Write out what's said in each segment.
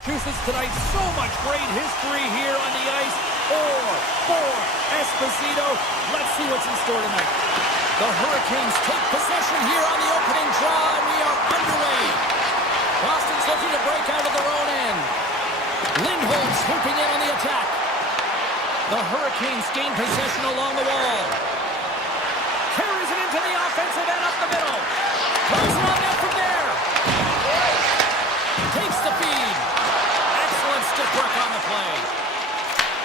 Massachusetts tonight. So much great history here on the ice. For Esposito. Let's see what's in store tonight. The Hurricanes take possession here on the opening draw, and we are underway. Boston's looking to break out of their own end. Lindholm swooping in on the attack. The Hurricanes gain possession along the wall. Carries it into the offensive end up the middle. Throws it on net from there. Takes the feed. Excellent stick work on the play.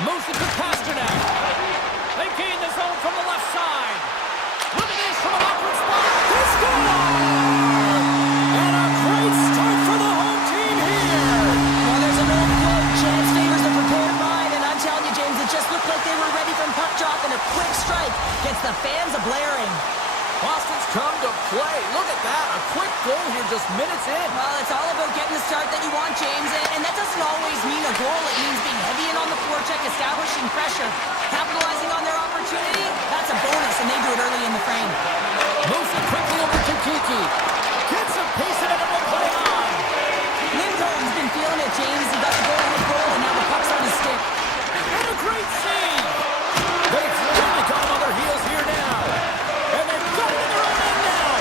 Moves it to Pasternak. They gain the zone from the left side. Elimination from an awkward spot. They score! And a great start for the home team here. Well, there's an old quote. Chance favors the prepared mind. And I'm telling you, James, it just looked like they were ready from puck drop, and a quick strike gets the fans a-blaring. Boston's come to play. Look at that. A quick goal here just minutes in. Well, it's all about getting the start that you want, James. And that doesn't always mean a goal. It means being heavy in on the forecheck, establishing pressure, capitalizing on their opportunity. That's a bonus, and they do it early in the frame. Moves it quickly over to Kiki. Gets some pace in it and will play on. Lindholm's been feeling it, James. He got the goal-ahead goal, and now the puck's on his stick. And a great save. They've really got on their heels here now. And they've got it in their own end now.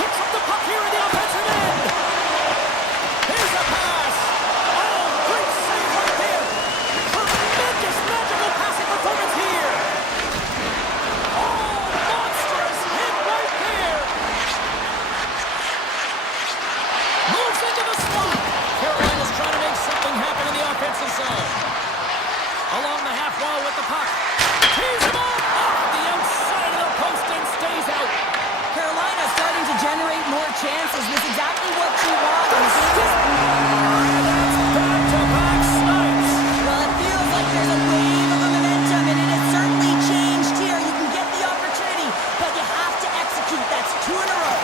Picks up the puck here in the offensive end. Here's a pass. Oh, great save right there. Tremendous magical passing performance here. Oh, monstrous hit right there. Moves into the slot. Carolina's trying to make something happen in the offensive zone. Along the half wall with the puck. Tees him up off the outside of the post and stays out. Carolina starting to generate more chances. This is exactly what you want. And that's back-to-back snipes. Well, it feels like there's a wave of momentum, and it has certainly changed here. You can get the opportunity, but you have to execute. That's 2 in a row.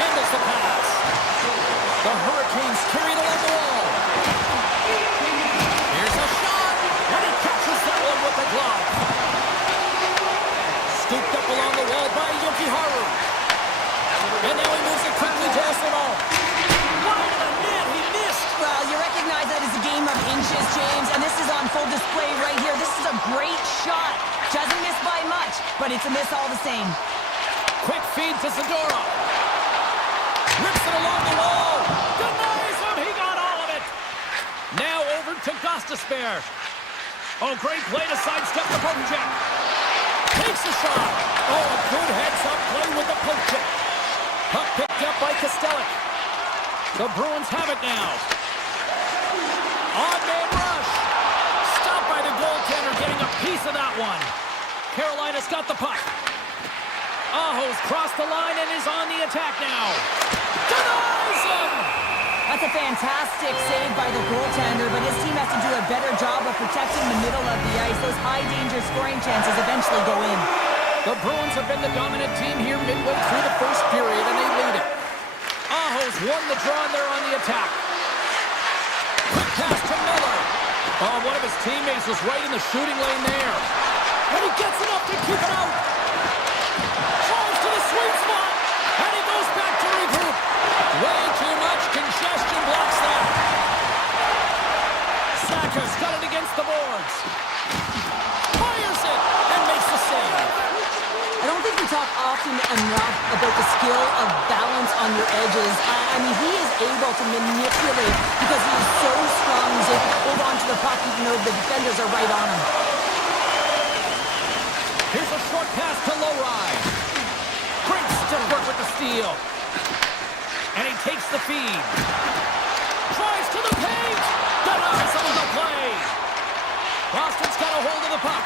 Handles the pass. The Hurricanes carry it along the wall. Here's a shot. And he catches that one with the glove. Scooped up along the wall by Yokiharu. And now he moves it quickly to Osono. Wide of the net, he missed. Well, you recognize that it's a game of inches, James, and this is on full display right here. This is a great shot. Doesn't miss by much, but it's a miss all the same. Quick feed to Zadorov. Rips it along the wall. Denies him. He got all of it. Now over to Gostisbehere. Oh, great play to sidestep the poke check. Takes a shot. Oh, a good heads-up play with the poke check. Puck picked up by Kostelic. The Bruins have it now. On-man rush. Stopped by the goaltender, getting a piece of that one. Carolina's got the puck. Aho's crossed the line and is on the attack now. Denies him! That's a fantastic save by the goaltender, but his team has to do a better job of protecting the middle of the ice. Those high-danger scoring chances eventually go in. The Bruins have been the dominant team here midway through the first period, and they lead it. Aho's won the draw, and they're on the attack. Quick pass to Miller. Oh, one of his teammates was right in the shooting lane there. And he gets enough to keep it out. Falls to the sweet spot, and he goes back to regroup. Way too much congestion blocks that. Saka's got it against the boards. Fires it and makes the save. I don't think we talk often enough about the skill of balance on your edges. I mean, he is able to manipulate because he is so strong. He's able to hold on to the puck even though the defenders are right on him. Here's a short pass to Lowry. Great stick work with the steal. And he takes the feed. Drives to the paint. Denies him the play. Boston's got a hold of the puck.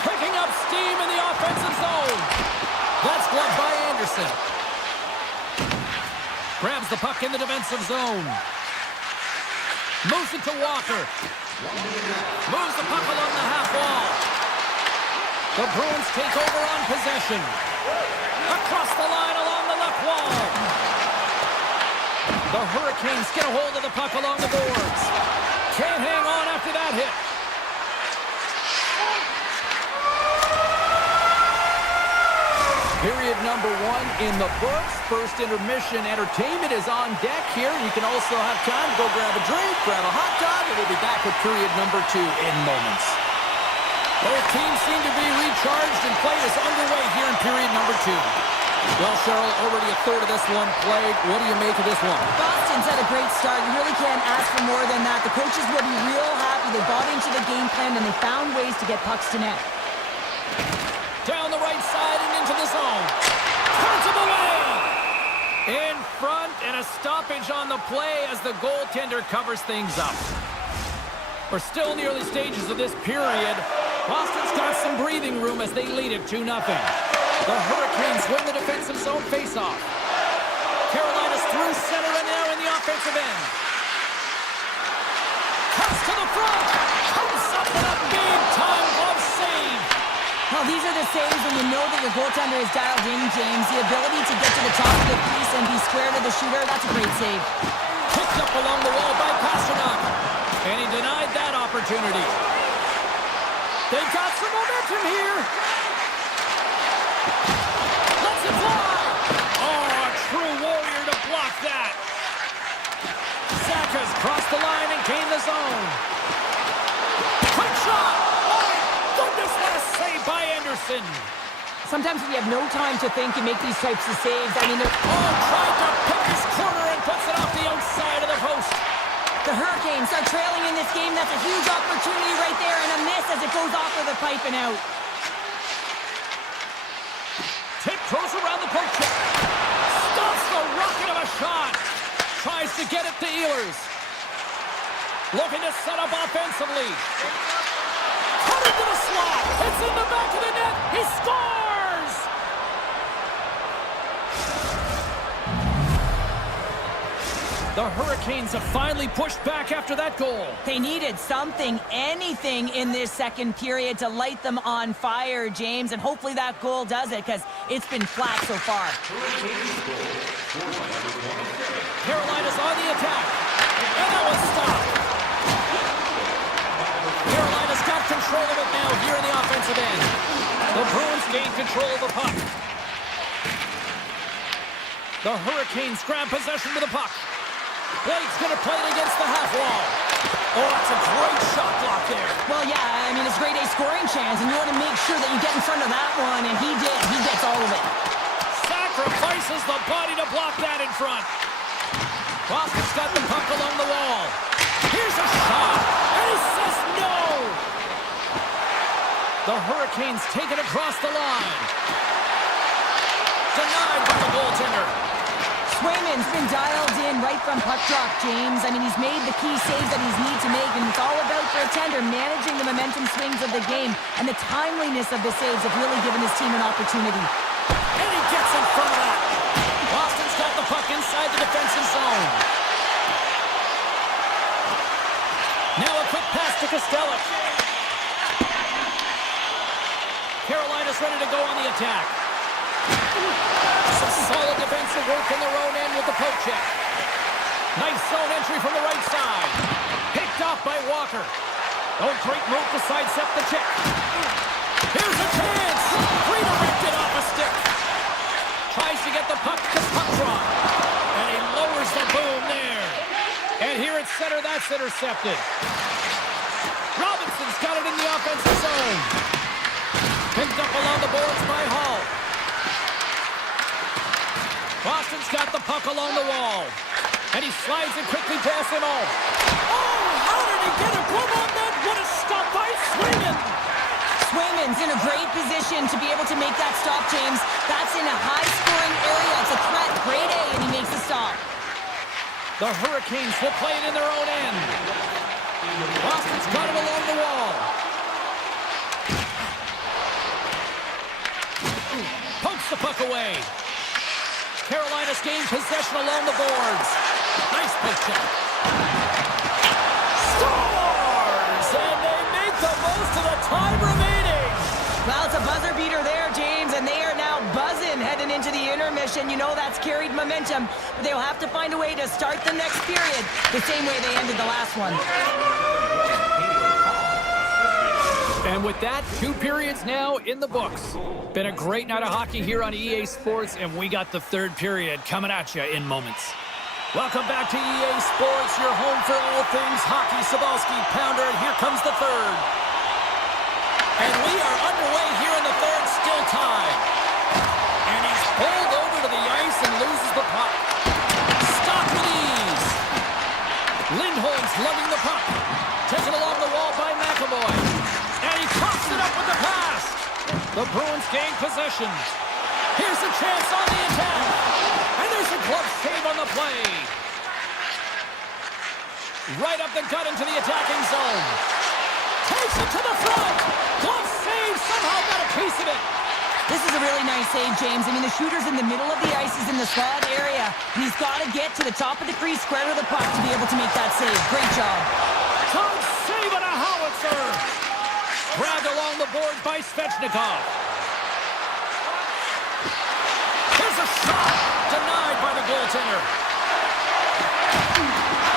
Picking up steam in the offensive zone. That's gloved by Anderson. Grabs the puck in the defensive zone. Moves it to Walker. Moves the puck along the half wall. The Bruins take over on possession. Across the line along the left wall. The Hurricanes get a hold of the puck along the boards. Can't hang on after that hit. Period number 1 in the books. First intermission entertainment is on deck here. You can also have time to go grab a drink, grab a hot dog, and we'll be back with period number 2 in moments. Both teams seem to be recharged and play is underway here in period number 2. Well, Cheryl, already a third of this one played. What do you make of this one? Boston's had a great start. You really can't ask for more than that. The coaches will be real happy. They bought into the game plan, and they found ways to get pucks to net. Down the right side and into the zone. Turns him away! In front, and a stoppage on the play as the goaltender covers things up. We're still in the early stages of this period. Boston's got some breathing room as they lead it 2-0. The Hurricanes win the defensive zone faceoff. Carolina's through center and now in the offensive end. Cuts to the front. Comes up with a big-time glove save. Well, these are the saves when you know that your goaltender is dialed in, James. The ability to get to the top of the crease and be square to the shooter, that's a great save. Picked up along the wall by Pasternak. And he denied that opportunity. They've got some momentum here. Let's it fly. Oh, a true warrior to block that. Saka's crossed the line and gained the zone. Quick shot. My goodness, what a save by Anderson. Sometimes when you have no time to think, you make these types of saves. I mean, tried to pick his corner and puts it off the outside of the post. The Hurricanes are trailing in this game. That's a huge opportunity right there, and a miss as it goes off of the pipe and out. Tiptoes around the poke check. Stops the rocket of a shot. Tries to get it to Ehlers. Looking to set up offensively. Cut into the slot. It's in the back of the net. He scores! The Hurricanes have finally pushed back after that goal. They needed something, anything in this second period to light them on fire, James, and hopefully that goal does it because it's been flat so far. Carolina's on the attack, and that was stopped. Carolina's got control of it now here in the offensive end. The Bruins gain control of the puck. The Hurricanes grab possession with the puck. Blake's going to play it against the half wall. Oh, that's a great shot block there. Well, yeah, I mean, it's a grade A scoring chance, and you want to make sure that you get in front of that one, and he did. He gets all of it. Sacrifices the body to block that in front. Boston's got the puck along the wall. Here's a shot, and he says no. The Hurricanes take it across the line. Denied by the goaltender. Swayman's been dialed in right from puck drop, James. I mean, he's made the key saves that he's need to make, and it's all about for a tender managing the momentum swings of the game, and the timeliness of the saves have really given his team an opportunity. And he gets in front of that. Boston's got the puck inside the defensive zone. Now a quick pass to Costello. Carolina's ready to go on the attack. Some solid defensive work in their own end with the poke check. Nice zone entry from the right side. Picked off by Walker. Oh, great move to sidestep the check. Here's a chance. Redirected off a stick. Tries to get the puck to puck drop. And he lowers the boom there. And here at center, that's intercepted. Robinson's got it in the offensive zone. Picked up along the boards by Hall. Boston's got the puck along the wall. And he slides it quickly past him all. Oh, how did he get a glove on that? What a stop by Swayman. Swayman's in a great position to be able to make that stop, James. That's in a high-scoring area. It's a threat. Grade A, and he makes the stop. The Hurricanes will play it in their own end. Boston's got it along the wall. Pokes the puck away. Carolina's gained possession along the boards. Nice poke check. Scores! And they make the most of the time remaining. Well, it's a buzzer beater there, James, and they are now buzzing heading into the intermission. You know that's carried momentum, but they'll have to find a way to start the next period the same way they ended the last one. And with that, 2 periods now in the books. Been a great night of hockey here on EA Sports, and we got the 3rd period coming at you in moments. Welcome back to EA Sports, your home for all things hockey. Cybulski, Pounder, and here comes the 3rd. And we are underway here in the 3rd, still tied. And he's pulled over to the ice and loses the puck. Stopped with ease. Lindholm's lugging the puck. Taken along the wall by McAvoy. And he pops it up with the pass. The Bruins gain possession. Here's a chance on the attack. And there's a glove save on the play. Right up the gut into the attacking zone. Takes it to the front. Glove save, somehow got a piece of it. This is a really nice save, James. I mean, the shooter's in the middle of the ice, is in the slot area, and he's got to get to the top of the crease, square to the puck to be able to make that save. Great job. Tom save on a howitzer. Grabbed along the board by Svechnikov. Here's a shot. Denied by the goaltender.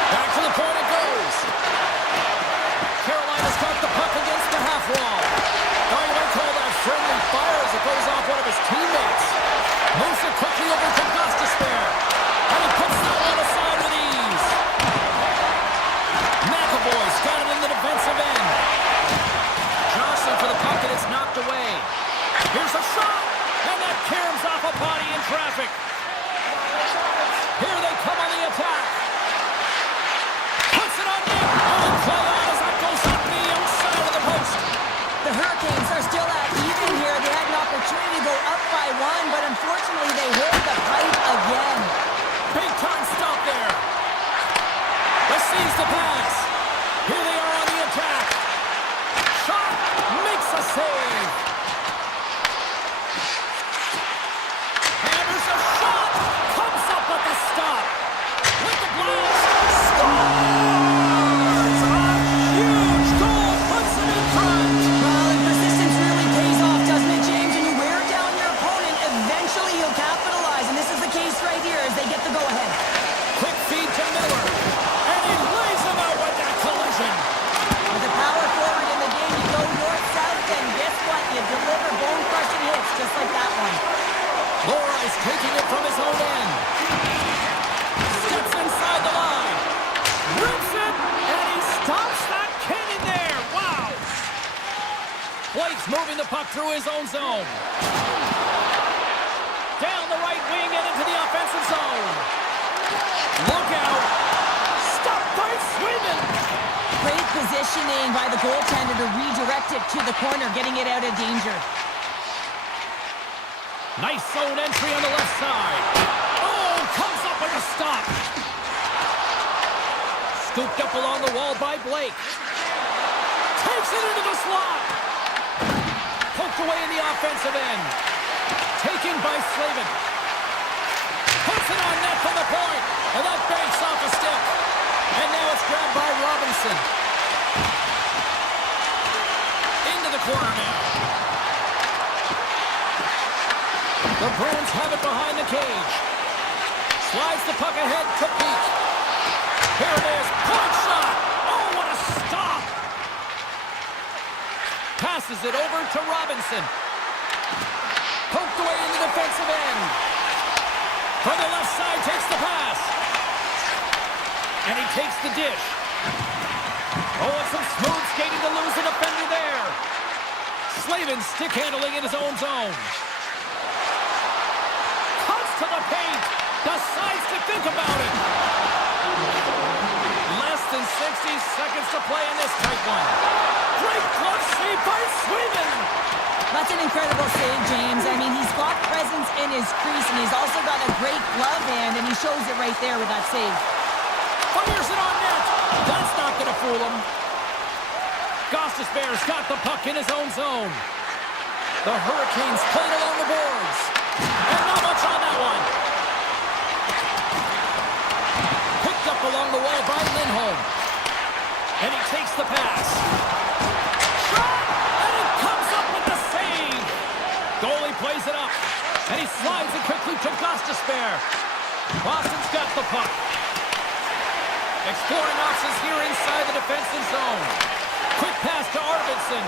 Back to the point it goes. Carolina's got the puck against the half wall. Now you might call that friendly fire as it goes off one of his teammates. Moves it quickly over to Gostisbehere. And he puts that one aside with ease. McAvoy's got it in the defensive end. Johnson for the puck and it's knocked away. Here's a shot. And that caroms off a body in traffic. Here they come on the attack. Puts it on net. Oh, play on as that goes up the outside of the post. The Hurricanes are still at even here. They had an opportunity to go up by 1, but unfortunately they hit the pipe again. Big time stop there. Receives the pass. Here they are on the attack. Shot makes a save. And there's a shot. Comes up with the stop. With the blast. Scores! A huge goal puts it in front. Well, and persistence really pays off, doesn't it, James? When you wear down your opponent, eventually he'll capitalize, and this is the case right here as they get the go-ahead. Quick feed to Miller. And he lays him out with that collision. With a power forward in the game, you go north-south, and guess what? You deliver bone-crushing hits just like that one. Lohrey's taking it from his own end. Steps inside the line. Rips it, and he stops that cannon there. Wow. Blake's moving the puck through his own zone. Down the right wing and into the offensive zone. Look out. Stopped by Sweden. Great positioning by the goaltender to redirect it to the corner, getting it out of danger. Nice zone entry on the left side. Oh, comes up with a stop. Scooped up along the wall by Blake. Takes it into the slot. Poked away in the offensive end. Taken by Slavin. Puts it on net from the point. And that banks off a stick. And now it's grabbed by Robinson. Into the corner now. The Bruins have it behind the cage. Slides the puck ahead to Peak. Here it is. Point shot. Oh, what a stop. Passes it over to Robinson. Poked away in the defensive end. From the left side, takes the pass. And he takes the dish. Oh, and some smooth skating to lose the defender there. Slavin stick handling in his own zone. To the paint, decides to think about it. Less than 60 seconds to play in this tight one. Great glove save by Sweden. That's an incredible save, James. I mean, he's got presence in his crease, and he's also got a great glove hand, and he shows it right there with that save. Fires it on net. That's not going to fool him. Gostisbehere's got the puck in his own zone. The Hurricanes played along the boards. And not much on that one. Picked up along the wall by Lindholm. And he takes the pass. Shot! And he comes up with the save. Goalie plays it up. And he slides it quickly to Gostisbehere. Boston's got the puck. Exploring options here inside the defensive zone. Quick pass to Arvidsson.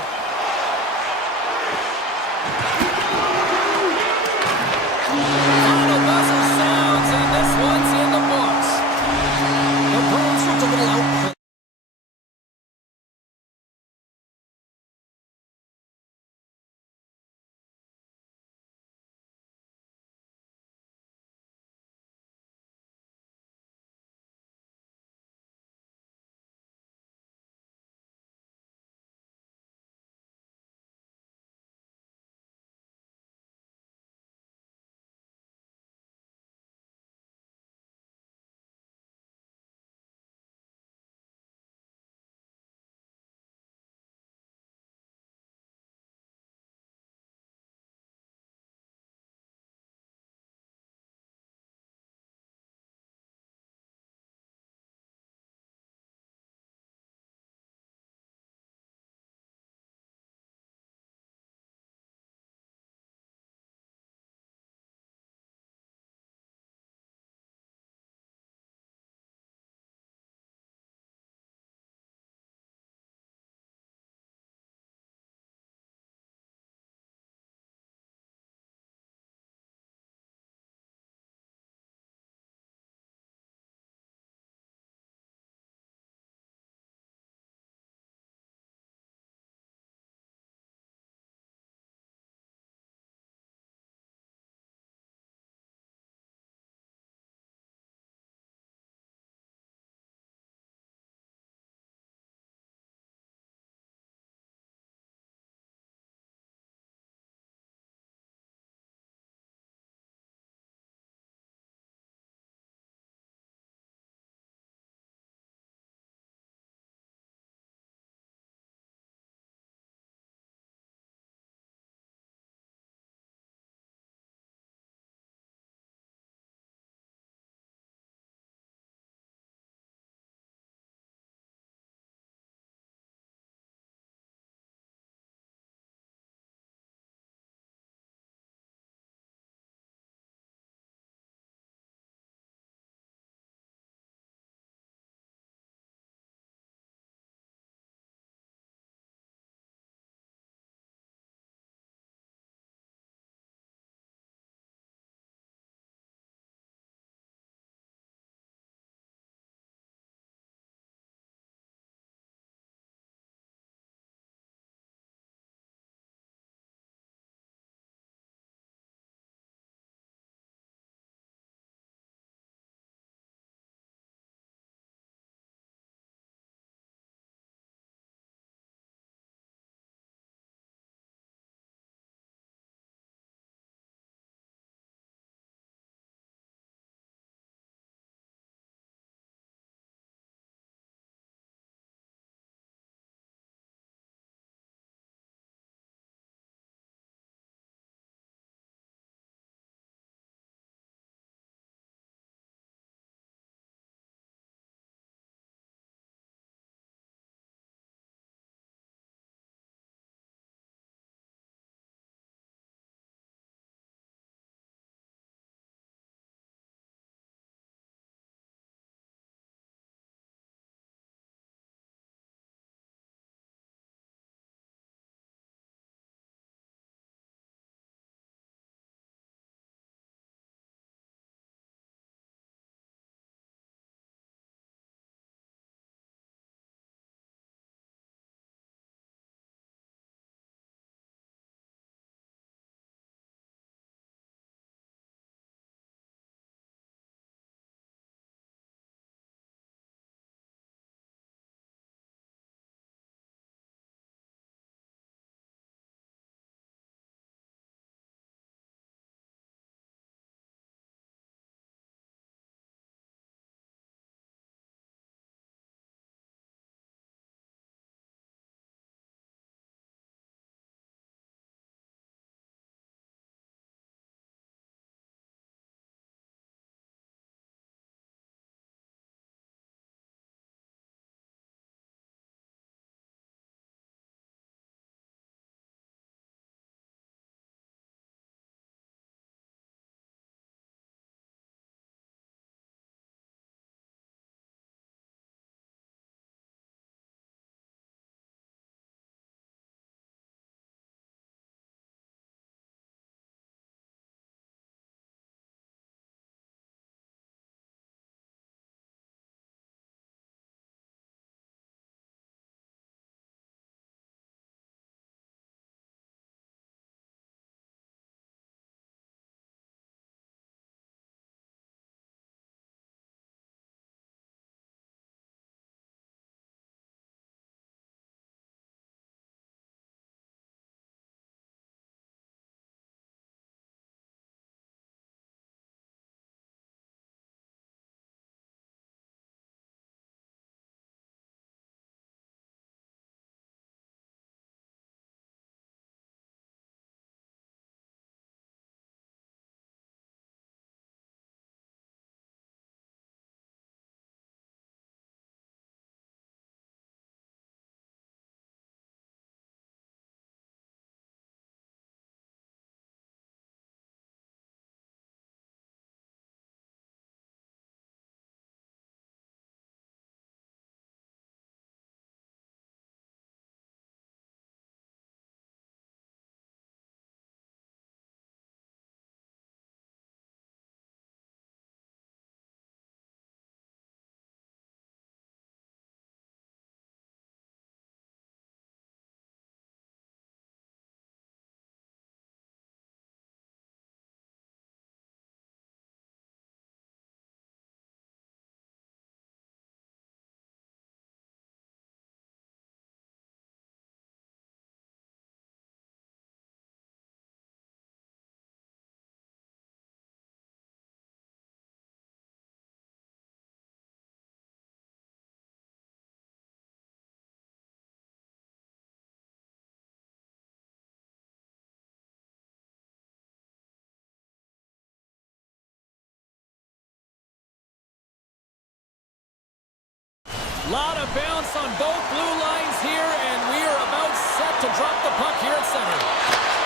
Lot of bounce on both blue lines here, and we are about set to drop the puck here at center.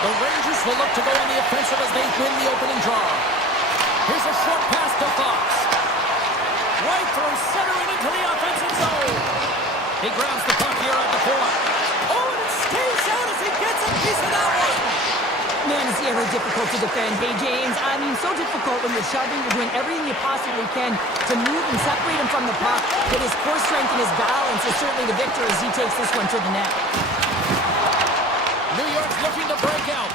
The Rangers will look to go on the offensive as they win the opening draw. Here's a short pass to Fox. Right through center and into the offensive zone. He grabs the puck here at the point. Oh, and it stays out as he gets a piece of that one. Man, it's ever difficult to defend. Hey, James, I mean, so difficult when you're shoving, you're doing everything you possibly can to move and separate him from the puck. But his core strength and his balance is certainly the victor as he takes this one to the net. New York's looking to break out.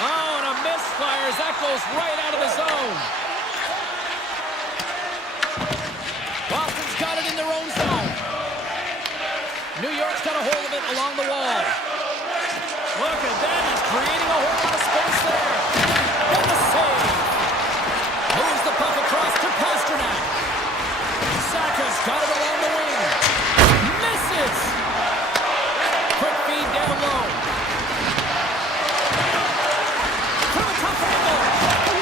Oh, and a misfire as that goes right out of the zone. Boston's got it in their own zone. New York's got a hold of it along the wall. Look at that, he's creating a whole lot of space there. And the save. Moves the puck across to Pasternak. Saka's got it along the wing. Misses. Quick feed down low. From a tough angle.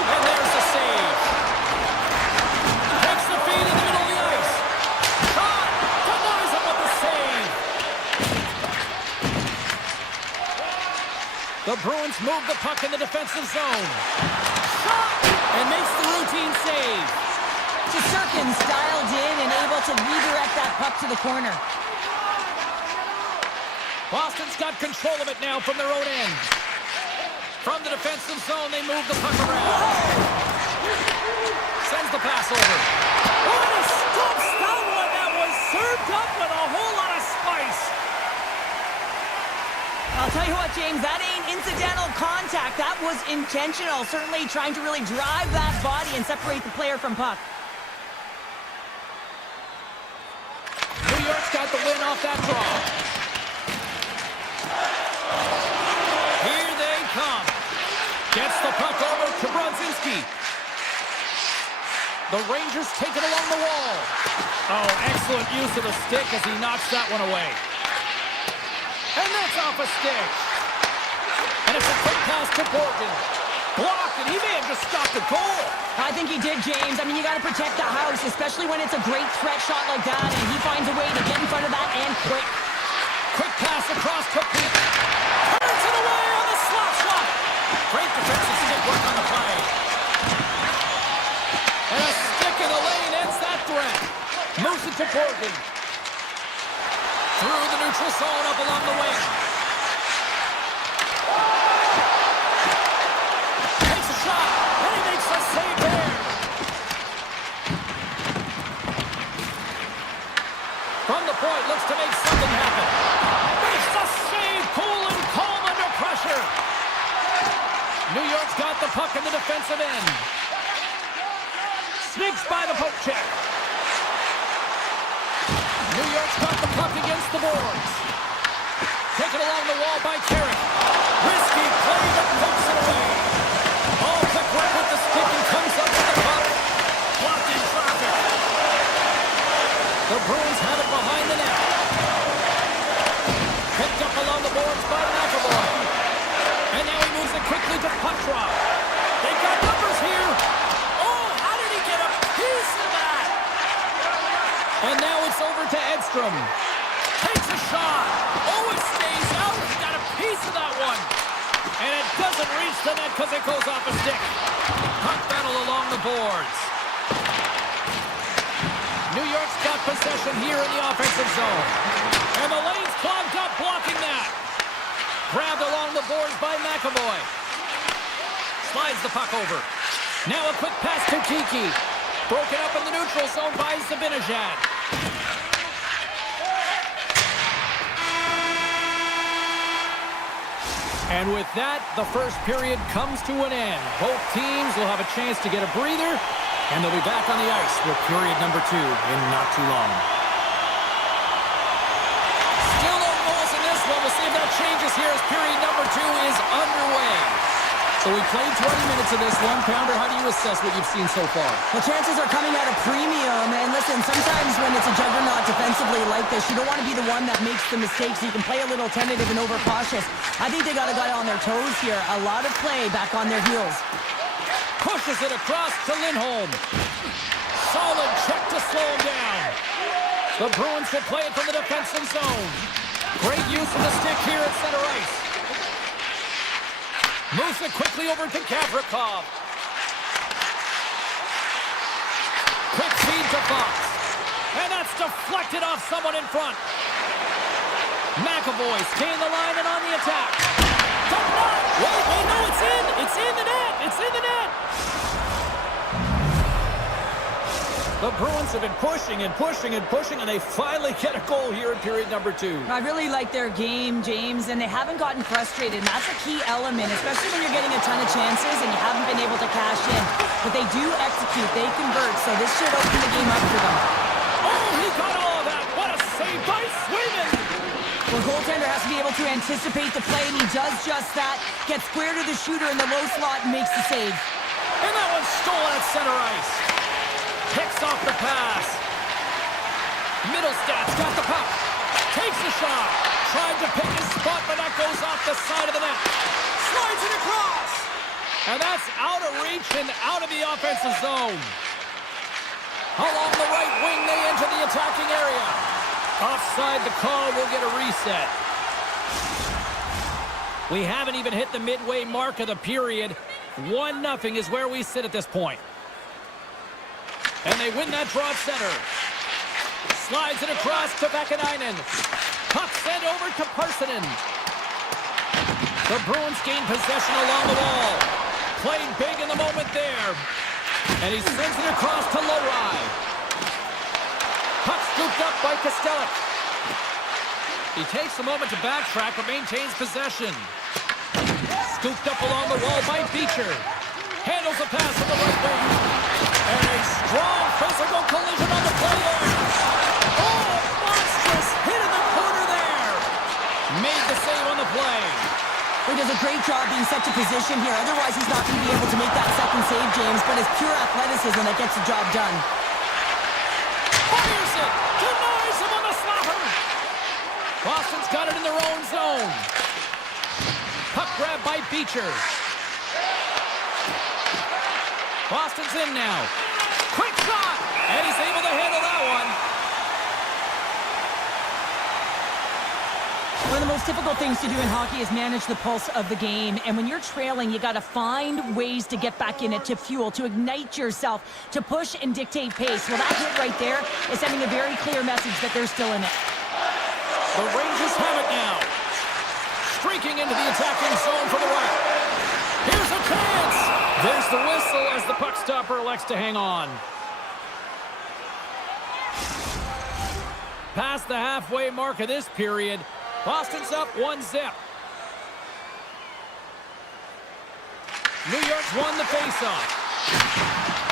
And there's the save. Takes the feed in the middle of the ice. Shot. Denies him with the save. The Bruins move the puck in the defensive zone. Shot! And makes the routine save. Shesterkin's dialed in and able to redirect that puck to the corner. Boston's got control of it now from their own end. From the defensive zone, they move the puck around. Sends the pass over. Oh, and he stops that one. That was served up with a whole lot of spice. I'll tell you what, James, that ain't incidental contact. That was intentional. Certainly trying to really drive that body and separate the player from puck. New York's got the win off that draw. Here they come. Gets the puck over to Brodzinski. The Rangers take it along the wall. Oh, excellent use of the stick as he knocks that one away. And that's off a stick. And it's a quick pass to Borgen. Blocked, and he may have just stopped the goal. I think he did, James. I mean, you got to protect the house, especially when it's a great threat shot like that, and he finds a way to get in front of that and quick. Quick pass across to Pete. Turns it away on the slap shot. Great defensive stick work on the play. And a stick in the lane ends that threat. Moves it to Borgen. Through the neutral zone up along the wing. Takes a shot, and he makes a save there. From the point, looks to make something happen. Makes the save, cool and calm under pressure. New York's got the puck in the defensive end. Sneaks by the poke check. New York's got the puck against the boards. Taken along the wall by Carrick. Risky play, but pokes it away. All quick work with the stick and comes up with the puck. Blocked in traffic. The Bruins have it behind the net. Picked up along the boards by McAvoy. And now he moves it quickly to Putrov. They've got numbers here. Oh, how did he get a piece of that? And now it's over to Edstrom. Takes a shot. Oh, it stays out. He got a piece of that one. And it doesn't reach the net because it goes off a stick. Puck battle along the boards. New York's got possession here in the offensive zone. And the lane's clogged up, blocking that. Grabbed along the boards by McAvoy. Slides the puck over. Now a quick pass to Kiki. Broken up in the neutral zone by Zibanejad. And with that, the first period comes to an end. Both teams will have a chance to get a breather, and they'll be back on the ice with period number 2 in not too long. Still no goals in this one. We'll see if that changes here as period number 2 is underway. So we played 20 minutes of this one. Pounder, how do you assess what you've seen so far? The chances are coming at a premium, and listen, sometimes when it's a juggernaut defensively like this, you don't want to be the one that makes the mistakes. You can play a little tentative and overcautious. I think they got a guy on their toes here. A lot of play back on their heels. Pushes it across to Lindholm. Solid check to slow him down. The Bruins will play it from the defensive zone. Great use of the stick here at center ice. Moves it quickly over to Gavrikov. Quick feed to Fox. And that's deflected off someone in front. McAvoy staying the line and on the attack. Wait, no, it's in! It's in the net! It's in the net! The Bruins have been pushing and pushing and pushing, and they finally get a goal here in period number 2. I really like their game, James, and they haven't gotten frustrated, and that's a key element, especially when you're getting a ton of chances and you haven't been able to cash in. But they do execute, they convert, so this should open the game up for them. Oh, he got all of that! What a save by Swayman! Well, goaltender has to be able to anticipate the play, and he does just that. Gets square to the shooter in the low slot and makes the save. And that one's stolen at center ice. Picks off the pass. Middlestad's got the puck. Takes the shot. Tried to pick his spot, but that goes off the side of the net. Slides it across. And that's out of reach and out of the offensive zone. Along the right wing, they enter the attacking area. Offside, the call will get a reset. We haven't even hit the midway mark of the period. 1-0 is where we sit at this point. And they win that draw at center. Slides it across to Vakanainen. Puck sent over to Parssinen. The Bruins gain possession along the wall. Playing big in the moment there. And he sends it across to Lowry. Puck scooped up by Kostelic. He takes a moment to backtrack but maintains possession. Scooped up along the wall by Beecher. Handles the pass on the right wing. And a strong physical collision on the play there. Oh, monstrous hit in the corner there. Made the save on the play. He does a great job being set to position here. Otherwise, he's not going to be able to make that second save, James. But it's pure athleticism that gets the job done. Fires it. Denies him on the slapper. Boston's got it in their own zone. Puck grab by Beecher. Boston's in now. Quick shot! And he's able to handle that one. One of the most difficult things to do in hockey is manage the pulse of the game. And when you're trailing, you got to find ways to get back in it, to fuel, to ignite yourself, to push and dictate pace. Well, that hit right there is sending a very clear message that they're still in it. The Rangers have it now. Streaking into the attacking zone for the right. Here's a chance! There's the whistle as the puck stopper elects to hang on. Past the halfway mark of this period, Boston's up 1-0. New York's won the faceoff.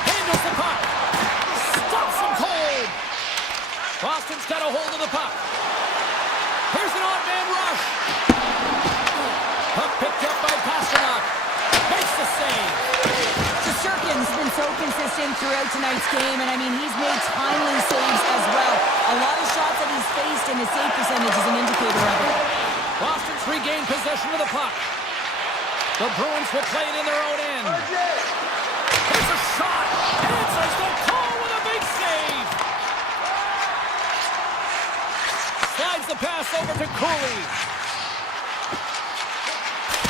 Handles the puck. Stops him cold. Boston's got a hold of the puck. Here's an odd-man rush. Puck picked up by Pasternak. Makes the save. Shesterkin's been so consistent throughout tonight's game, and I mean, he's made timely saves as well. A lot of shots that he's faced, and his save percentage is an indicator of it. Boston's regained possession of the puck. The Bruins will play it in their own end. Here's a shot. Answers the call with a big save. Slides the pass over to Cooley.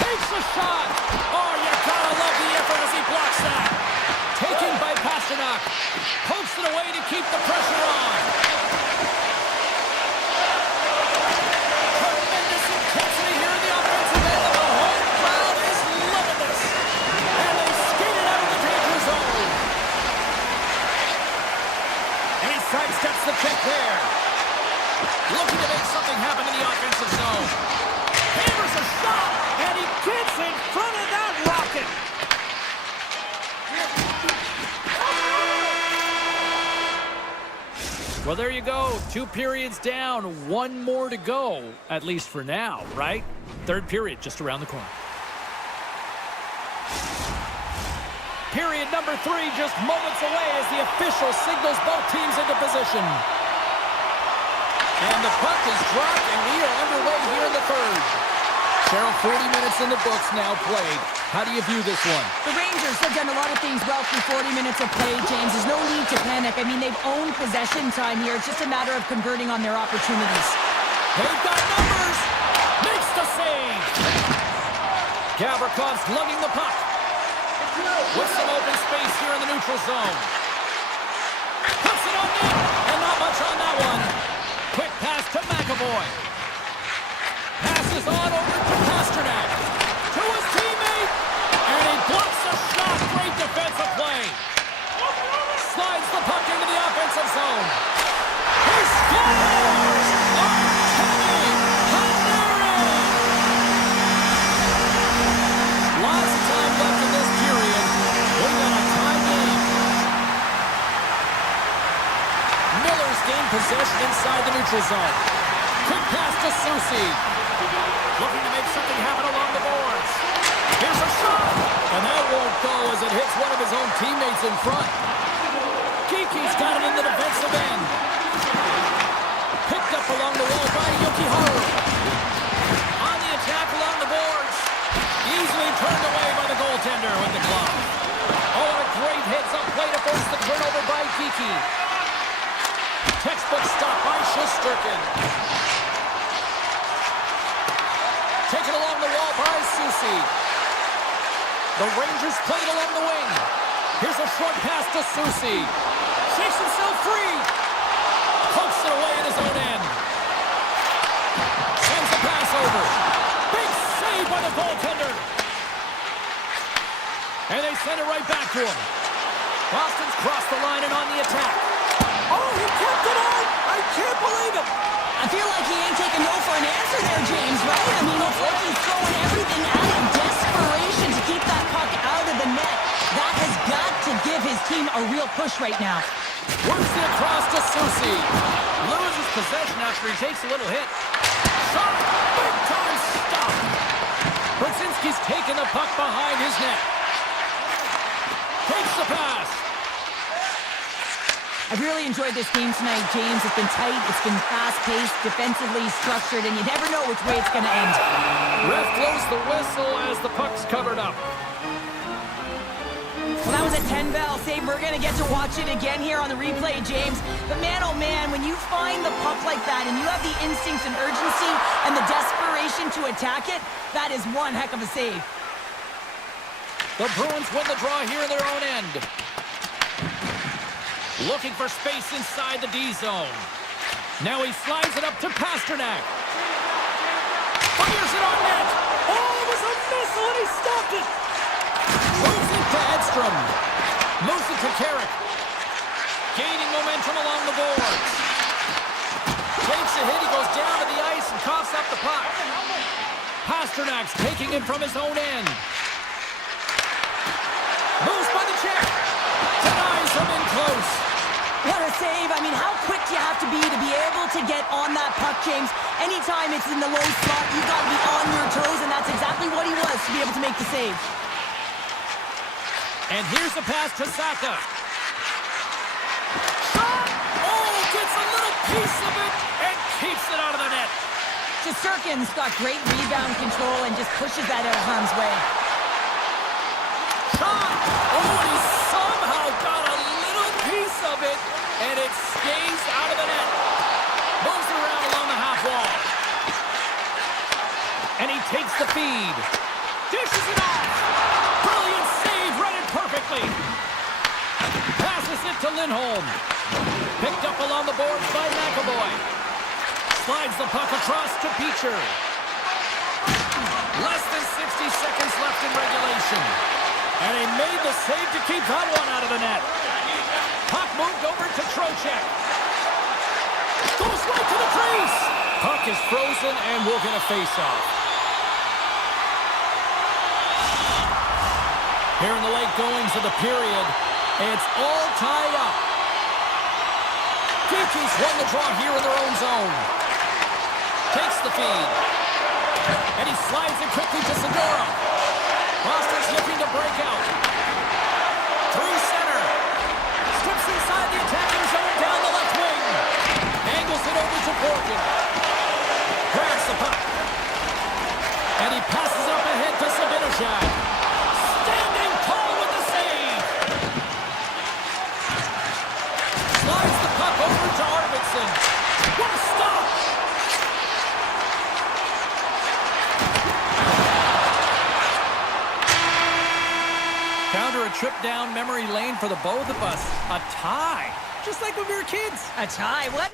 Takes the shot. Oh, you gotta love the effort as he blocks that. Taken by Pasternak. Pokes it away to keep the pressure on. Tremendous intensity here in the offensive end. The home crowd is loving this. And they skated out of the danger zone. And he sidesteps the check there. Looking to make something happen in the offensive zone. Hammers a shot. And he gets in front of that rocket. Well, there you go. 2 periods down, 1 more to go, at least for now, right? Third period just around the corner. Period number 3 just moments away as the official signals both teams into position. And the puck is dropped, and we are underway here in the third. Cheryl, 40 minutes in the books now played. How do you view this one? The Rangers have done a lot of things well through 40 minutes of play, James. There's no need to panic. I mean, they've owned possession time here. It's just a matter of converting on their opportunities. They've got numbers! Makes the save! Gavrikoff's lugging the puck. With some open space here in the neutral zone. Puts it on net, and not much on that one. Quick pass to McAvoy. Passes on over to Pasternak. To his teammate, and he blocks a shot. Great defensive play. Slides the puck into the offensive zone. He scores! Lots of time left in this period. We got a tie game. Miller's gained possession inside the neutral zone. Quick pass to Susi. Looking to make something happen along the boards. Here's a shot. And that won't go as it hits one of his own teammates in front. Kiki's got it in the defensive end. Picked up along the wall by Yokiharu. On the attack along the boards. Easily turned away by the goaltender with the glove. Oh, and a great heads-up play to force the turnover by Kiki. Textbook stop by Shesterkin. Taken along the wall by Susi. The Rangers played along the wing. Here's a short pass to Susi. Shakes himself free. Pokes it away in his own end. Sends the pass over. Big save by the goaltender. And they send it right back to him. Boston's crossed the line and on the attack. Oh, he kept it out! I can't believe it! I feel like he ain't taking no for an answer there, James, right? I mean, looks like he's throwing everything at him. Desperation to keep that puck out of the net. That has got to give his team a real push right now. Works it across to Susi. Loses possession after he takes a little hit. Shot! Big time stop! Brzezinski's taking the puck behind his net. Takes the pass. I've really enjoyed this game tonight, James. It's been tight, it's been fast-paced, defensively structured, and you never know which way it's going to end. Ref blows the whistle as the puck's covered up. Well, that was a 10-bell save. We're going to get to watch it again here on the replay, James. But man, oh man, when you find the puck like that and you have the instincts and urgency and the desperation to attack it, that is one heck of a save. The Bruins win the draw here in their own end. Looking for space inside the D zone. Now he slides it up to Pasternak. Fires it on net. Oh, it was a missile and he stopped it. Moves it to Edstrom. Moves it to Carrick. Gaining momentum along the boards. Takes a hit. He goes down to the ice and coughs up the puck. Pasternak's taking it from his own end. Moves by the check. Denies him in close. What a save. I mean, how quick do you have to be able to get on that puck, James? Anytime it's in the low spot, you've got to be on your toes, and that's exactly what he was to be able to make the save. And here's the pass to Saka. Shot! Oh, gets a little piece of it and keeps it out of the net. Shesterkin's got great rebound control and just pushes that out of harm's way. Shot! Oh, and he somehow got a little piece of it, and it stays out of the net. Moves it around along the half wall. And he takes the feed. Dishes it off. Brilliant save, read it perfectly. Passes it to Lindholm. Picked up along the boards by McAvoy. Slides the puck across to Beecher. Less than 60 seconds left in regulation. And he made the save to keep that one out of the net. Puck moved over to Trocheck. Goes right to the crease. Puck is frozen and we'll get a face-off. Here in the late goings of the period, it's all tied up. Kiki's won the draw here in their own zone. Takes the feed. And he slides it quickly to Segura. Boston's looking to break out. Through center. Strips inside the attacking zone down the left wing. Angles it over to Borgen. Grabs the puck. And he Counter a trip down memory lane for the both of us. A tie, just like when we were kids. A tie? What?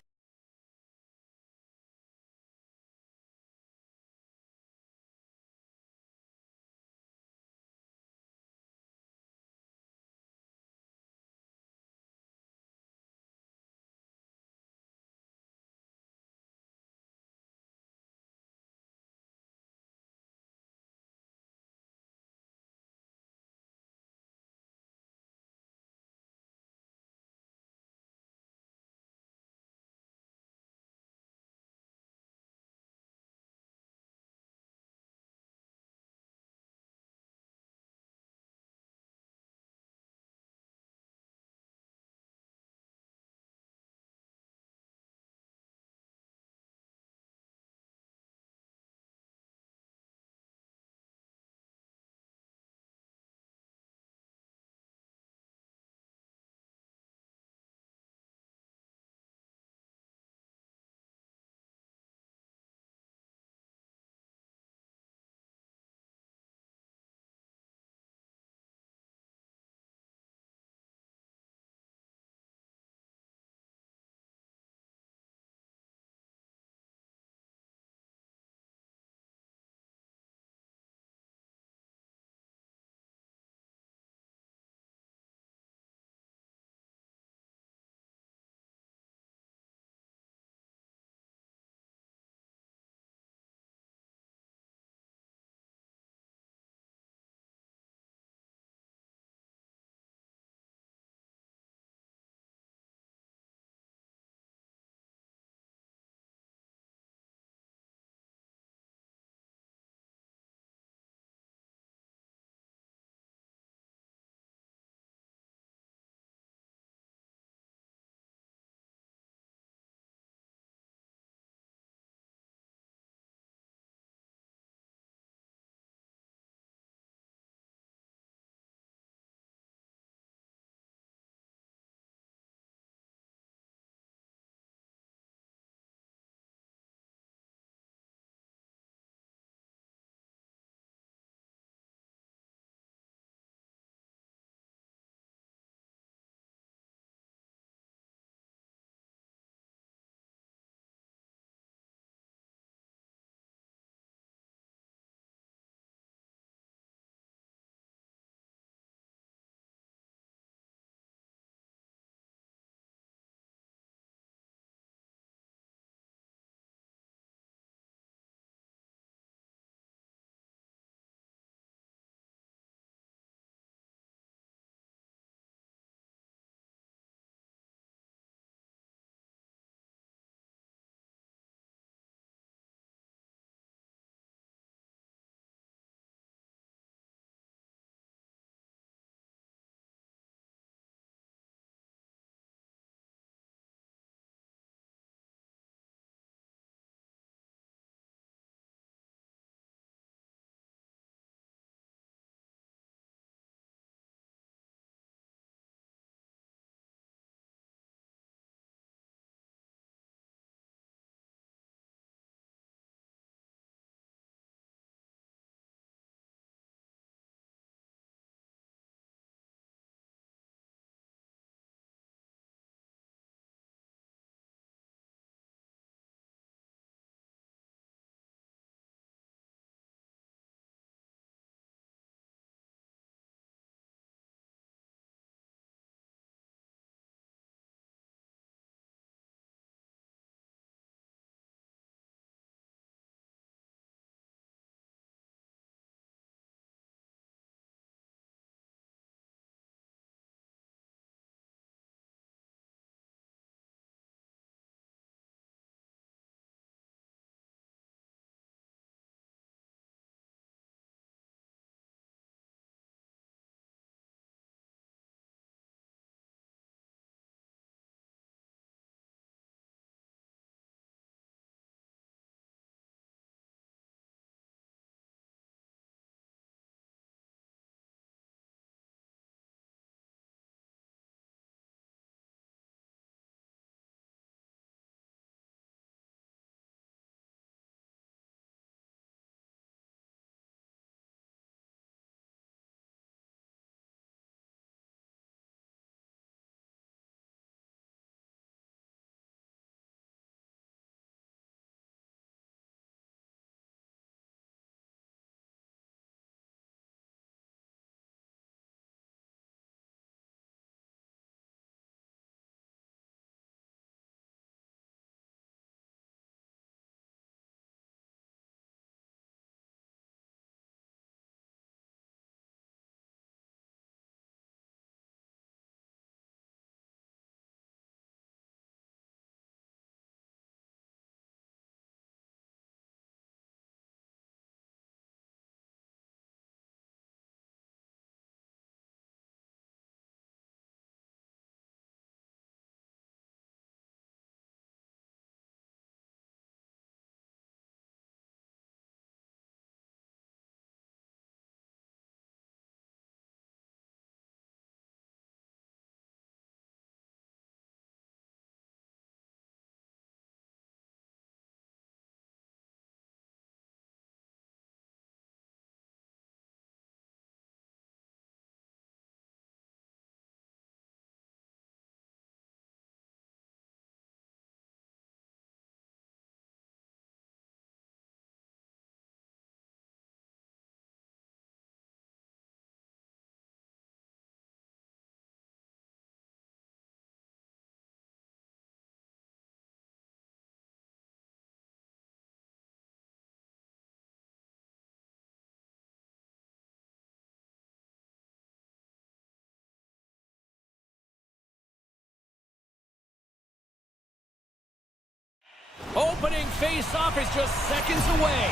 opening face-off is just seconds away.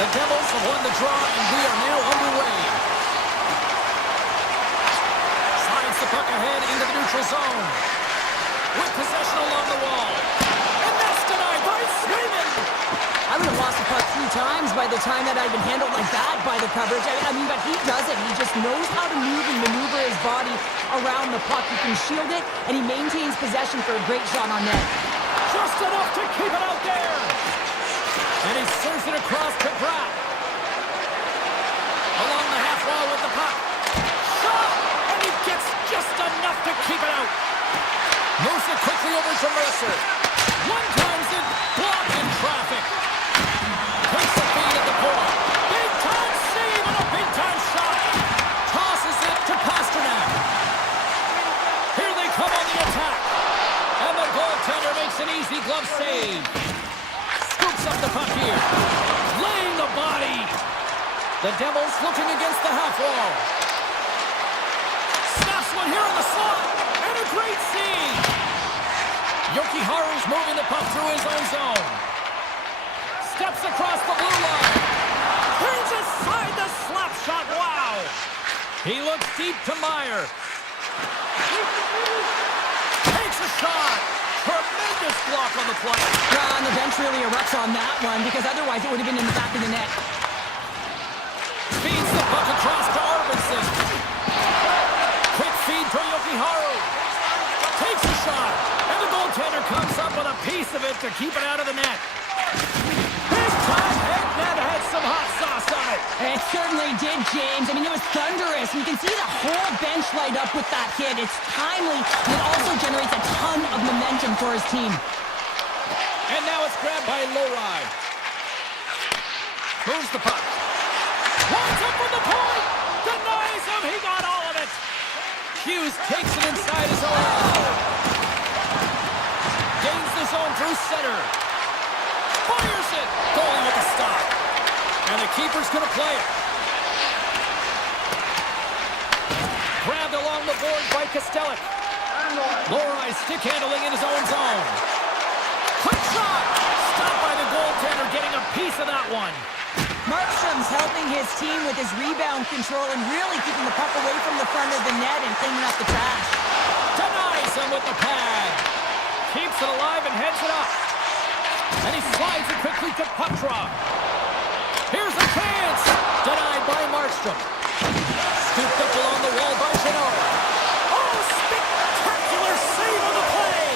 The Devils have won the draw, and we are now underway. Slides the puck ahead into the neutral zone. With possession along the wall. And that's denied by Swayman. I would have lost the puck 3 times by the time that I'd been handled like that by the coverage. I mean, but he doesn't. He just knows how to move and maneuver his body around the puck. He can shield it, and he maintains possession for a great shot on net. Just enough to keep it out there. And he serves it across to Pratt. Along the half wall with the puck. Shot! And he gets just enough to keep it out. Moves it quickly over to Mercer. One times it, blocked in traffic. Takes the feed at the point. Big time save and a big time shot. Tosses it to Pasternak. Here they come on the attack. And the goaltender makes an easy glove save. Scoops up the puck here. Laying the body. The Devils looking against the half wall. Snaps one here in the slot. And a great save. Yokiharu's moving the puck through his own zone. Steps across the blue line. Turns aside the slap shot. Wow. He looks deep to Meyer. Takes a shot. Tremendous block on the play. And the bench really erupts on that one, because otherwise it would have been in the back of the net. Feeds the puck across to Arvidsson. Quick feed to Yokiharu. Takes a shot. And the goaltender comes up with a piece of it to keep it out of the net. This time, head net had some hot sauce on it. It certainly did, James. I mean, it was thunderous. You can see the whole bench light up with that hit. It's timely, and it also generates a ton of momentum for his team. And now it's grabbed by Lohrei. Moves the puck. Winds up from the point. Denies him. He got all of it. Hughes takes it inside his own half. Gains the zone through center. Fires it. Goalie with a stop. And the keeper's going to play it. Grabbed along the boards by Kostelic. Lohrei stick handling in his own zone. Quick shot. Stopped by the goaltender, getting a piece of that one. Markstrom's helping his team with his rebound control and really keeping the puck away from the front of the net and cleaning up the trash. Denies him with the pad. Keeps it alive and heads it up. And he slides it quickly to Putra. Here's a chance. Denied by Markstrom. Scooped up along the wall by Chanot. Oh, spectacular save on the play.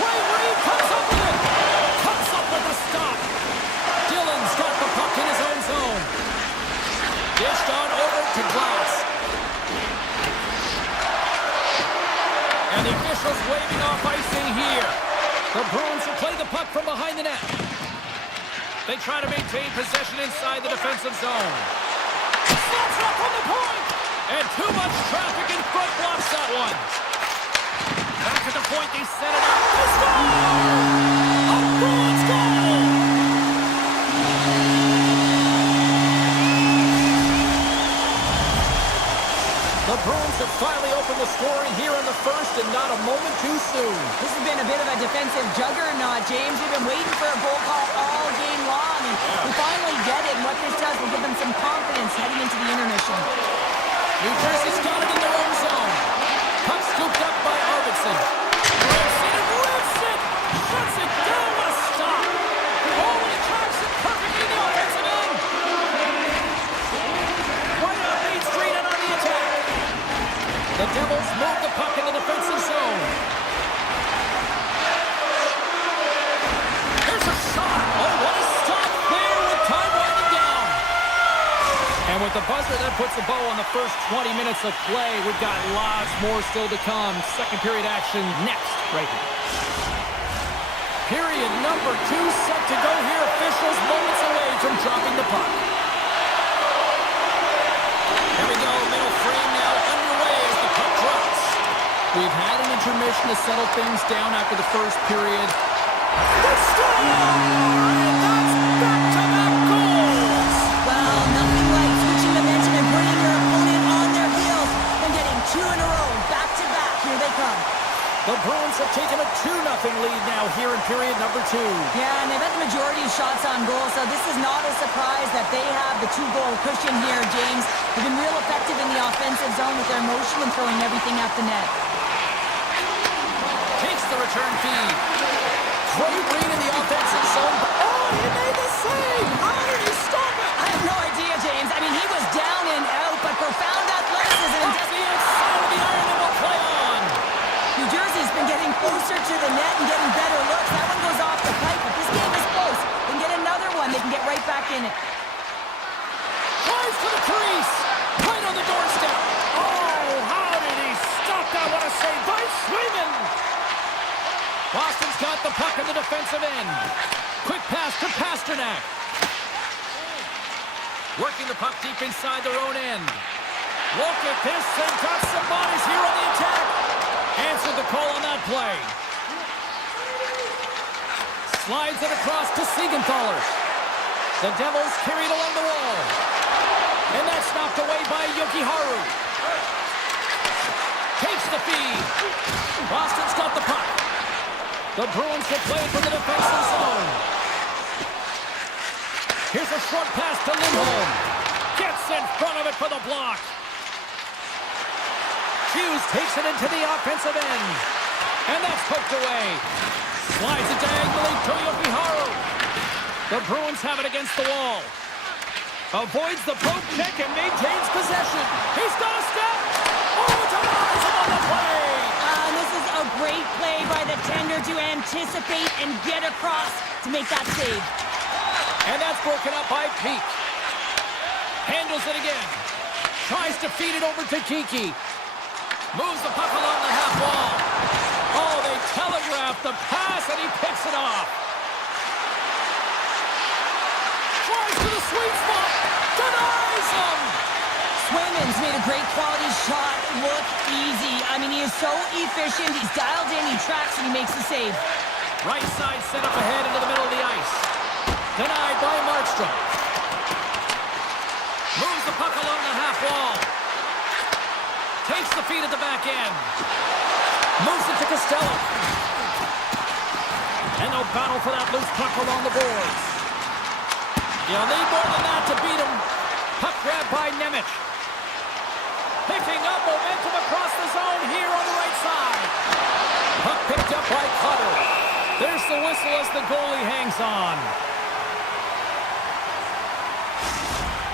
Ray Reed comes up with it. Comes up with the stop. Dillon's got the puck in his own zone. Dished on over to Glass. And the officials waving off icing here. The Bruins will play the puck from behind the net. They try to maintain possession inside the defensive zone. Snaps up from the point. And too much traffic in front blocks that one. Back at the point, they set it up. They score! A Bruins goal! The Bruins have finally opened the scoring here in the first, and not a moment too soon. This has been a bit of a defensive juggernaut, James. We've been waiting for a goal call all game long, and we finally get it. And what this does will give them some confidence heading into the intermission. New Jersey's got it in their own zone. Puck scooped up by Arvidsson. Rips it and rips it! Shuts it down with a stop. Oh, and he tracks it perfectly in the offensive end. Right on Main Street and on the attack. The Devils move the puck in the defensive zone. Here's a shot. Oh, what a stop there with time winding down. And with the buzzer, that puts a bow on the first 20 minutes of play. We've got lots more still to come. Second period action next, right here. Period number 2 set to go here. Officials moments away from dropping the puck. Here we go, middle frame now underway as the puck drops. We've had an intermission to settle things down after the first period. The score! And that's back-to-back goals! Well, nothing like switching momentum and putting your opponent on their heels and getting 2 in a row, back-to-back here two. Yeah, and they've had the majority of shots on goal, so this is not a surprise that they have the 2-goal cushion here, James. They've been real effective in the offensive zone with their motion and throwing everything at the net. Takes the return feed. Great read in the offensive zone. Oh, he made the save! How did he stop it? I have no idea, James. I mean, he was down and out, but profound athleticism. Off the inside of the iron and will play on. New Jersey's been getting closer to the net and getting better looks. That one goes off the pipe, but this game is close. They can get another one. They can get right back in it. Flies to the crease. Right on the doorstep. Oh, how did he stop that? What a save by Swayman. Boston's got the puck in the defensive end. Quick pass to Pasternak. Working the puck deep inside their own end. Look at this. They've got some bodies here on the attack. Answered the call on that play. Slides it across to Siegenthaler. The Devils carried along the wall. And that's knocked away by Yokiharu. Takes the feed. Boston's got the puck. The Bruins will play it from the defensive zone. Here's a short pass to Lindholm. Gets in front of it for the block. Hughes takes it into the offensive end. And that's poked away. Slides it diagonally to Yokiharu. The Bruins have it against the wall. Avoids the poke check and maintains possession. He's got a step. Oh, denies him on the play. And this is a great play by the tender to anticipate and get across to make that save. And that's broken up by Peak. Handles it again. Tries to feed it over to Kiki. Moves the puck along the half wall. Oh, they telegraph the pass and he picks it off. Tries to the sweet spot. Denies him. Swayman's made a great quality shot look easy. I mean, he is so efficient. He's dialed in, he tracks, and he makes the save. Right side set up ahead into the middle of the ice. Denied by Markstrom. Moves the puck along the half wall. Takes the feed at the back end. Moves it to Costello. And they'll battle for that loose puck along the boards. You'll need more than that to beat him. Puck grab by Nemec. Picking up momentum across the zone here on the right side. Puck picked up by Cutter. There's the whistle as the goalie hangs on.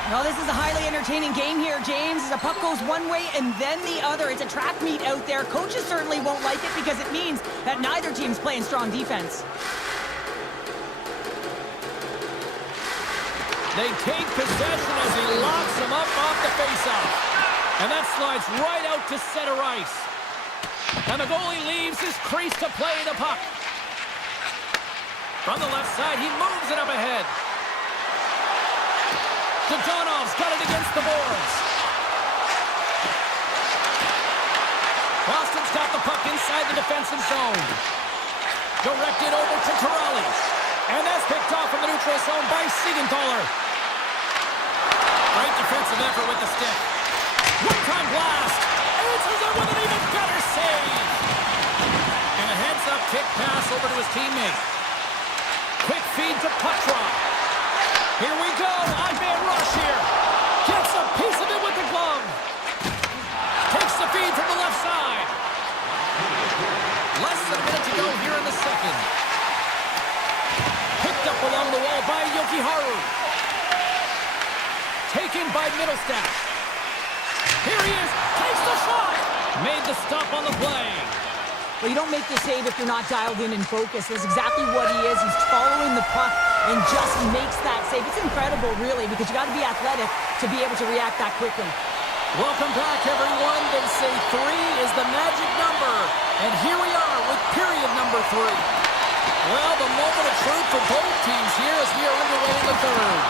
Well, this is a highly entertaining game here, James. As the puck goes one way and then the other. It's a track meet out there. Coaches certainly won't like it because it means that neither team's playing strong defense. They take possession as he locks him up off the faceoff. And that slides right out to center ice. And the goalie leaves his crease to play the puck. From the left side, he moves it up ahead. Dodonov's got it against the boards. Boston's got the puck inside the defensive zone. Directed over to Torelli. And that's picked off from the neutral zone by Siegenthaler. Great defensive effort with the stick. One-time blast. Answers it with an even better save. And a heads-up kick pass over to his teammate. Quick feed to Petrov. Here we go. Odd-man rush here. Gets a piece of it with the glove. Takes the feed from the left side. Less than a minute to go here in the second. Picked up along the wall by Yokiharu. Taken by Middlestat. Here he is. Takes the shot. Made the stop on the play. Well, you don't make the save if you're not dialed in and focused. That's exactly what he is. He's following the puck and just makes that save. It's incredible, really, because you got to be athletic to be able to react that quickly. Welcome back, everyone. They say 3 is the magic number. And here we are with period number 3. Well, the moment of truth for both teams here as we are underway in the third.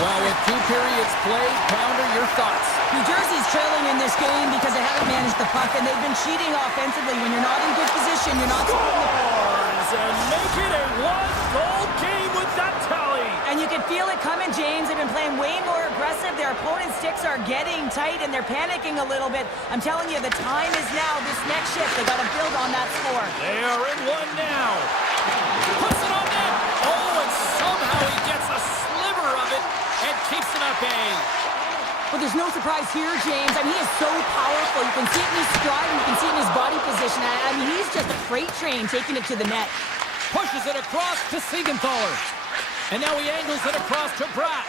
Well, with 2 periods played, Pounder, your thoughts? New Jersey's trailing in this game because they haven't managed the puck, and they've been cheating offensively. When you're not in good position, you're not scoring the Scores and make it a 1-goal game with that tally. And you can feel it coming, James. They've been playing way more aggressive. Their opponent's sticks are getting tight, and they're panicking a little bit. I'm telling you, the time is now. This next shift, they got to build on that score. They are in one now. Puts it on there's no surprise here, James. I mean, he is so powerful. You can see it in his stride, and you can see it in his body position. I mean, he's just a freight train taking it to the net. Pushes it across to Siegenthaler. And now he angles it across to Bratt.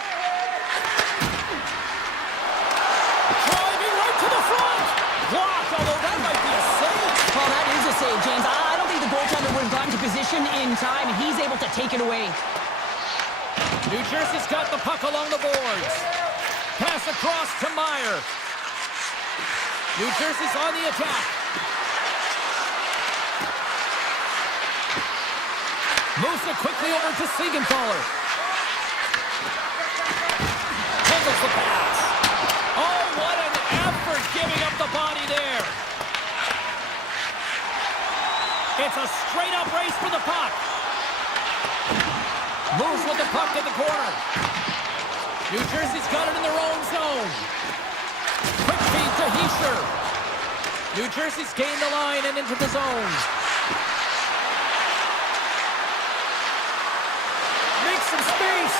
Driving right to the front. Blocked, although that might be a save. Oh, that is a save, James. I don't think the goaltender would have gotten to position in time, and he's able to take it away. New Jersey's got the puck along the boards. Pass across to Meyer. New Jersey's on the attack. Moves it quickly over to Siegenthaler. Handles the pass. Oh, what an effort giving up the body there. It's a straight-up race for the puck. Moves with the puck in the corner. New Jersey's got it in their own zone. Quick feed to Hischier. New Jersey's gained the line and into the zone. Makes some space.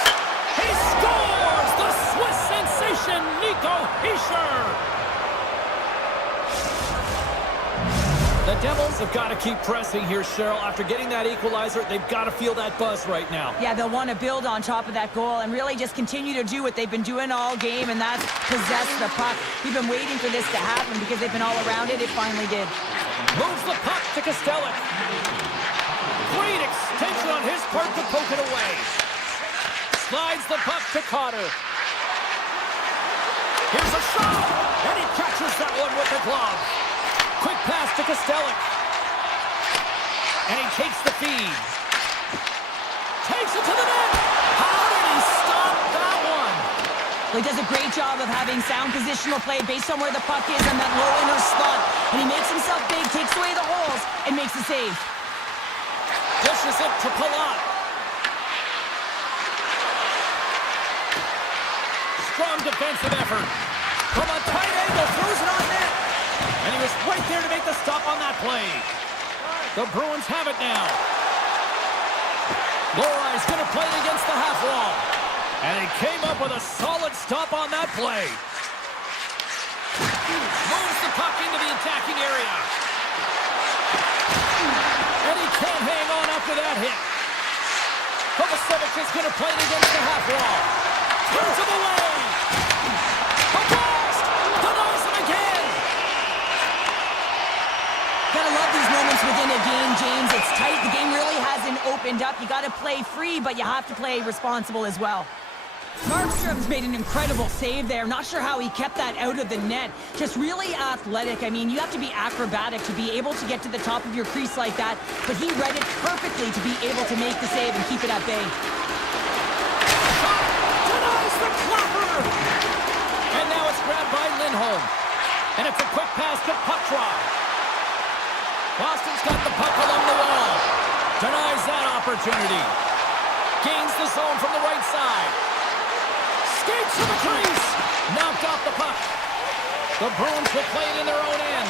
He scores! The Swiss sensation, Nico Hischier. The Devils have got to keep pressing here, Cheryl. After getting that equalizer, they've got to feel that buzz right now. Yeah, they'll want to build on top of that goal and really just continue to do what they've been doing all game, and that's possess the puck. We've been waiting for this to happen because they've been all around it. It finally did. Moves the puck to Kostelic. Great extension on his part to poke it away. Slides the puck to Cotter. Here's a shot, and he catches that one with the glove. Quick pass to Kostelic. And he takes the feed. Takes it to the net. How did he stop that one? Well, he does a great job of having sound positional play based on where the puck is in that low inner slot. And he makes himself big, takes away the holes, and makes a save. Dishes it to Palat. Strong defensive effort. From a tight angle, throws it on net. And he was right there to make the stop on that play. The Bruins have it now. Lorai's going to play it against the half wall. And he came up with a solid stop on that play. Moves the puck into the attacking area. And he can't hang on after that hit. Kovacevic is going to play it against the half wall. Turns it away. A blast! Denies him again. Gotta love these moments within a game, James. It's tight. The game really hasn't opened up. You gotta play free, but you have to play responsible as well. Markstrom's made an incredible save there. Not sure how he kept that out of the net. Just really athletic. I mean, you have to be acrobatic to be able to get to the top of your crease like that, but he read it perfectly to be able to make the save and keep it at bay. Denies the clapper! And now it's grabbed by Lindholm. And it's a quick pass to Puckdraw. Boston's got the puck along the wall. Denies that opportunity. Gains the zone from the right side. Skates to the crease. Knocked off the puck. The Bruins will play it in their own end.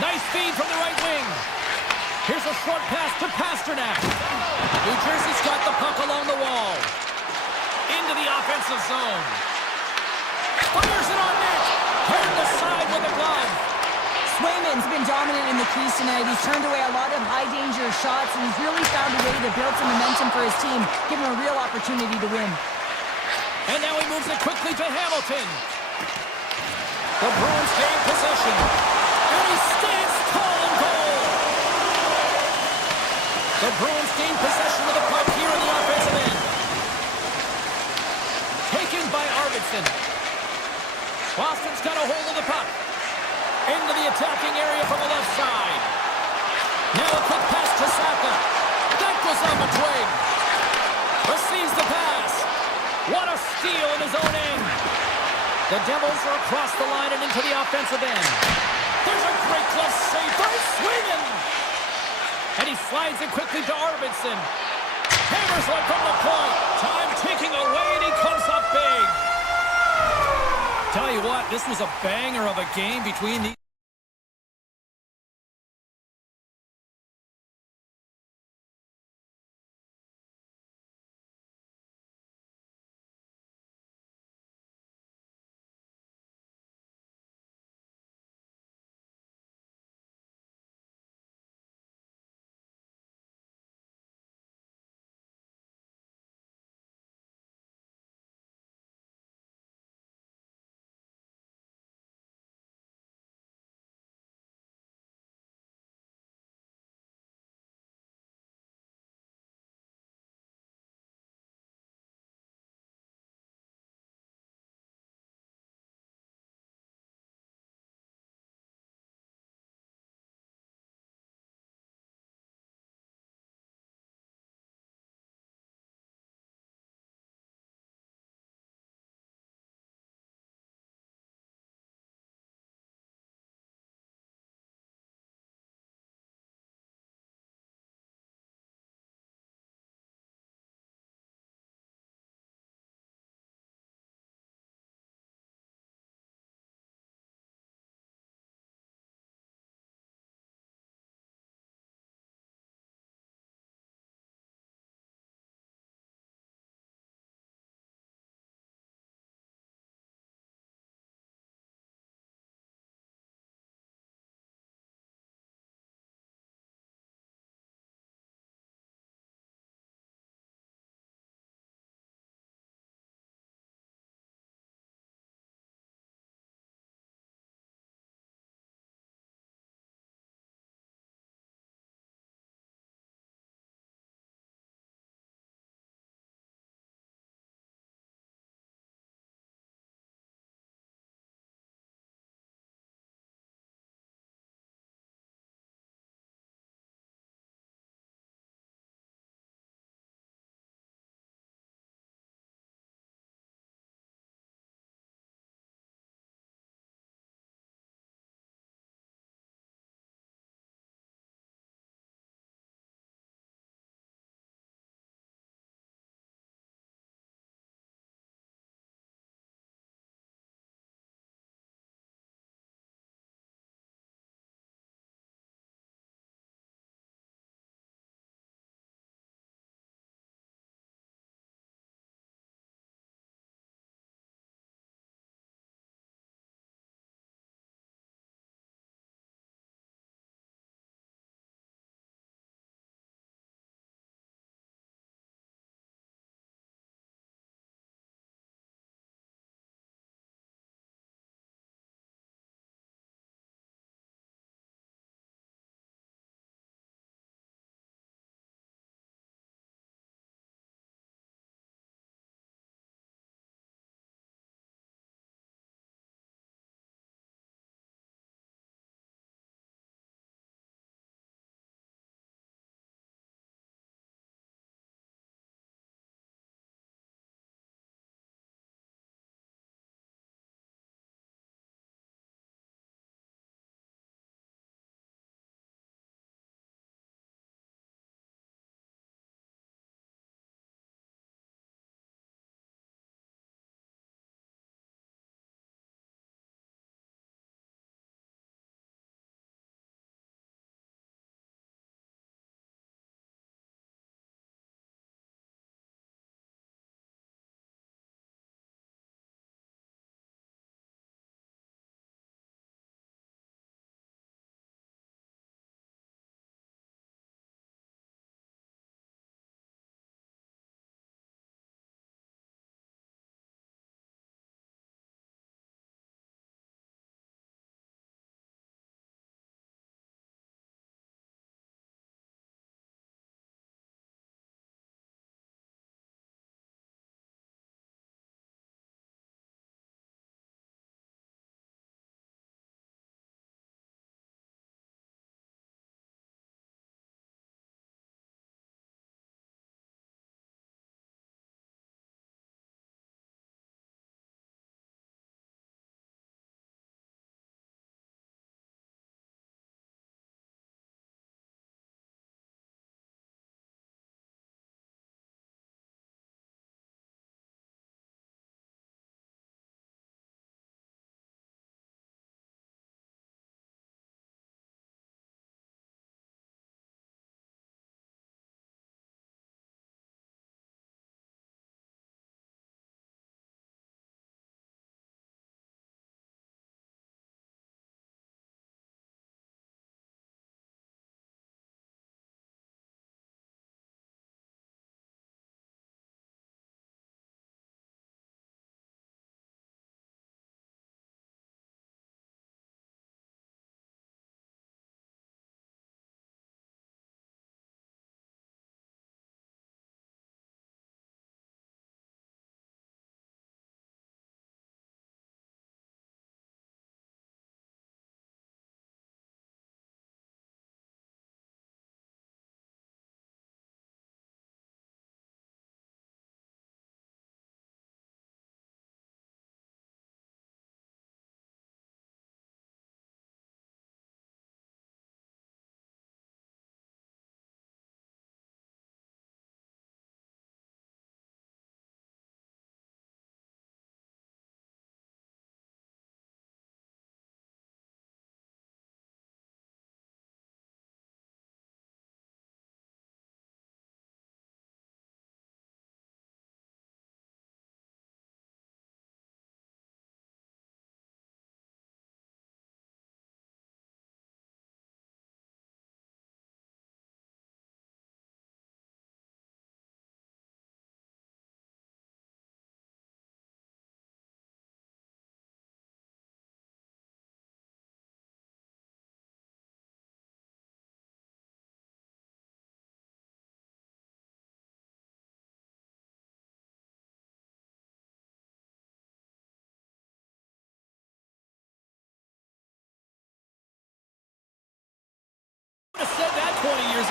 Nice feed from the right wing. Here's a short pass to Pasternak. New Jersey's got the puck along the wall. Into the offensive zone. Fires it on net. Turned aside with a glove. Swayman's been dominant in the crease tonight. He's turned away a lot of high-danger shots, and he's really found a way to build some momentum for his team, give him a real opportunity to win. And now he moves it quickly to Hamilton. The Bruins gain possession. And he stands tall in goal. The Bruins gain possession of the puck here in the offensive end. Taken by Arvidsson. Boston's got a hold of the puck. Into the attacking area from the left side. Now a quick pass to Saka. That goes on the twig. Receives the pass. What a steal in his own end. The Devils are across the line and into the offensive end. There's a great glove save by Sweden. And he slides it quickly to Arvidsson. Hammers one from the point. Time ticking away, and he comes up big. Tell you what, this was a banger of a game between these.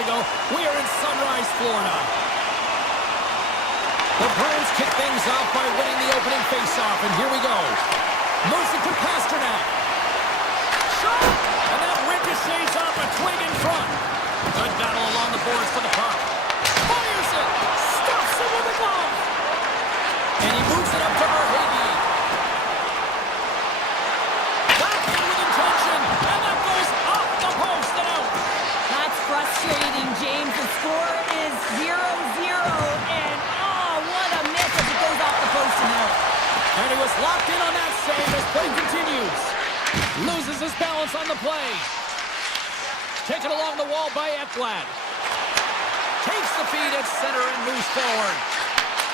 we go. We are in Sunrise, Florida. The Bruins kick things off by winning the opening faceoff, and here we go. Moves it to Pasternak. Shot! And that ricochets off a twig in front. Good battle along the boards for the puck. Fires it! Stuffs it with a glove! And he moves it up to Verhaeghe. Back in with intention, and that goes off the post and out. That's frustrating, James. The score is 0-0, and what a miss as it goes off the post and out. And he was locked in on that save as play continues. Loses his balance on the play. Taken along the wall by Ekblad. Takes the feed at center and moves forward.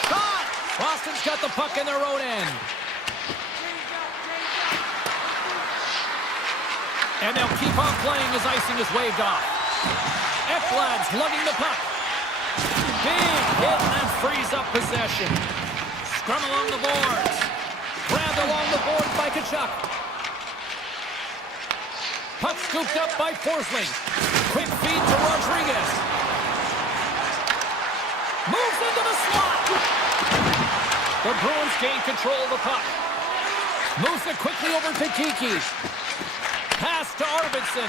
Shot! Boston's got the puck in their own end. And they'll keep on playing as icing is waved off. Ekblad's lugging the puck. Big hit, and that frees up possession. Scrum along the boards. Grabbed along the boards by Tkachuk. Puck scooped up by Forsling. Quick feed to Rodriguez. Moves into the slot. The Bruins gain control of the puck. Moves it quickly over to Kiki. Pass to Arvidsson.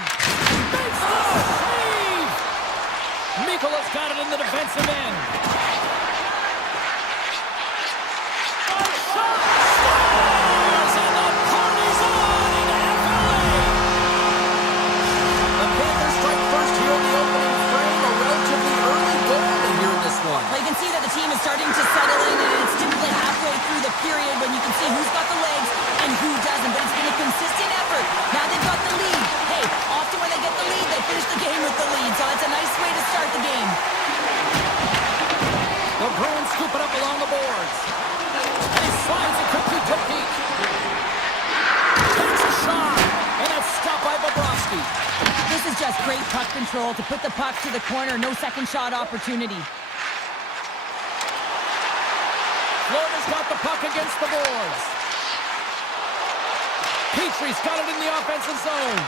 Makes the save! Mikola's got it in the defensive end. Shot! Scores! And the party's on in FLA! The Panthers strike first here in the opening frame. A relatively early goal in here in this one. Well, you can see that the team is starting to settle in, and it's typically halfway through the period when you can see who's got the legs and who doesn't, but it's been a consistent effort. Now they've got the lead. Hey, often when they get the lead, they finish the game with the lead, so that's a nice way to start the game. The Bruins scoop it up along the boards. And he slides it quickly to Pete. Takes a shot, and that's stopped by Bobrovsky. This is just great puck control to put the puck to the corner. No second shot opportunity. Florida's got the puck against the boards. Petrie's got it in the offensive zone.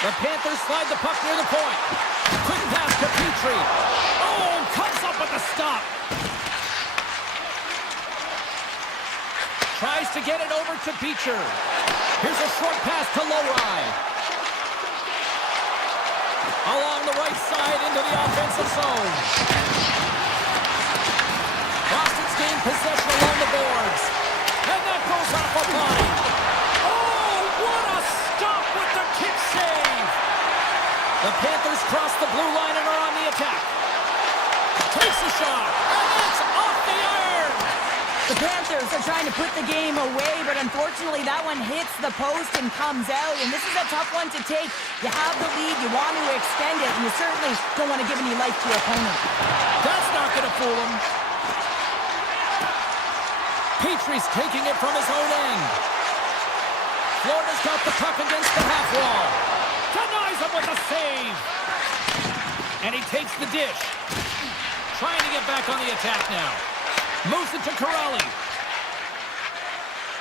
The Panthers slide the puck near the point. Quick pass to Petrie. Oh, comes up with the stop. Tries to get it over to Beecher. Here's a short pass to Lowry. Along the right side into the offensive zone. Boston's gained possession along the boards. And that goes off a line. Oh, what a stop with the kick save. The Panthers cross the blue line and are on the attack. Takes a shot, and that's off the iron. The Panthers are trying to put the game away, but unfortunately that one hits the post and comes out, and this is a tough one to take. You have the lead, you want to extend it, and you certainly don't want to give any life to your opponent. That's not going to fool him. Petrie's taking it from his own end. Florida's got the puck against the half wall. Denies him with a save. And he takes the dish. Trying to get back on the attack now. Moves it to Corrali.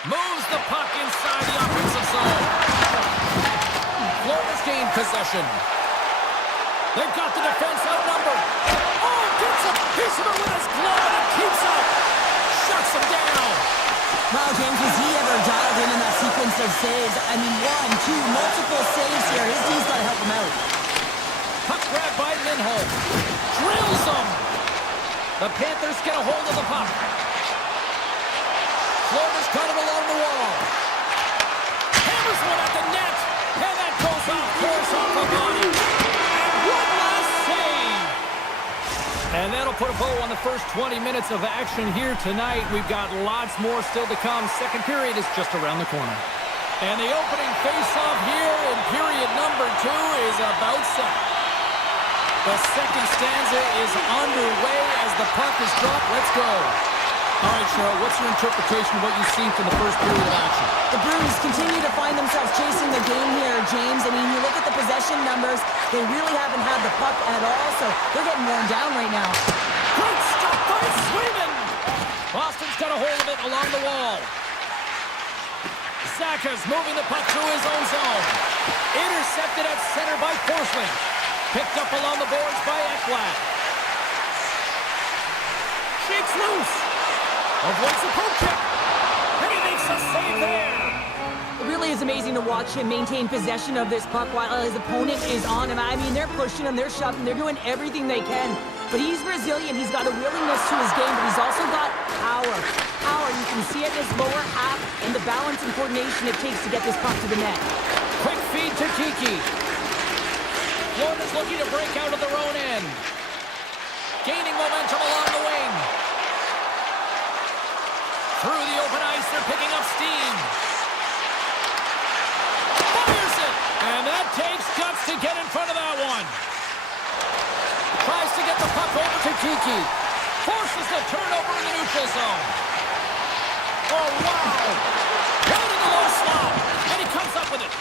Moves the puck inside the offensive zone. Florida's gained possession. They've got the defense outnumbered. Oh, gets a piece of it with his glove and keeps up. Shuts him down. Wow, James, was he ever dialed in that sequence of saves? I mean, 1, 2, multiple saves here. His team's got to help him out. Puck grab by Lindholm. Drills him. The Panthers get a hold of the puck. Florida's got it along the wall. Hammers one at the net. And that goes off course off the body. And one last save. And that'll put a bow on the first 20 minutes of action here tonight. We've got lots more still to come. Second period is just around the corner. And the opening face-off here in period number 2 is about set. The second stanza is underway as the puck is dropped. Let's go. All right, Cheryl, what's your interpretation of what you've seen from the first period of action? The Bruins continue to find themselves chasing the game here, James. I mean, you look at the possession numbers, they really haven't had the puck at all, so they're getting worn down right now. Great stop by Swayman! Boston's got a hold of it along the wall. Saka's moving the puck through his own zone. Intercepted at center by Forsling. Picked up along the boards by Ekblad. Shakes loose. Avoids the poke check. And he makes a save there. It really is amazing to watch him maintain possession of this puck while his opponent is on him. I mean, they're pushing him, they're shoving, they're doing everything they can. But he's resilient, he's got a willingness to his game, but he's also got power. Power, you can see it in his lower half and the balance and coordination it takes to get this puck to the net. Quick feed to Kiki. Florida's looking to break out of their own end. Gaining momentum along the wing. Through the open ice, they're picking up steam. Fires it! And that takes guts to get in front of that one. Tries to get the puck over to Kiki. Forces the turnover in the neutral zone. Oh, wow! Right in the low slot. And he comes up with it.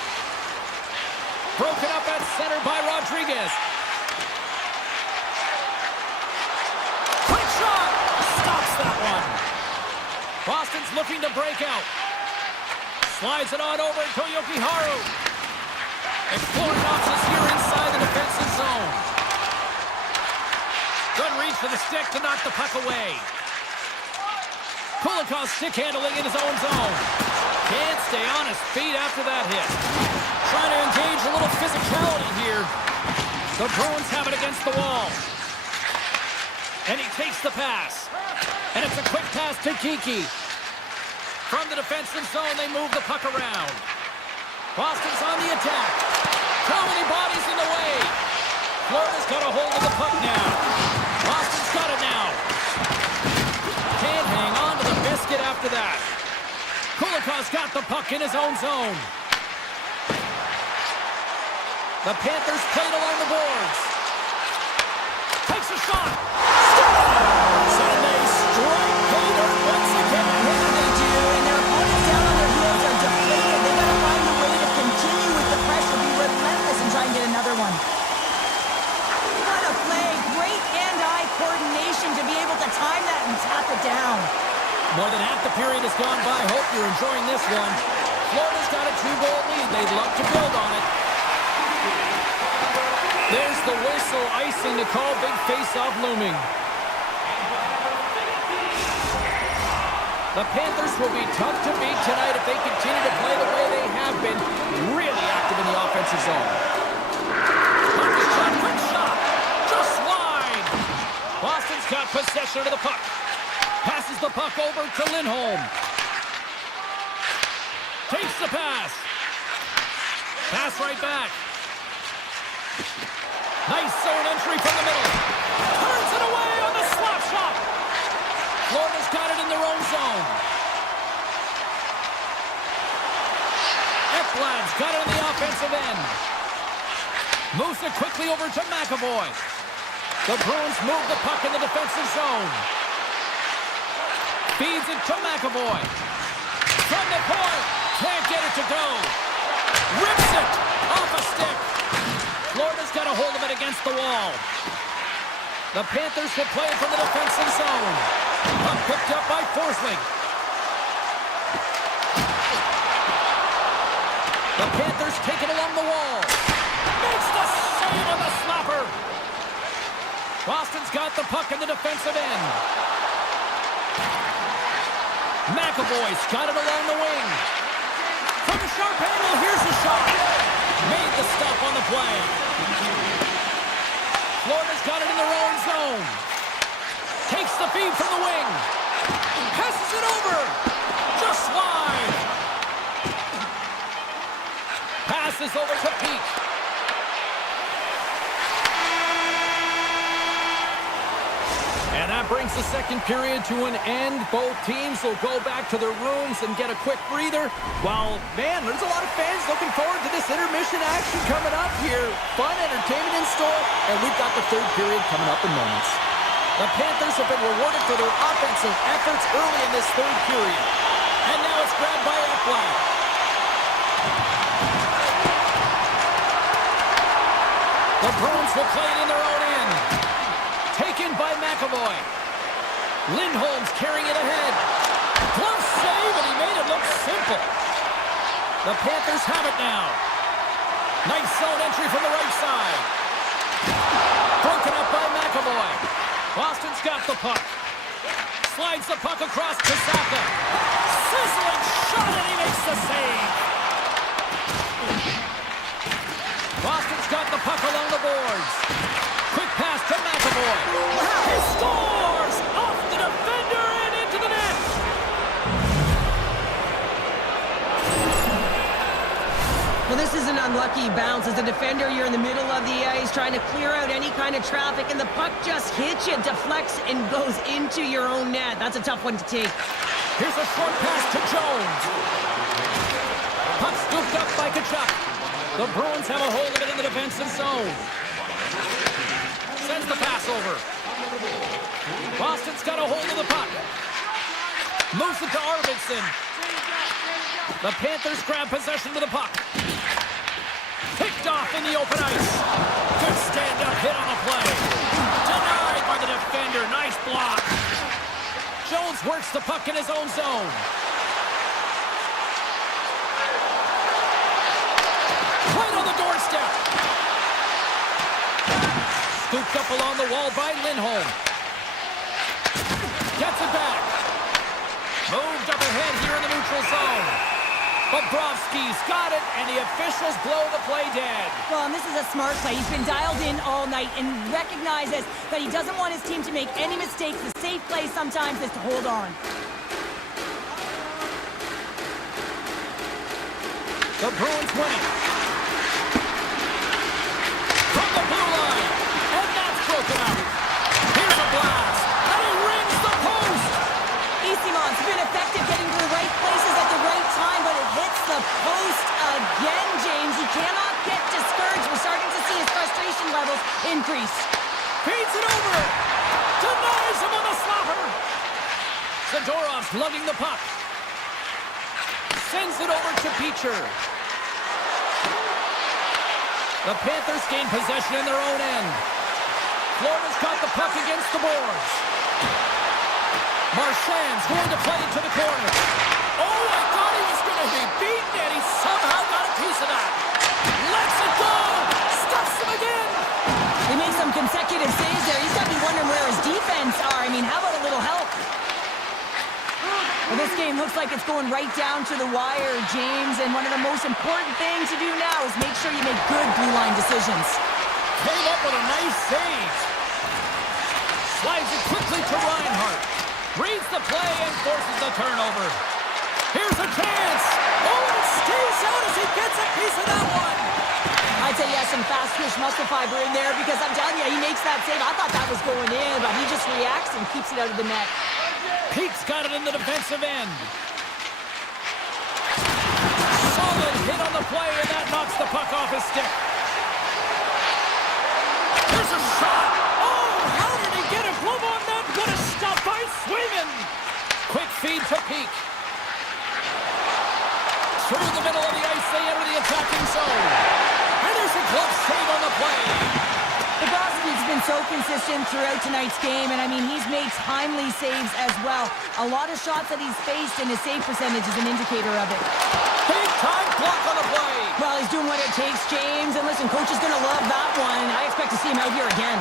Broken up at center by Rodriguez. Quick shot! Stops that one. Boston's looking to break out. Slides it on over to Yokiharu. Exploring options here inside the defensive zone. Good reach for the stick to knock the puck away. Kulikov stick handling in his own zone. Can't stay on his feet after that hit. Trying to engage a little physicality here. The Bruins have it against the wall. And he takes the pass. And it's a quick pass to Kiki. From the defensive zone, they move the puck around. Boston's on the attack. Too many bodies in the way. Florida's got a hold of the puck now. Boston's got it now. Can't hang on to the biscuit after that. Kulikov's got the puck in his own zone. The Panthers played along the boards. Takes a shot. Scores! And they strike Gator once again. Yeah, they do, and their opponents down on their heels are deflated. They gotta find a way to continue with the pressure, be relentless and try and get another one. What a play. Great hand-eye coordination to be able to time that and tap it down. More than half the period has gone by. Hope you're enjoying this one. Florida's got a 2-goal lead. They'd love to build on it. There's the whistle, icing to call. Big face-off looming. The Panthers will be tough to beat tonight if they continue to play the way they have been. Really active in the offensive zone. Quick shot. Just wide. Boston's got possession of the puck. Passes the puck over to Lindholm. Takes the pass. Pass right back. Nice zone entry from the middle. Turns it away on the slap shot. Florida's got it in their own zone. Ekblad's got it on the offensive end. Moves it quickly over to McAvoy. The Bruins move the puck in the defensive zone. Feeds it to McAvoy. From the point. Can't get it to go. Rips it off a stick. Florida's got a hold of it against the wall. The Panthers will play it from the defensive zone. Puck picked up by Forsling. The Panthers take it along the wall. Makes the save on the slapper. Boston's got the puck in the defensive end. McAvoy's got it along the wing. From a sharp angle, here's the shot. Made the stop on the play. Florida's got it in their own zone. Takes the feed from the wing. Passes it over. Just wide. Passes over to Peak. And that brings the second period to an end. Both teams will go back to their rooms and get a quick breather. While, man, there's a lot of fans looking forward to this intermission action coming up here. Fun entertainment in store, and we've got the third period coming up in moments. The Panthers have been rewarded for their offensive efforts early in this third period. And now it's grabbed by Ekblad. The Bruins will play it in their own end. Taken by McAvoy. Lindholm's carrying it ahead. Glove save, and he made it look simple. The Panthers have it now. Nice zone entry from the right side. Broken up by McAvoy. Boston's got the puck. Slides the puck across to Saka. Sizzling shot, and he makes the save. Boston's got the puck along the boards. Quick pass to McAvoy. He scores! Off the defender and into the net! Well, this is an unlucky bounce. As a defender, you're in the middle of the ice trying to clear out any kind of traffic, and the puck just hits you, deflects, and goes into your own net. That's a tough one to take. Here's a short pass to Jones. Puck scooped up by Kachuk. The Bruins have a hold of it in the defensive zone. Sends the pass over. Boston's got a hold of the puck. Moves it to Arvidsson. The Panthers grab possession of the puck. Picked off in the open ice. Good stand-up hit on the play. Denied by the defender. Nice block. Jones works the puck in his own zone. Right on the doorstep. Scooped up along the wall by Lindholm. Gets it back. Moved up ahead here in the neutral zone. Bobrovsky's got it, and the officials blow the play dead. Well, and this is a smart play. He's been dialed in all night and recognizes that he doesn't want his team to make any mistakes. The safe play sometimes is to hold on. The Bruins winning. From the blue line, and that's broken up. Here's a blast, and he rings the post. Easymon's been effective getting to the right places at the right time, but it hits the post again, James. He cannot get discouraged. We're starting to see his frustration levels increase. Feeds it over. Denies him on the slapper. Zadorov's lugging the puck. Sends it over to Beecher. The Panthers gain possession in their own end. Florida's got the puck against the boards. Marchand's going to play it to the corner. Oh, I thought he was going to be beaten, and he somehow got a piece of that. Lets it go. Stuffs him again. He made some consecutive saves there. He's got to be wondering where his defense are. I mean, how about a little help? Well, this game looks like it's going right down to the wire, James, and one of the most important things to do now is make sure you make good blue line decisions. Came up with a nice save. Slides it quickly to Reinhart. Reads the play and forces the turnover. Here's a chance. Oh, it stays out as he gets a piece of that one. I'd say he has some fast twitch muscle fiber in there because I'm telling you, he makes that save. I thought that was going in, but he just reacts and keeps it out of the net. Peake's got it in the defensive end. Solid hit on the play, and that knocks the puck off his stick. There's a shot. Oh, how did he get a glove on that? What a stop by Swayman. Quick feed to Peake. Through the middle of the ice, they enter the attacking zone. And there's a glove save on the play. Bobrovsky's been so consistent throughout tonight's game, and I mean, he's made timely saves as well. A lot of shots that he's faced, and his save percentage is an indicator of it. Big time block on the play. Well, he's doing what it takes, James, and listen, coach is going to love that one. I expect to see him out here again.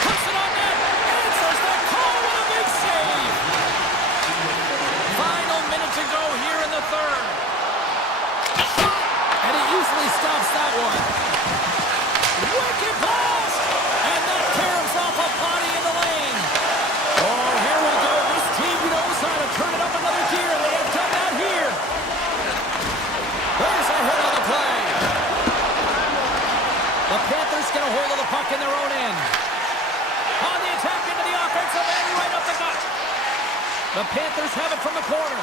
Puts it on net. Answers the call with a big save. Final minute to go here in the third. And he easily stops that one. Wicked blast! And that caroms off a body in the lane. Oh, here we go. This team knows how to turn it up another gear. They have done that here. There's a hit on the play. The Panthers get a hold of the puck in their own end. On the attack into the offensive end, right up the gut. The Panthers have it from the corner.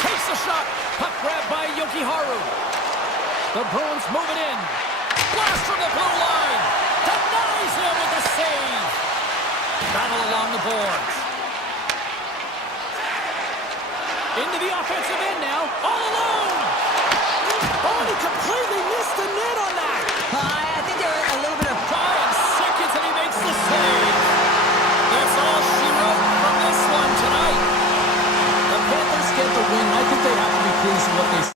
Takes the shot. Puck grabbed by Yokiharu. The Bruins move it in. Blast from the blue line. Denies him with the save. Battle along the boards. Into the offensive end now. All alone. Oh, and he completely missed the net on that. I think there were a little bit of 5 seconds and he makes the save. That's all she wrote from this one tonight. The Panthers get the win. I think they have to be pleased with what they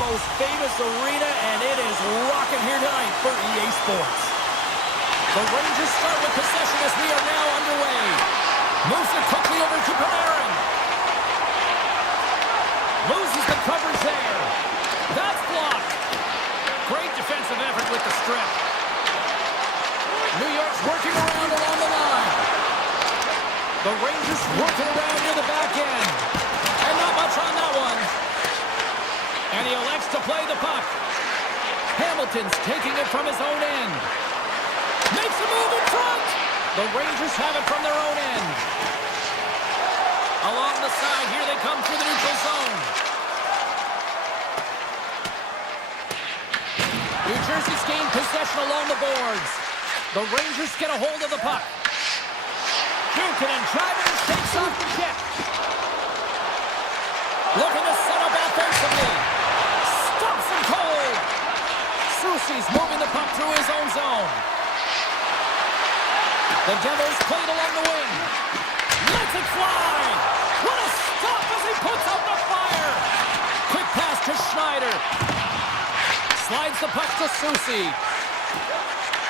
most famous arena, and it is rocking here tonight for EA Sports. The Rangers start with possession as we are now underway. Moves it quickly over to Panarin. Loses the coverage there. That's blocked. Great defensive effort with the strip. New York's working around along the line. The Rangers working around near the back end. And not much on that one. And he elects to play the puck. Hamilton's taking it from his own end. Makes a move in front. The Rangers have it from their own end. Along the side, here they come through the neutral zone. New Jersey's gained possession along the boards. The Rangers get a hold of the puck. Jukinen driving and shakes off the check. Looking to set up offensively. Stops him cold. Soucy's moving the puck through his own zone. The Devils played along the wing. Lets it fly. What a stop as he puts out the fire. Quick pass to Schneider. Slides the puck to Soucy.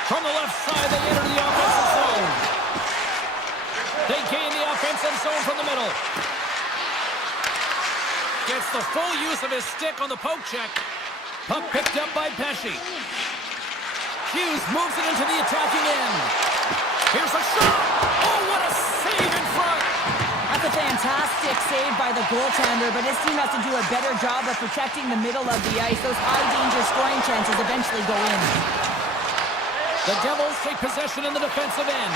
From the left side, they enter the offensive zone. They gain the offensive zone from the middle. Gets the full use of his stick on the poke check. Puck picked up by Pesce. Hughes moves it into the attacking end. Here's a shot. Oh, what a save in front. That's a fantastic save by the goaltender, but his team has to do a better job of protecting the middle of the ice. Those high-danger scoring chances eventually go in. The Devils take possession in the defensive end.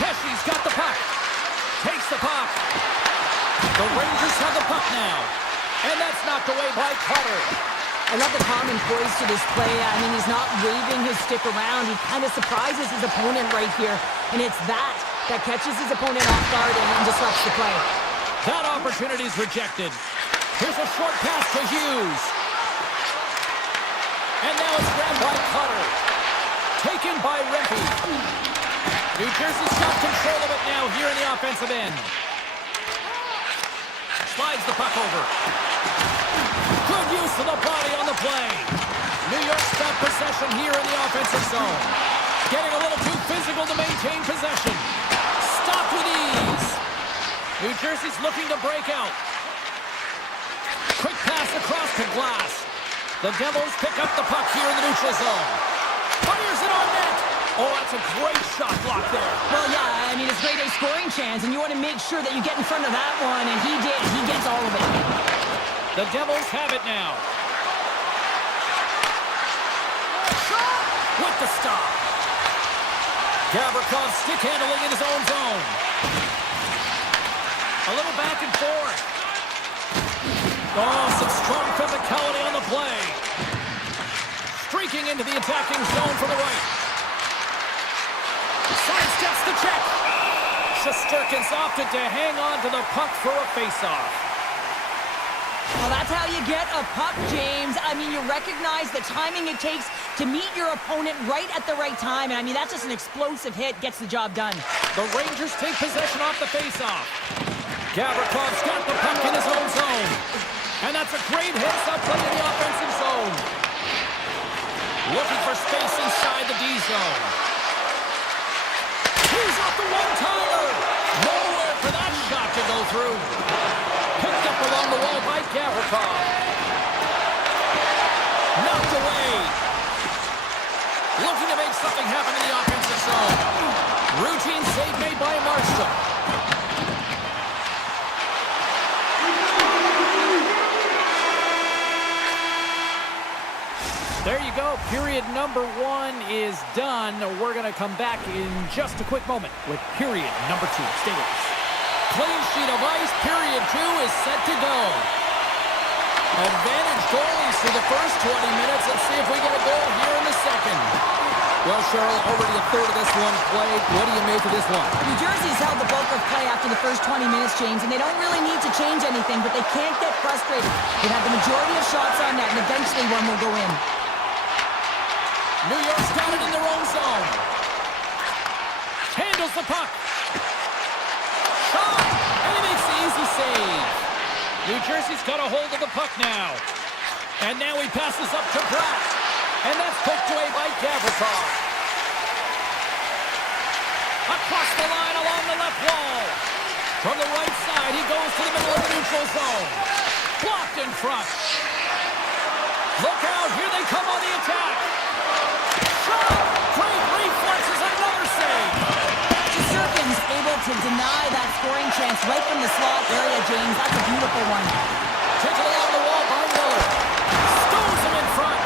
Pesce's got the puck. Takes the puck. The Rangers have the puck now. And that's knocked away by Cutter. I love the calm and poise to this play. I mean, he's not waving his stick around. He kind of surprises his opponent right here. And it's that catches his opponent off guard and disrupts the play. That opportunity's rejected. Here's a short pass to Hughes. And now it's grabbed by Cutter. Taken by Rempe. New Jersey's got control of it now here in the offensive end. Slides the puck over. Good use of the body on the play. New York's got possession here in the offensive zone. Getting a little too physical to maintain possession. Stopped with ease. New Jersey's looking to break out. Quick pass across to Glass. The Devils pick up the puck here in the neutral zone. Fires it on net. Oh, that's a great shot block there. Well, yeah, I mean, it's a great scoring chance, and you want to make sure that you get in front of that one, and he did. He gets all of it. The Devils have it now. Shot! With the stop. Gavrikov stick handling in his own zone. A little back and forth. Oh, some strong physicality on the play. Streaking into the attacking zone from the right. Sidesteps the check. Shesterkin's opted to hang on to the puck for a face-off. Well, that's how you get a puck, James. I mean, you recognize the timing it takes to meet your opponent right at the right time. And I mean, that's just an explosive hit. Gets the job done. The Rangers take possession off the face-off. Gavrikov's got the puck in his own zone. And that's a great heads-up play in the offensive zone. Looking for space inside the D zone. He's off the one-timer. Nowhere for that shot to go through. Picked up along the wall by Gavrikov. Knocked away. Looking to make something happen in the offensive zone. Routine save made by Marshall. There you go. Period number 1 is done. We're going to come back in just a quick moment with period number 2. Stay with us. Clean sheet of ice. Period 2 is set to go. Advantage goalies through the first 20 minutes. Let's see if we get a goal here in the second. Well, Cheryl, already a third of this one played. What do you make of this one? New Jersey's held the bulk of play after the first 20 minutes, James, and they don't really need to change anything, but they can't get frustrated. They've had the majority of shots on net, and eventually one will go in. New York's got it in their own zone. Handles the puck. Shot! And he makes the easy save. New Jersey's got a hold of the puck now. And now he passes up to Bratt. And that's poked away by Gavrikov. Across the line along the left wall. From the right side, he goes to the middle of the neutral zone. Blocked in front. Look out, here they come on the attack. Shot! Great reflexes, another save. Shesterkin's able to deny that scoring chance right from the slot area, James. That's a beautiful one. Taken along the wall by Miller. Stones him in front.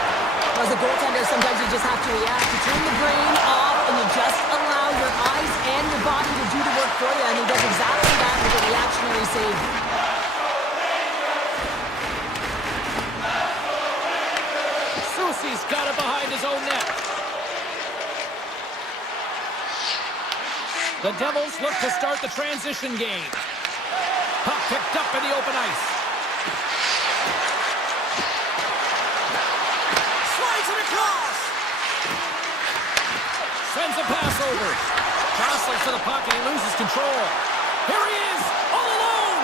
As a goaltender, sometimes you just have to react. You turn the brain off and you just allow your eyes and your body to do the work for you, and he does exactly that with a reactionary save. Soucy's got it behind his own net. The Devils look to start the transition game. Puck picked up in the open ice. Slides it across. Sends a pass over. Jostles to the puck and he loses control. Here he is, all alone.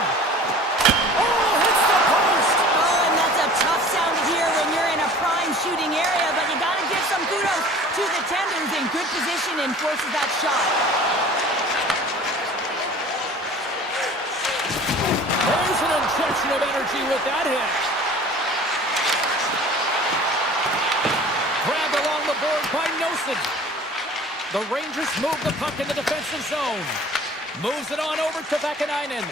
Oh, hits the post. Oh, and that's a tough sound to hear when you're in a prime shooting area, but you gotta give some kudos to the tendons in good position and forces that shot. There's an injection of energy with that hit. Grabbed along the board by Nosen. The Rangers move the puck in the defensive zone. Moves it on over to Vakanainen.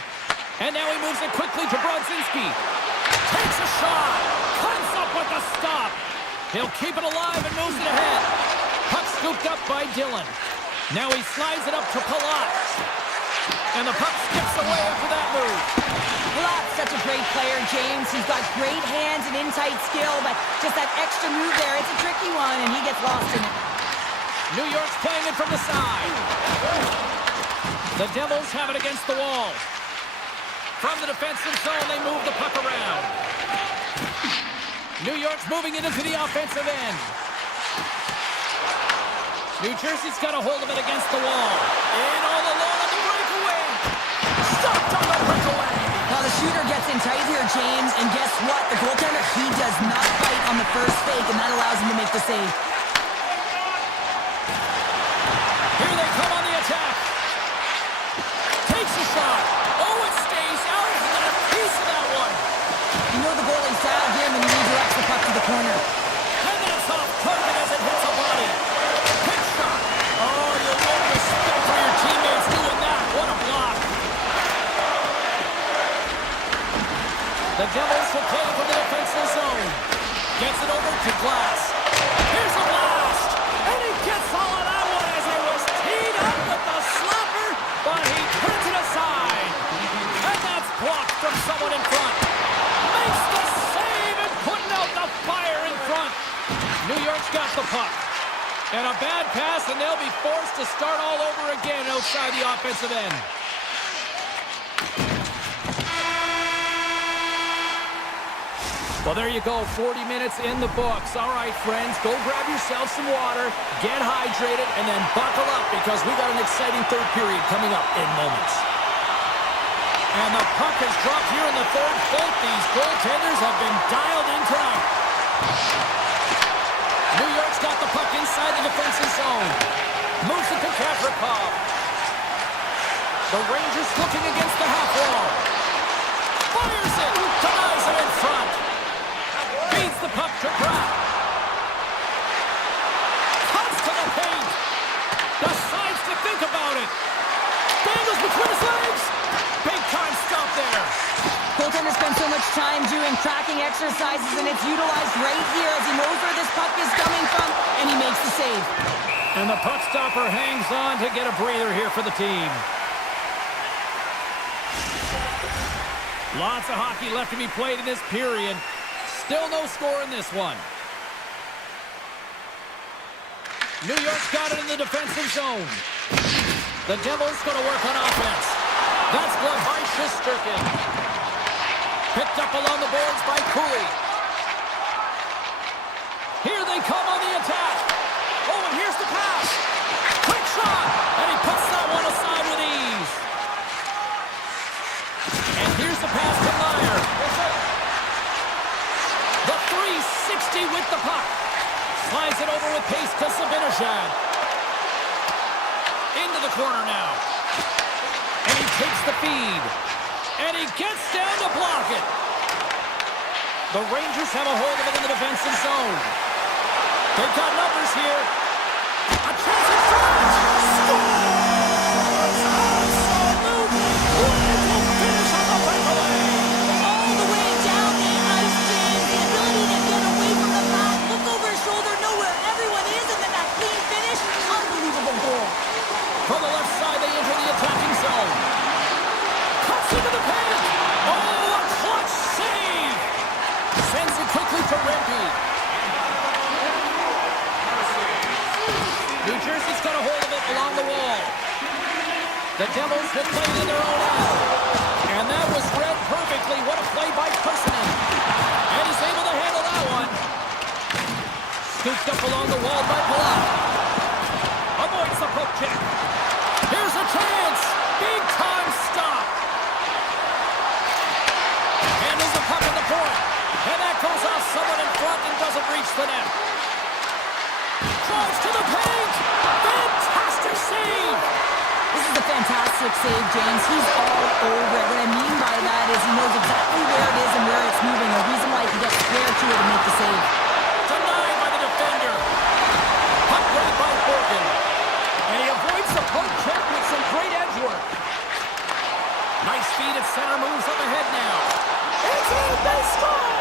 And now he moves it quickly to Brodzinski. Takes a shot. Comes up with the stop. He'll keep it alive and moves it ahead. Puck scooped up by Dillon. Now he slides it up to Palat. And the puck skips away after that move. Palat's such a great player, James. He's got great hands and in-tight skill, but just that extra move there, it's a tricky one, and he gets lost in it. New York's playing it from the side. The Devils have it against the wall. From the defensive zone, they move the puck around. New York's moving it into the offensive end. New Jersey's got a hold of it against the wall. In all alone on the breakaway. Stopped on the breakaway. Now the shooter gets in tight here, James, and guess what? The goaltender, he does not fight on the first fake, and that allows him to make the save. Here they come on the attack. Takes a shot. Oh, it stays out. He got a piece of that one. You know the goalie's out of him, and he redirects the puck to the corner. And that's off target as it hits a body. Hit shot. Oh, you love respect for your teammates doing that. What a block. The Devils will play from the defensive zone. Gets it over to Glass. Here's a blast. And he gets all of that one as it was teed up with the slapper, but he turns it aside. And that's blocked from someone in front. Makes the save and putting out the fire in front. New York's got the puck. And a bad pass, and they'll be forced to start all over again outside the offensive end. Well, there you go, 40 minutes in the books. All right, friends, go grab yourself some water, get hydrated, and then buckle up because we got an exciting third period coming up in moments. And the puck has dropped here in the third. Both these goaltenders have been dialed in tonight. New York's got the puck inside the defensive zone. Moves it to Gavrikov. The Rangers looking against the half wall. Fires it. Denies it in front. Feeds the puck to Bratt. Comes to the paint. Decides to think about it. Dangles between his legs. Big time stop there. Goaltender spends so much time doing tracking exercises, and it's utilized right here as he knows where this puck is coming from, and he makes the save. And the puck stopper hangs on to get a breather here for the team. Lots of hockey left to be played in this period. Still no score in this one. New York's got it in the defensive zone. The Devils going to work on offense. That's gloved by Shesterkin. Picked up along the boards by Cooley. Here they come on the attack. Oh, and here's the pass. Quick shot. And he puts that one aside with ease. And here's the pass to Meyer. pace to Sabinashad. Into the corner now. And he takes the feed. And he gets down to block it. The Rangers have a hold of it in the defensive zone. They've got numbers here. A chance at front. Scores! Absolute clinical finish on the breakaway. All the way down the ice, James. The ability to get away from the pass, look over his shoulder, know where everyone is, and then that clean finish. Unbelievable goal. From the left side, they enter the attacking zone. Cuts into the paint. Oh, a clutch save. Sends it quickly to Rempe. New Jersey's got a hold of it along the wall. The Devils will play it in their own end. And that was read perfectly. What a play by Personen. And he's able to handle that one. Scooped up along the wall by Palat. Avoids the poke check. Here's a chance. Big time stop. Handles the puck at the point. And that goes off someone in front and doesn't reach the net. Drives to the paint. Fantastic save. This is a fantastic save, James. He's all over it. What I mean by that is he knows exactly where it is and where it's moving. A reason why he can get square to it and make the save. Denied by the defender. Puck grabbed by Borgen. And he avoids the poke check with some great edge work. Nice feed at center, moves up ahead now. It's in, they score!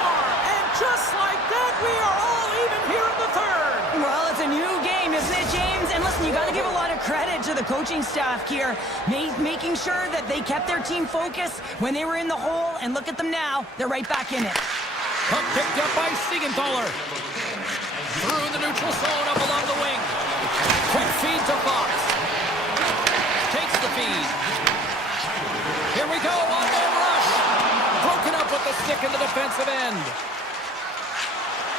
And just like that, we are all even here in the third. Well, it's a new game, isn't it, James? And listen, you got to give a lot of credit to the coaching staff here, making sure that they kept their team focused when they were in the hole. And look at them now. They're right back in it. Puck picked up by Siegenthaler. Through the neutral zone up along the wing. Quick feed to Fox. Takes the feed. Here we go, one-man rush. Broken up with the stick in the defensive end.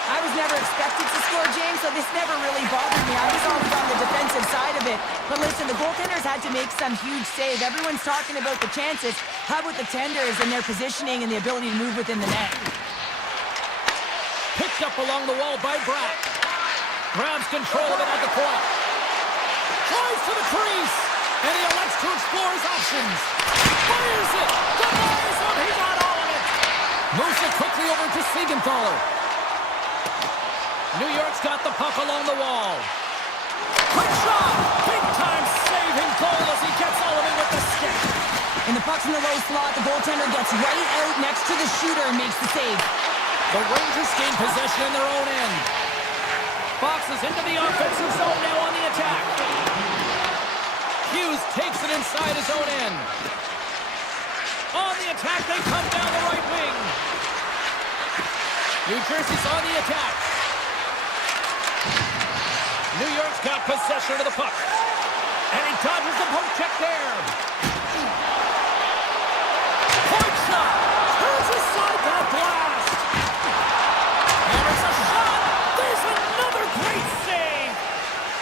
I was never expected to score, James, so this never really bothered me. I was always on the defensive side of it. But listen, the goaltenders had to make some huge save. Everyone's talking about the chances. How about the tenders and their positioning and the ability to move within the net? Picked up along the wall by Bratt. Grabs control of it at the point. Drives to the crease. And he elects to explore his options. Fires it. Denies him. He's on all of it. Moves it quickly over to Siegenthaler. New York's got the puck along the wall. Quick shot. Big time saving goal as he gets all of it with the stick. And the puck's in the low slot. The goaltender gets right out next to the shooter and makes the save. The Rangers gain possession in their own end. Fox is into the offensive zone now on the attack. Hughes takes it inside his own end. On the attack, they come down the right wing. New Jersey's on the attack. New York's got possession of the puck. And he dodges the poke check there. Point shot. Turns aside that blast. And it's a shot. There's another great save.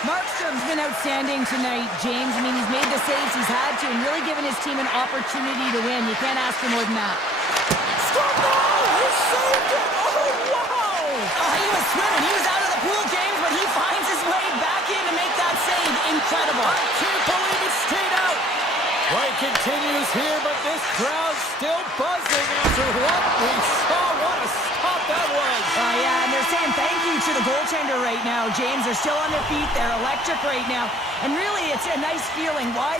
Markstrom's been outstanding tonight, James. I mean, he's made the saves he's had to and really given his team an opportunity to win. You can't ask for more than that. Scored goal! He saved it! Oh, wow! He was swimming. He was out of the pool, James, but he finds his way back in to make that save. Incredible. I can't believe it stayed out. Play continues here, but this crowd's still buzzing after what we saw. What a stop that was. Yeah, and they're saying thank you to the goaltender right now, James. They're still on their feet. They're electric right now. And really, it's a nice feeling. Why?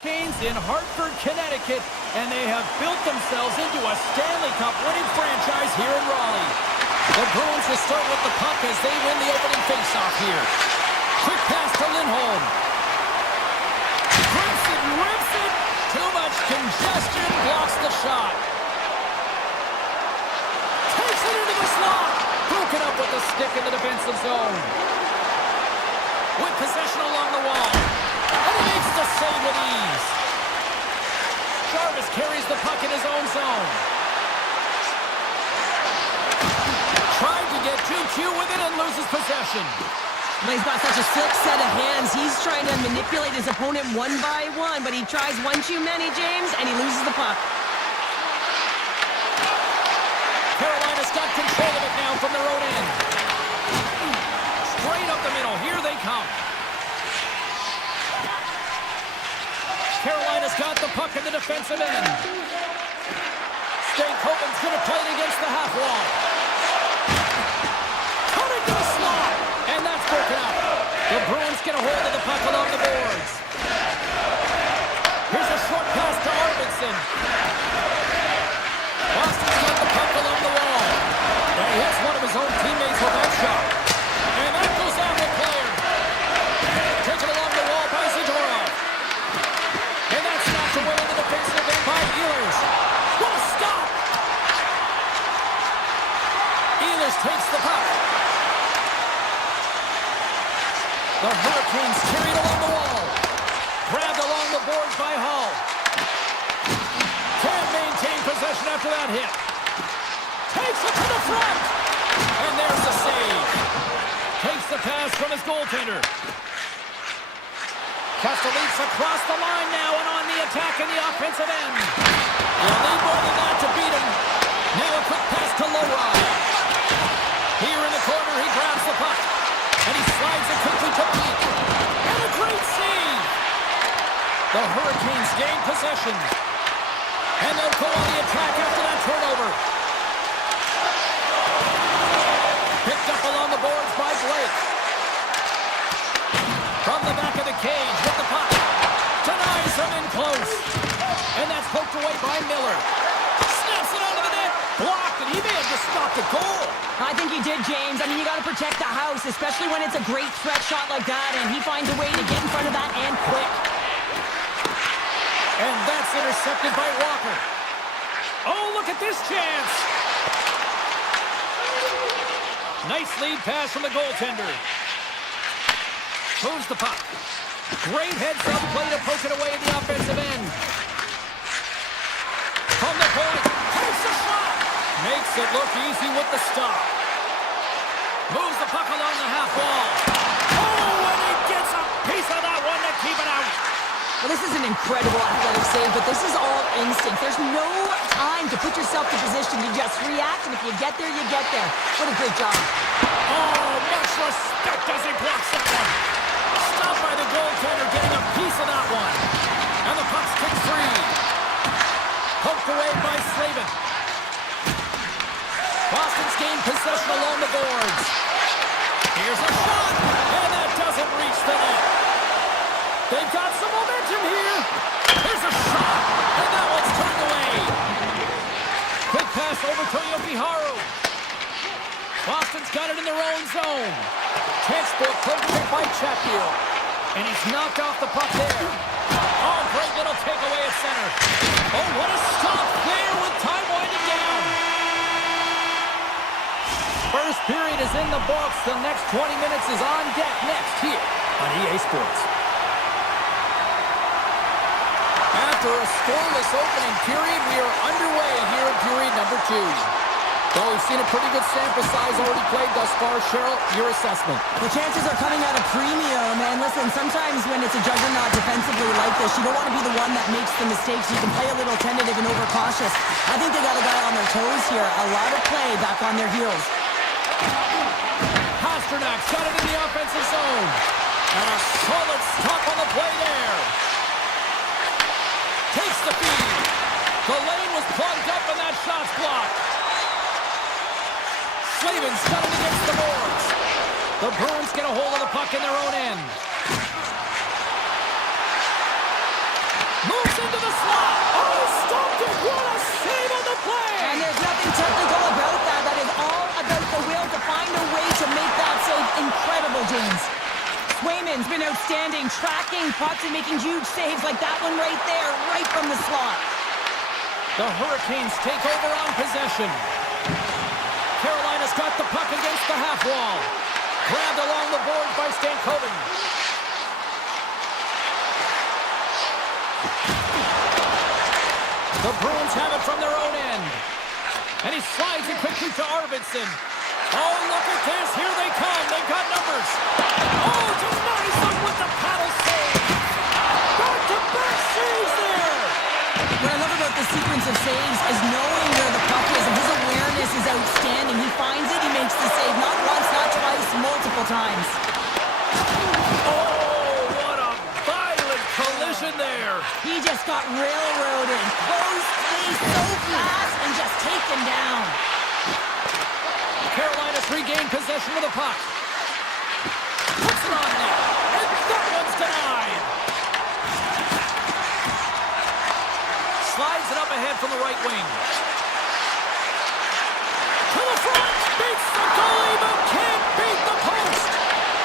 Canes in Hartford, Connecticut, and they have built themselves into a Stanley Cup winning franchise here in Raleigh. The Bruins will start with the puck as they win the opening faceoff here. Quick pass to Lindholm. Rips it. Too much congestion, blocks the shot. Takes it into the slot. Broken up with the stick in the defensive zone. With possession along the wall. And he makes the save with ease. Jarvis carries the puck in his own zone. Tried to get too cute with it and loses possession. But he's got such a slick set of hands. He's trying to manipulate his opponent one by one, but he tries one too many, James, and he loses the puck. Carolina's got control of it now from their own end. Straight up the middle. Here they come. Carolina's got the puck in the defensive end. Stankoven's going to play it against the half wall. Cutting to the slot. And that's broken up. The Bruins get a hold of the puck along the boards. Here's a short pass to Arvidsson. Boston's got the puck along the wall. And he hits one of his own teammates with that shot. And that goes off the player. Taken along the wall by Zadorov. And that's knocked away in the defensive end by Ehlers. What a stop! Ehlers takes the puck. The Hurricanes carried along the wall. Grabbed along the boards by Hull. Can't maintain possession after that hit. Takes it to the front. And there's the save. Takes the pass from his goaltender. Castellitz across the line now and on the attack in the offensive end. You'll need more than that to beat him. Now a quick pass to Lowry. Here in the corner, he grabs the puck. And he slides it quickly to Peak. And a great save. The Hurricanes gain possession. And they'll go on the attack after that turnover. Picked up along the boards by Blake. From the back of the cage with the puck. Denies him in close. And that's poked away by Miller. Snaps it onto the net. Blocked, and he may have just stopped a goal. I think he did, James. I mean, you got to protect the house, especially when it's a great threat shot like that, and he finds a way to get in front of that and quick. And that's intercepted by Walker. Oh, look at this chance. Nice lead pass from the goaltender. Moves the puck. Great heads-up play to poke it away in the offensive end. From the point, takes a shot. Makes it look easy with the stop. Moves the puck along the half wall. Oh, and he gets a piece of that one to keep it out. Well, this is an incredible athletic save, but this is all instinct. There's no time to put yourself in position to just react, and if you get there, you get there. What a great job. Oh, much respect as he blocks that one. Stopped by the goaltender, getting a piece of that one. And the puck's kicked free. Poked away by Slavin. Boston's gained possession along the boards. Here's a shot, and that doesn't reach the net. They've got some momentum here. Here's a shot, and that one's turned away. Quick pass over to Yokiharu. Boston's got it in their own zone. Transport poked it by Chatfield. And he's knocked off the puck there. Oh, great little takeaway at center. Oh, what a stop there with time winding down. First period is in the books. The next 20 minutes is on deck next here on EA Sports. After a scoreless opening period, we are underway here in period number 2. Well, we've seen a pretty good sample size already played thus far. Cheryl, your assessment. The chances are coming at a premium, and listen, sometimes when it's a juggernaut defensively like this, you don't want to be the one that makes the mistakes. You can play a little tentative and overcautious. I think they got a guy on their toes here. A lot of play back on their heels. Pasternak's got it in the offensive zone. And a solid stop on the play there. Takes the feed. The lane was plugged up and that shot's blocked. Slavin's got it against the boards. The Bruins get a hold of the puck in their own end. moves into the slot. Oh, stopped it. What a save on the play. And there's nothing technical about that. That is all about the will to find a way to make that save incredible, James. Swayman's been outstanding, tracking pucks and making huge saves like that one right there, right from the slot. The Hurricanes take over on possession. Carolina's got the puck against the half wall. Grabbed along the boards by Stankoven. The Bruins have it from their own end. And he slides it quickly to Arvidsson. Oh, look at this. Here they come. They've got numbers. Oh, denies them with the paddle save. Back-to-back saves there. What I love about the sequence of saves is knowing where the puck is, and his awareness is outstanding. He finds it, he makes the save. Not once, not twice, multiple times. Oh, what a violent collision there. He just got railroaded. Close space so fast and just taken down. Carolina's regained possession of the puck. Puts it on net. And that one's denied. Slides it up ahead from the right wing. To the front. Beats the goalie, but can't beat the post.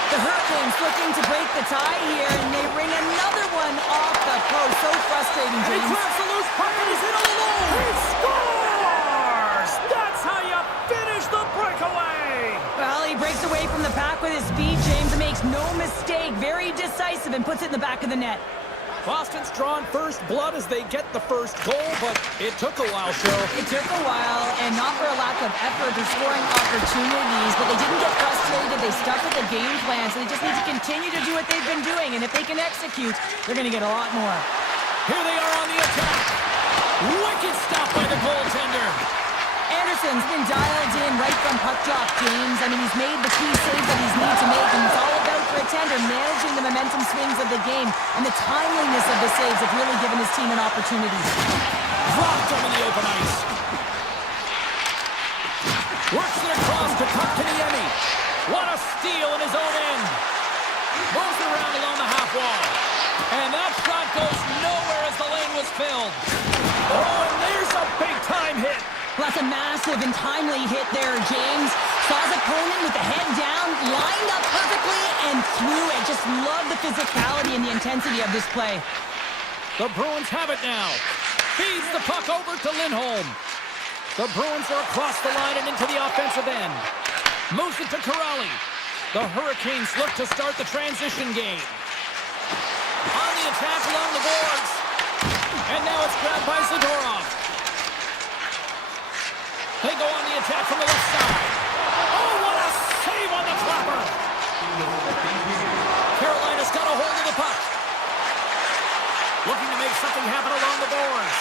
The Hurricanes looking to break the tie here, and they ring another one off the post. So frustrating, And he James. grabs the loose puck and he's in all alone. He scores! That's how you finish the breakaway. Well, he breaks away from the pack with his speed, James, and makes no mistake. Very decisive and puts it in the back of the net. Boston's drawn first blood as they get the first goal, but it took a while, Cheryl. It took a while, and not for a lack of effort or scoring opportunities, but they didn't get frustrated. They stuck with the game plan, so they just need to continue to do what they've been doing, and if they can execute, they're going to get a lot more. Here they are on the attack. Wicked stop by the goaltender. Anderson's been dialed in right from puck drop, James. I mean, he's made the key saves that he's need to make, and it's all about for a tender managing the momentum swings of the game, and the timeliness of the saves have really given his team an opportunity. Dropped over the open ice. Works it across to Kotkaniemi. What a steal in his own end. Moves it around along the half wall. And that shot goes nowhere as the lane was filled. Oh, and there's a big-time hit. Well, that's a massive and timely hit there, James. Saw his opponent with the head down, lined up perfectly, and threw it. Just love the physicality and the intensity of this play. The Bruins have it now. Feeds the puck over to Lindholm. The Bruins are across the line and into the offensive end. Moves it to Corrali. The Hurricanes look to start the transition game. On the attack along the boards. And now it's grabbed by Zadorov. They go on the attack from the left side. Oh, what a save on the clapper. Carolina's got a hold of the puck. Looking to make something happen along the boards.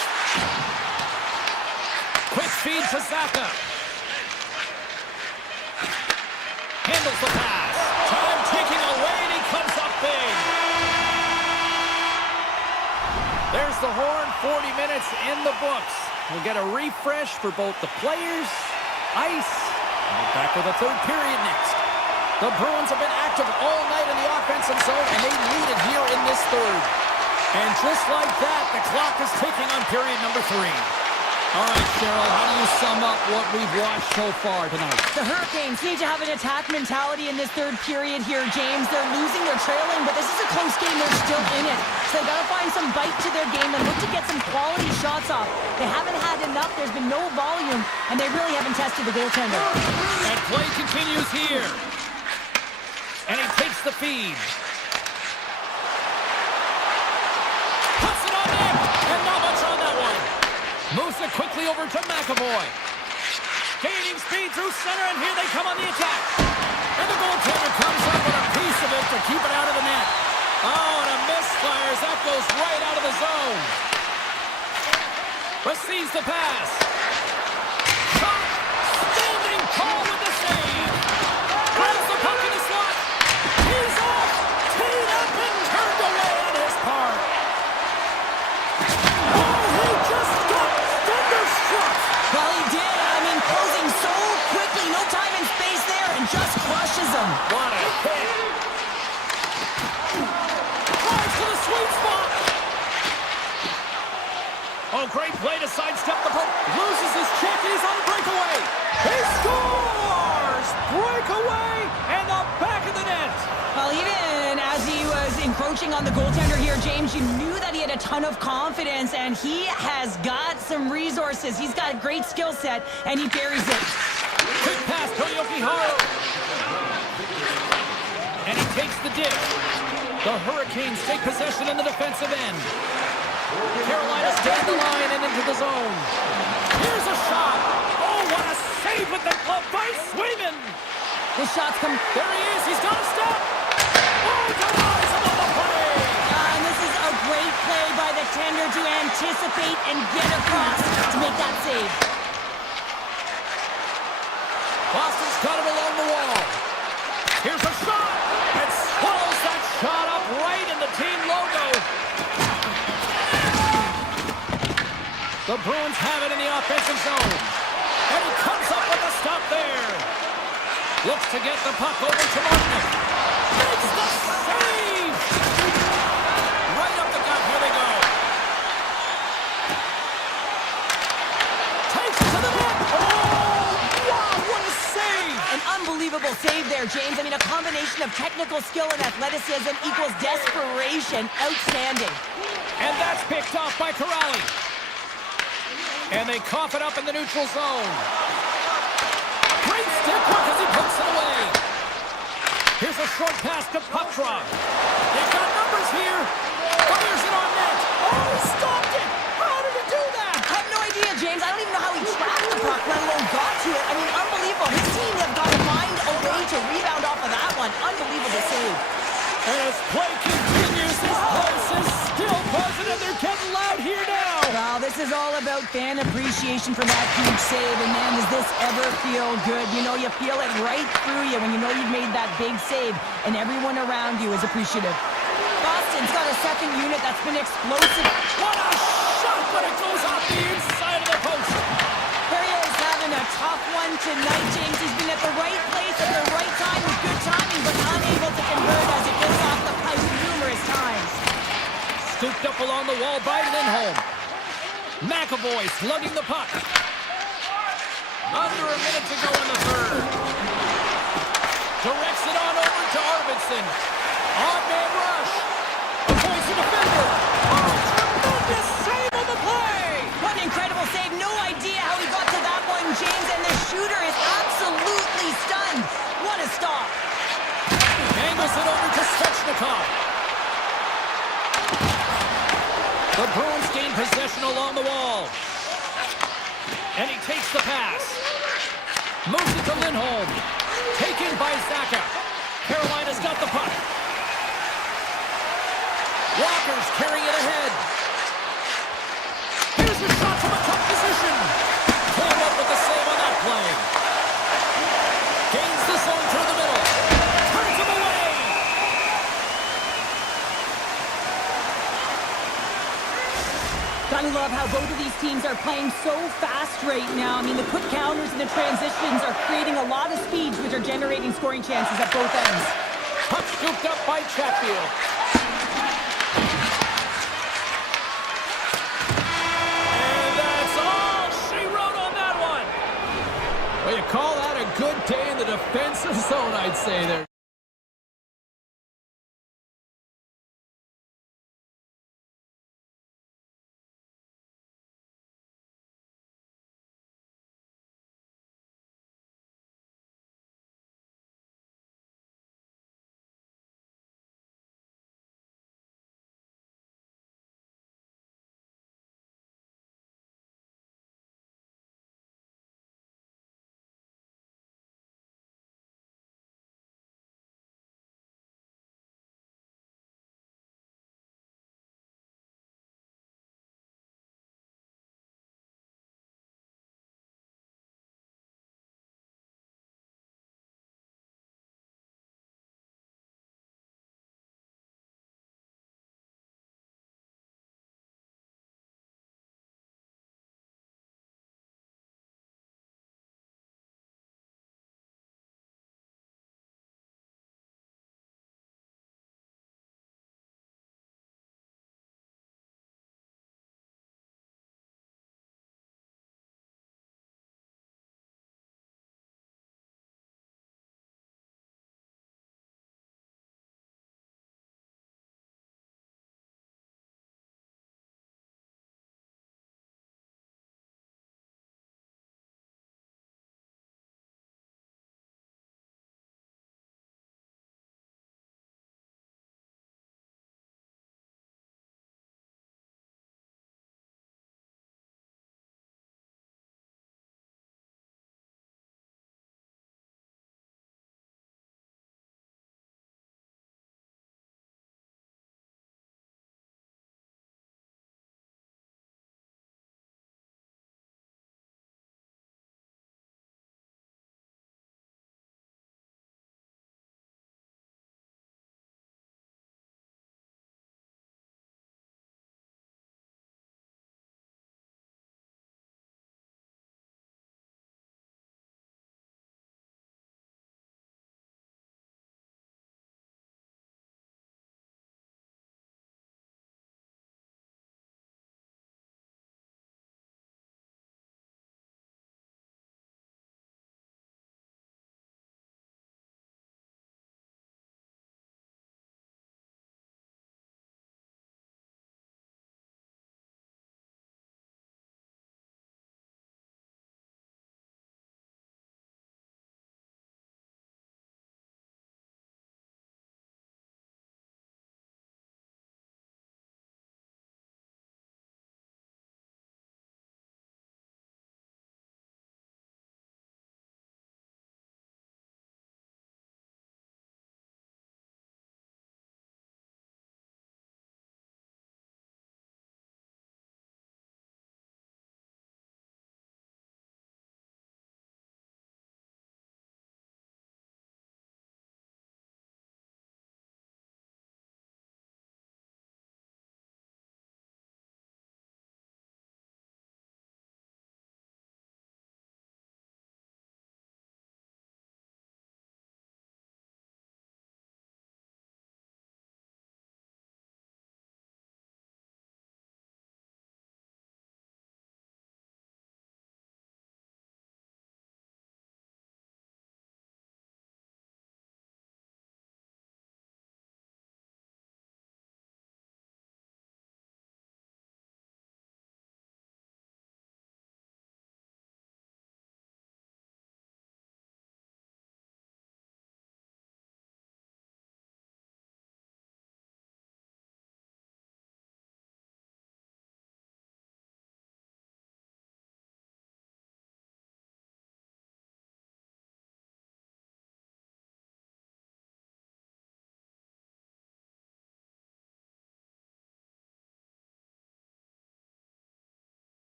Quick feed to Zaka. Handles the pass. Time ticking away, and he comes up big. There's the horn. 40 minutes in the books. We'll get a refresh for both the players, ice, and we're back with a third period next. The Bruins have been active all night in the offensive zone, and they lead it here in this third. And just like that, the clock is ticking on period number 3. All right, Cheryl, how do you sum up what we've watched so far tonight? The Hurricanes need to have an attack mentality in this third period here, James. They're losing, they're trailing, but this is a close game. They're still in it. So they got to find some bite to their game and look to get some quality shots off. They haven't had enough. There's been no volume, and they really haven't tested the goaltender. And play continues here. And he takes the feed. Puts it on net, and not much on that one. Moves it quickly over to McAvoy. Gaining speed through center, and here they come on the attack. And the goaltender comes up with a piece of it to keep it out of the net. Oh, and a misfire as that goes right out of the zone. Receives the pass. Shot. Standing tall with the save. Grabs the puck in the slot. He's off. Teed up and turned away on his part. Oh, he just got thunderstruck. Well, he did. I mean, closing so quickly. No time and space there, and just crushes him. What a hit. Drives to the sweet spot. watching on the goaltender here, James, you knew that he had a ton of confidence, and he has got some resources. He's got a great skill set, and he buries it. Quick pass to Haru. And he takes the dish. The Hurricanes take possession in the defensive end. Carolina's down the line and into the zone. Here's a shot. Oh, what a save with the glove by Swayman. The shots come. There he is. He's got a step. Oh, denies him on the play. And this is a great play by the tender to anticipate and get across to make that save. Boston's got it along the wall. Here's a shot. It swallows that shot up right in the team logo. The Bruins have it in the offensive zone. And he comes up with a stop there. Looks to get the puck over to Martin. Makes the save! Right up the gut. Here they go. Takes it to the net. Oh, wow, what a save! An unbelievable save there, James. I mean, a combination of technical skill and athleticism equals desperation. Outstanding. And that's picked off by Corrali. And they cough it up in the neutral zone. Great stick work as he puts it away. Here's a short pass to Petrov. They've got numbers here. Fires it on net. Oh, he stopped it. How did he do that? I have no idea, James. I don't even know how he tracked the puck, let alone got to it. I mean, unbelievable. His team have got to find a way to rebound off of that one. Unbelievable save. And as play continues, this place is still buzzing, and they're getting loud here now. Well, this is all about fan appreciation for that huge save, and man, does this ever feel good. You know, you feel it right through you when you know you've made that big save, and everyone around you is appreciative. Boston's got a second unit that's been explosive. What a shot, but it goes off the inside of the post. Perrier's having a tough one tonight, James. He's been at the right place at the right time with good timing, but unable to convert as it goes off the pipe numerous times. Scooped up along the wall by Lindholm. McAvoy slugging the puck. Under a minute to go in the third. Directs it on over to Arvidsson. Odd man rush. Avoids the defender. Oh, tremendous save on the play. What an incredible save. No idea how he got to that one, James, and the shooter is absolutely stunned. What a stop. Angles it over to Svechnikov. The Bruins gain possession along the wall. And he takes the pass. Moves it to Lindholm. Taken by Zaka. Carolina's got the puck. Walker's carrying it ahead. Here's a shot from a tough position. Came up with the save on that play. Gains the zone through the middle. Turns him away. Gotta love how both of these teams are playing so fast right now. I mean, the quick counters and the transitions are creating a lot of speeds, which are generating scoring chances at both ends. Puck scooped up by Chatfield. And that's all she wrote on that one. Well, you call that a good day in the defensive zone, I'd say there.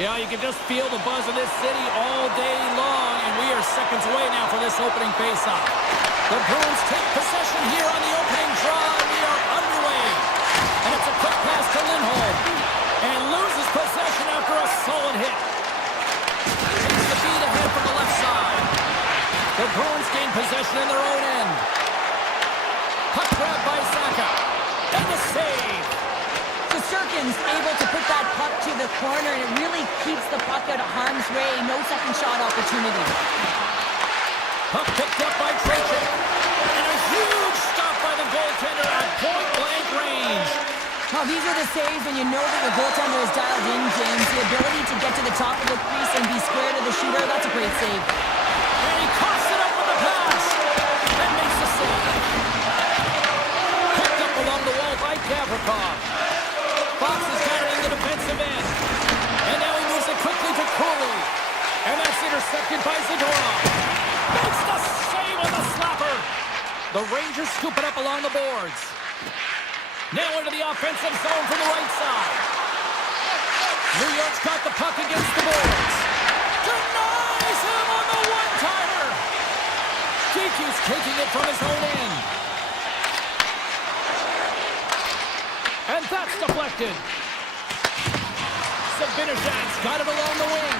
Yeah, you can just feel the buzz of this city all day long, and we are seconds away now for this opening faceoff. The Bruins take possession here on the opening draw, and we are underway. And it's a quick pass to Lindholm, and loses possession after a solid hit. Takes the feed ahead from the left side. The Bruins gain possession in their own end. Puck grab by Saka, and the save. Sturkin's able to put that puck to the corner, and it really keeps the puck out of harm's way. No second shot opportunity. Puck picked up by Trejcek. And a huge stop by the goaltender at point-blank range. Well, these are the saves when you know that your goaltender is dialed in, James. The ability to get to the top of the crease and be square to the shooter, that's a great save. And he coughs it up with the pass. And makes the save. Picked up along the wall by Gavrikov. Fox has got it in the defensive end. And now he moves it quickly to Cooley. And that's intercepted by Zadorov. Makes the save on the slapper. The Rangers scoop it up along the boards. Now into the offensive zone from the right side. New York's got the puck against the boards. Denies him on the one-timer. Geeky's taking it from his own end. And that's deflected. Sabinajad's got it along the wing.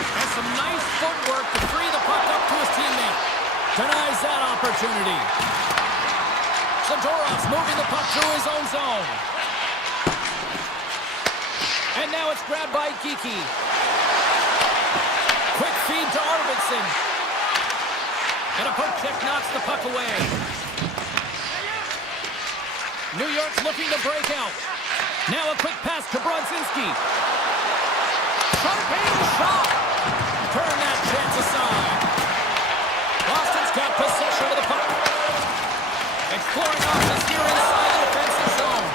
And some nice footwork to free the puck up to his teammate. Denies that opportunity. Zadorov's moving the puck through his own zone. And now it's grabbed by Geeky. Quick feed to Arvidsson. And a poke check knocks the puck away. New York's looking to break out. Now a quick pass to Brodzinski. Sharp-aimed shot. Turn that chance aside. Boston's got possession of the puck. Exploring options here inside the defensive zone.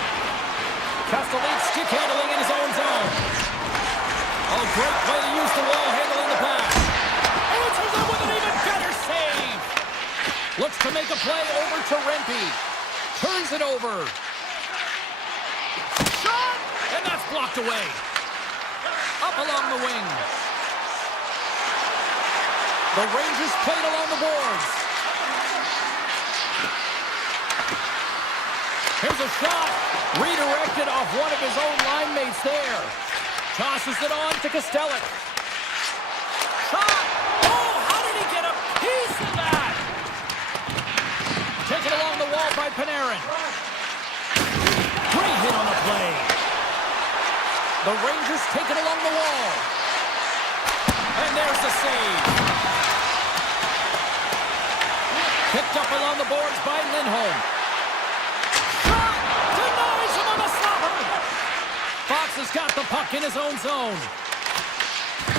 Castellic stick handling in his own zone. Oh, great play to use the wall handling the pass. Answers up with an even better save. Looks to make a play over to Rempe. Turns it over. Shot! And that's blocked away. Up along the wing. The Rangers played along the boards. Here's a shot. Redirected off one of his own line mates there. Tosses it on to Kostelic. Shot! Oh, how did he get a piece of that? Taken along the wall by Panarin. Great hit on the play. The Rangers take it along the wall. And there's the save. Picked up along the boards by Lindholm. Shot! Denies him on the stopper. Fox has got the puck in his own zone.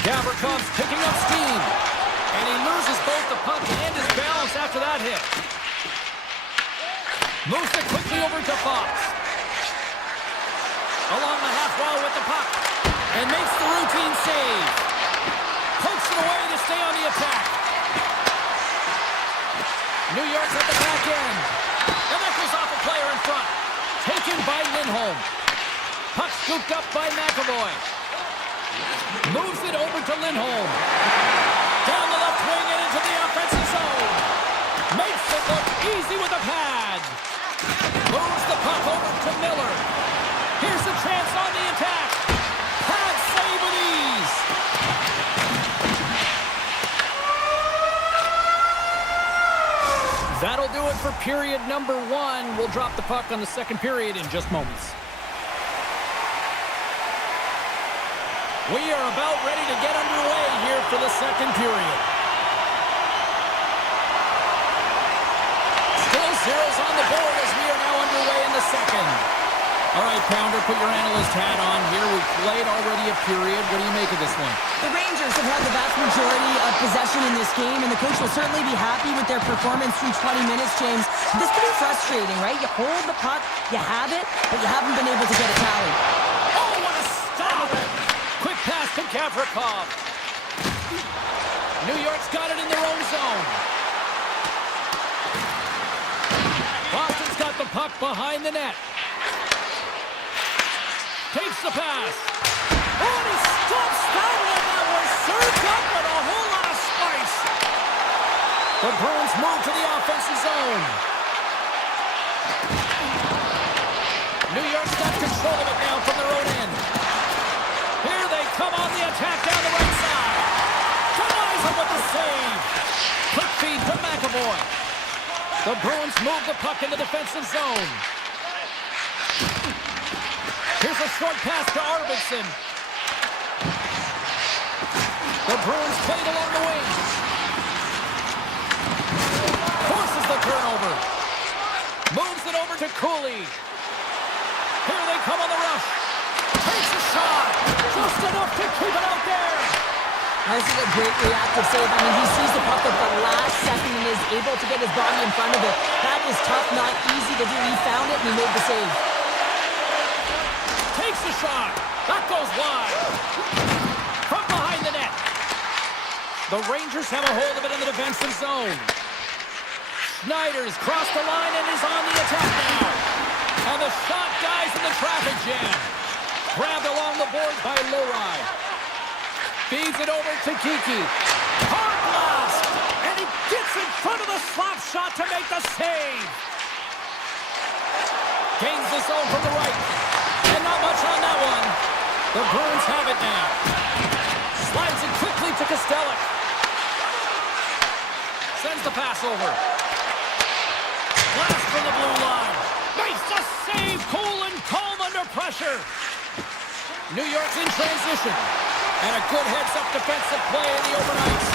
Gavrikov's picking up steam. And he loses both the puck and his balance after that hit. Moves it quickly over to Fox. Along the half wall with the puck. And makes the routine save. Pokes it away to stay on the attack. New York's at the back end. And that goes off a player in front. Taken by Lindholm. Puck scooped up by McAvoy. Moves it over to Lindholm. Down the left wing and into the offensive zone. Makes it look easy with a pad. Moves the puck over to Miller. Here's a chance on the attack. Pad save with ease. That'll do it for period number 1. We'll drop the puck on the second period in just moments. We are about ready to get underway here for the second period. Still zeros on the board as we are now underway in the second. All right, Pounder, put your analyst hat on here. We've played already a period. What do you make of this one? The Rangers have had the vast majority of possession in this game, and the coach will certainly be happy with their performance through 20 minutes, James. This could be frustrating, right? You hold the puck, you have it, but you haven't been able to get a tally. Oh, what a stop! Quick pass to Gavrikov. New York's got it in their own zone. Boston's got the puck behind the net. Takes the pass. Oh, and he stops that one. That was served up with a whole lot of spice. The Bruins move to the offensive zone. New York's got control of it now from their own end. Here they come on the attack down the right side. Denies him with the save. Quick feed to McAvoy. The Bruins move the puck in the defensive zone. Here's a short pass to Arvidsson. The Bruins played along the wing. Forces the turnover. Moves it over to Cooley. Here they come on the rush. Takes a shot. Just enough to keep it out there. This is a great reactive save. I mean, he sees the puck at the last second and is able to get his body in front of it. That is tough, not easy to do. He found it and he made the save. Takes the shot. That goes wide. From behind the net. The Rangers have a hold of it in the defensive zone. Schneider's crossed the line and is on the attack now. And the shot dies in the traffic jam. Grabbed along the board by Lurai. Feeds it over to Kiki. Hard blast. And he gets in front of the slap shot to make the save. Gains the zone from the right. And not much on that one. The Bruins have it now. Slides it quickly to Kostelic. Sends the pass over. Blast from the blue line. Makes the save. Cool and calm under pressure. New York's in transition. And a good heads-up defensive play in the open ice.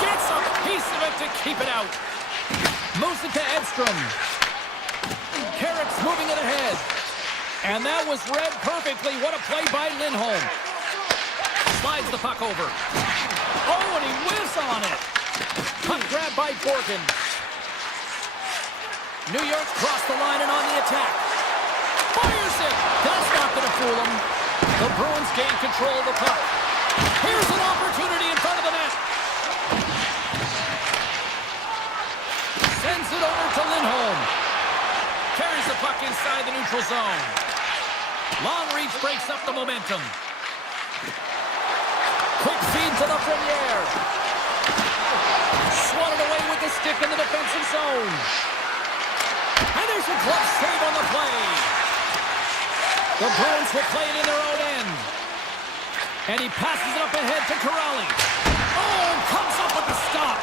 Gets a piece of it to keep it out. Moves it to Edstrom. Carrick's moving it ahead. And that was read perfectly. What a play by Lindholm. Slides the puck over. Oh, and he whiffs on it. Puck grab by Borgen. New York's crossed the line and on the attack. Fires it. That's not going to fool him. The Bruins gain control of the puck. Here's an opportunity in front of the net. Sends it over to Lindholm. Carries the puck inside the neutral zone. Long reach breaks up the momentum. Quick feed to the Premiere. Swatted away with the stick in the defensive zone. And there's a glove save on the play. The Bruins will play it in their own end. And he passes it up ahead to Corrali. Oh, comes up with the stop.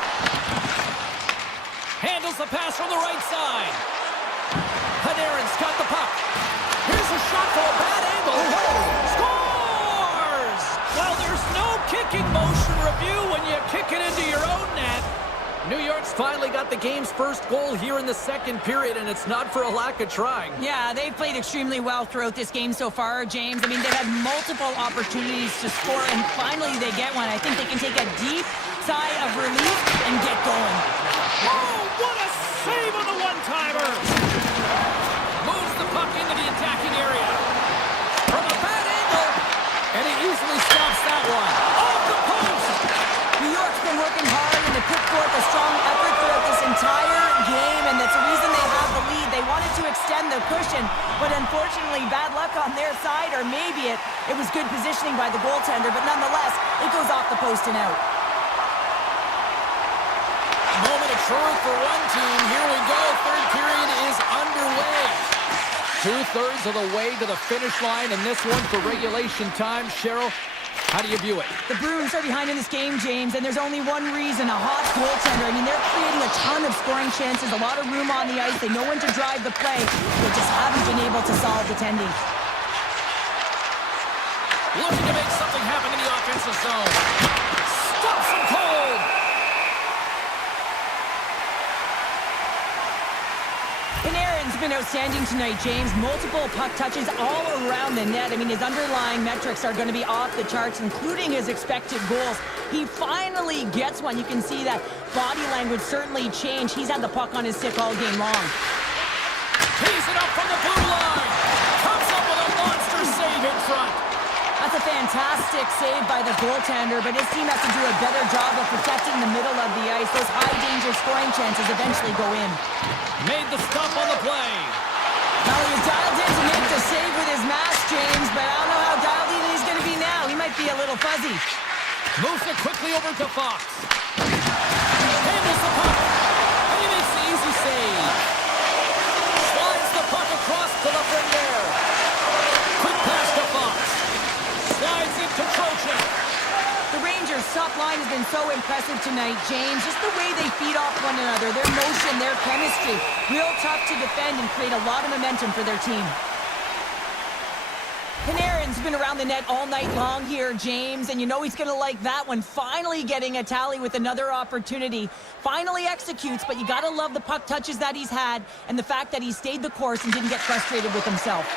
Handles the pass from the right side. Panarin's got the puck. Here's a shot for a bad angle. Scores! Well, there's no kicking motion review when you kick it into your own net. New York's finally got the game's first goal here in the second period, and it's not for a lack of trying. Yeah, they've played extremely well throughout this game so far, James. I mean, they've had multiple opportunities to score, and finally they get one. I think they can take a deep sigh of relief and get going. Oh, what a save on the one-timer! Moves the puck into the attacking area. From a bad angle, and he easily stops that one. Off the post! New York's been working hard and they put forth a strong effort throughout this entire game, and that's the reason they have the lead. They wanted to extend the cushion, but unfortunately bad luck on their side, or maybe it was good positioning by the goaltender, but nonetheless, it goes off the post and out. Moment of truth for one team. Here we go. Third period is underway. 2/3 of the way to the finish line, and this one for regulation time. Cheryl, how do you view it? The Bruins are behind in this game, James, and there's only one reason, a hot goaltender. I mean, they're creating a ton of scoring chances, a lot of room on the ice. They know when to drive the play. They just haven't been able to solve the tendy. Looking to make something happen in the offensive zone. Stops him cold. Panarin's been outstanding tonight, James. Multiple puck touches all around the net. I mean, his underlying metrics are going to be off the charts, including his expected goals. He finally gets one. You can see that body language certainly changed. He's had the puck on his stick all game long. Tees it up from the blue line. Comes up with a monster save in front. That's a fantastic save by the goaltender, but his team has to do a better job of protecting the middle of the ice. Those high-danger scoring chances eventually go in. Made the stop on the play. Now he was dialed in to make the save with his mask, James, but I don't know how dialed in he's going to be now. He might be a little fuzzy. Moves it quickly over to Fox. Handles the puck. And he makes the easy save. Slides the puck across to the defender. Quick pass to Fox. Slides it to Trocheck. The Rangers' top line has been so impressive tonight, James. Just the way they feed off one another, their motion, their chemistry. Real tough to defend and create a lot of momentum for their team. Panarin's been around the net all night long here, James, and you know he's going to like that one. Finally getting a tally with another opportunity. Finally executes, but you got to love the puck touches that he's had and the fact that he stayed the course and didn't get frustrated with himself.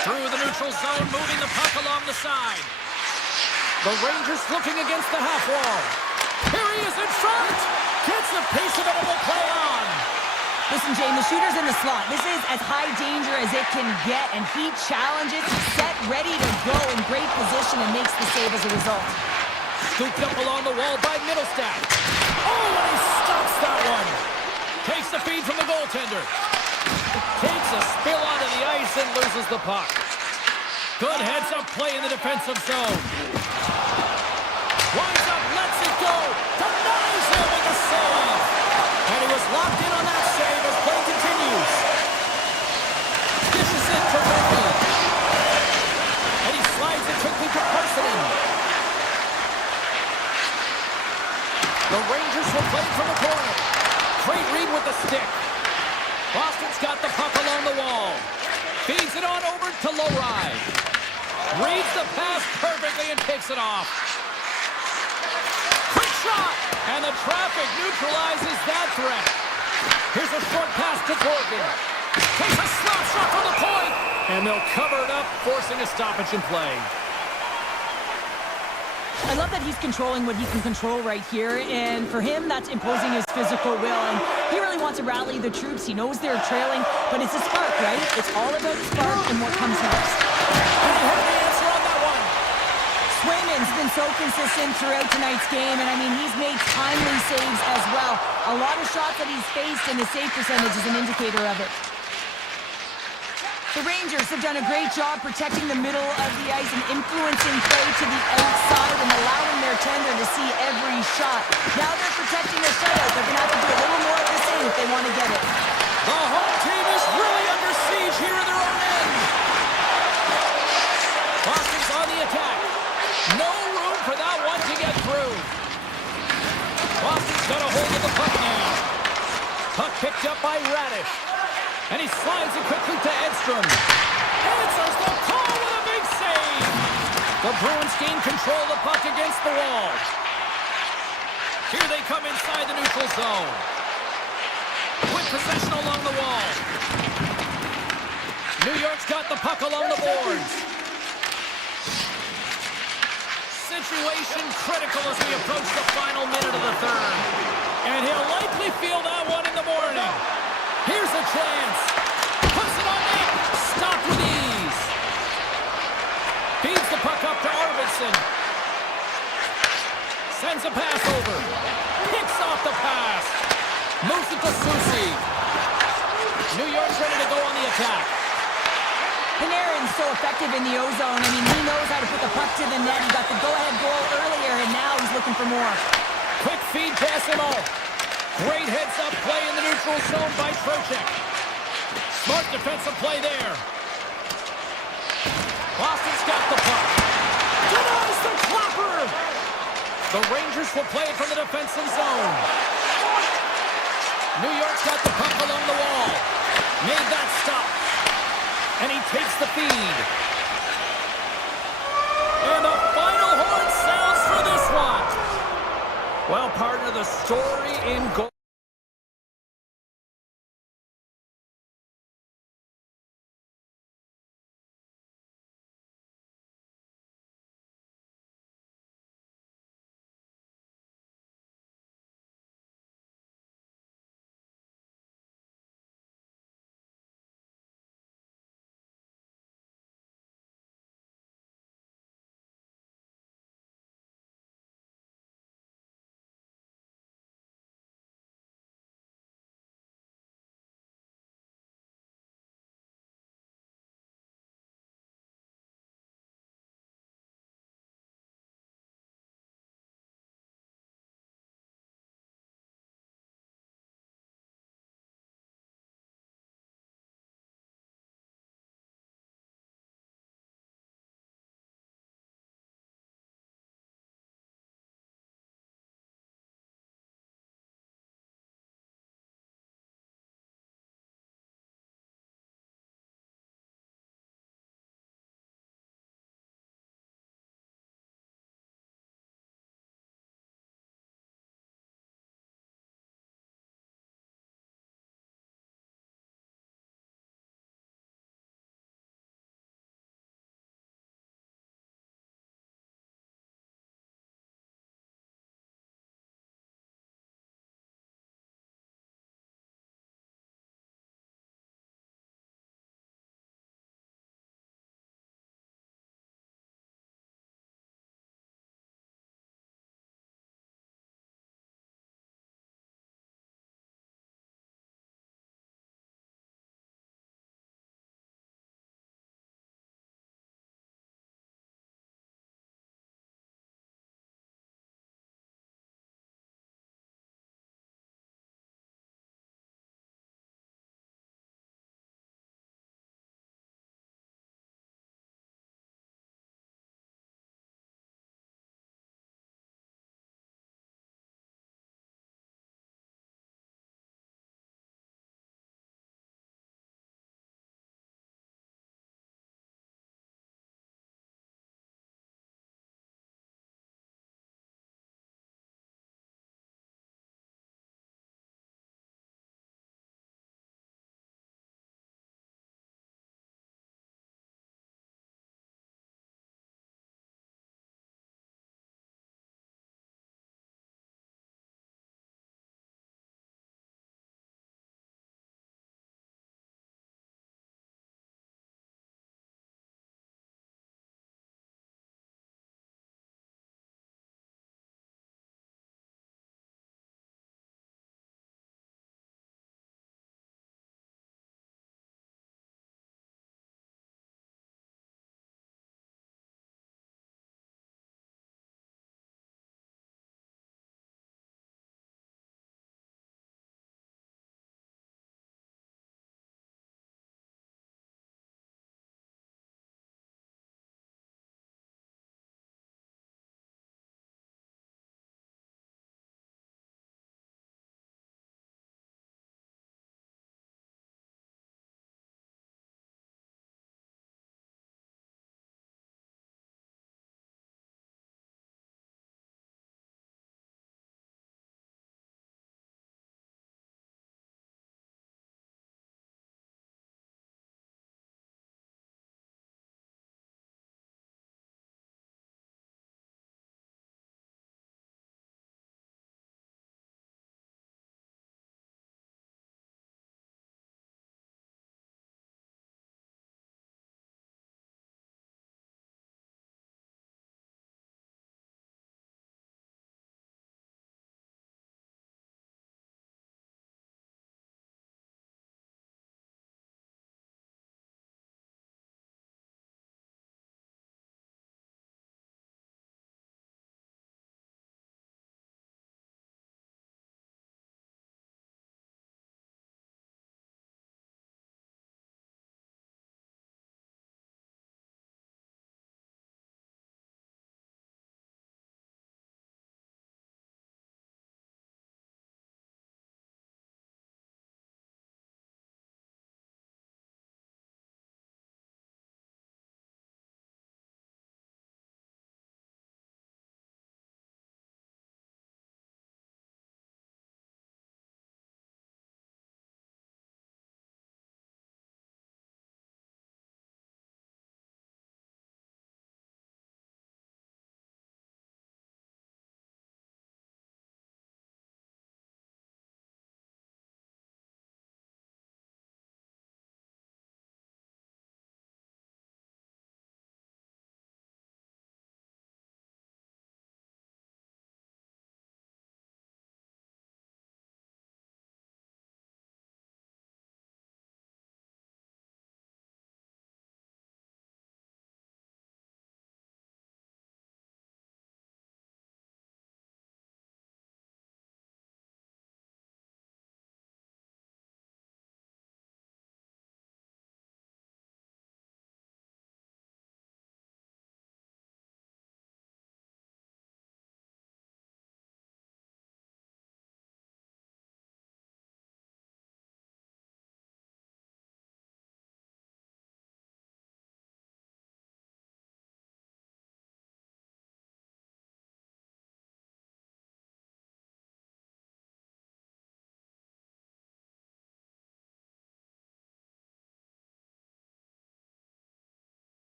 Through the neutral zone, moving the puck along the side. The Rangers looking against the half wall. Here he is in front. Gets the pace of it and will play on. Listen, Jane, the shooter's in the slot. This is as high danger as it can get, and he challenges, set, ready to go in great position, and makes the save as a result. Scooped up along the wall by Middlestat. Oh, and he stops that one. Takes the feed from the goaltender. Takes a spill onto the ice and loses the puck. Good heads-up play in the defensive zone. Winds up, lets it go. Denies him with the save. And he was locked in on that save as play continues. Dishes it to Reddy. And he slides it quickly to Parsonen. The Rangers will play from the corner. Great read with the stick. Boston's got the puck along the wall. Feeds it on over to Lowride. Reads the pass perfectly and picks it off. Quick shot! And the traffic neutralizes that threat. Here's a short pass to Corgan. Takes a slap shot from the point. And they'll cover it up, forcing a stoppage in play. I love that he's controlling what he can control right here, and for him, that's imposing his physical will, and he really wants to rally the troops. He knows they're trailing, but it's a spark, right? It's all about spark and what comes next. And he had the answer on that one. Swayman's been so consistent throughout tonight's game, and I mean, he's made timely saves as well. A lot of shots that he's faced, and his save percentage is an indicator of it. The Rangers have done a great job protecting the middle of the ice and influencing play to the outside and allowing their tender to see every shot. Now they're protecting their shutout. They're going to have to do a little more of the same if they want to get it. The home team is really under siege here in their own end. Boston's on the attack. No room for that one to get through. Boston's got a hold of the puck now. Puck picked up by Radish. And he slides it quickly to Edstrom. Answers the call with a big save. The Bruins gain control of the puck against the wall. Here they come inside the neutral zone. With possession along the wall. New York's got the puck along the boards. Situation critical as we approach the final minute of the third. And he'll likely feel that one in the morning. Here's a chance. Puts it on net. Stopped with ease. Feeds the puck up to Arvidsson. Sends a pass over. Picks off the pass. Moves it to Susie. New York's ready to go on the attack. Panarin's so effective in the O-zone. I mean, he knows how to put the puck to the net. He got the go-ahead goal earlier, and now he's looking for more. Quick feed to SMO. Great heads-up play in the neutral zone by Trocheck. Smart defensive play there. Boston's got the puck. Denies the clapper! The Rangers will play it from the defensive zone. New York's got the puck along the wall. Made that stop. And he takes the feed. And the final horn sounds for this one. Well, part of the story in goal.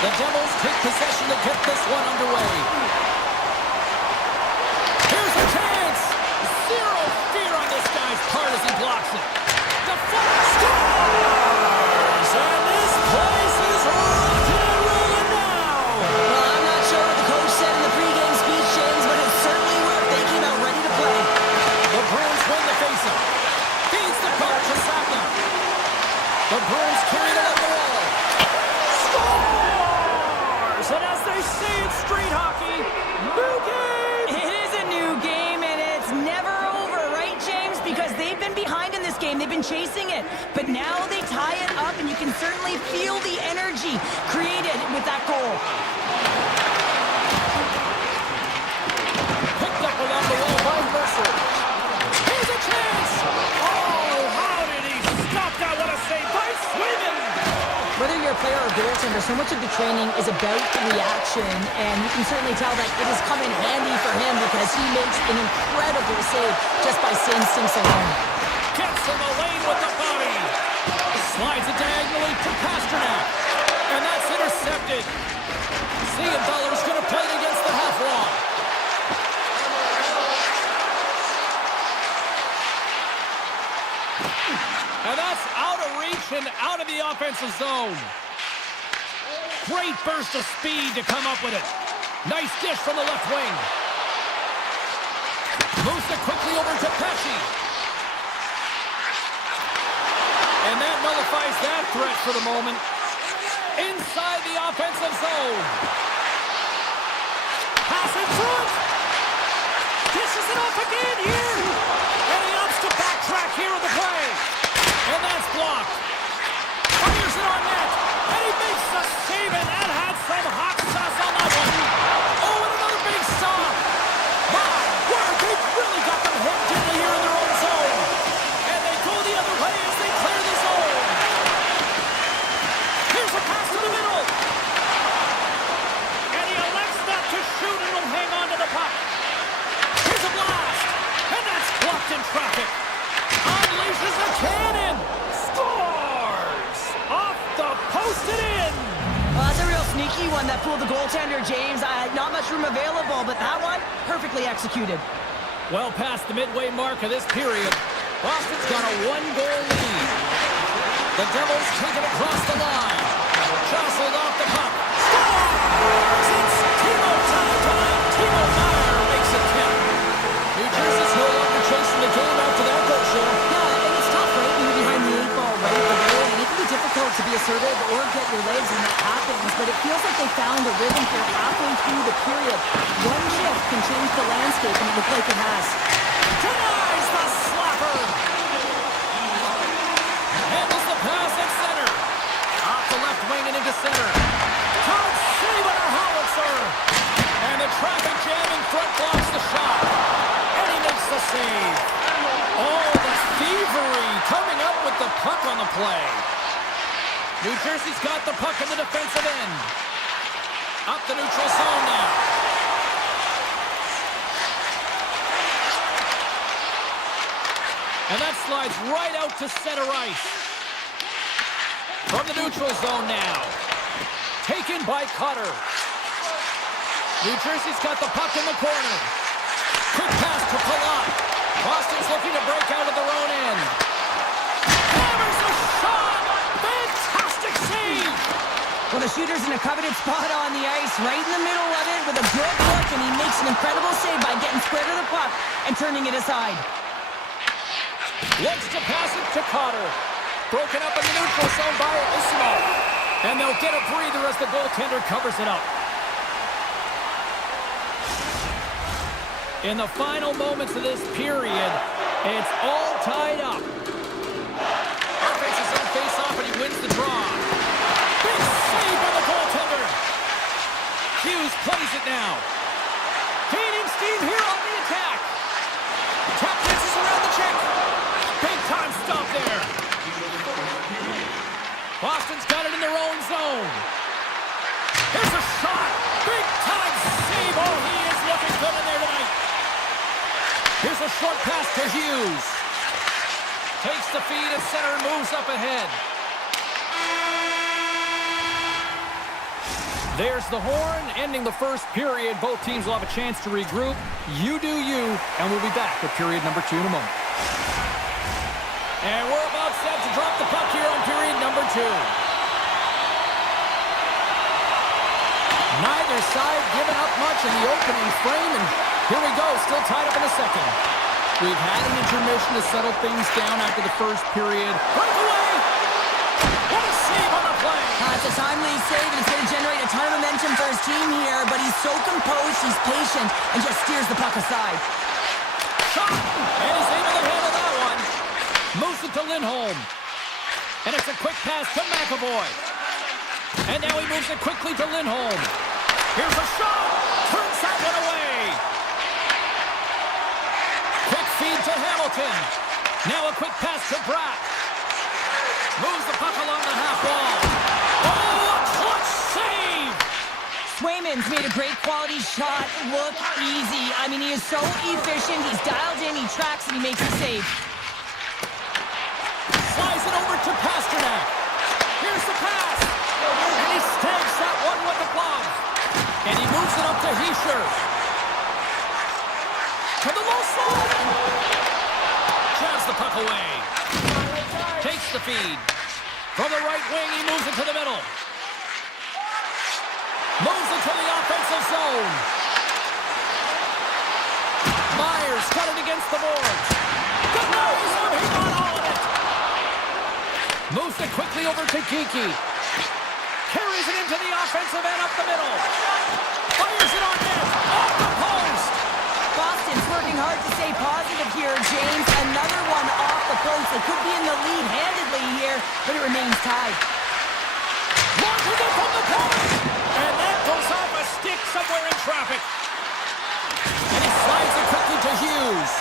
The Devils take possession to get this one underway. Here's a chance. Zero fear on this guy's part as he blocks it. The fire scores! And this place is rocking and rolling now. Well, I'm not sure what the coach said in the pregame speech, James, but it certainly worked. They came out ready to play. The Bruins win the faceoff. Feeds the puck to Saka. The Bruins carry it on the wall. Scores! And as they say in street hockey, new game! It is a new game, and it's never over, right, James? Because they've been behind in this game. They've been chasing it. But now they tie it up, and you can certainly feel the energy created with that goal. Picked up along the wall by Mercer. Here's a chance! Oh, how did he stop that? What a save by Sweden! Whether you're a player or goaltender, so much of the training is about the reaction, and you can certainly tell that it has come in handy for him because he makes an incredible save just by instincts alone. Gets in the lane with the body. Slides it diagonally to Pasternak. And that's intercepted. Siegenthaler's going to play it against the half wall. And that's out of reach and out of the offensive zone. Great burst of speed to come up with it. Nice dish from the left wing. Moves it quickly over to Pesci. And that nullifies that threat for the moment. Inside the offensive zone. Pass in front. Dishes it off again here. And he opts to backtrack here with the play. And that's blocked. Fires it on net. And he makes the save, and that had some hot sauce on that one. Oh, and another big stop. My word, they've really got them hemmed in here in their own zone. And they go the other way as they clear the zone. Here's a pass to the middle. And he elects not to shoot and will hang on to the puck. Here's a blast. And that's blocked in traffic. Unleashes a cannon. Scores! Off the post and in. Well, that's a real sneaky one that fooled the goaltender, James. Not much room available, but that one, perfectly executed. Well past the midway mark of this period, Boston's got a one-goal lead. The Devils take it across the line. Jostled off the puck. Scores! It's Timo time. Timo Meyer makes a tip. New Jersey's no longer chasing the game after that goal, show. Yeah, and it's tough, right? When you're behind the 8 ball right away, and it can be difficult to be assertive or get your legs when that happens, but it feels like they found a rhythm here halfway through the period. One shift can change the landscape, and it looks like it has. Denies the slapper. Handles the pass at center. Off the left wing and into center. Todd saving a howitzer. And the traffic jam in front blocks the shot. And he makes the save. Oh, the thievery coming up with the puck on the play. New Jersey's got the puck in the defensive end. Up the neutral zone now. And that slides right out to center ice. From the neutral zone now. Taken by Cutter. New Jersey's got the puck in the corner. Quick pass to Palat. Boston's looking to break out of their own end. Hammers a shot! Fantastic save! Well, the shooter's in a coveted spot on the ice, right in the middle of it with a good look, and he makes an incredible save by getting square to the puck and turning it aside. Looks to pass it to Cotter. Broken up in the neutral zone by Ismo. And they'll get a breather as the goaltender covers it up. In the final moments of this period, it's all tied up. Our faces on face-off, and he wins the draw. Big save by the goaltender. Hughes plays it now. Gaining steam here on the attack. Tap dances around the check. Big time stop there. Boston's got it in their own zone. Here's a shot. Big time save. Oh, he is looking good in there tonight. Here's a short pass to Hughes. Takes the feed at center and moves up ahead. There's the horn, ending the first period. Both teams will have a chance to regroup. You do you, and we'll be back with period number 2 in a moment. And we're about set to drop the puck here on period number 2. Neither side giving up much in the opening frame, and here we go, still tied up in the second. We've had an intermission to settle things down after the first period. Breakaway! What a save on the play! It's a timely save, and it's going to generate a ton of momentum for his team here, but he's so composed, he's patient, and just steers the puck aside. Shot! And he's able to handle that one. Moves it to Lindholm. And it's a quick pass to McAvoy. And now he moves it quickly to Lindholm. Here's a shot! Turns that one away! Quick feed to Hamilton. Now a quick pass to Bratt. Moves the puck along the half wall. Oh, a clutch save! Swayman's made a great quality shot look easy. I mean, he is so efficient. He's dialed in, he tracks, and he makes the save. Slides it over to Pasternak. Here's the pass. And he stamps that one with the glove. And he moves it up to Hischier. To the low slide. Jabs the puck away. Takes the feed. From the right wing, he moves it to the middle. Moves it to the offensive zone. Myers got it against the boards. Good nose, he got all of it. Moves it quickly over to Geekie. Carries it into the offensive end up the middle. Fires it on net. Off the post. Boston's working hard to stay positive here, James. Another one off the post. They could be in the lead handedly here, but it remains tied. Launches it from the point. And that goes off a stick somewhere in traffic. And he slides it quickly to Hughes.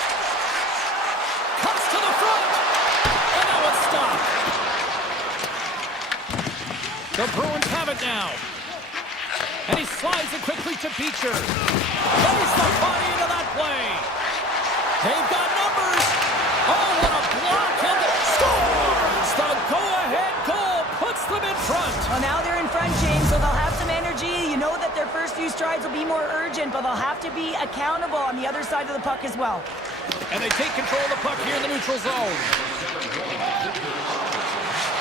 Comes to the front. And now it's stopped. The Bruins have it now. And he slides it quickly to Beecher. Lays the body into that play. They've got numbers. Oh, what a block. And scores! The go-ahead goal puts them in front. Well, now they're in front, James, so they'll have some energy. You know that their first few strides will be more urgent, but they'll have to be accountable on the other side of the puck as well. And they take control of the puck here in the neutral zone.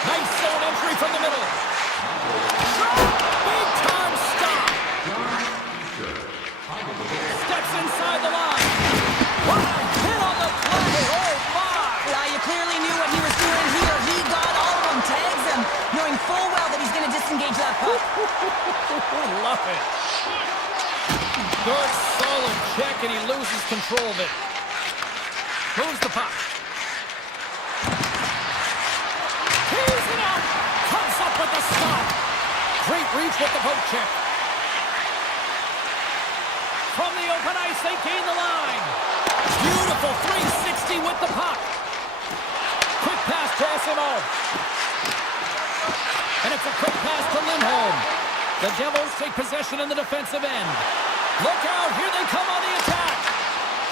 Nice zone entry from the middle. Big time stop. Steps inside the line. What a hit on the play. Oh, my. Yeah, you clearly knew what he was doing here. He got all of them, tags him, knowing full well that he's going to disengage that puck. Love it. Good, solid check, and he loses control of it. Moves the puck. Tees it up. Comes up with the stop. Great reach with the poke check. From the open ice, they gain the line. Beautiful 360 with the puck. Quick pass to SMO. And it's a quick pass to Lindholm. The Devils take possession in the defensive end. Look out, here they come on the attack.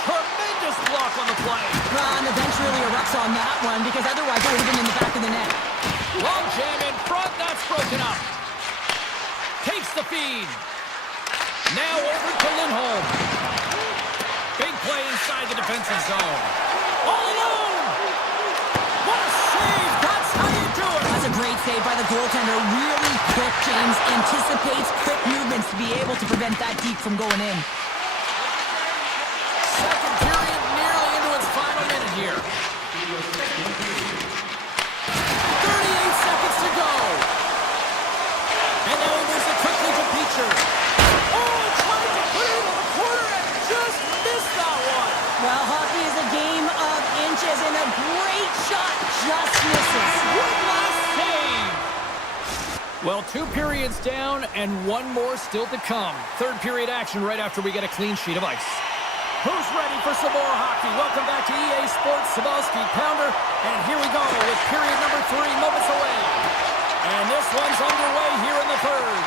Tremendous block on the play. And the bench really erupts on that one, because otherwise it would have been in the back of the net. Long jam in front, that's broken up. Takes the feed. Now over to Lindholm. Big play inside the defensive zone. All alone! What a save! That's how you do it! That's a great save by the goaltender. Really quick, James. Anticipates quick movements to be able to prevent that deep from going in. Second period nearly into its final minute here. 38 seconds to go. And now he moves it quickly to Beecher. Oh, trying to put it into the corner and just missed that one. Well, hockey is a game of inches, and a great shot just misses. One last save. Well, 2 periods down and 1 more still to come. Third period action right after we get a clean sheet of ice. Who's ready for some more hockey? Welcome back to EA Sports Sabalski Pounder. And here we go with period number 3 moments away. And this one's underway here in the third.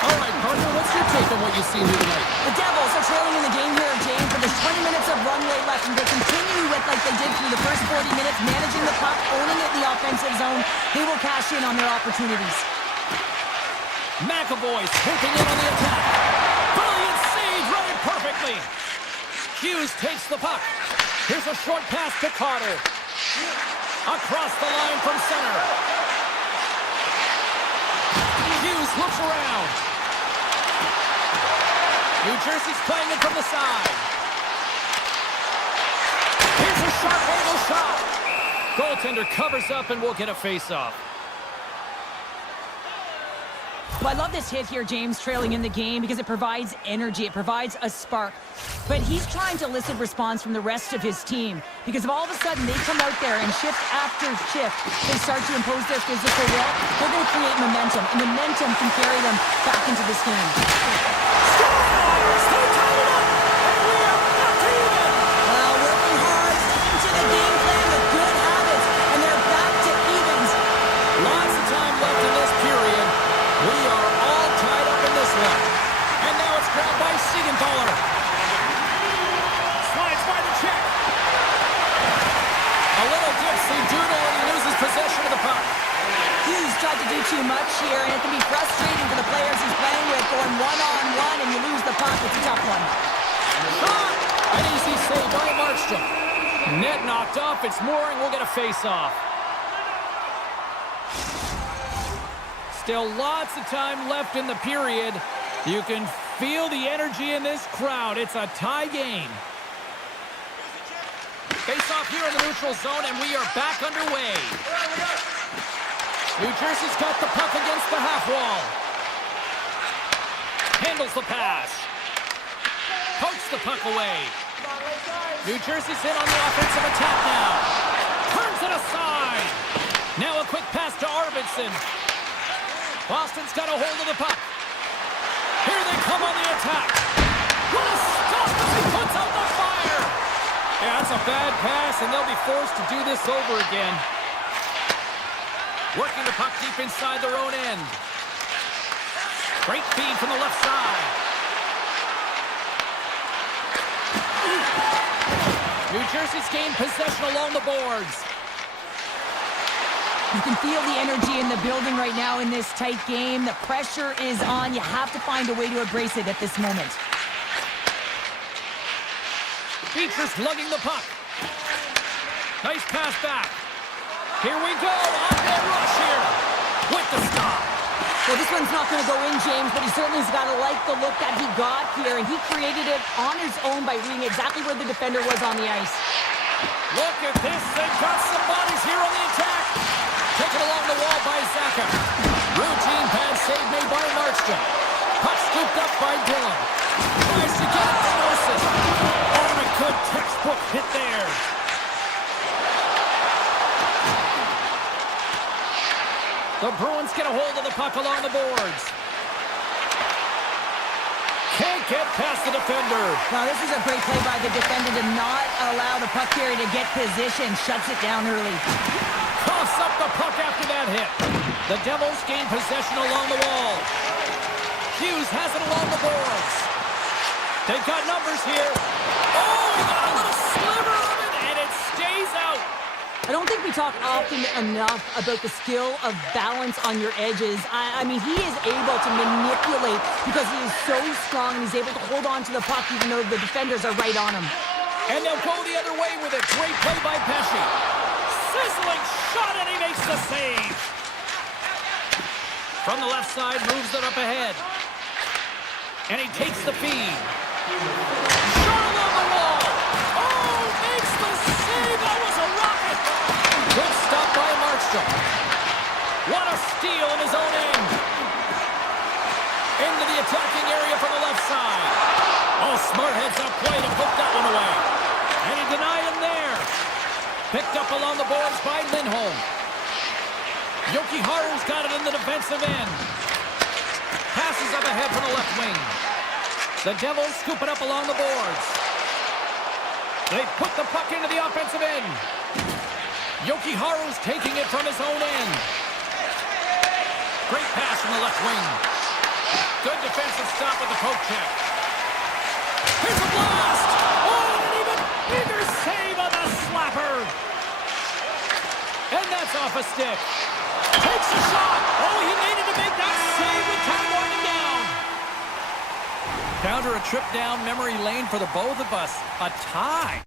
All right, partner, what's your take on what you've seen here tonight? The Devils are trailing in the game here, James, but there's 20 minutes of runway left, and they continue with like they did through the first 40 minutes, managing the puck, owning it in the offensive zone. They will cash in on their opportunities. McAvoy swooping in on the attack. Brilliant save, read it perfectly. Hughes takes the puck. Here's a short pass to Carter. Across the line from center. Hughes looks around. New Jersey's playing it from the side. Here's a sharp angle shot. Goaltender covers up and will get a face-off. Well, I love this hit here, James, trailing in the game, because it provides energy, it provides a spark. But he's trying to elicit response from the rest of his team, because if all of a sudden they come out there and shift after shift, they start to impose their physical will, they're going to create momentum, and momentum can carry them back into this game. Working hard, sticking to the game plan with good habits, and they're back to evens. Lots of time left in this period. We are all tied up in this one. And now it's grabbed by Siegenthaler. Slides by the check. A little dipsy doodle and he loses possession of the puck. Hughes tried to do too much here, and it can be frustrating for the players he's playing with, going one-on-one and you lose the puck. It's a tough one. Shot! An easy save by Markstrom. Net knocked off. It's Mooring. We'll get a face-off. Still lots of time left in the period. You can feel the energy in this crowd. It's a tie game. Face-off here in the neutral zone, and we are back underway. New Jersey's got the puck against the half wall. Handles the pass. Pokes the puck away. New Jersey's in on the offensive attack now. Turns it aside. Now a quick pass to Arvidsson. Boston's got a hold of the puck. Here they come on the attack. What a stop as he puts out the fire. Yeah, that's a bad pass, and they'll be forced to do this over again. Working the puck deep inside their own end. Great feed from the left side. New Jersey's gained possession along the boards. You can feel the energy in the building right now in this tight game. The pressure is on. You have to find a way to embrace it at this moment. Beecher's lugging the puck. Nice pass back. Here we go. On-man rush here. With the stop. Well, this one's not going to go in, James, but he certainly has got to like the look that he got here, and he created it on his own by reading exactly where the defender was on the ice. Look at this. They've got some bodies here on the attack. Taken along the wall by Zaka. Routine pass save made by Markstrom. Puck scooped up by Dillon. Tries to get it to Wilson. Oh, a good textbook hit there. The Bruins get a hold of the puck along the boards. Can't get past the defender. Now, this is a great play by the defender to not allow the puck carrier to get position. Shuts it down early. Coughs up the puck after that hit. The Devils gain possession along the wall. Hughes has it along the boards. They've got numbers here. Oh, he got a little sliver of it, and it stays out. I don't think we talk often enough about the skill of balance on your edges. I mean, he is able to manipulate because he is so strong and he's able to hold on to the puck even though the defenders are right on him. And they'll go the other way with a great play by Pesci. Sizzling shot, and he makes the save. From the left side, moves it up ahead. And he takes the feed. Shot along the wall. Oh, makes the save. That was a rocket. Good stop by Markstrom. What a steal in his own end. Into the attacking area from the left side. Oh, smart heads-up play to put that one away. And he denied him there. Picked up along the boards by Lindholm. Jokiharju's got it in the defensive end. Passes up ahead from the left wing. The Devils scoop it up along the boards. They put the puck into the offensive end. Jokiharju's taking it from his own end. Great pass from the left wing. Good defensive stop with the poke check. Here's a blast! Oh, and an even bigger save on the slapper! And that's off a stick. Takes a shot! Oh, he needed to make that save with time Encounter a trip down memory lane for the both of us. A tie.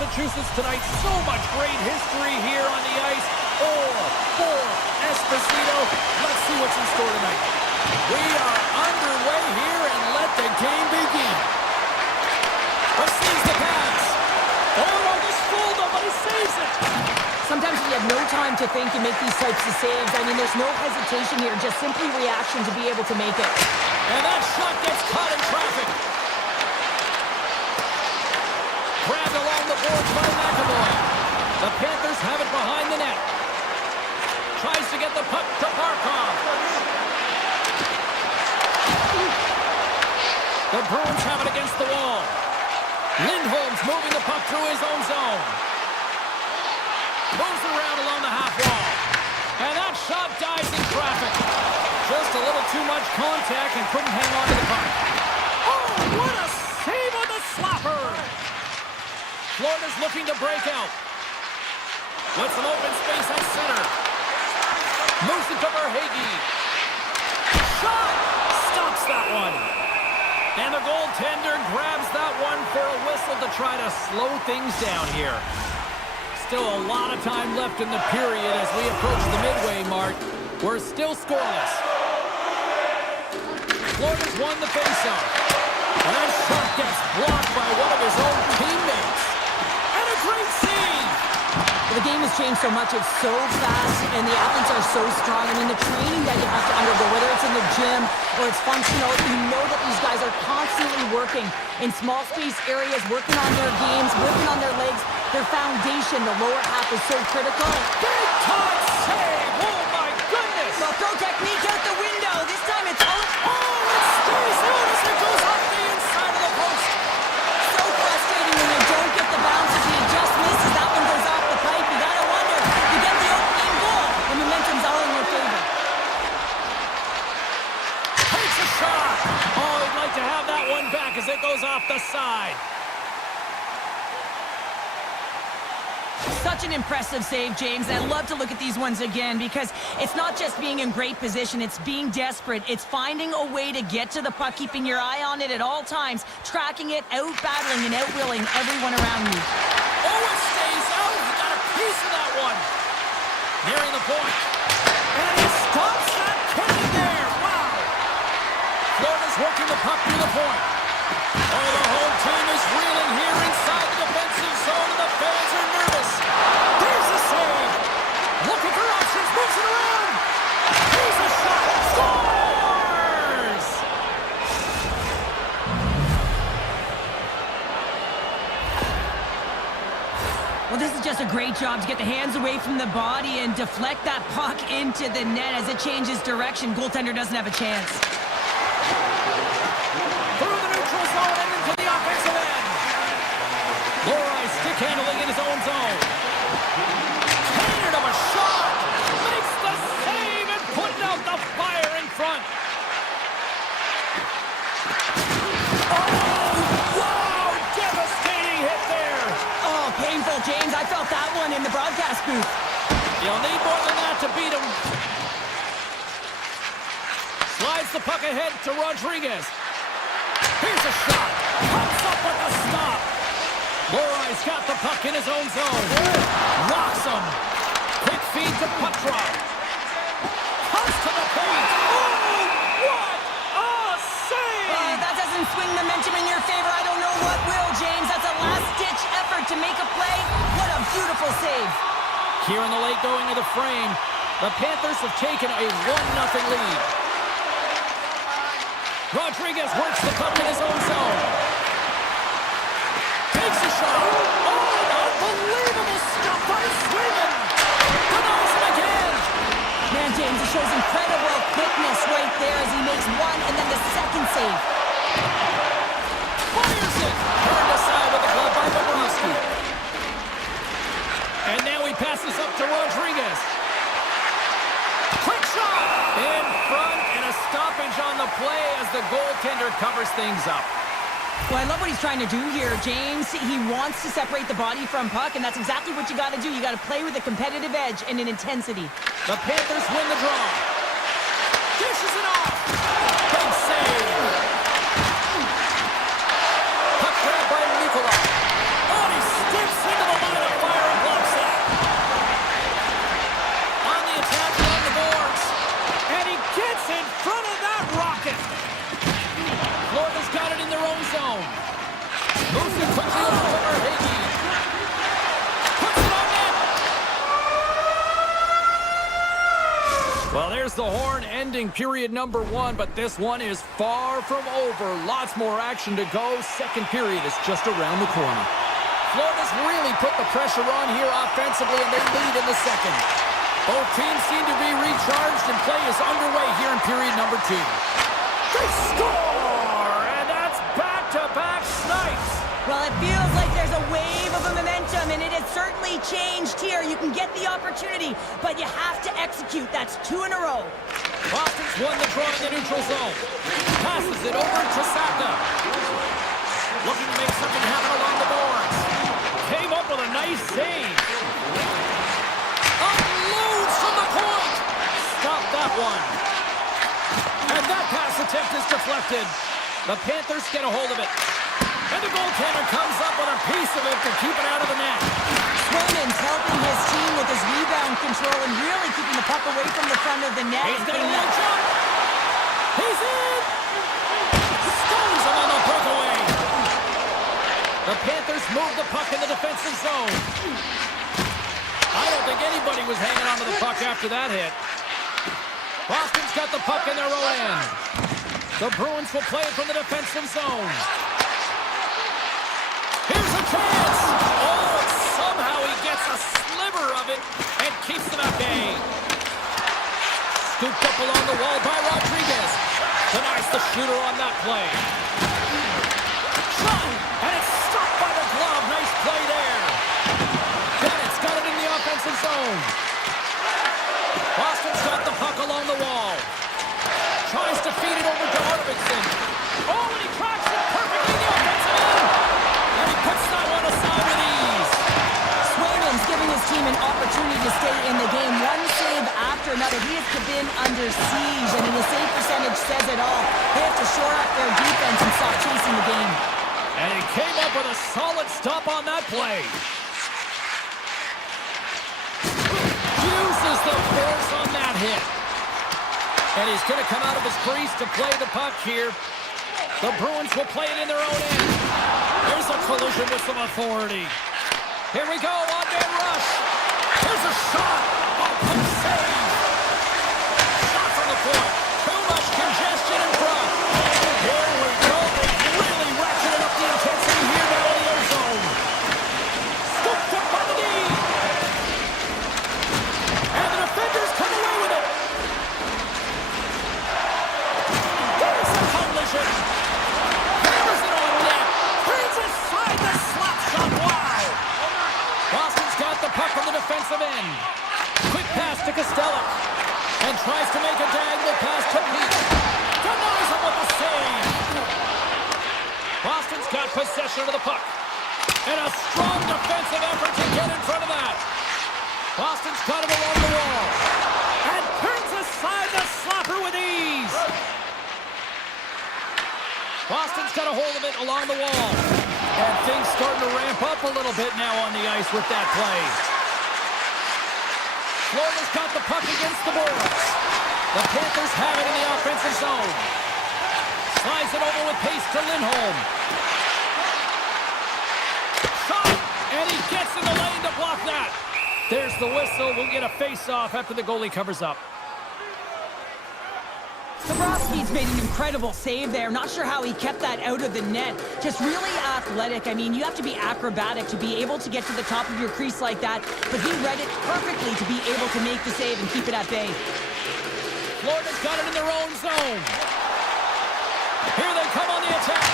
Massachusetts tonight. So much great history here on the ice. Or for Esposito. Let's see what's in store tonight. We are underway here, and let the game begin. Receives the pass. Oh, no, this fool, nobody saves it. Sometimes when you have no time to think, you make these types of saves. I mean, there's no hesitation here, just simply reaction to be able to make it. And that shot gets caught in traffic. Grabbed along the boards by McAvoy. The Panthers have it behind the net. Tries to get the puck to Barkov. The Bruins have it against the wall. Lindholm's moving the puck through his own zone. Moves it around along the half wall. And that shot dives in traffic. Just a little too much contact and couldn't hang on to the puck. Oh, what a save on the slapper! Florida's looking to break out. With some open space at center. Moves it to Verhaeghe. Shot! Stops that one. And the goaltender grabs that one for a whistle to try to slow things down here. Still a lot of time left in the period as we approach the midway mark. We're still scoreless. Florida's won the faceoff. And that shot gets blocked by one of his own teammates. And a great save! The game has changed so much. It's so fast, and the athletes are so strong. I mean, the training that you have to undergo, whether it's in the gym or it's functional, you know that these guys are constantly working in small space areas, working on their games, working on their legs. Their foundation, the lower half, is so critical. Big time save! Oh, my goodness! Well, throw technique out the window. This time it's out. Oh, it stays out as it goes off the inside of the post. So frustrating when you don't get the bounces. He just misses. That one goes off the pipe. You gotta wonder. You get the opening goal. The momentum's all in your favor. Takes a shot. Oh, he'd like to have that one back as it goes off the side. Such an impressive save, James. I love to look at these ones again because it's not just being in great position, it's being desperate. It's finding a way to get to the puck, keeping your eye on it at all times, tracking it, out-battling and out-willing everyone around you. Oh, it stays out. He got a piece of that one. Nearing the point. And he stops that cannon there. Wow. Florida's working the puck through the point. Oh, the home team is reeling here inside the defensive zone, and the fans are nervous. There's a save. Looking for options, moves it around. Here's a shot. Scores! Well, this is just a great job to get the hands away from the body and deflect that puck into the net as it changes direction. Goaltender doesn't have a chance. Stick handling in his own zone. Cannon of a shot. Makes the save and putting out the fire in front. Oh, wow. Devastating hit there. Oh, painful, James. I felt that one in the broadcast booth. You'll need more than that to beat him. Slides the puck ahead to Rodriguez. Here's a shot. Comes up with a stop. Lorai's got the puck in his own zone. Rocks him. Quick feed to Petrov. Comes to the paint. Oh, what a save! That doesn't swing momentum in your favor. I don't know what will, James. That's a last-ditch effort to make a play. What a beautiful save. Here in the late going of the frame, the Panthers have taken a 1-0 lead. Rodriguez works the puck in his own zone. Takes a shot. Oh, unbelievable stuff by Swayman. Denies him again. Man, James, it shows incredible quickness right there as he makes one and then the second save. Fires it. Turned aside with the glove by Bobrovsky. And now he passes up to Rodriguez. Quick shot. In front and a stoppage on the play as the goaltender covers things up. Well, I love what he's trying to do here, James. He wants to separate the body from puck, and that's exactly what you got to do. You got to play with a competitive edge and an intensity. The Panthers win the draw. Dishes it off. Big save. Puck grab by Nikolai. Oh, he steps in There's the horn ending period number 1, but this one is far from over. Lots more action to go. Second period is just around the corner. Florida's really put the pressure on here offensively, and they lead in the second. Both teams seem to be recharged, and play is underway here in period number 2. They score! And that's back-to-back snipes! Well, it feels like there's a wave of momentum, and it has certainly changed here. You can get the opportunity, but you have to execute. That's 2 in a row. Boston's won the draw in the neutral zone. Passes it over to Saka. Looking to make something happen along the boards. Came up with a nice save. Unloads from the point. Stop that one. And that pass attempt is deflected. The Panthers get a hold of it. And the goaltender comes up with a piece of it to keep it out of the net. Swayman's helping his team with his rebound control and really keeping the puck away from the front of the net. He's got a little jump. He's in. Stones him on the breakaway. The Panthers move the puck in the defensive zone. I don't think anybody was hanging onto the puck after that hit. Boston's got the puck in their own end. The Bruins will play it from the defensive zone. Here's a chance! Oh, somehow he gets a sliver of it and keeps them at bay. Scooped up along the wall by Rodriguez. Denies the shooter on that play. Shot! And it's stopped by the glove. Nice play there. Bennett's got it in the offensive zone. Boston's got the puck along the wall. Tries to feed it over to Arvidsson. Oh, and he cracks it perfectly in the offensive end. And he puts that one aside with ease. Swayman's giving his team an opportunity to stay in the game. One save after another. He has been under siege, and the save percentage says it all. They have to shore up their defense and stop chasing the game. And he came up with a solid stop on that play. Uses the force on that hit. And he's going to come out of his crease to play the puck here. The Bruins will play it in their own end. There's a collision with some authority. Here we go, on-man rush. Here's a shot. Oh, puck save. Shot from the point. Too much congestion in front. Here we go. They've really ratcheted up the intensity here now in the air zone. Scooped up by the knee. And the defenders come away with it. There's a collision. Hammers it on net. Turns aside the slap shot. Wow. Boston's got the puck from the defensive end. Quick pass to Costello. And tries to make a diagonal pass to Pete. Denies him with the save. Boston's got possession of the puck. And a strong defensive effort to get in front of that. Boston's got it along the wall. And turns aside the slapper with ease. Boston's got a hold of it along the wall. And things starting to ramp up a little bit now on the ice with that play. Florida's got the puck against the boards. The Panthers have it in the offensive zone. Slides it over with pace to Lindholm. Shot! And he gets in the lane to block that. There's the whistle. We'll get a face-off after the goalie covers up. Bobrovsky's made an incredible save there. Not sure how he kept that out of the net. Just really athletic. I mean, you have to be acrobatic to be able to get to the top of your crease like that, but he read it perfectly to be able to make the save and keep it at bay. Florida's got it in their own zone. Here they come on the attack.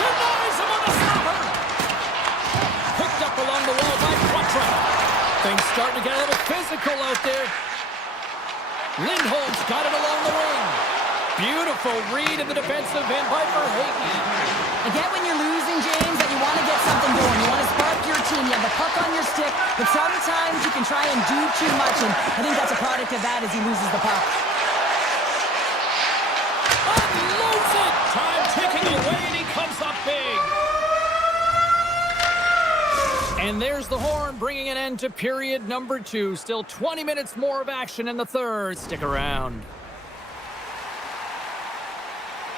Denies him on the stopper. Picked up along the wall by Quattro. Things starting to get a little physical out there. Lindholm's got it along the wing. Beautiful read in the defensive end by Verhaeghe. I get when you're losing, James, that you want to get something going. You want to spark your team. You have the puck on your stick, but sometimes you can try and do too much, and I think that's a product of that as he loses the puck. Unloads it! Time ticking away, and he comes up big. And there's the horn, bringing an end to period number 2. Still 20 minutes more of action in the third. Stick around.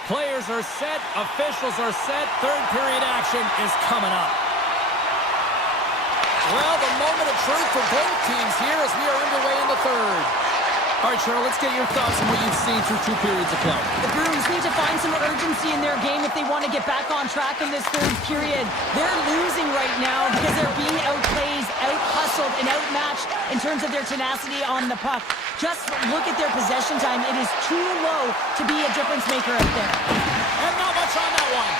Players are set. Officials are set. Third period action is coming up. Well, the moment of truth for both teams here as we are underway in the third. All right, Cheryl, let's get your thoughts on what you've seen through 2 periods of play. The Bruins need to find some urgency in their game if they want to get back on track in this third period. They're losing right now because they're being outplayed, out-hustled, and outmatched in terms of their tenacity on the puck. Just look at their possession time. It is too low to be a difference maker out there. And not much on that one.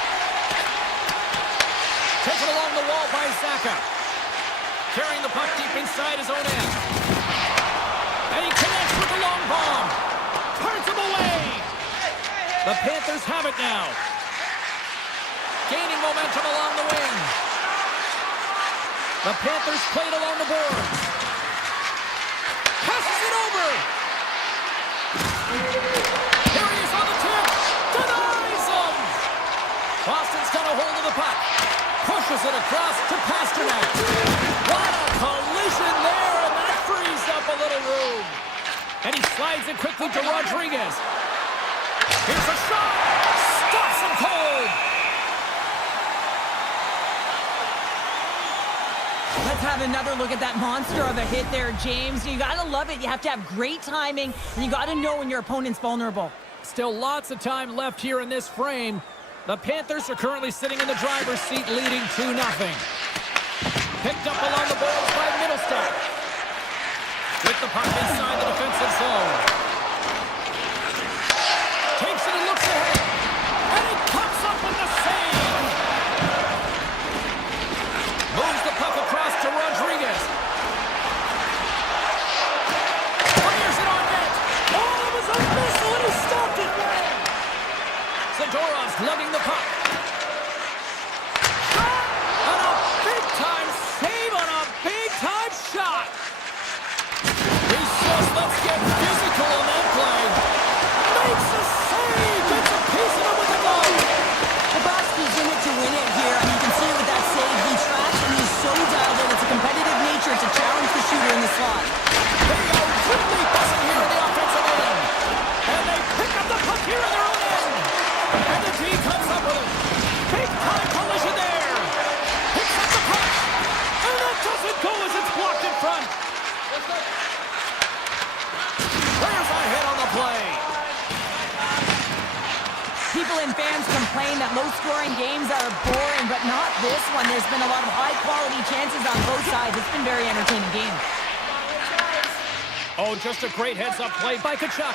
Taken along the wall by Zaka. Carrying the puck deep inside his own end. And he connects with the long bomb. Turns him away. The Panthers have it now. Gaining momentum along the wing. The Panthers played along the boards. Passes it over. Here he is on the tip. Denies him. Boston's got a hold of the puck. Pushes it across to Pasternak. What a collision there, and that frees up a little room. And he slides it quickly to Rodriguez. Here's a shot. Stops him cold. Let's have another look at that monster of a hit there, James. You got to love it. You have to have great timing, and you got to know when your opponent's vulnerable. Still lots of time left here in this frame. The Panthers are currently sitting in the driver's seat, leading 2-0. Picked up along the boards by Middlestat. With the puck inside the defensive zone. Takes it and looks ahead. And he comes up with the save. Moves the puck across to Rodriguez. Fires it on net. Oh, it was a missile and he stopped it. Zadorov's lugging the puck. Shot! And a big-time save on a big-time shot. He says, let's get physical on that play. Makes a save. Gets a piece of it with the goal. Bobrovsky's in it to win it here, and you can see it with that save. He tracks, and he's so dialed in. It's a competitive nature to challenge the shooter in the slot. They are quickly buzzing here in the offensive end. And they pick up the puck here in their own end. And the team comes up with it. Big-time collision there. Picks up the puck. And that doesn't go as it's blocked in front. There's a hit on the play. People and fans complain that low-scoring games are boring, but not this one. There's been a lot of high-quality chances on both sides. It's been a very entertaining game. Oh, just a great heads-up play by Tkachuk.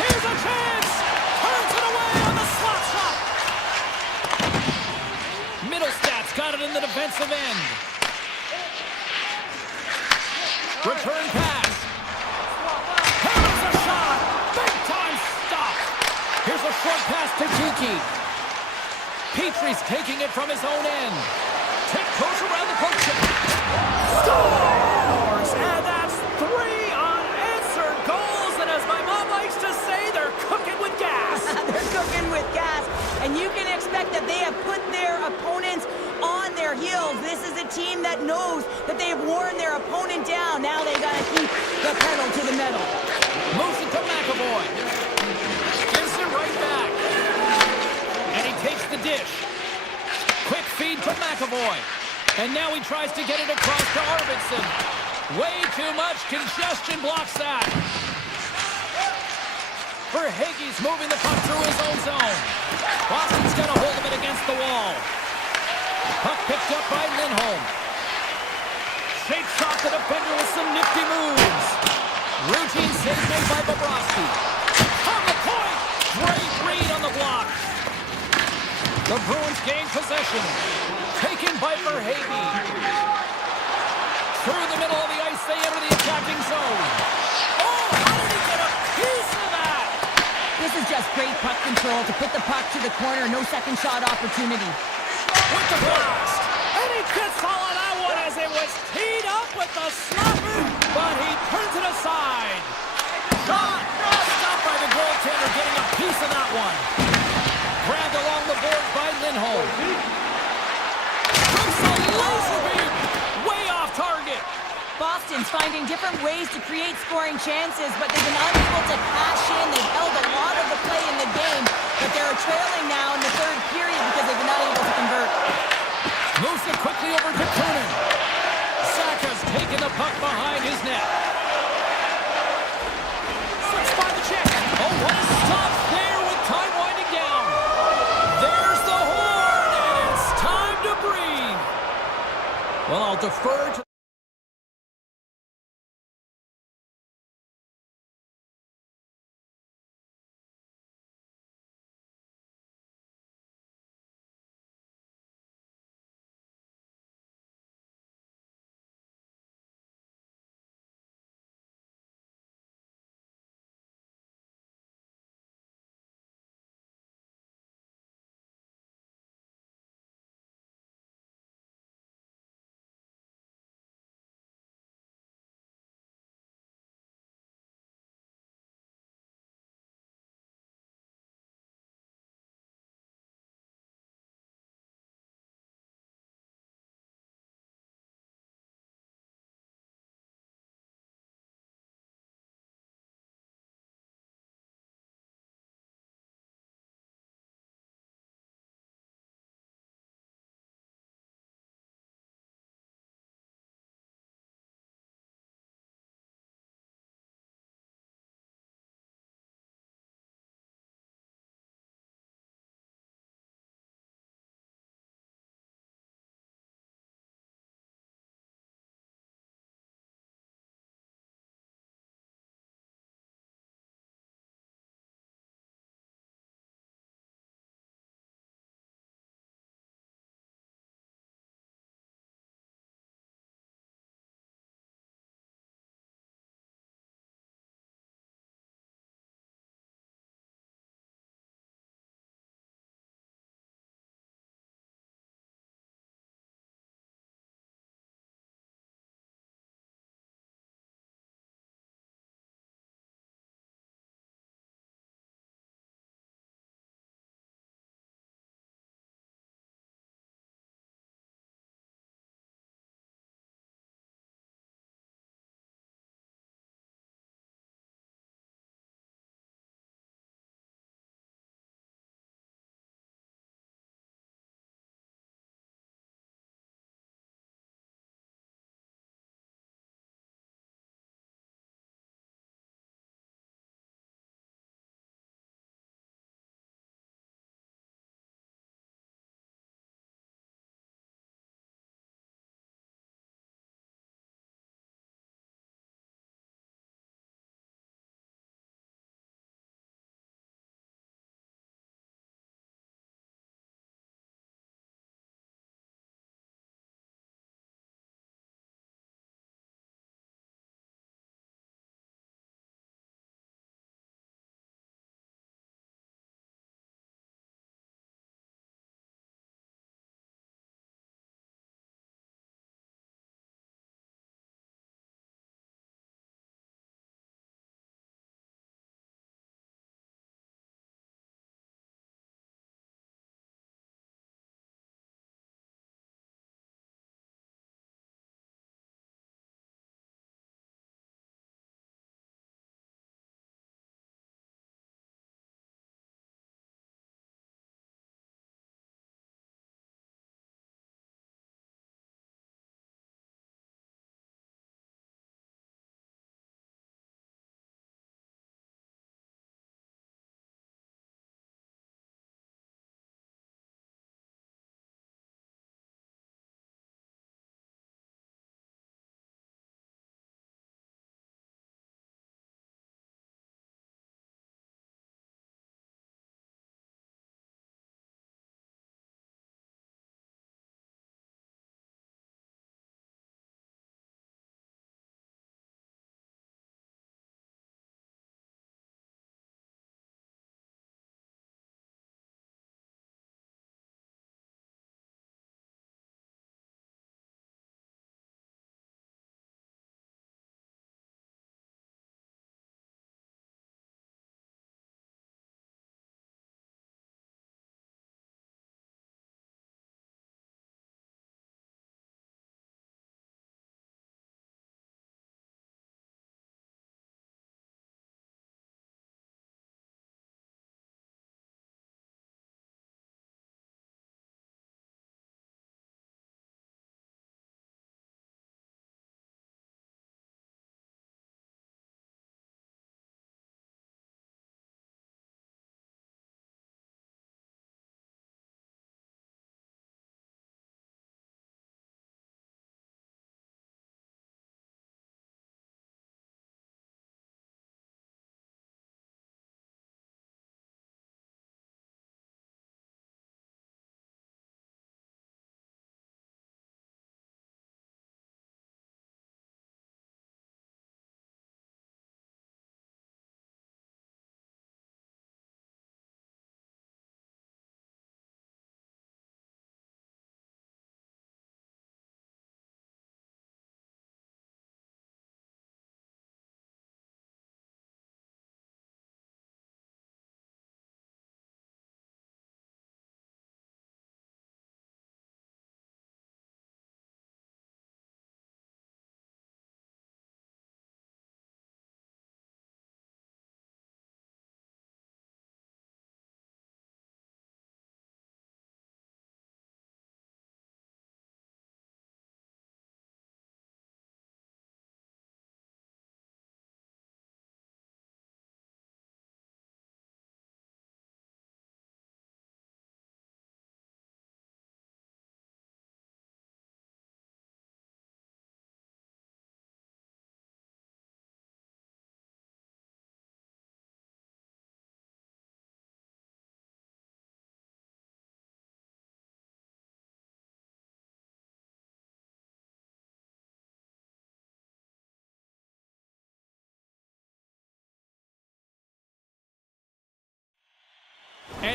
Here's a chance. Turns it away on the slot shot. Middlestat's got it in the defensive end. Return pass. Here's a shot. Big-time stop. Here's a short pass to Tiki. Petrie's taking it from his own end. Tick goes around the post check. Scores! And that's 3 unanswered goals. And as my mom likes to say, they're cooking with gas. They're cooking with gas, and you can expect that they have put their opponents on their heels. This is a team that knows that they have worn their opponent down. Now they got to keep the pedal to the metal. Moves it to McAvoy. Gives it right back. And he takes the dish. Quick feed to McAvoy. And now he tries to get it across to Arvidsson. Way too much congestion blocks that. Verhaeghe's moving the puck through his own zone. Boston's got a hold of it against the wall. Puck picked up by Lindholm. Shakes off the defender with some nifty moves. Routine save made by Bobrovsky. On the point! Great read on the block. The Bruins gain possession. Taken by Verhaeghe. Through the middle of the ice, they enter the attacking zone. Oh, how did he get a piece of that? This is just great puck control to put the puck to the corner. No second shot opportunity. With the blast. And he gets all of that one as it was teed up with the slapper, but he turns it aside. Shot! Stopped by the goaltender, getting a piece of that one. Grabbed along the board by Lindholm. Drives a laser beam. Way off target. Boston's finding different ways to create scoring chances, but they've been unable to cash in. They've held a lot of the play in the game, but they're trailing now in the third period because they've been unable to convert. Moves it quickly over to Kunin. Saka's taking the puck behind his net. I'll defer to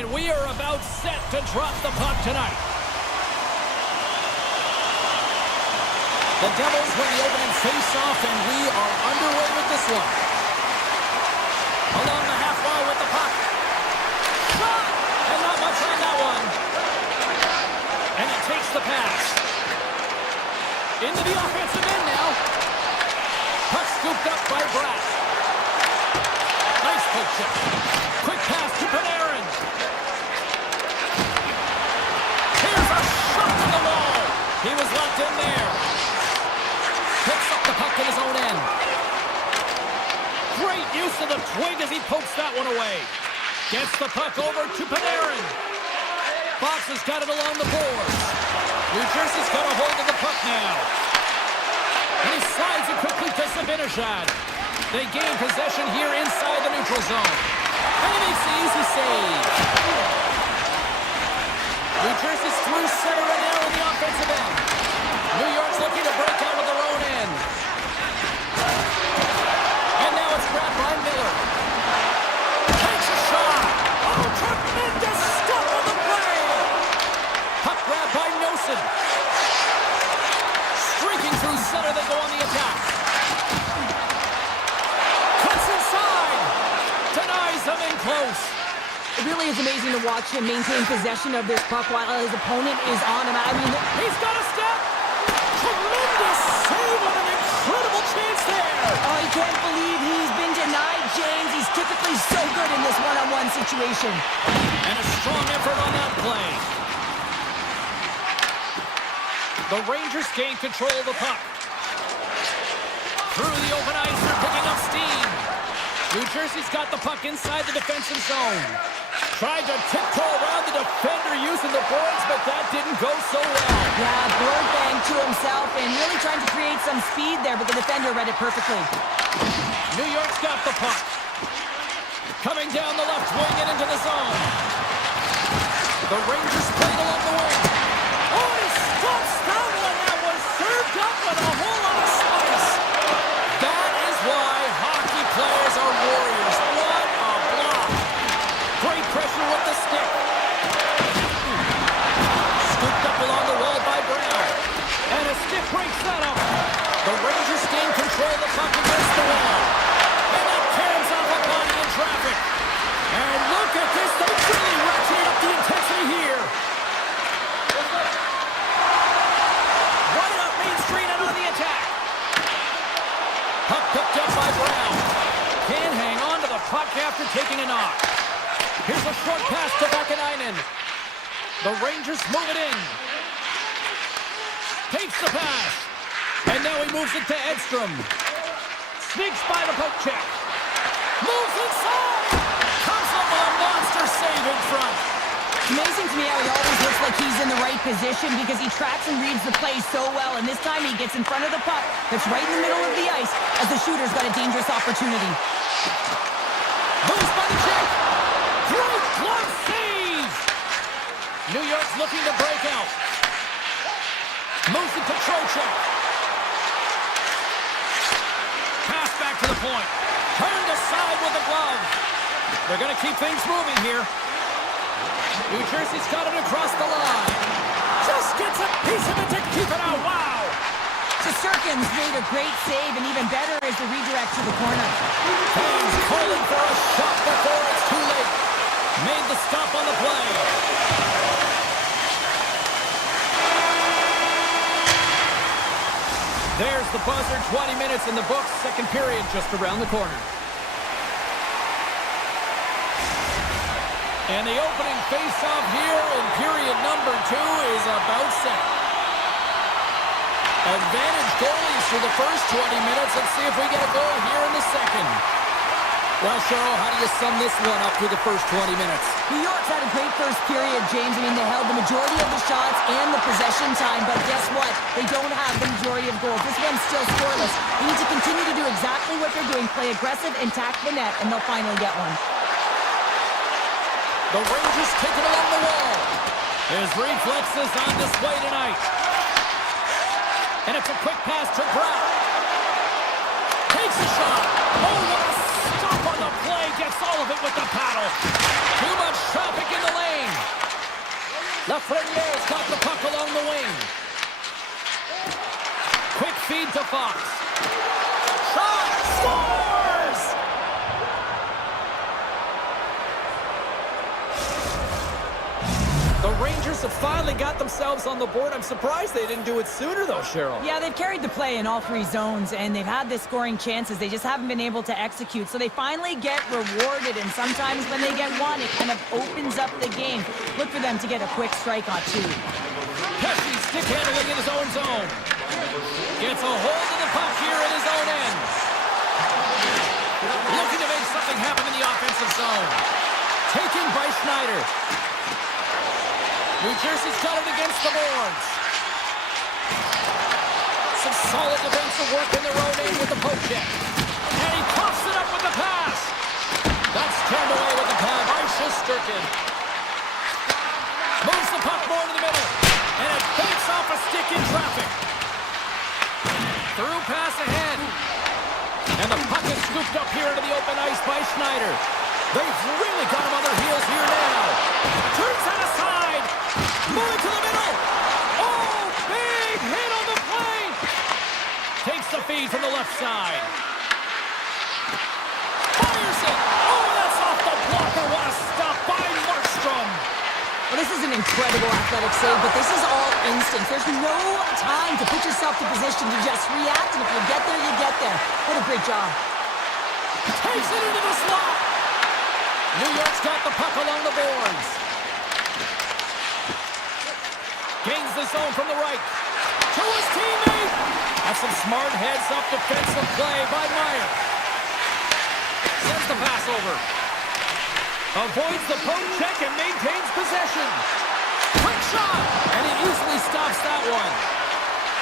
And we are about set to drop the puck tonight. The Devils win the opening face-off, and we are underway with this one. Along the half wall with the puck. Shot! And not much on that one. And it takes the pass. Into the offensive end now. Puck scooped up by Bratt. Nice poke check. Quick pass to Panarin. Here's a shot to the wall. He was locked in there. Picks up the puck in his own end. Great use of the twig as he pokes that one away. Gets the puck over to Panarin. Fox has got it along the boards. New Jersey's got a hold of the puck now. And he slides it quickly to Zibanejad. They gain possession here inside the neutral zone. And he makes the easy save. New Jersey's through center right now in the offensive end. New York's looking to break out of their own end. And now it's grabbed by Miller. Takes a shot. Oh, tremendous stuff on the play. Puck grabbed by Nosen. Streaking through center, they go on the attack. Cuts inside. Denies them in close. It really is amazing to watch him maintain possession of this puck while his opponent is on him. I mean, he's got a step. Tremendous save on an incredible chance there. Oh, I can't believe he's been denied, James. He's typically so good in this one-on-one situation. And a strong effort on that play. The Rangers gain control of the puck. Through the open ice, they're picking up steam. New Jersey's got the puck inside the defensive zone. Tried to tiptoe around the defender using the boards, but that didn't go so well. Yeah, board bang to himself and really trying to create some speed there, but the defender read it perfectly. New York's got the puck. Coming down the left wing and into the zone. The Rangers played along the wing. Oh, he stops that one. That was served up with a whole lot of spice. That is why hockey players are warriors. What a block. Great pressure with the stick. Scooped up along the wall by Brown. And a stick breaks that up. The Rangers gain control of the puck against the wall. And that tears off a body in traffic. And look at this. They really ratcheted up the intensity here. Right up Main Street and on the attack. Puck picked up by Brown. Can't hang on to the puck after taking a knock. Here's a short pass to Vakanainen. The Rangers move it in. Takes the pass. And now he moves it to Edstrom. Sneaks by the poke check. Moves inside. Comes up with a monster save in front. It's amazing to me how he always looks like he's in the right position because he tracks and reads the play so well. And this time he gets in front of the puck that's right in the middle of the ice as the shooter's got a dangerous opportunity. Moves by the check. Great glove save. New York's looking to break out. Moves it to Trocheck. Pass back to the point. Turned aside with the glove. They're going to keep things moving here. New Jersey's got it across the line. Just gets a piece of it to keep it out. Wow. Shesterkin's made a great save, and even better is the redirect to the corner. Fans calling for a shot before it's too late. Made the stop on the play. There's the buzzer. 20 minutes in the books. Second period just around the corner. And the opening face-off here in period number 2 is about set. Advantage goalies for the first 20 minutes. Let's see if we get a goal here in the second. Well, Cheryl, how do you sum this one up through the first 20 minutes? New York's had a great first period, James. I mean, they held the majority of the shots and the possession time, but guess what? They don't have the majority of goals. This one's still scoreless. They need to continue to do exactly what they're doing, play aggressive and tack the net, and they'll finally get one. The Rangers take it along the wall. His reflexes on display tonight. And it's a quick pass to Brown. Takes a shot. Oh, what a stop on the play. gets all of it with the paddle. Too much traffic in the lane. Lafreniere's got the puck along the wing. Quick feed to Fox. Shot! Scores! The Rangers have finally got themselves on the board. I'm surprised they didn't do it sooner, though, Cheryl. Yeah, they've carried the play in all three zones, and they've had the scoring chances. They just haven't been able to execute. So they finally get rewarded, and sometimes when they get one, it kind of opens up the game. Look for them to get a quick strike on two. Pesci stick handling in his own zone. Gets a hold of the puck here in his own end. Looking to make something happen in the offensive zone. Taken by Schneider. New Jersey's got it against the boards. Some solid defensive work in their own end with the poke check. And he coughs it up with the pass. That's turned away with the pad by Shesterkin. Moves the puck more to the middle. And it fakes off a stick in traffic. Through pass ahead. And the puck is scooped up here into the open ice by Schneider. They've really got him on their heels here now. Turns that aside. Moving to the middle. Oh, big hit on the play. Takes the feed from the left side. Fires it. Oh, that's off the blocker. What a stop by Markstrom. Well, this is an incredible athletic save, but this is all instinct. There's no time to put yourself in position to just react, and if you get there, you get there. What a great job. Takes it into the slot. New York's got the puck along the boards. Gains the zone from the right. To his teammate. That's some smart heads-up defensive play by Meyer. Sends the pass over. Avoids the poke check and maintains possession. Quick shot. And he easily stops that one.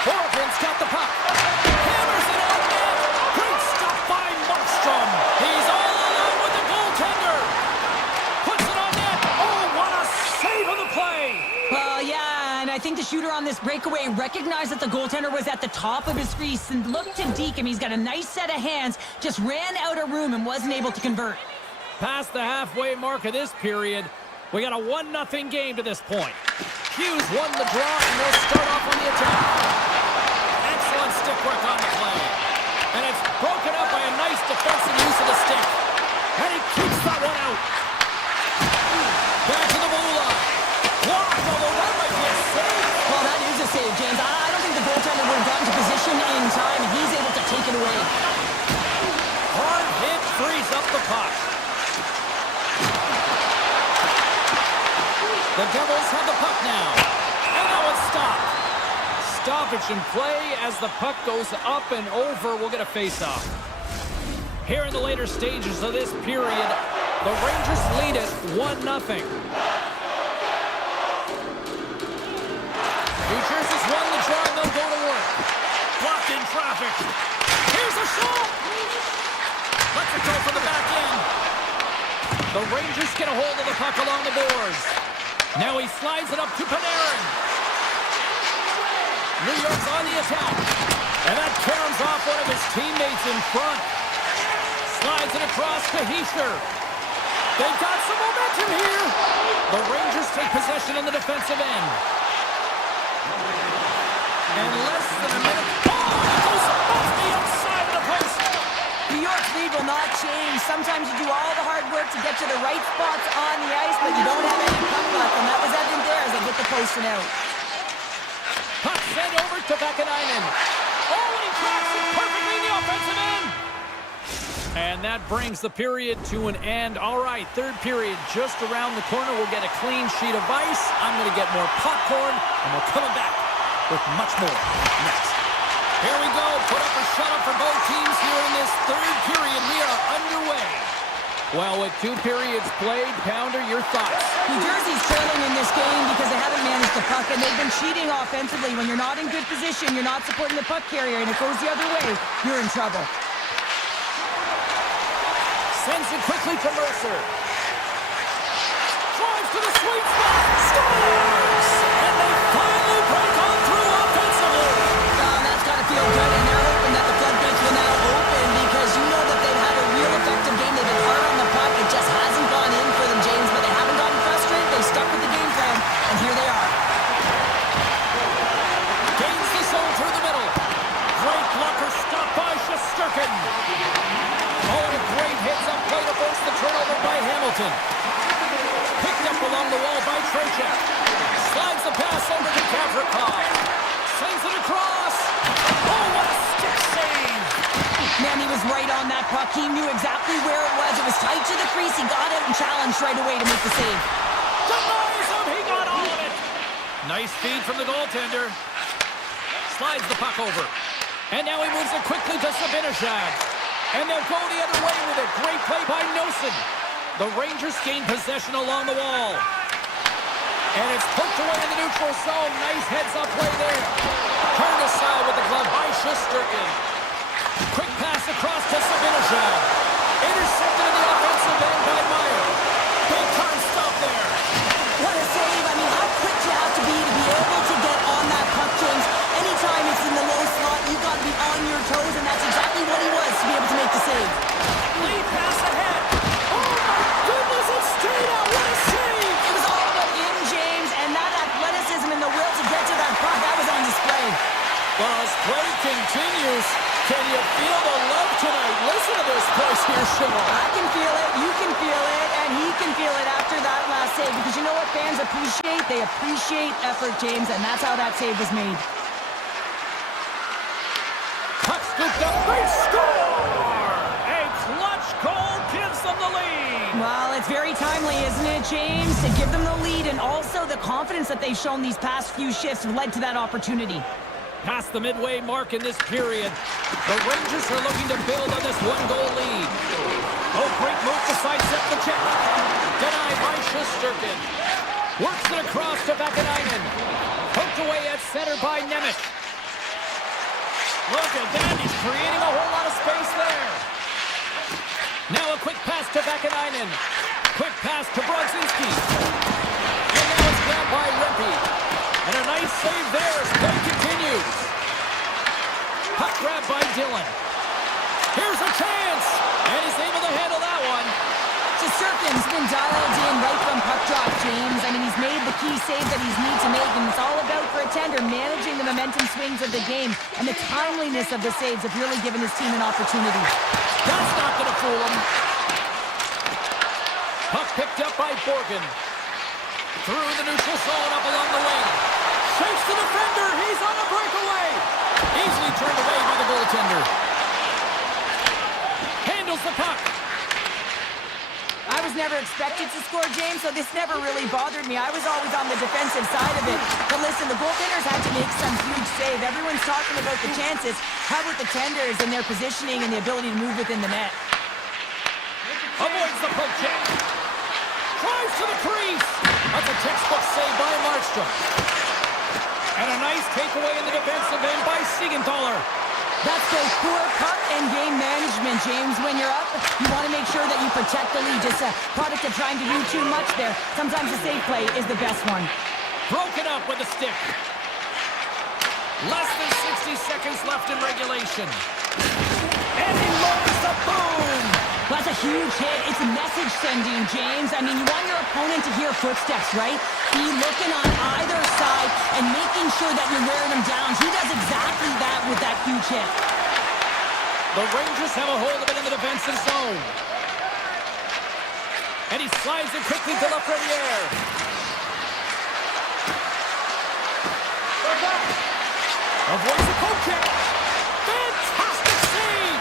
Horrigan's got the puck. Hammers it out net. Great stop by Markstrom. He's all alone with the goaltender. Puts it on net. Oh, what a save on the play. Well, yeah, and I think the shooter on this breakaway recognized that the goaltender was at the top of his crease and looked to deke him. He's got a nice set of hands, just ran out of room and wasn't able to convert. Past the halfway mark of this period, we got a 1-0 game to this point. Hughes won the draw, and they'll start off on the attack. Excellent stick work on the play. And it's broken up by a nice defensive use of the stick. And he keeps that one out. Back to the blue line. Blocked, although that might be a save. Well, that is a save, James. I don't think the goaltender would have gotten to position in time, and he's able to take it away. Hard hit frees up the puck. The Devils have the puck now. And that one's stopped. Stoppage in play as the puck goes up and over. We'll get a face-off. Here in the later stages of this period, the Rangers lead it 1-0. New Jersey's won the draw and they'll go to work. Blocked in traffic. Here's a shot. Lets it go from the back end. The Rangers get a hold of the puck along the boards. Now he slides it up to Panarin. New York's on the attack. And that caroms off one of his teammates in front. Slides it across to Heischer. They've got some momentum here. The Rangers take possession in the defensive end. And less than a minute. Oh, it goes off the outside of the post. New York's lead will not change. Sometimes you do all the hard work to get to the right spots on the ice, but you don't have any puck luck, and that was evident there as they get the posting out. Puck sent over to Vakanainen. Oh, and he drops it perfectly in the offensive end. And that brings the period to an end. All right, third period just around the corner. We'll get a clean sheet of ice. I'm going to get more popcorn, and we're coming back with much more next. Here we go. Put up a shutout for both teams here in this third period. We are underway. Well, with two periods played, Pounder, your thoughts? New Jersey's trailing in this game because they haven't managed the puck, and they've been cheating offensively. When you're not in good position, you're not supporting the puck carrier, and it goes the other way, you're in trouble. Sends it quickly to Mercer. Drives to the sweet spot. Scores! And they finally break on through offensively. That's got to feel good, and they're hoping that the floodgates will now open because you know that they've had a real effective game. They've been hard on the puck, puck. He knew exactly where it was. It was tight to the crease. He got out and challenged right away to make the save. Denies him! He got all of it! Nice feed from the goaltender. Slides the puck over. And now he moves it quickly to Zibanejad. And they'll go the other way with it. Great play by Nelson. The Rangers gain possession along the wall. And it's poked away in the neutral zone. Nice heads-up play there. Turned aside with the glove by Shesterkin. Quick pass across to Zibanejad. Intercepted in the offensive end by Meyer. Big time stop there. What a save. I mean, how quick you have to be able to get on that puck, James. Anytime it's in the low slot, you've got to be on your toes, and that's exactly what he was to be able to make the save. Lead pass ahead. Oh, my goodness, it stayed out. What a save. It was all about him, James, and that athleticism and the will to get to that puck, that was on display. Well, as play continues, can you feel the love tonight? Listen to this place here, Sean. I can feel it, you can feel it, and he can feel it after that last save, because you know what fans appreciate? They appreciate effort, James, and that's how that save was made. Puck scooped up. They score! A clutch goal gives them the lead. Well, it's very timely, isn't it, James? To give them the lead, and also the confidence that they've shown these past few shifts led to that opportunity. Past the midway mark in this period, the Rangers are looking to build on this one-goal lead. Oh, great move to sidestep the check. Denied by Shesterkin. Works it across to Vakanainen. Poked away at center by Nemec. Look at that, he's creating a whole lot of space there. Now a quick pass to Vakanainen. Quick pass to Brodzinski. And now it's grabbed by Rempe. And a nice save there as play continues. Puck grab by Dillon. Here's a chance. And he's able to handle that one. Shesterkin's been dialed in right from puck drop, James. I mean, he's made the key save that he's need to make, and it's all about, for a tender, managing the momentum swings of the game, and the timeliness of the saves have really given his team an opportunity. That's not going to fool him. Puck picked up by Borgen. Through the neutral zone, up along the wing. Shakes the defender. He's on a breakaway. Easily turned away by the goaltender. Handles the puck. I was never expected to score, James, so this never really bothered me. I was always on the defensive side of it. But listen, the goaltenders had to make some huge save. Everyone's talking about the chances. How about the tenders and their positioning and the ability to move within the net? Avoids the poke check. Drives to the crease. That's a textbook save by Markstrom. And a nice takeaway in the defensive end by Siegenthaler. That's both poor puck and game management, James. When you're up, you want to make sure that you protect the lead. Just a product of trying to do too much there. Sometimes the safe play is the best one. Broken up with a stick. Less than 60 seconds left in regulation. And he lowers the boom. That's a huge hit. It's message sending, James. I mean, you want your opponent to hear footsteps, right? Be looking on either side and making sure that you're wearing them down. He does exactly that with that huge hit. The Rangers have a hold of it in the defensive zone. And he slides it quickly to Lafreniere. Avoids the poke check. Fantastic save.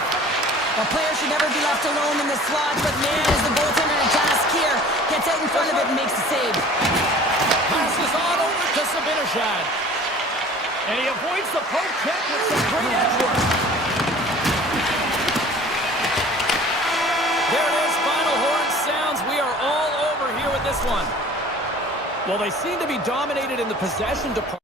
A player should never be left alone in the slot, but man, is the goaltender in a task here. Gets out in front of it and makes the save. Passes on over to Zibanejad. And he avoids the poke check with some great edge work. There it is, final horn sounds. We are all over here with this one. Well, they seem to be dominated in the possession department.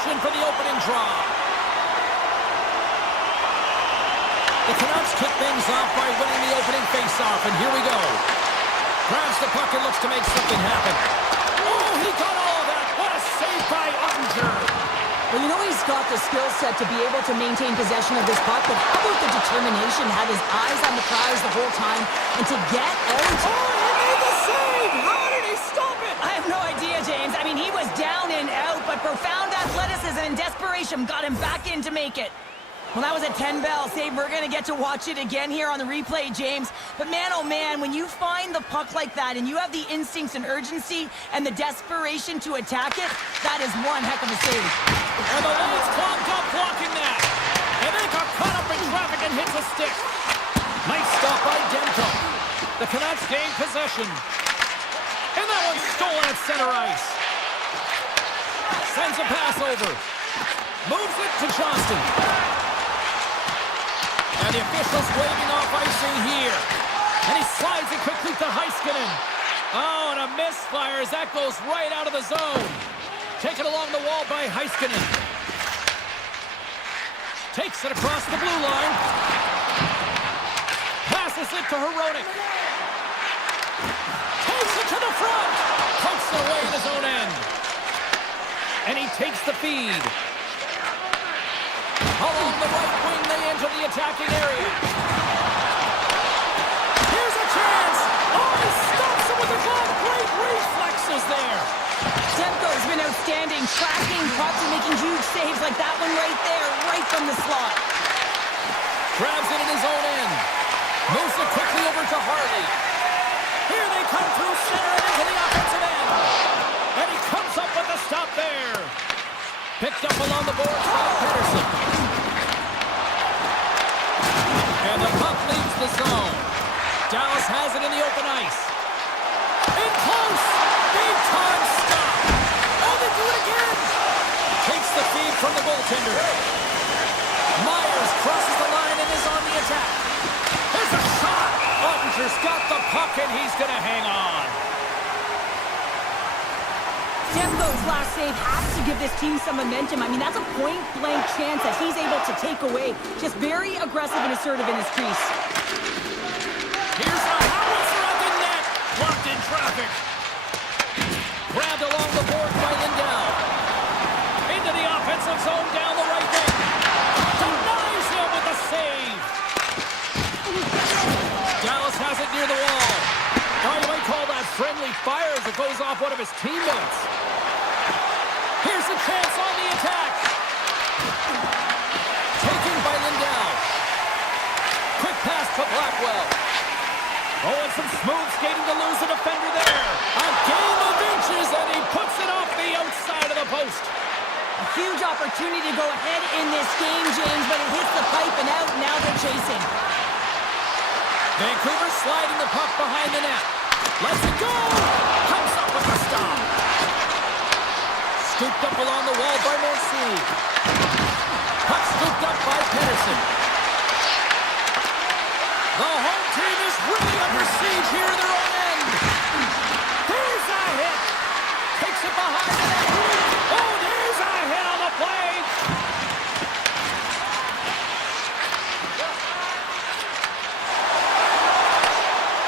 position for the opening draw. The Canucks kick things off by winning the opening face-off, and here we go. Grabs the puck and looks to make something happen. Oh, he got all of that. What a save by Ottinger. Well, you know he's got the skill set to be able to maintain possession of this puck, but how about the determination, have his eyes on the prize the whole time, and to get out? Oh, he made the save! How did he stop it? I have no idea, James. I mean, he was down and out, but profound athleticism and desperation got him back in to make it. Well, that was a 10-bell save. We're going to get to watch it again here on the replay, James. But man, oh man, when you find the puck like that and you have the instincts and urgency and the desperation to attack it, that is one heck of a save. And the Leafs clogged up blocking that. And they got caught up in traffic and hits a stick. Nice stop by Demko. The Canucks gain possession. And that one's stolen at center ice. Sends a pass over. Moves it to Johnston. And the official's waving off icing here. And he slides it quickly to Heiskanen. Oh, and a misfire as that goes right out of the zone. Taken along the wall by Heiskanen. Takes it across the blue line. Passes it to Hronek. Takes it to the front. Pokes it away in his own end. And he takes the feed. Along the right wing, they enter the attacking area. Here's a chance. Oh, he stops it with the glove. Great reflexes there. Demko's been outstanding, tracking pucks and making huge saves like that one right there, right from the slot. Grabs it in his own end. Moves it quickly over to Harley. Here they come through center and into the offensive end. And he comes up with the stop there. Picked up along the boards by Pettersson. And the puck leaves the zone. Dallas has it in the open ice. In close. Big time stop. Oh, they do it again. Takes the feed from the goaltender. Myers crosses the line and is on the attack. There's a shot. Ottinger's got the puck and he's going to hang on. Demko's last save has to give this team some momentum. I mean, that's a point-blank chance that he's able to take away. Just very aggressive and assertive in his crease. Here's a howitzer at the net. Blocked in traffic. Grabbed along the board by Lindell. Into the offensive zone down the right wing. Denies him with the save. Dallas has it near the wall. Now you might call that friendly fire as it goes off one of his teammates. Here's a chance on the attack. Taken by Lindell. Quick pass to Blackwell. Oh, and some smooth skating to lose a defender there. A game of inches, and he puts it off the outside of the post. A huge opportunity to go ahead in this game, James, but it hits the pipe and out. Now they're chasing. Vancouver sliding the puck behind the net. Lets it go! Comes up with a stop. Scooped up along the wall by Mancini. Puck scooped up by Pettersson. The home team is really under siege here in their own end. There's a hit. Takes it behind the net. Oh, there's a hit on the play.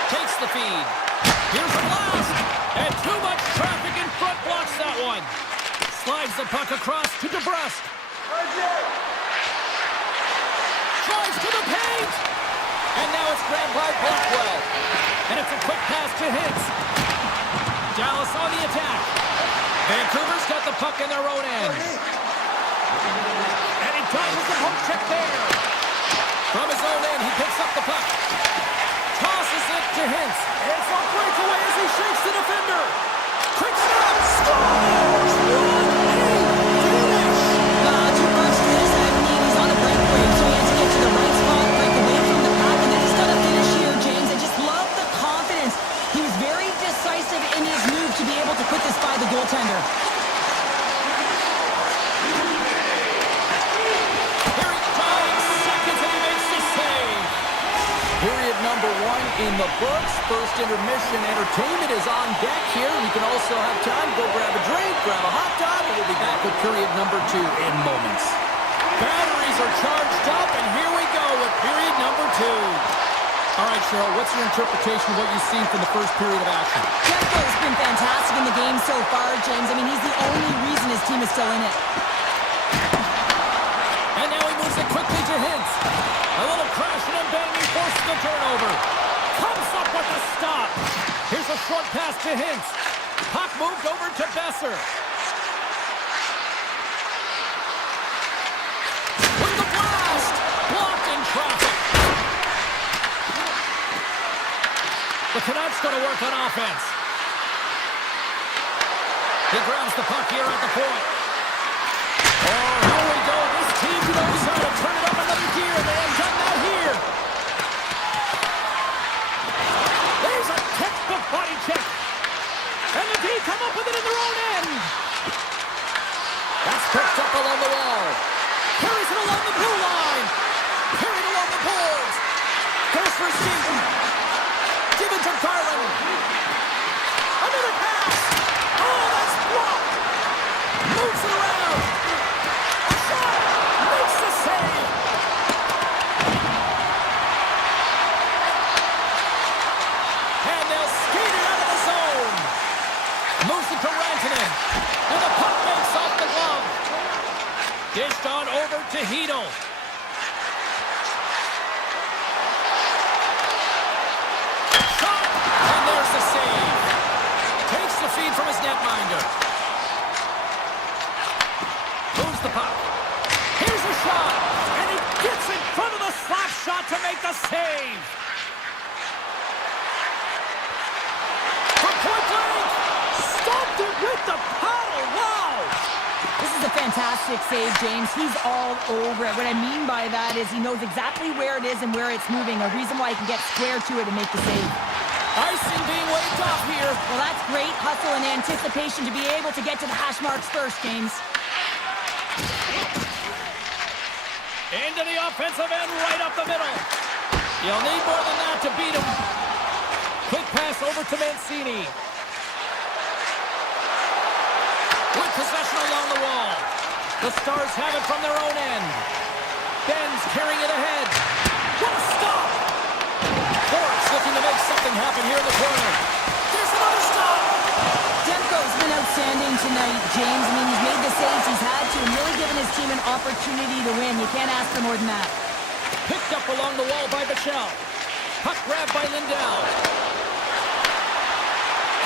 Takes the feed. Here's a blast. And too much traffic in front blocks that one. Slides the puck across to DeBrusque. Drives to the paint. And now it's grabbed by Blackwell. And it's a quick pass to Hintz. Dallas on the attack. Vancouver's got the puck in their own end. And he tosses the poke check there. From his own end, he picks up the puck. Tosses it to Hintz. It's a breakaway as he shakes the defender. Quick stop. Scores! Too much to this. I mean, he's on a breakaway, so he has to get to the right spot, break away from the pack, and then he's got to finish here, James. I just love the confidence. He was very decisive in his move to be able to put this by the goaltender. Here he dives seconds and he makes the save. number 1 in the books. First intermission entertainment is on deck here. We can also have time to go grab a drink, grab a hot dog, and we'll be back with period number 2 in moments. Batteries are charged up, and here we go with period number 2. All right, Cheryl, what's your interpretation of what you've seen from the first period of action? Jeffco's been fantastic in the game so far, James. I mean, he's the only reason his team is still in it. And now he moves it quickly to Hintz. A little crashing and banging forces the turnover. Comes up with a stop. Here's a short pass to Hintz. Puck moved over to Besser. With the blast! Blocked in traffic. The Canucks going to work on offense. He grabs the puck here at the point. Oh, here we go. This team knows how to turn it up another gear. They have done that here. There's a textbook body check. And the D come up with it in their own end. That's picked up along the wall. Carries it along the blue line. Carried along the boards. Goes for Stephen. Give it to Garland. Another pass. Oh, that's blocked. Moves it around. A shot. Makes the save. And they'll skate it out of the zone. Moves it to Rantanen. And the puck makes off the glove. Dished on over to Hedl. And there's the save. Takes the feed from his netminder. Moves the puck. Here's a shot. And he gets in front of the slap shot to make the save. From point blank. Stopped it with the paddle. Wow. This is a fantastic save, James. He's all over it. What I mean by that is he knows exactly where it is and where it's moving. A reason why he can get square to it and make the save. Icing being waved off here. Well, that's great hustle and anticipation to be able to get to the hash marks first, James. Into the offensive end, right up the middle. You'll need more than that to beat him. Quick pass over to Mancini. With possession along the wall. The Stars have it from their own end. Ben's carrying it ahead. What a stop! Forrest looking to make something happen here in the corner. There's another stop! Demko's been outstanding tonight, James. I mean, he's made the saves he's had to and really given his team an opportunity to win. You can't ask for more than that. Picked up along the wall by Bichelle. Puck grabbed by Lindell.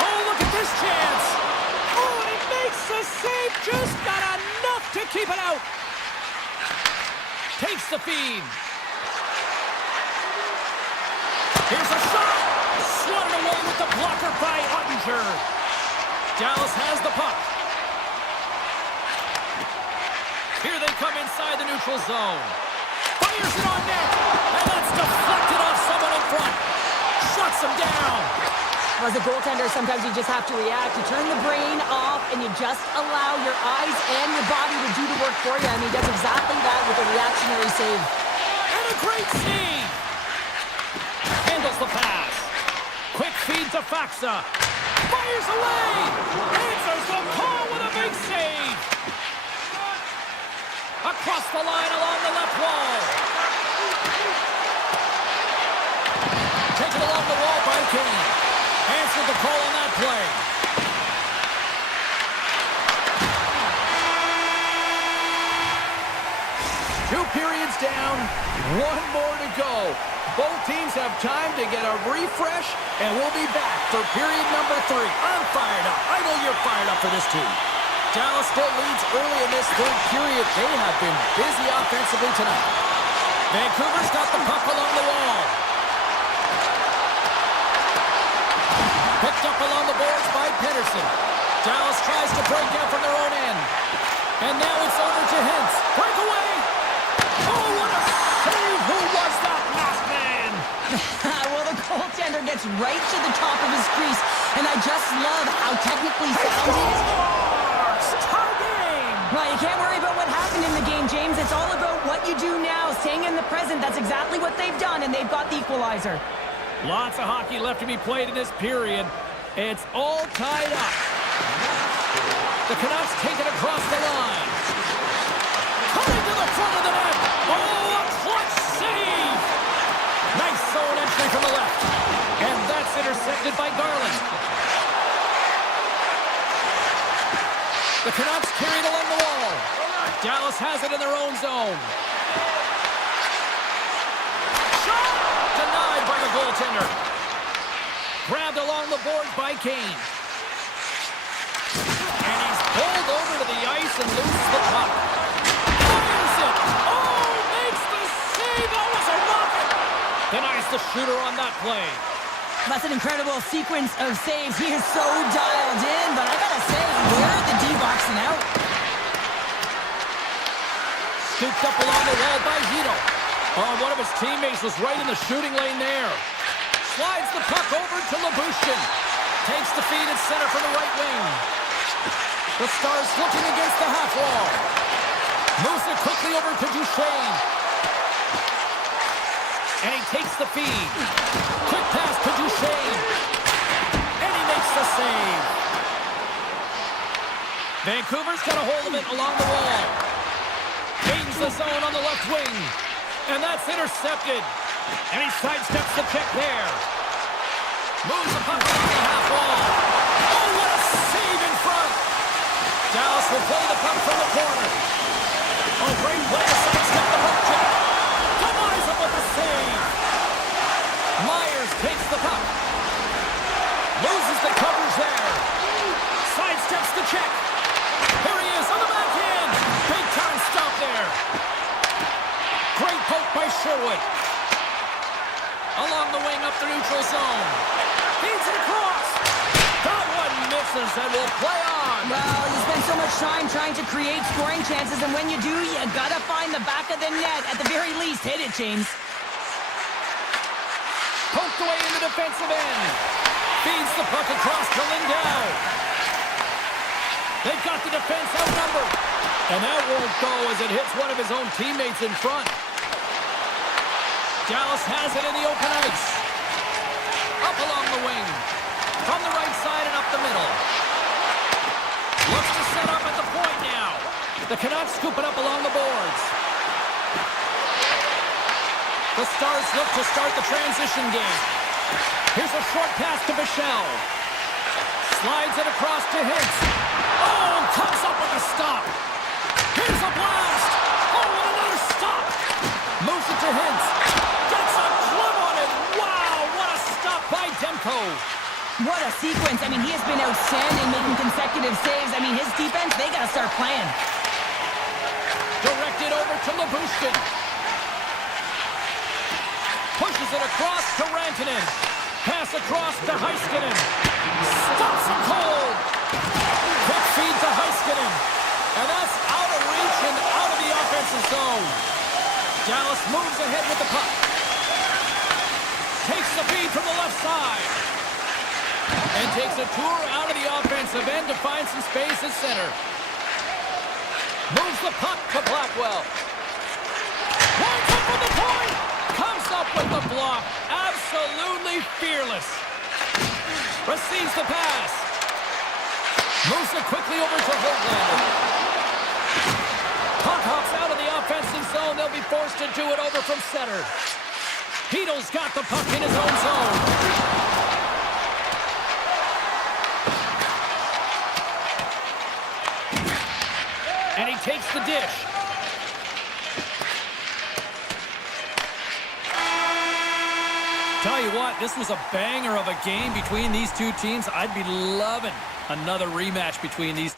Oh, look at this chance! Oh, and he makes the save! Just got enough to keep it out! Takes the feed. Here's a shot! Swatted away with the blocker by Ottinger. Dallas has the puck. Here they come inside the neutral zone. Fires it on net! And that's deflected off someone in front. Shuts him down. As a goaltender, sometimes you just have to react. You turn the brain off and you just allow your eyes and your body to do the work for you. And he does exactly that with a reactionary save. And a great save! Handles the pass. Quick feed to Faxa. Fires away! Answers the call with a big save! Across the line along the left wall. Taken along the wall by Kane. Answered the call on that play. Two periods down, one more to go. Both teams have time to get a refresh, and we'll be back for period number 3. I'm fired up. I know you're fired up for this team. Dallas still leads early in this third period. They have been busy offensively tonight. Vancouver's got the puck along the wall. Picked up along the boards by Pettersson. Dallas tries to break out from their own end. And now it's over to Hintz. Breakaway! Oh, what a save! Who was that last man? Well, the goaltender gets right to the top of his crease, and I just love how technically sound he is. Tie game! Well, you can't worry about what happened in the game, James. It's all about what you do now, staying in the present. That's exactly what they've done, and they've got the equalizer. Lots of hockey left to be played in this period. It's all tied up. The Canucks take it across the line. Coming to the front of the net. Oh, a clutch save! Nice zone entry from the left. And that's intercepted by Garland. The Canucks carry it along the wall. Dallas has it in their own zone. Shot! Denied by the goaltender. Grabbed along the boards by Kane. And he's pulled over to the ice and loses the puck. Fires it! Oh, makes the save! That was a rocket! Denies the shooter on that play. That's an incredible sequence of saves. He is so dialed in, but I gotta say, where are the D-boxing out? Scooped up along the wall by Hito. Oh, one of his teammates was right in the shooting lane there. Slides the puck over to Lyubushkin. Takes the feed at center from the right wing. The Stars looking against the half wall. Moves it quickly over to Duchesne. And he takes the feed. Quick pass to Duchesne. And he makes the save. Vancouver's got a hold of it along the wall. Gains the zone on the left wing. And that's intercepted. And he sidesteps the kick there. Moves the puck along the half wall. Oh, what a save in front. Dallas will play the puck from the corner. Oh, great play to sidestep the hook check. Denies him with the save. Myers takes the puck. Loses the coverage there. Sidesteps the check. Here he is on the backhand. Big time stop there. Great poke by Sherwood. Along the wing up the neutral zone. Feeds it across. That one misses and will play on. Well, you spend so much time trying to create scoring chances, and when you do, you gotta find the back of the net. At the very least, hit it, James. Poked away in the defensive end. Feeds the puck across to Lindell. They've got the defense outnumbered. And that won't go as it hits one of his own teammates in front. Dallas has it in the open ice. Up along the wing. From the right side and up the middle. Looks to set up at the point now. The Canucks scoop it up along the boards. The Stars look to start the transition game. Here's a short pass to Bichelle. Slides it across to Hintz. Oh, comes up with a stop. Here's a blast. Oh, and another stop. Moves it to Hintz. Gets a glove on it. Wow, what a stop by Demko. What a sequence. I mean, he has been outstanding making consecutive saves. I mean, his defense, they gotta start playing. Directed over to Lyubushkin. Pushes it across to Rantanen. Pass across to Heiskanen. Stops him cold. Quick feed to Heiskanen. And that's out of reach and out of the offensive zone. Dallas moves ahead with the puck. Takes the feed from the left side. And takes a tour out of the offensive end to find some space at center. Moves the puck to Blackwell. Winds up with the point. Comes up with the block. Absolutely fearless. Receives the pass. Moves it quickly over to Höglander. Puck hops out of the offensive zone. They'll be forced to do it over from center. Heedle's got the puck in his own zone. And he takes the dish. Tell you what, this was a banger of a game between these two teams. I'd be loving another rematch between these two.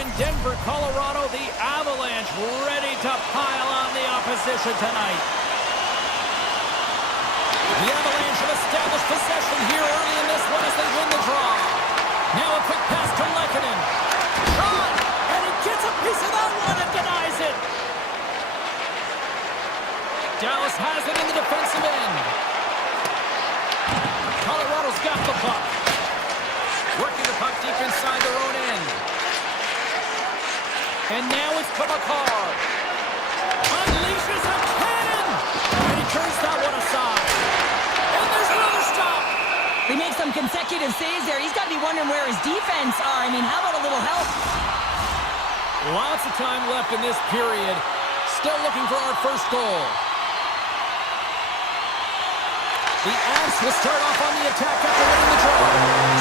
In Denver, Colorado, the Avalanche ready to pile on the opposition tonight. The Avalanche have established possession here early in this one as they win the draw. Now a quick pass to Lehkonen. Shot! And he gets a piece of that one and denies it. Dallas has it in the defensive end. Colorado's got the puck. Working the puck deep inside their own end. And now it's Kabakar. Unleashes a cannon! And he turns that one aside. And there's another stop! They make some consecutive saves there. He's got to be wondering where his defense are. I mean, how about a little help? Lots of time left in this period. Still looking for our first goal. The Avs will start off on the attack after winning the draw.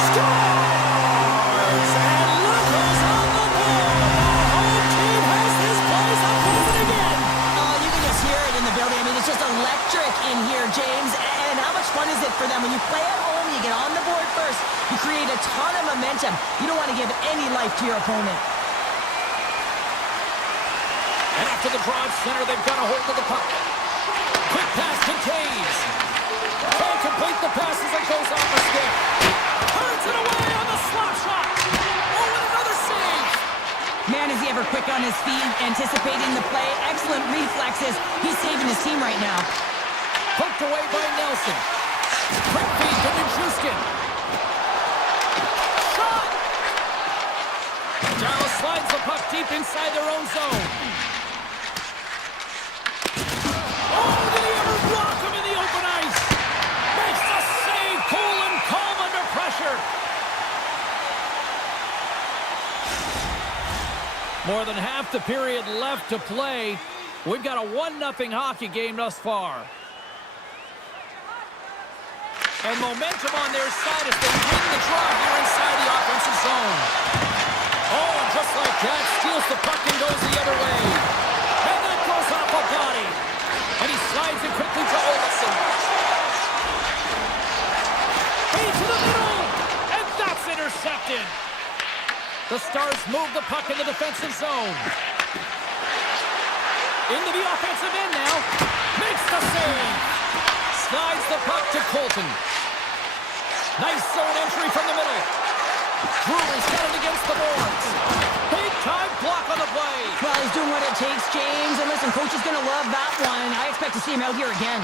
Scores! And look who's on the board! The home team has this place up moving again! Oh, you can just hear it in the building. I mean, it's just electric in here, James. And how much fun is it for them? When you play at home, you get on the board first. You create a ton of momentum. You don't want to give any life to your opponent. And after the draw at center, they've got a hold of the puck. Quick pass to Taves. Can't complete the pass as it goes off the stick. Turns it away on the slap shot. Oh, and another save. Man, is he ever quick on his feet, anticipating the play. Excellent reflexes. He's saving his team right now. Poked away by Nelson. Quick feed to Nichushkin. Shot! Dallas slides the puck deep inside their own zone. Oh, did he ever block him in the open ice? Makes the save, cool and calm under pressure. More than half the period left to play. We've got a 1-0 hockey game thus far. And momentum on their side as they win the draw here inside the offensive zone. Oh, and just like that, steals the puck and goes the other way. And that goes off a body. And he slides it quickly to Olsen. Into the middle! And that's intercepted. The Stars move the puck in the defensive zone. Into the offensive end now. Makes the save. Slides the puck to Colton. Nice zone entry from the middle. Brewer's got it against the boards. Big time block on the play. Well, he's doing what it takes, James. And listen, coach is going to love that one. I expect to see him out here again.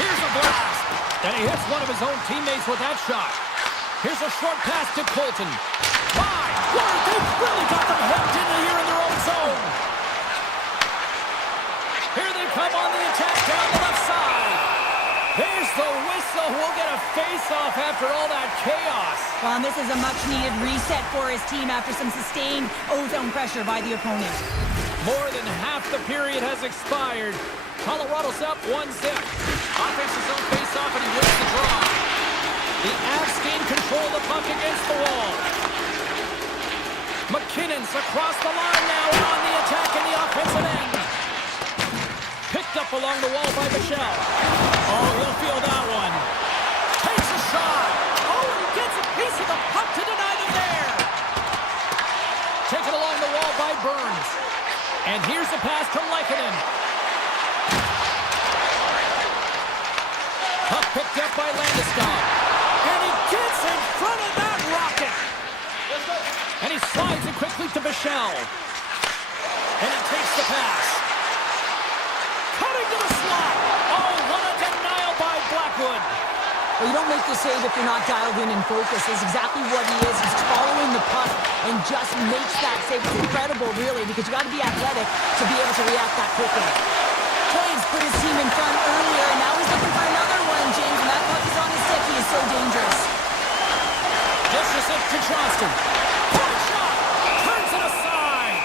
Here's a blast. And he hits one of his own teammates with that shot. Here's a short pass to Colton. My word, they've really got them hemmed in here in their own zone. Here they come on the attack down the left side. There's the whistle. We'll get a face-off after all that chaos. Well, and this is a much-needed reset for his team after some sustained ozone pressure by the opponent. More than half the period has expired. Colorado's up 1-0. Offensive zone face-off, and he wins the draw. The Avs gain control of the puck against the wall. McKinnon's across the line now and on the attack in the offensive end. Picked up along the wall by Michelle. Oh, he'll feel that one. Takes a shot. Oh, and he gets a piece of the puck to deny them there. Taken along the wall by Burns. And here's the pass to Lehkonen. Puck picked up by Landeskog. And he gets in front of that rocket. And he slides it quickly to Michelle. And he takes the pass. Cutting to the slot. Oh, what a denial by Blackwood. Well, you don't make the save if you're not dialed in and focused. That's exactly what he is. He's following the puck and just makes that save. It's incredible, really, because you got to be athletic to be able to react that quickly. Toews put his team in front earlier, and now he's looking for another one, James. When that puck is on his stick, he is so dangerous. Dishes it to Johnston. Point shot. Turns it aside.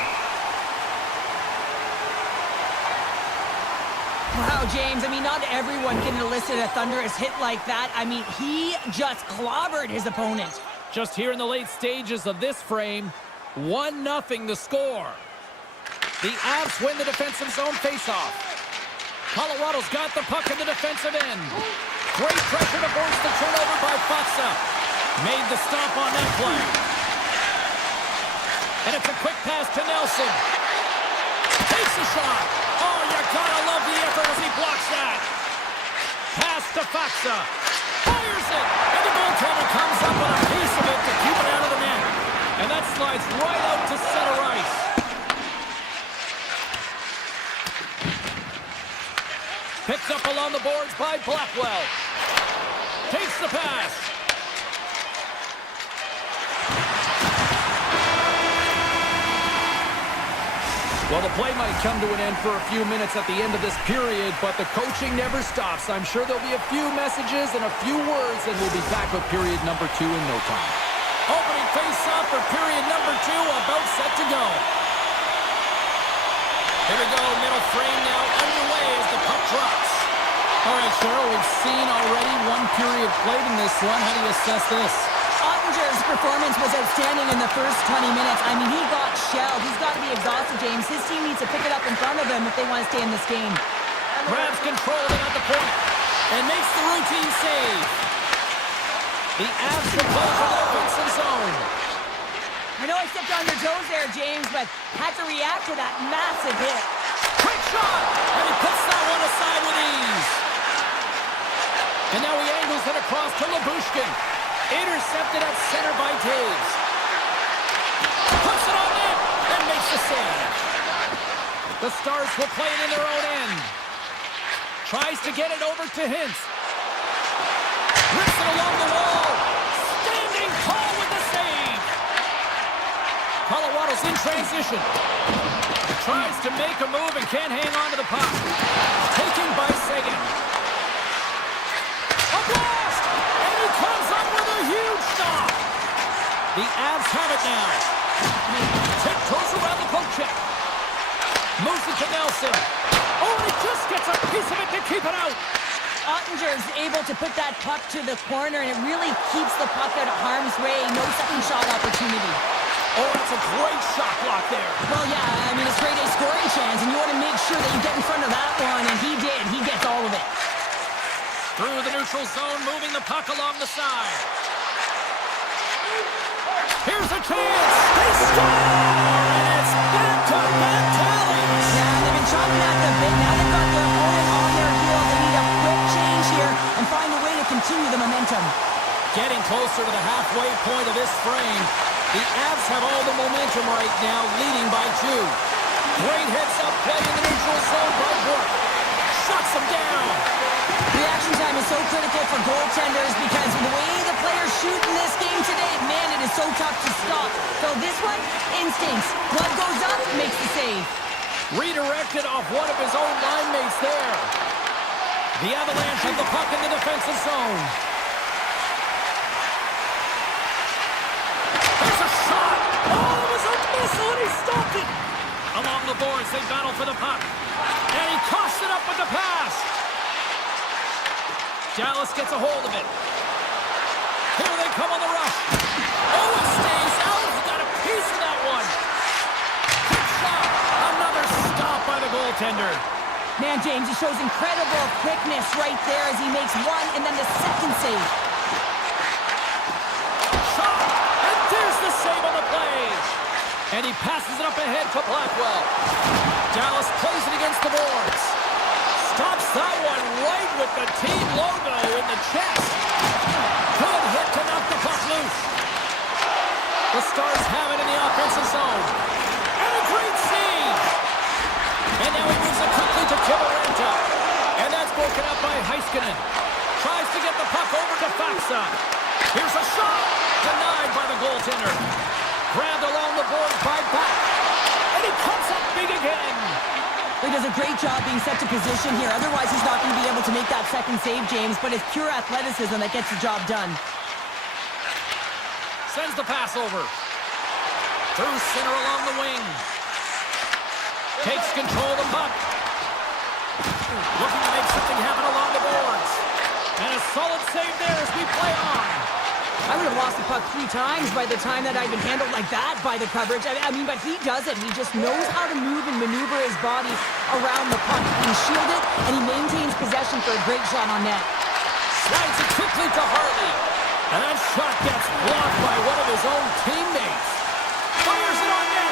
Wow, James, I mean, not everyone can elicit a thunderous hit like that. I mean, he just clobbered his opponent. Just here in the late stages of this frame, 1-0 the score. The Avs win the defensive zone faceoff. Colorado's got the puck in the defensive end. Great pressure to force the turnover by Faksa. Made the stop on that play. And it's a quick pass to Nelson. Takes a shot. Oh, you gotta love the effort as he blocks that. Pass to Faxa. Fires it. And the goaltender comes up with a piece of it to keep it out of the net. And that slides right out to center ice. Picked up along the boards by Blackwell. Takes the pass. Well, the play might come to an end for a few minutes at the end of this period, but the coaching never stops. I'm sure there'll be a few messages and a few words, and we'll be back with period number 2 in no time. Opening face-off for period number 2, about set to go. Here we go, middle frame now underway as the puck drops. All right, Cheryl, we've seen already one period played in this one. How do you assess this? Ottinger's performance was outstanding in the first 20 minutes. I mean, he got shelled. He's got to be exhausted, James. His team needs to pick it up in front of him if they want to stay in this game. Grabs control of it at the point and makes the routine save. The Avs will play for the offensive zone. I know I stepped on your toes there, James, but had to react to that massive hit. Quick shot! And he puts that one aside with ease. And now he angles it across to Labushkin. Intercepted at center by Taves. Puts it on net and makes the save. The Stars will play it in their own end. Tries to get it over to Hintz. Rips it along the wall. Standing tall with the save. Colorado's in transition. Tries to make a move and can't hang on to the puck. Taken by Seguin. A blast! And he comes up with a huge stop. The Avs have it now. Tiptoes around the poke check. Moves it to Nelson. Oh, and he just gets a piece of it to keep it out. Ottinger is able to put that puck to the corner, and it really keeps the puck out of harm's way. No second shot opportunity. Oh, that's a great shot block there. Well, yeah, I mean, it's grade A scoring chance, and you want to make sure that you get in front of that one, and he did. He gets all of it. Through the neutral zone, moving the puck along the side. Here's a chance. They score! And it's back-to-back tallies. Yeah, they've been chopping at the bit. Now they've got their opponent on their heels. They need a quick change here and find a way to continue the momentum. Getting closer to the halfway point of this frame. The Avs have all the momentum right now, leading by 2. Great heads-up play in the neutral zone by Brook. Shuts them down. Reaction time is so critical for goaltenders because the way the players shoot in this game today, man, it is so tough to stop. So this one, instincts. Blood goes up, makes the save. Redirected off one of his own line mates there. The Avalanche have the puck in the defensive zone. There's a shot! Oh, it was a missile and he stopped it! Along the boards, they battle for the puck. And he coughs it up with the pass. Dallas gets a hold of it. Here they come on the rush. Oh, it stays out. He got a piece of that one. Quick shot. Another stop by the goaltender. Man, James, he shows incredible quickness right there as he makes one and then the second save. Shot. And there's the save on the play. And he passes it up ahead to Blackwell. Dallas plays it against the boards. Stops that one right with the team logo in the chest. Good hit to knock the puck loose. The Stars have it in the offensive zone. And a great save. And now he moves it quickly to Kivaranta. And that's broken up by Heiskanen. Tries to get the puck over to Faxa. Here's a shot. Denied by the goaltender. Grabbed along the boards by Back. And he comes up big again. He does a great job being set to position here. Otherwise, he's not going to be able to make that second save, James. But it's pure athleticism that gets the job done. Sends the pass over. Through center along the wing. Takes control of the puck. Looking to make something happen along the boards. And a solid save there as we play on. I would have lost the puck 3 times by the time that I'd been handled like that by the coverage. I mean, but he does it. He just knows how to move and maneuver his body around the puck. He can shield it, and he maintains possession for a great shot on net. Slides it quickly to Hartley. And that shot gets blocked by one of his own teammates. Fires it on net.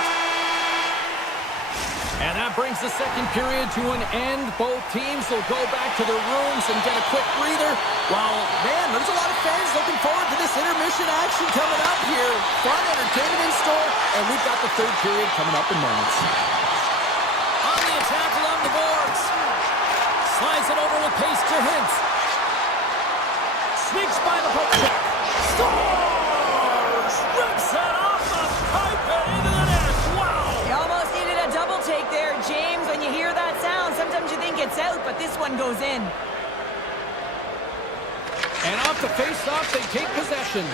And that brings the second period to an end. Both teams will go back to their rooms and get a quick breather. While, man, there's a lot of fans looking forward to this intermission action coming up here. Fun entertainment in store, and we've got the third period coming up in moments. On the attack along the boards. Slides it over with pace to Hintz. Sneaks by the poke check. Scores! Rips it off the pipe and into the net. Wow! You almost needed a double take there, James. When you hear that sound, sometimes you think it's out, but this one goes in. And off the face-off, they take possession.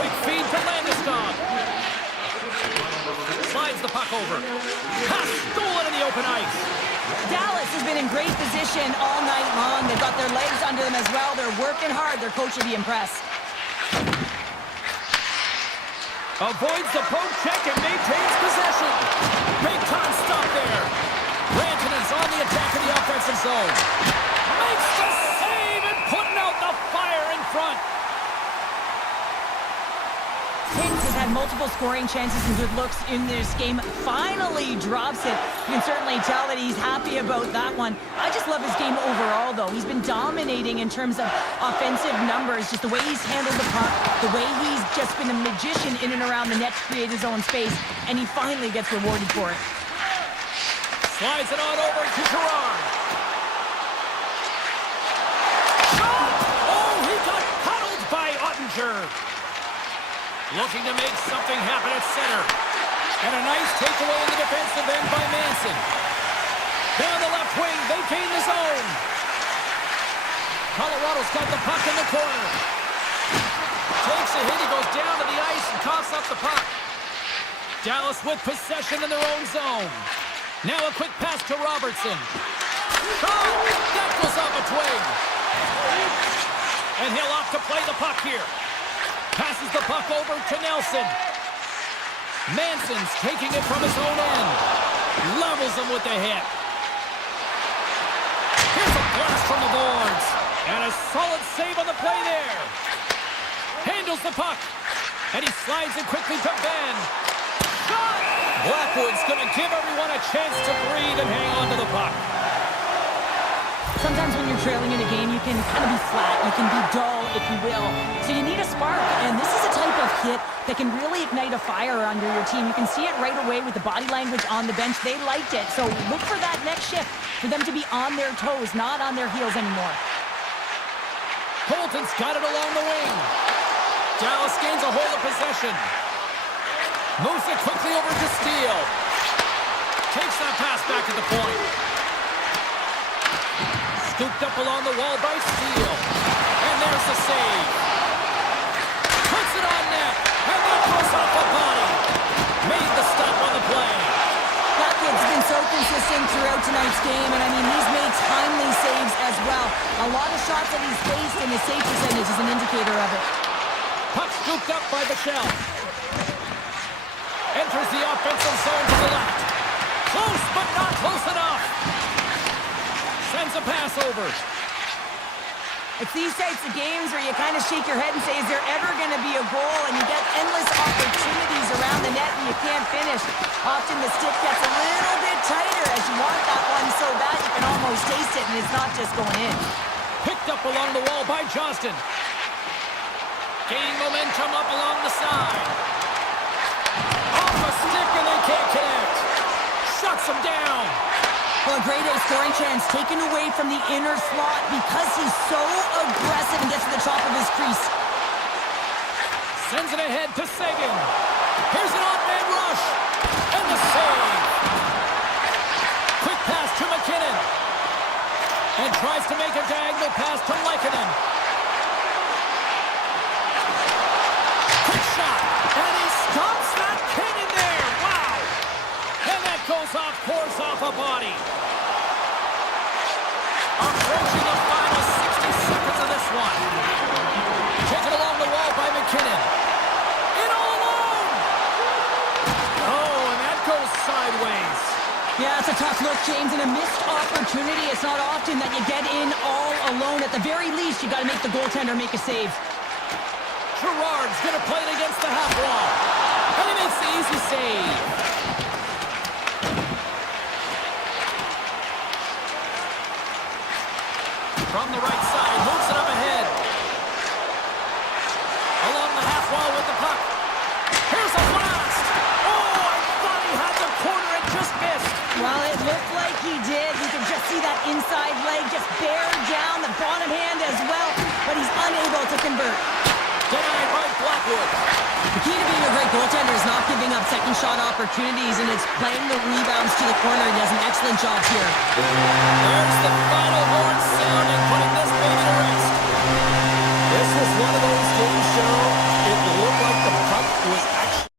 Quick feed to Landeskog. Slides the puck over. Pass stolen in the open ice. Dallas has been in great position all night long. They've got their legs under them as well. They're working hard. Their coach will be impressed. Avoids the poke check and maintains possession. Big time stop there. Rantanen's on the attack in the offensive zone. Makes the save and putting out the fire in front. Hintz has had multiple scoring chances and good looks in this game. Finally drops it. You can certainly tell that he's happy about that one. I just love his game overall, though. He's been dominating in terms of offensive numbers, just the way he's handled the puck, the way he's just been a magician in and around the net to create his own space, and he finally gets rewarded for it. Slides it on over to Gerard. Shot! Oh, he got huddled by Ottinger. Looking to make something happen at center. And a nice takeaway in the defensive end by Manson. Down the left wing, they gain the zone. Colorado's got the puck in the corner. Takes a hit, he goes down to the ice and coughs up the puck. Dallas with possession in their own zone. Now a quick pass to Robertson. Oh, that goes off a twig. And he'll opt to play the puck here. Passes the puck over to Nelson. Manson's taking it from his own end. Levels him with the hit. Here's a blast from the boards. And a solid save on the play there. Handles the puck. And he slides it quickly to Ben. Shot! Blackwood's going to give everyone a chance to breathe and hang on to the puck. Sometimes when you're trailing in a game, you can kind of be flat. You can be dull, if you will. So you need a spark, and this is a type of hit that can really ignite a fire under your team. You can see it right away with the body language on the bench. They liked it. So look for that next shift, for them to be on their toes, not on their heels anymore. Colton's got it along the wing. Dallas gains a hold of possession. Moves it quickly over to Steele. Takes that pass back at the point. Scooped up along the wall by Steele. And there's the save. Puts it on net. And that goes off the body. Made the stop on the play. That kid's been so consistent throughout tonight's game, and I mean, he's made timely saves as well. A lot of shots that he's faced, and his save percentage is an indicator of it. Puck scooped up by Michelle. Enters the offensive zone to the left. Close, but not close enough. Sends a pass over. It's these types of games where you kind of shake your head and say, is there ever going to be a goal? And you get endless opportunities around the net and you can't finish. Often the stick gets a little bit tighter as you want that one so bad you can almost taste it, and it's not just going in. Picked up along the wall by Johnston. Gaining momentum up along the side. Off a stick and they can't connect. Shuts him down. Well, a great scoring chance taken away from the inner slot because he's so aggressive and gets to the top of his crease. Sends it ahead to Sagan. Here's an off-man rush. And the save. Quick pass to McKinnon. And tries to make a diagonal pass to Lehkonen. Quick shot. And he stops that cannon there. Wow. And that goes off, pours off a body. Approaching the final 60 seconds of this one. Taken along the wall by McKinnon. In all alone. Oh, and that goes sideways. Yeah, it's a tough look, James, and a missed opportunity. It's not often that you get in all alone. At the very least, you got to make the goaltender make a save. Gerard's going to play it against the half wall. And he makes the easy save. From the right side, moves it up ahead. Along the half wall with the puck. Here's a blast! Oh, I thought he had the corner and just missed. Well, it looked like he did. You could just see that inside leg just bear down the bottom hand as well, but he's unable to convert. Denied by Blackwood. The key to being a great goaltender is not giving up second shot opportunities, and it's playing the rebounds to the corner. He does an excellent job here. There's the final horn sounding, putting this game to rest. This was one of those games, Cheryl. It looked like the puck was actually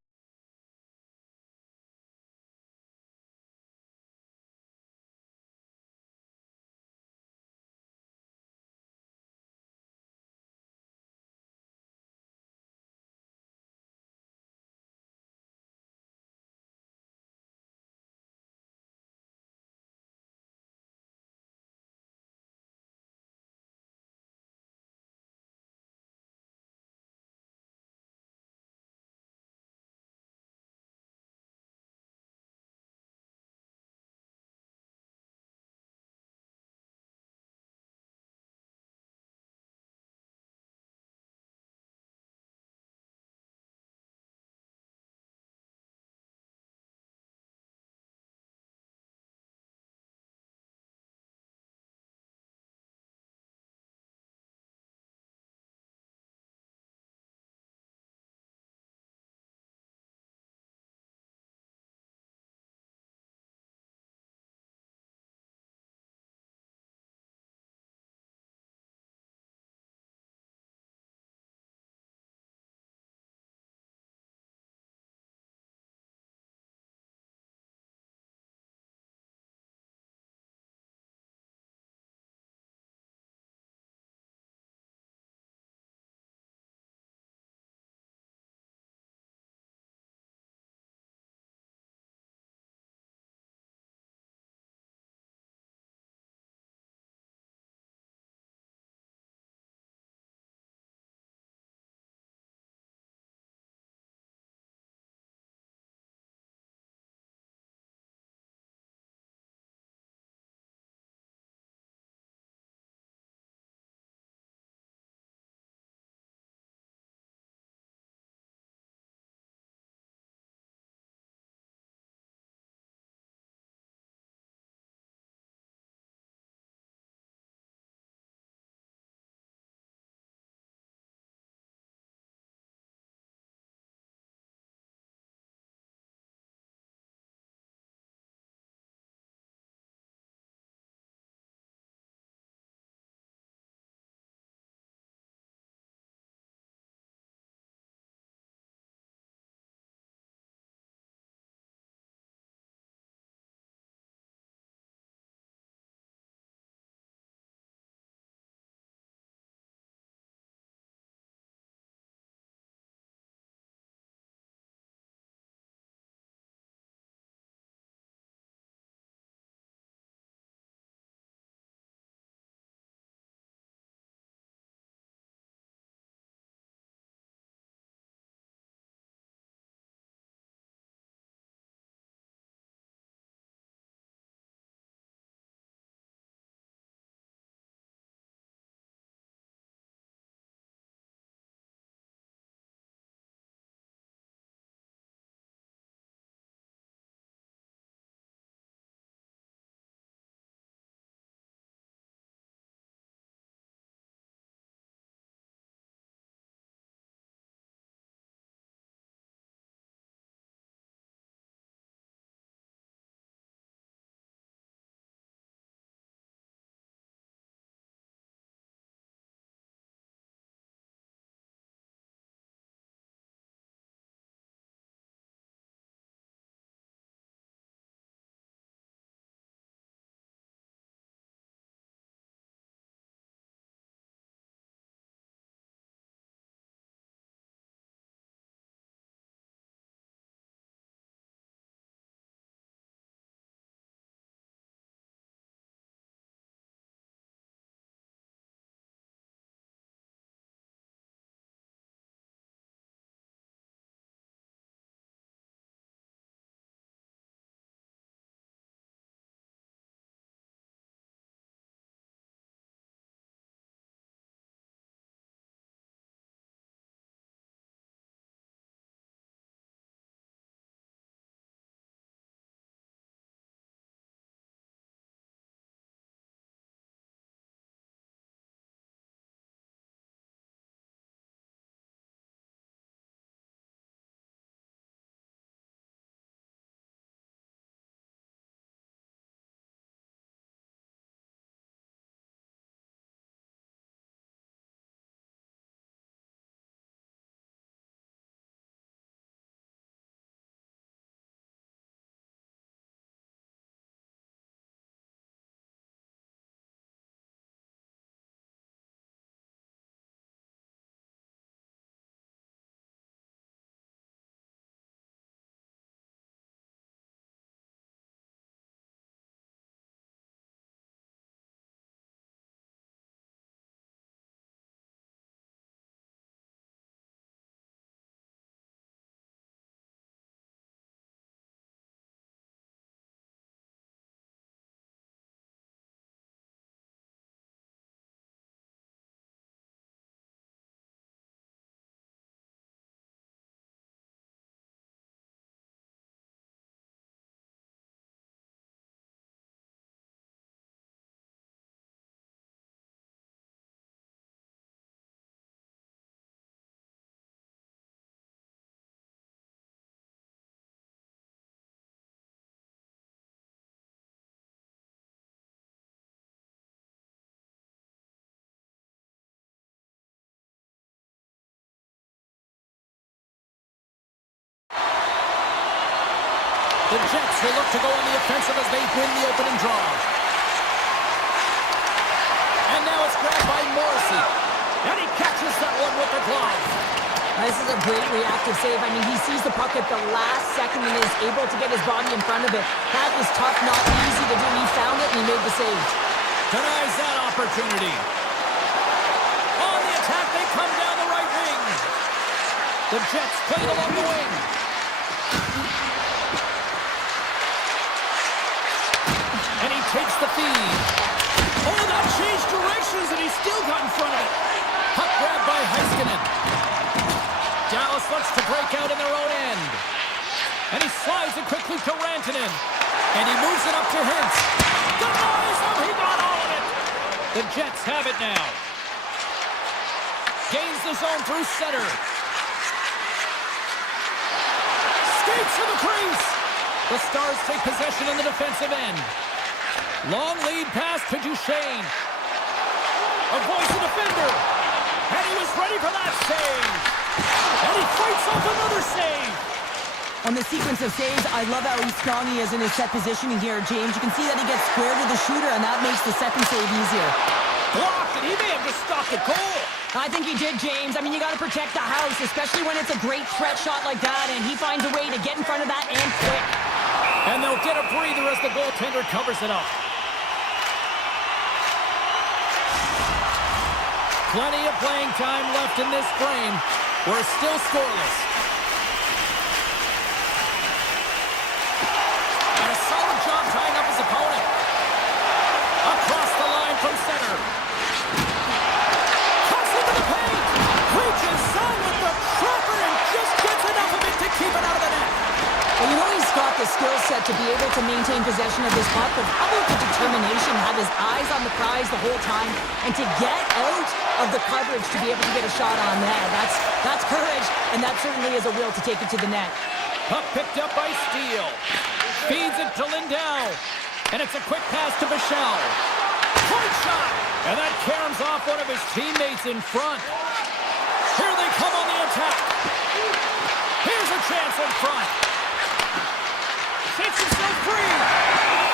The Jets will look to go on the offensive as they win the opening draw. And now it's grabbed by Morrissey. And he catches that one with the glove. This is a great reactive save. I mean, he sees the puck at the last second and is able to get his body in front of it. That is tough, not easy to do. He found it and he made the save. Denies that opportunity. On the attack, they come down the right wing. The Jets played along the wing. And he takes the feed. Oh, that changed directions and he still got in front of it. Puck grabbed by Heiskanen. Dallas looks to break out in their own end. And he slides it quickly to Rantanen. And he moves it up to Hintz. Denies him! He got all of it! The Jets have it now. Gains the zone through center. Skates to the crease. The Stars take possession in the defensive end. Long lead pass to Duchesne. Avoids the defender. And he was ready for that save. And he fights off another save. On the sequence of saves, I love how strong he is in his set positioning here, James. You can see that he gets square to the shooter, and that makes the second save easier. Blocked, and he may have just stopped the goal. I think he did, James. I mean, you got to protect the house, especially when it's a great threat shot like that, and he finds a way to get in front of that and quick. And they'll get a breather as the goaltender covers it up. Plenty of playing time left in this frame. We're still scoreless. And a solid job tying up his opponent. Across the line from center. Cuts into the paint. Reaches on with the trapper and just gets enough of it to keep it out of the net. Well, you know he's got the skill set to be able to maintain possession of this puck, but how about the determination, have his eyes on the prize the whole time, and to get out of the coverage to be able to get a shot on net. That's courage, and that certainly is a will to take it to the net. Puck picked up by Steele. Feeds it to Lindell. And it's a quick pass to Bichelle. Point shot! And that caroms off one of his teammates in front. Here they come on the attack. Here's a chance in front. Takes himself free.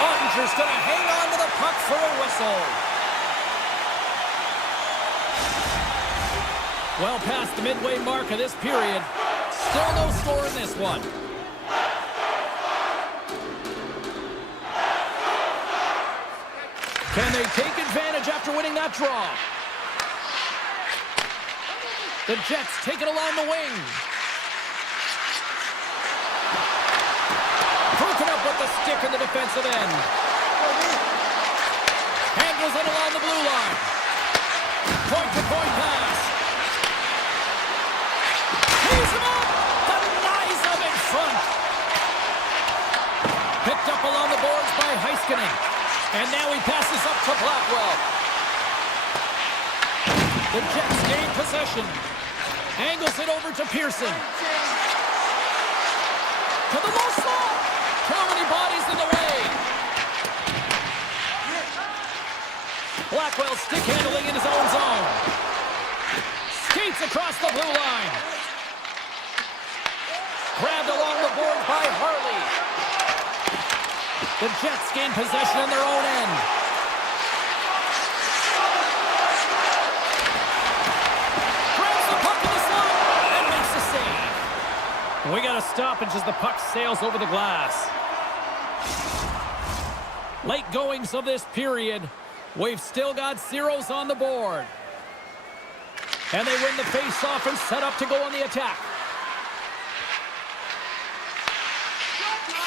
Ottinger's going to hang on to the puck for a whistle. Well past the midway mark of this period. Still no score in this one. Can they take advantage after winning that draw? The Jets take it along the wing. Broken up with the stick in the defensive end. Handles it along the blue line. Point-to-point pass. Tees him up. Denies him in front. Picked up along the boards by Heiskanen. And now he passes up to Blackwell. The Jets gain possession. Angles it over to Pearson. To the low slot. Too many bodies in the way. Blackwell stick handling in his own zone. Skates across the blue line. Grabbed along the board by Harley. The Jets gain possession in their own end. Grabs the puck in the slot and makes the save. We got a stoppage as the puck sails over the glass. Late goings of this period. We've still got zeros on the board. And they win the face-off and set up to go on the attack.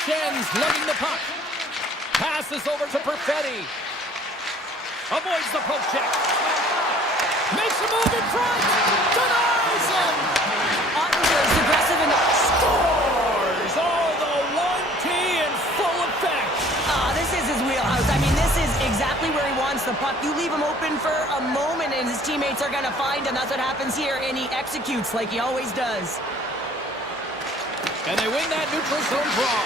Schen's lugging the puck. Passes over to Perfetti. Avoids the poke check. Makes a move in front. Denies him. Ottinger is aggressive and Scores! Oh, the 1T in full effect. this is his wheelhouse. I mean, this is exactly where he wants the puck. You leave him open for a moment and his teammates are going to find him. That's what happens here, and he executes like he always does. And they win that neutral zone draw.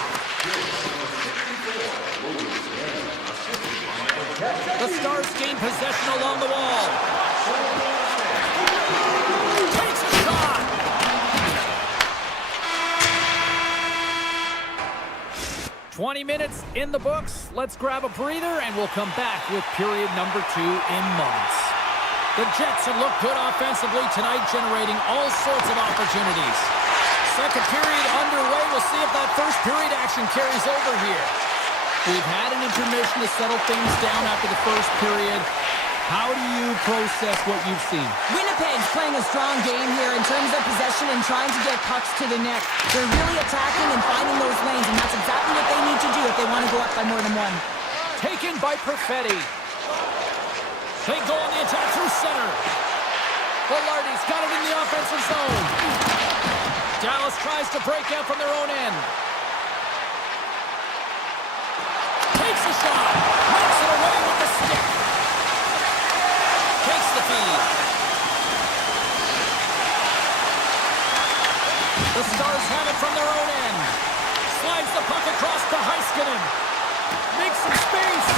The Stars gain possession along the wall. Takes a shot. 20 minutes in the books. Let's grab a breather, and we'll come back with period number 2 in moments. The Jets have looked good offensively tonight, generating all sorts of opportunities. Second period underway. We'll see if that first period action carries over here. We've had an intermission to settle things down after the first period. How do you process what you've seen? Winnipeg's playing a strong game here in terms of possession and trying to get pucks to the net. They're really attacking and finding those lanes, and that's exactly what they need to do if they want to go up by more than one. Taken by Perfetti. They go on the attack through center. Velarde's got it in the offensive zone. Dallas tries to break out from their own end. Takes a shot. Knocks it away with the stick. Takes the feed. The Stars have it from their own end. Slides the puck across to Heiskanen. Makes some space.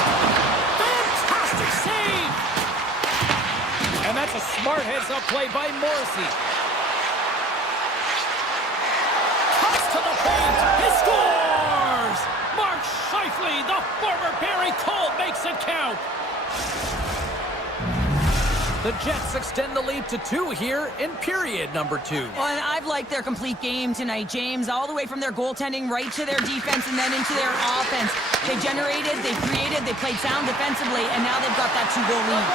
Fantastic save! And that's a smart heads-up play by Morrissey. Cuts to the paint. He scores! Mark Scheifele, the former Barry Colt, makes it count. The Jets extend the lead to 2 here in period number 2. Well, and I've liked their complete game tonight, James, all the way from their goaltending right to their defense and then into their offense. They generated, they created, they played sound defensively, and now they've got that 2-goal lead.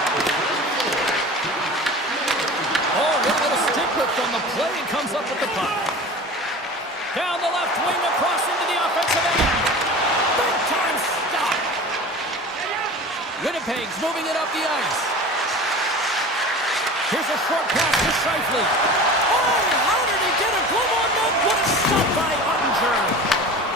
Oh, a little stick lift on the play and comes up with the puck. Down the left wing across into the offensive end. Big time stop. Winnipeg's moving it up the ice. Here's a short pass to Scheifele. Oh, how did he get a glove on that? What a stop by Ottinger.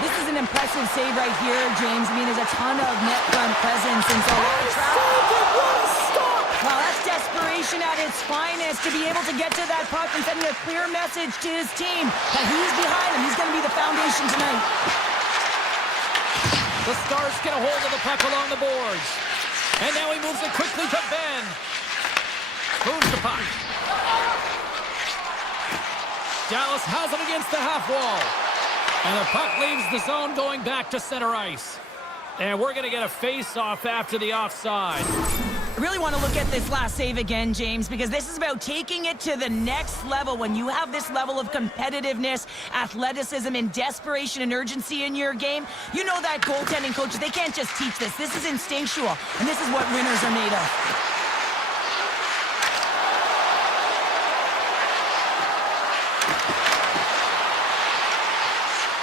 This is an impressive save right here, James. I mean, there's a ton of net front presence, and so What a stop! well, that's desperation at its finest to be able to get to that puck and sending a clear message to his team that he's behind him. He's going to be the foundation tonight. The Stars get a hold of the puck along the boards. And now he moves it quickly to Ben. Moves the puck. Dallas has it against the half wall. And the puck leaves the zone going back to center ice. And we're going to get a face-off after the offside. I really want to look at this last save again, James, because this is about taking it to the next level. When you have this level of competitiveness, athleticism, and desperation and urgency in your game, you know that goaltending coaches, they can't just teach this. This is instinctual, and this is what winners are made of.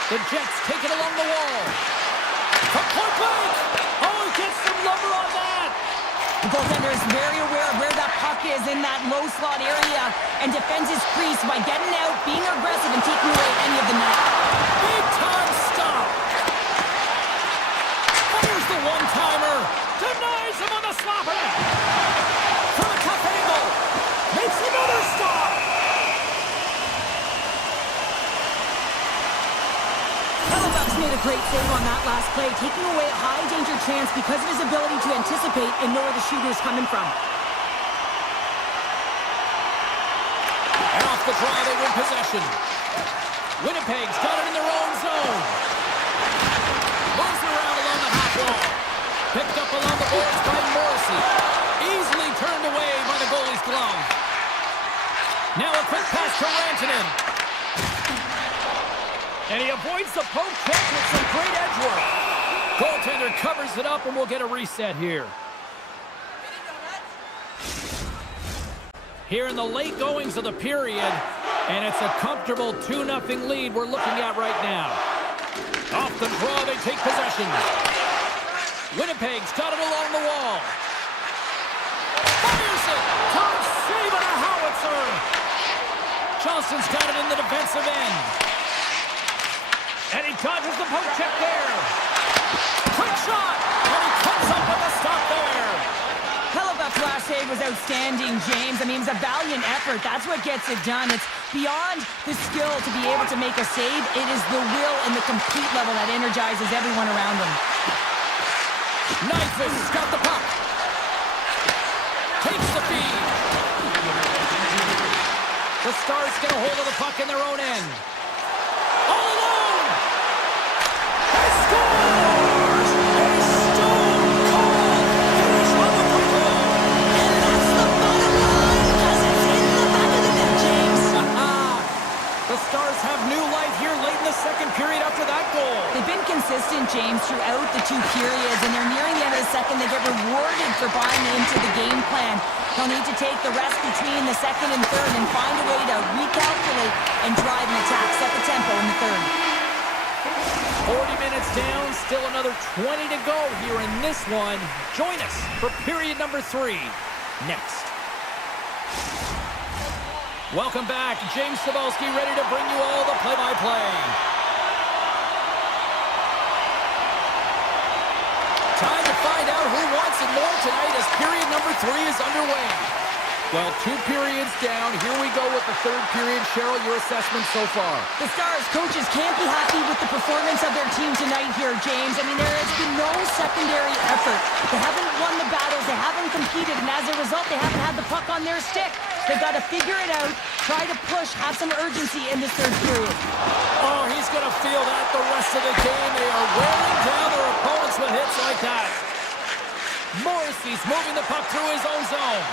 The Jets take it along the wall. From point blank. Oh, he gets some lumber on that. The goaltender is very aware of where that puck is in that low slot area and defends his crease by getting out, being aggressive, and taking away any of the net. Big time stop. Fires the one-timer. Denies him on the slapper. From a tough angle. Makes another stop. Made a great save on that last play, taking away a high-danger chance because of his ability to anticipate and know where the shooter is coming from. And off the draw, they win possession. Winnipeg's got it in their own zone. Moves around along the half wall. Picked up along the boards by Morrissey. Easily turned away by the goalie's glove. Now a quick pass to Rantanen. And he avoids the poke check with some great edge work. Goaltender covers it up, and we'll get a reset here. Here in the late goings of the period, and it's a comfortable 2-0 lead we're looking at right now. Off the draw, they take possession. Winnipeg's got it along the wall. Fires it! Top save on a howitzer! Johnston's got it in the defensive end. And he dodges the poke check there. Quick shot! And he comes up with a stop there. Hellebuck's last save was outstanding, James. I mean, it's a valiant effort. That's what gets it done. It's beyond the skill to be able to make a save. It is the will and the complete level that energizes everyone around him. Nyquist's got the puck. Takes the feed. The Stars get a hold of the puck in their own end. All alone! They score! have new life here late in the second period after that goal. They've been consistent, James, throughout the two periods, and they're nearing the end of the second. They get rewarded for buying into the game plan. They'll need to take the rest between the second and third and find a way to recalculate and drive an attack, set the tempo in the third. 40 minutes down, still another 20 to go here in this one. Join us for period number 3 next. Welcome back. James Cybulski ready to bring you all the play-by-play. Time to find out who wants it more tonight as period number 3 is underway. Well, 2 periods down. Here we go with the third period. Cheryl, your assessment so far? The Stars coaches can't be happy with the performance of their team tonight here, James. I mean, there has been no secondary effort. They haven't won the battles. They haven't competed. And as a result, they haven't had the puck on their stick. They've got to figure it out, try to push, have some urgency in this third period. Oh, he's going to feel that the rest of the game. They are wearing down their opponents with hits like that. Morrissey's moving the puck through his own zone.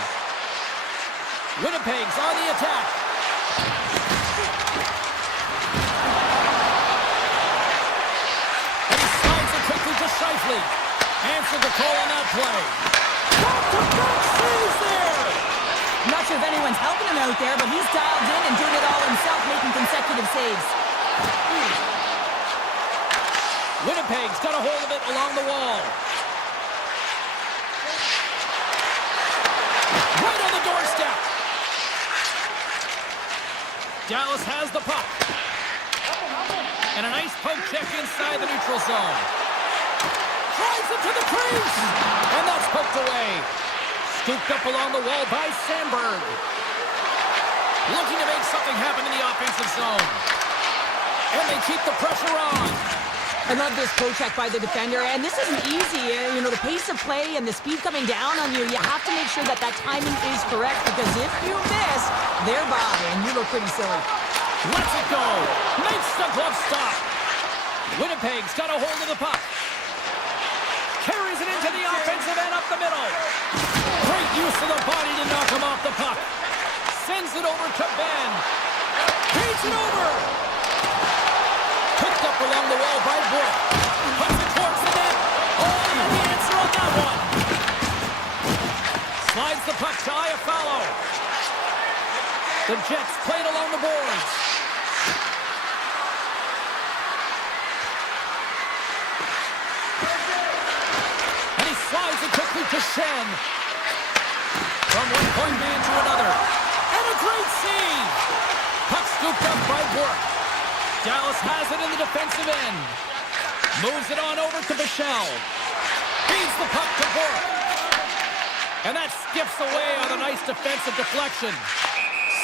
Winnipeg's on the attack. And he slides it quickly to Scheifele. Answered the call on that play. Back-to-back saves there. I'm not sure if anyone's helping him out there, but he's dialed in and doing it all himself, making consecutive saves. Winnipeg's got a hold of it along the wall. Right on the doorstep. Dallas has the puck. And a nice poke check inside the neutral zone. Drives it to the crease. And that's poked away. Scooped up along the wall by Sandberg. Looking to make something happen in the offensive zone. And they keep the pressure on. I love this poke check by the defender, and this isn't easy. You know, the pace of play and the speed coming down on you, you have to make sure that that timing is correct, because if you miss, they're by, and you look pretty silly. Lets it go. Makes the glove stop. Winnipeg's got a hold of the puck. Carries it into the offensive end up the middle. Great use of the body to knock him off the puck. Sends it over to Ben. Feeds it over. Picked up along the wall by Brook. Puts it towards the net. Oh, and the answer on that one. Slides the puck to Iafallo. The Jets played along the boards. And he slides it quickly to Shen. From one point man to another. And a great save. Puck scooped up by Brook. Dallas has it in the defensive end. Moves it on over to Bichelle. Feeds the puck to Brook. And that skips away on a nice defensive deflection.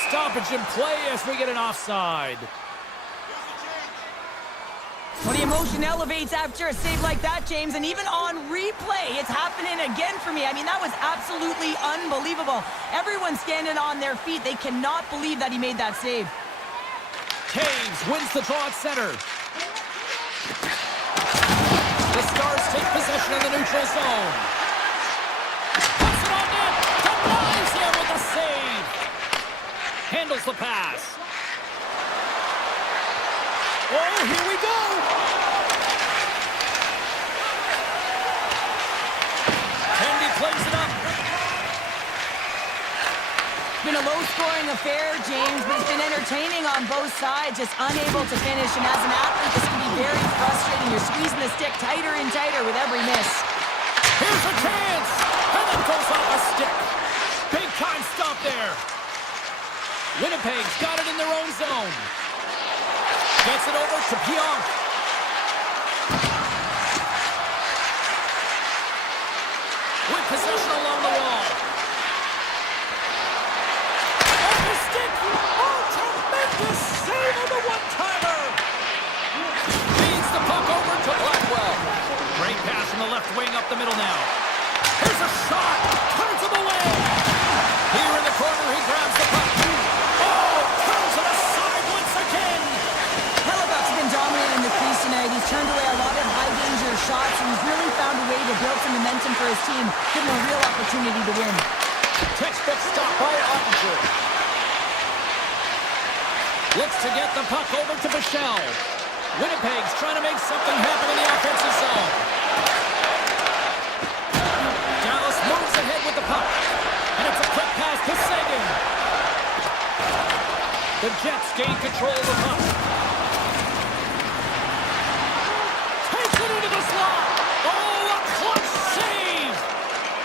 Stoppage in play as we get an offside. Well, the emotion elevates after a save like that, James, and even on replay, it's happening again for me. I mean, that was absolutely unbelievable. Everyone's standing on their feet. They cannot believe that he made that save. Taves wins the draw at center. The Stars take possession of the neutral zone. Puts it on net. Denies him with a save. Handles the pass. Oh, here we go. Tandy plays it up. It's been a low-scoring affair, James, but it's been entertaining on both sides, just unable to finish. And as an athlete, this can be very frustrating. You're squeezing the stick tighter and tighter with every miss. Here's a chance. And it goes off a stick. Big time stop there. Winnipeg's got it in their own zone. Gets it over to Pionk. With possession along the wall. Off the stick. Oh, tremendous save on the one-timer. Feeds the puck over to Blackwell. Great pass from the left wing up the middle now. Here's a shot. Turns him away. Here in the corner, he grabs the puck. Oh, turns it aside once again. Hellebuck's been dominant in the crease tonight. He's turned away a lot of high-danger shots, and he's really found a way to build some momentum for his team, give him a real opportunity to win. Textbook stop by Ottinger. Looks to get the puck over to Michelle. Winnipeg's trying to make something happen in the offensive zone. Dallas moves ahead with the puck. And it's a quick pass to Sagan. The Jets gain control of the puck. Takes it into the slot. Oh, a clutch save!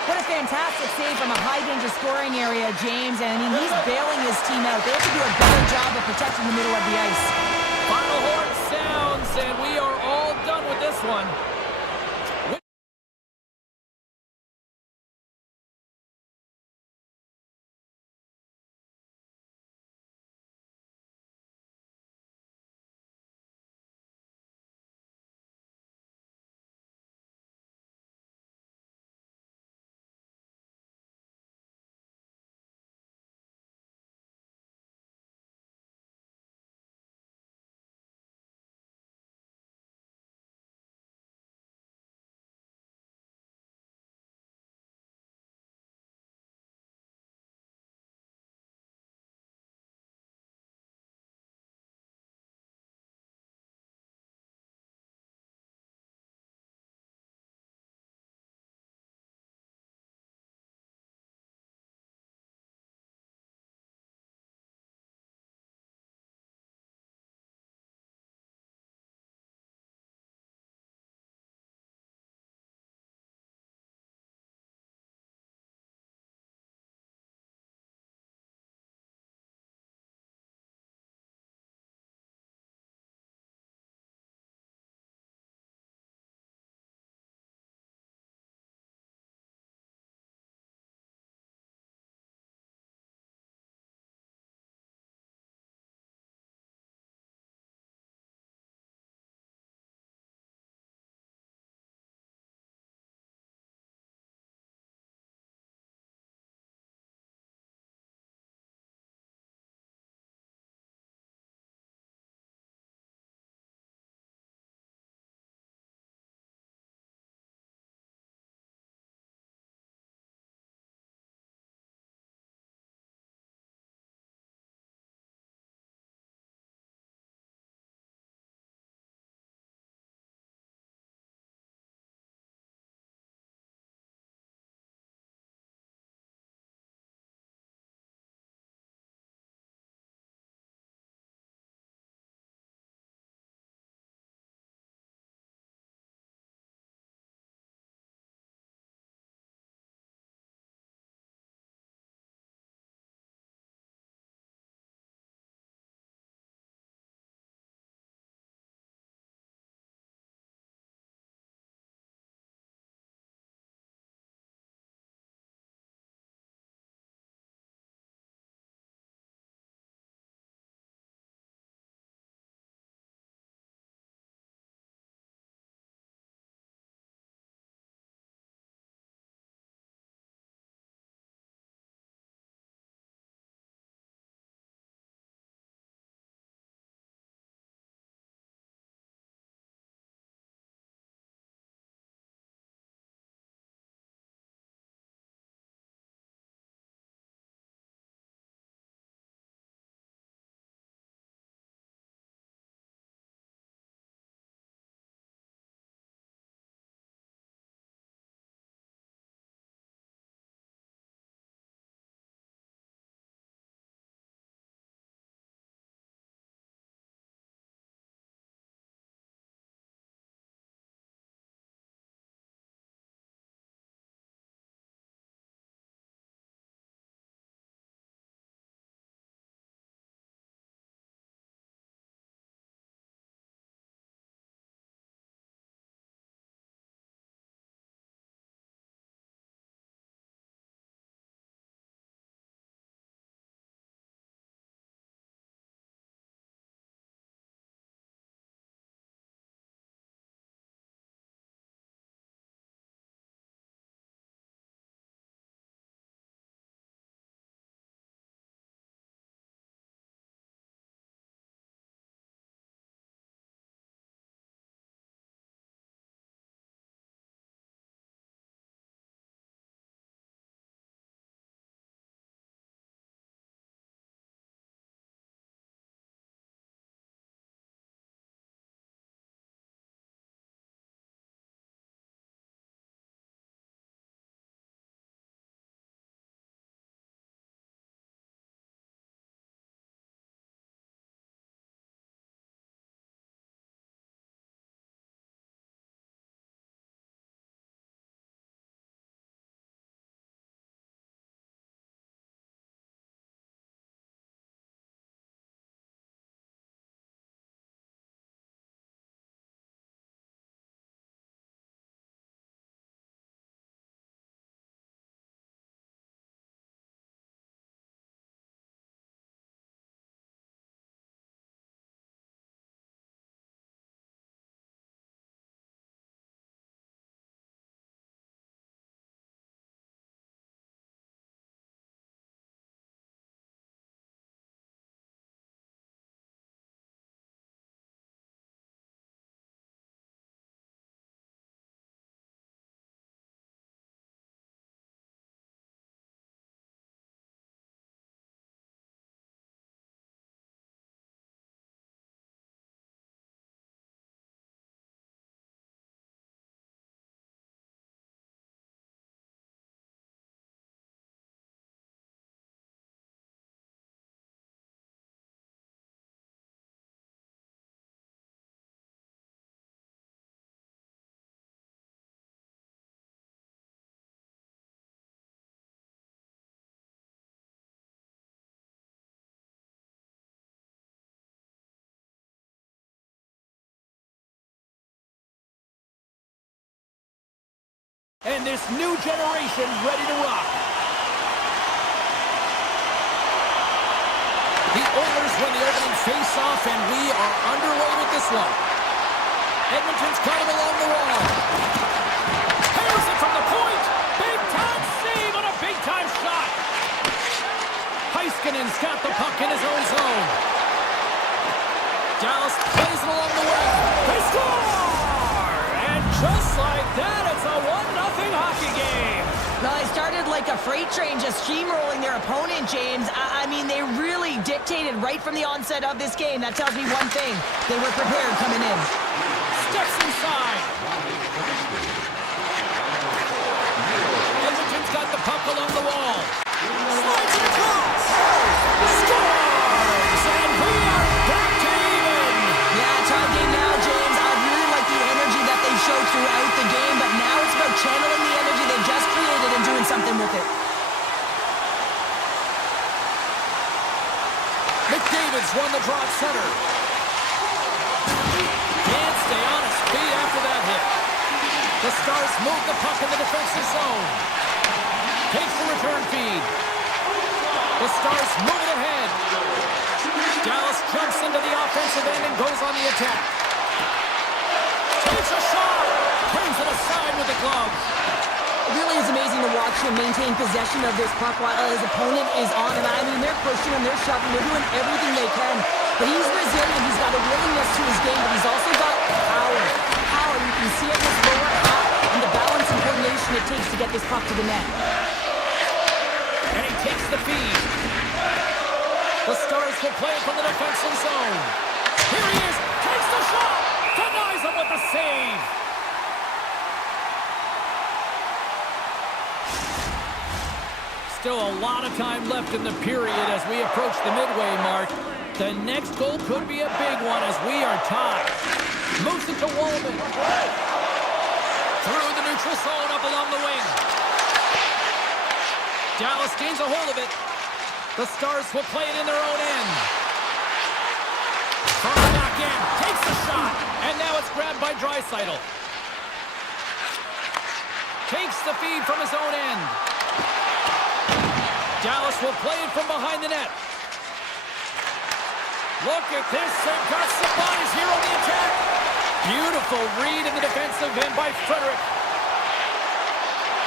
What a fantastic save from a high-danger scoring area, James. And I mean, he's bailing his team out. They have to do a better job of protecting the middle of the ice. Final horn sounds, and we are all done with this one. And this new generation ready to rock. The Oilers win the opening face-off, and we are underway with this one. Edmonton's got him along the wall. Here's it from the point. Big-time save on a big-time shot. Heiskanen's got the puck in his own zone. Dallas plays it along the wing. They score! And just like that, it's a 1-0 hockey game. Well, they started like a freight train, just steamrolling their opponent, James. I mean, they really dictated right from the onset of this game. That tells me one thing. They were prepared coming in. Steps inside. Edmonton's got the puck along the wall. Slides it across. Scores! And we are back to even. Yeah, tie game now, James. I really like the energy that they showed throughout the game, but now it's about channeling the energy they just created and doing something with it. McDavid's won the draw at center. Can't stay on his feet after that hit. The Stars move the puck in the defensive zone. Takes the return feed. The Stars move it ahead. Dallas jumps into the offensive end and goes on the attack. Takes a shot. Turns it aside with the glove. It really is amazing to watch him maintain possession of this puck while his opponent is on him. I mean, they're pushing him, they're shoving, they're doing everything they can. But he's resilient, he's got a willingness to his game, but he's also got power. Power, you can see it in his lower half and the balance and coordination it takes to get this puck to the net. And he takes the feed. The Stars will play it from the defensive zone. Here he is, takes the shot, denies him with the save. Still a lot of time left in the period as we approach the midway mark. The next goal could be a big one as we are tied. Moves it to Wallman. Through the neutral zone up along the wing. Dallas gains a hold of it. The Stars will play it in their own end. From the back end, takes the shot, and now it's grabbed by Draisaitl. Takes the feed from his own end. Dallas will play it from behind the net. Look at this, they've got some bodies here on the attack. Beautiful read in the defensive end by Frederick.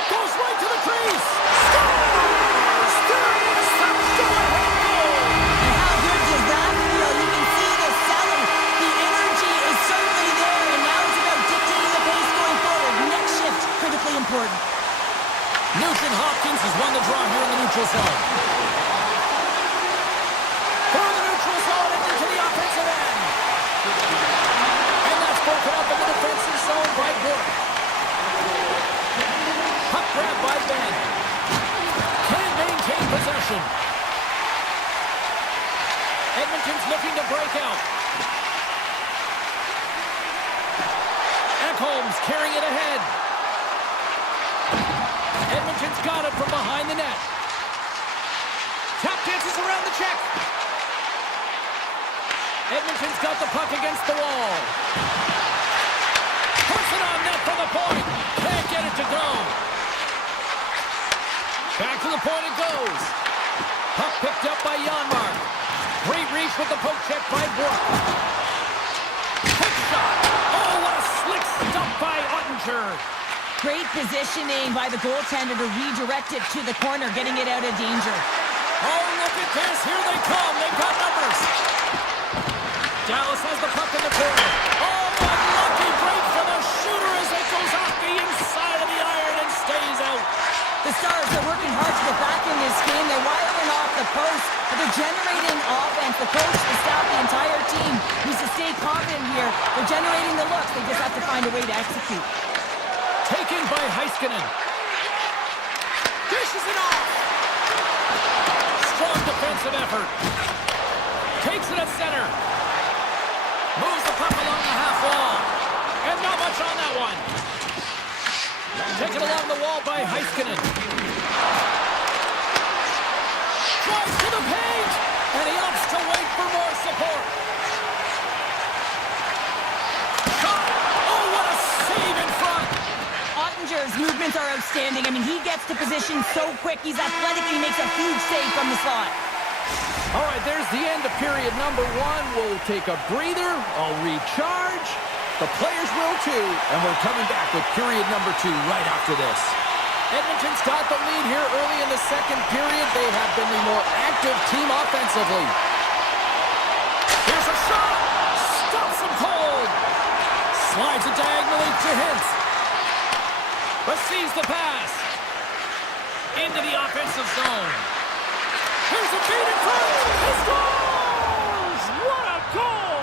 Goes right to the crease. Scores! There is the go-ahead goal. And how good does that feel? You can see the selling. The energy is certainly there, and now it's about dictating the pace going forward. Next shift, critically important. Nugent Hopkins has won the draw here in the neutral zone. Through the neutral zone and into the offensive end. And that's broken up in the defensive zone by Bork. Puck grab by Ben. Can maintain possession. Edmonton's looking to break out. Ekholm's carrying it ahead. Edmonton's got it from behind the net. Tap dances around the check. Edmonton's got the puck against the wall. Puts it on net for the point. Can't get it to go. Back to the point it goes. Puck picked up by Janmark. Great reach with the poke check by Brook. Quick shot. Oh, what a slick stop by Ottinger. Great positioning by the goaltender to redirect it to the corner, getting it out of danger. Oh, look at this. Here they come. They've got numbers. Dallas has the puck in the corner. Oh, unlucky break for the shooter as it goes off the inside of the iron and stays out. The Stars are working hard to get back in this game. They're wiring off the post, but they're generating offense. The coach, the staff, the entire team needs to stay confident here. They're generating the looks. They just have to find a way to execute. Taken by Heiskanen. Dishes it off. Strong defensive effort. Takes it at center. Moves the puck along the half wall. And not much on that one. Taken along the wall by Heiskanen. Drives to the paint. And he opts to wait for more support. Shot. Oh, what a save in front. Ottinger's movements are outstanding. I mean, he gets to position so quick. He's athletic. He makes a huge save from the slot. All right, there's the end of period number one. We'll take a breather. I'll recharge. The players will too. And we're coming back with period number two right after this. Edmonton's got the lead here early in the second period. They have been the more active team offensively. Here's a shot. Stops him cold. Slides it diagonally to Hintz. Receives the pass. Into the offensive zone. Here's a feed in front. He scores! What a goal!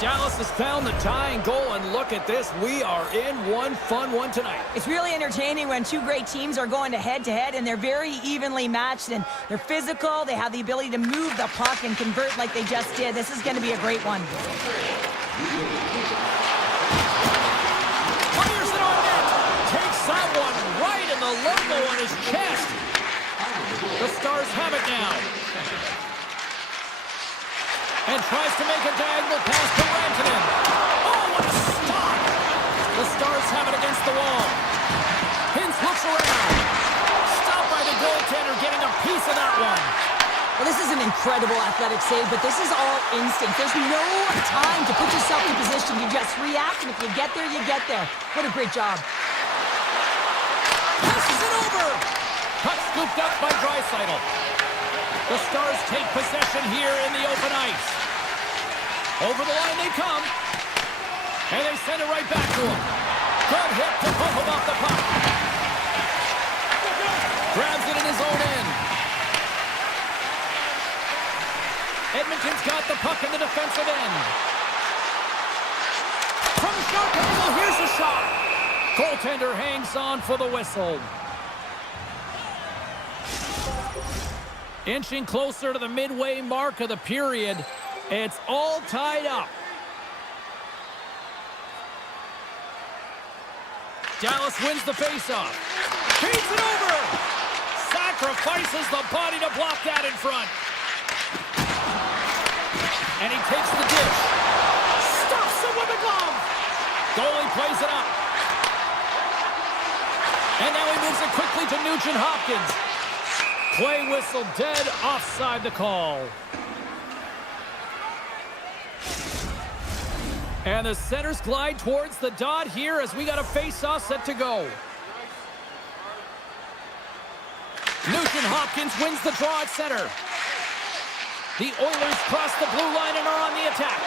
Dallas has found the tying goal, and look at this. We are in one fun one tonight. It's really entertaining when two great teams are going head-to-head, and they're very evenly matched, and they're physical. They have the ability to move the puck and convert like they just did. This is going to be a great one. Fires it on net. Takes that one right in the logo on his chest. The Stars have it now. And tries to make a diagonal pass to Rantanen. Oh, what a stop! The Stars have it against the wall. Hintz looks around. Stopped by the goaltender, getting a piece of that one. Well, this is an incredible athletic save, but this is all instinct. There's no time to put yourself in position. You just react, and if you get there, you get there. What a great job. Passes it over. Puck scooped up by Draisaitl. The Stars take possession here in the open ice. Over the line they come. And they send it right back to him. Good hit to bump him off the puck. Grabs it in his own end. Edmonton's got the puck in the defensive end. From the shot angle, here's the shot. Goaltender hangs on for the whistle. Inching closer to the midway mark of the period. It's all tied up. Dallas wins the faceoff. Feeds it over. Sacrifices the body to block that in front. And he takes the dish. Stops it with the glove. Goalie plays it up. And now he moves it quickly to Nugent-Hopkins. Play whistle dead, offside the call. And the centers glide towards the dot here as we got a face-off set to go. Nugent-Hopkins wins the draw at center. The Oilers cross the blue line and are on the attack.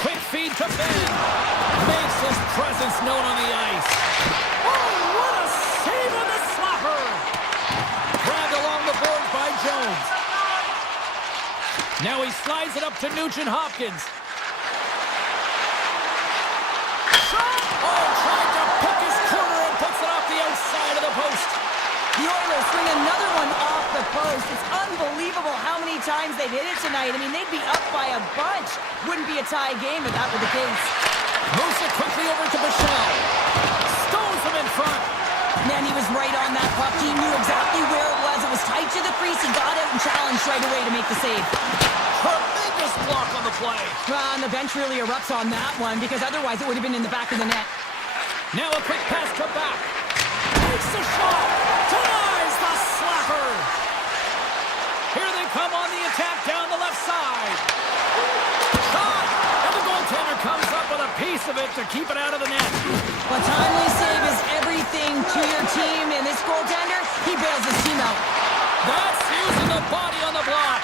Quick feed to Ben. Makes his presence known on the ice. Oh, what a save on the slapper! Grabbed along the boards by Jones. Now he slides it up to Nugent-Hopkins. Shot! Oh, tried to pick his corner and puts it off the outside of the post. The Oilers swing another one off the post. It's unbelievable how many times they've hit it tonight. I mean, they'd be up by a bunch. Wouldn't be a tie game if that were the case. Moves it quickly over to Michelle. Stones him in front. Man, he was right on that puck. He knew exactly where it was. It was tight to the crease. He got out and challenged right away to make the save. Tremendous block on the play. Well, and the bench really erupts on that one because otherwise it would have been in the back of the net. Now a quick pass to back. Takes the shot. Denies the slapper. Here they come on the attack down the left side. Shot. And the goaltender comes up with a piece of it to keep it out of the net. A timely save is everything to your team, and this goaltender, he bails his team out. That's using the body on the block.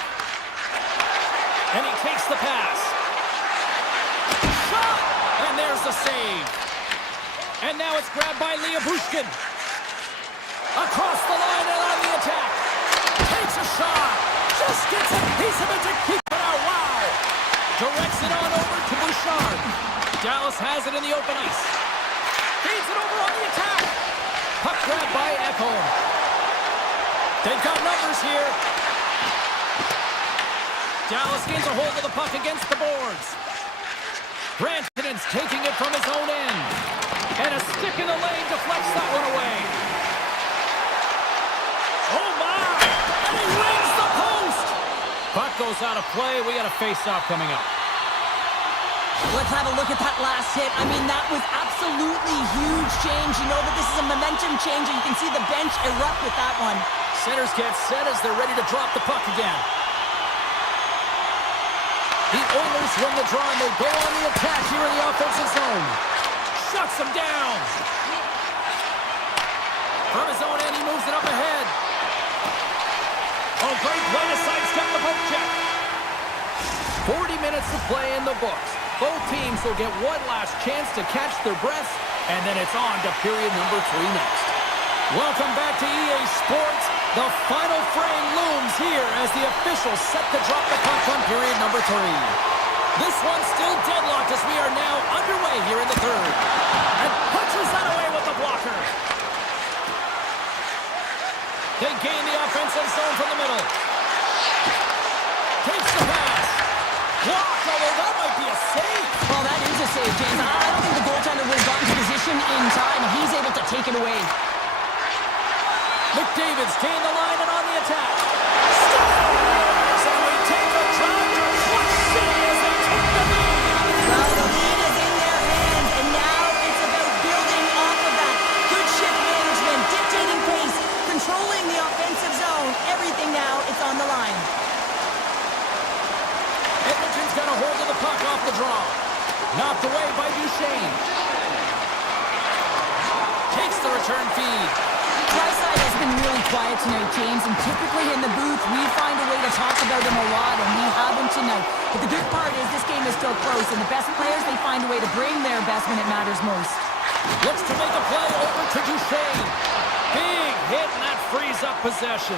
And he takes the pass. Shot. And there's the save. And now it's grabbed by Bushkin. Across the line and on the attack. Takes a shot. Just gets a piece of it to keep it out. Wow. Directs it on over to Bouchard. Dallas has it in the open ice. Feeds it over on the attack. Puck grabbed by Ekholm. They've got numbers here. Dallas gains a hold of the puck against the boards. Rantanen's taking it from his own end. And a stick in the lane deflects that one away. Oh, my! And he wins the post! Puck goes out of play. We got a face-off coming up. Let's have a look at that last hit. I mean, that was absolutely huge change. You know that this is a momentum change, and you can see the bench erupt with that one. Centers get set as they're ready to drop the puck again. The Oilers win the draw, and they go on the attack here in the offensive zone. Shuts them down. From his own end, he moves it up ahead. Oh, great play to sidestep the poke check. 40 minutes to play in the books. Both teams will get one last chance to catch their breaths, and then it's on to period number 3 next. Welcome back to EA Sports. The final frame looms here as the officials set to drop the puck on period number 3. This one's still deadlocked as we are now underway here in the third. And punches that away with the blocker. They gain the offensive zone from the middle. Takes the pass. Blocked, although that might be a save. Well, that is a save, James. I don't think the goaltender would have gotten to position in time. He's able to take it away. McDavid's gained the line and on the attack. Scores! And we take a drive to Clutch City as they take the lead. Well, the lead is in their hands, and now it's about building off of that. Good shift management, dictating pace, controlling the offensive zone. Everything now, it's on the line. Edmonton's got a hold of the puck off the draw. Knocked away by Duchesne. Takes the return feed. Drysdale has been really quiet tonight, James, and typically in the booth, we find a way to talk about him a lot, and we haven't tonight. But the good part is this game is still close, and the best players, they find a way to bring their best when it matters most. Looks to make a play over to Duchesne. Big hit, and that frees up possession.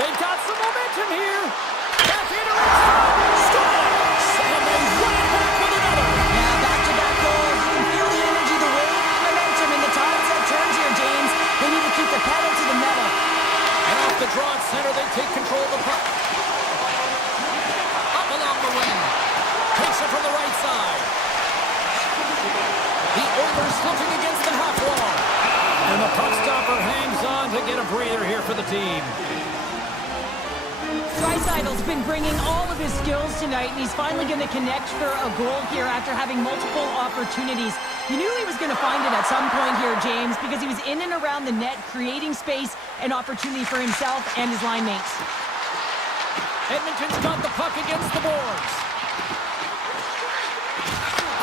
They've got some momentum here. Back into it. Scores! And they run it back with another. Yeah, back-to-back goals. You can feel the energy, the wave, the momentum, and the tides have turned here, James. They need to keep the pedal to the metal. And off the draw at center, they take control of the puck. Up along the wing. Takes it from the right side. The Oilers looking against the half wall. And the puck stopper hangs on to get a breather here for the team. Drysdale's been bringing all of his skills tonight, and he's finally going to connect for a goal here after having multiple opportunities. You knew he was going to find it at some point here, James, because he was in and around the net, creating space and opportunity for himself and his line mates. Edmonton's got the puck against the boards.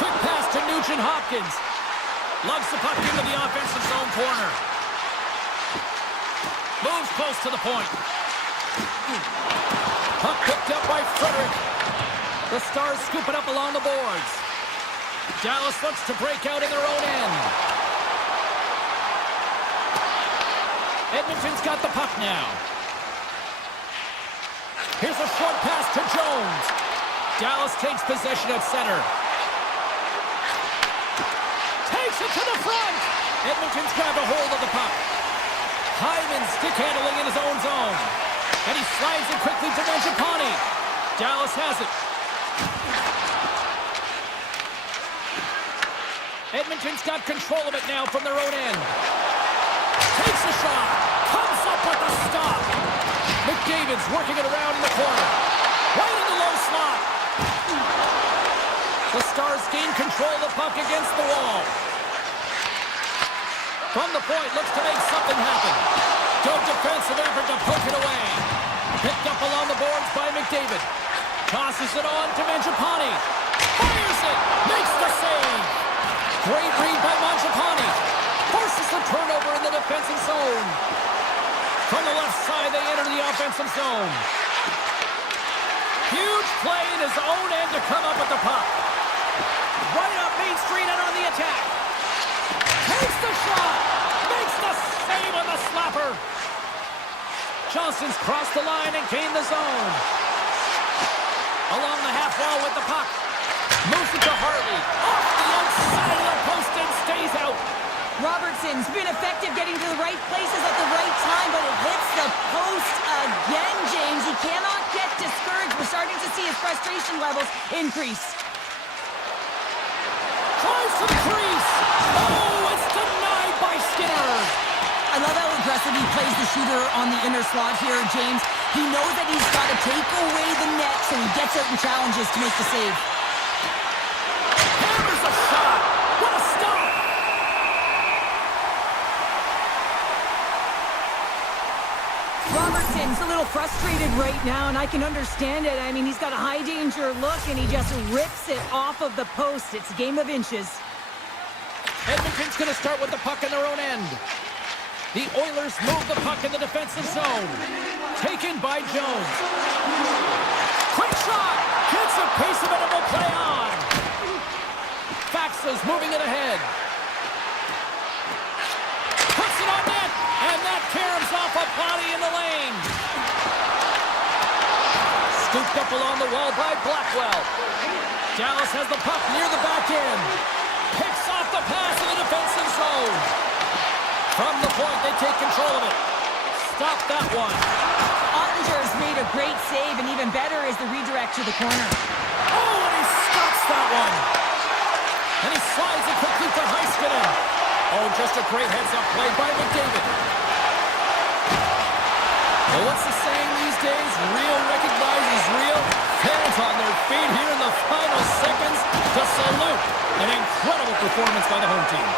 Quick pass to Nugent-Hopkins. Lugs the puck into the offensive zone corner. Moves close to the point. Puck picked up by Frederick. The Stars scoop it up along the boards. Dallas looks to break out in their own end. Edmonton's got the puck now. Here's a short pass to Jones. Dallas takes possession at center. Takes it to the front. Edmonton's grabbed a hold of the puck. Hyman stick handling in his own zone. And he slides it quickly to Mangiapane. Dallas has it. Edmonton's got control of it now from their own end. Takes a shot. Comes up with a stop. McDavid's working it around in the corner. Right in the low slot. The Stars gain control of the puck against the wall. From the point, looks to make something happen. Good defensive effort to poke it away. Picked up along the boards by McDavid. Tosses it on to Mangiapane. Fires it. Makes the save. Great read by Mangiapane. Forces the turnover in the defensive zone. From the left side, they enter the offensive zone. Huge play in his own end to come up with the puck. Right up Main Street and on the attack. Takes the shot. Makes the save on the slapper. Johnson's crossed the line and gained the zone. Along the half wall with the puck. Moves it to Hartley. Off the outside of the post and stays out. Robertson's been effective getting to the right places at the right time, but it hits the post again, James. He cannot get discouraged. We're starting to see his frustration levels increase. Tries to the crease. Oh, it's denied by Skinner. I love how aggressive he plays the shooter on the inner slot here, James. He knows that he's got to take away the net, so he gets out and challenges to make the save. Robertson's a little frustrated right now, and I can understand it. I mean, he's got a high danger look, and he just rips it off of the post. It's a game of inches. Edmonton's going to start with the puck in their own end. The Oilers move the puck in the defensive zone. Taken by Jones. Quick shot! Gets a piece of it and will play on. Faxa's moving it ahead. Puts it on net, and that caroms off a body in the lane. Scooped up along the wall by Blackwell. Dallas has the puck near the back end. Picks off the pass in the defensive zone. From the point, they take control of it. Stop that one. Ottinger's made a great save, and even better is the redirect to the corner. Oh, and he stops that one. And he slides it quickly to Heiskanen. Oh, just a great heads-up play by McDavid. Well, what's the saying these days? Real recognizes real. Fans on their feet here in the final seconds to salute an incredible performance by the home team.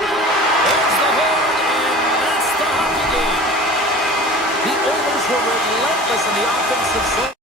There's the horn, and that's the hockey game. The Oilers were relentless in the offensive zone.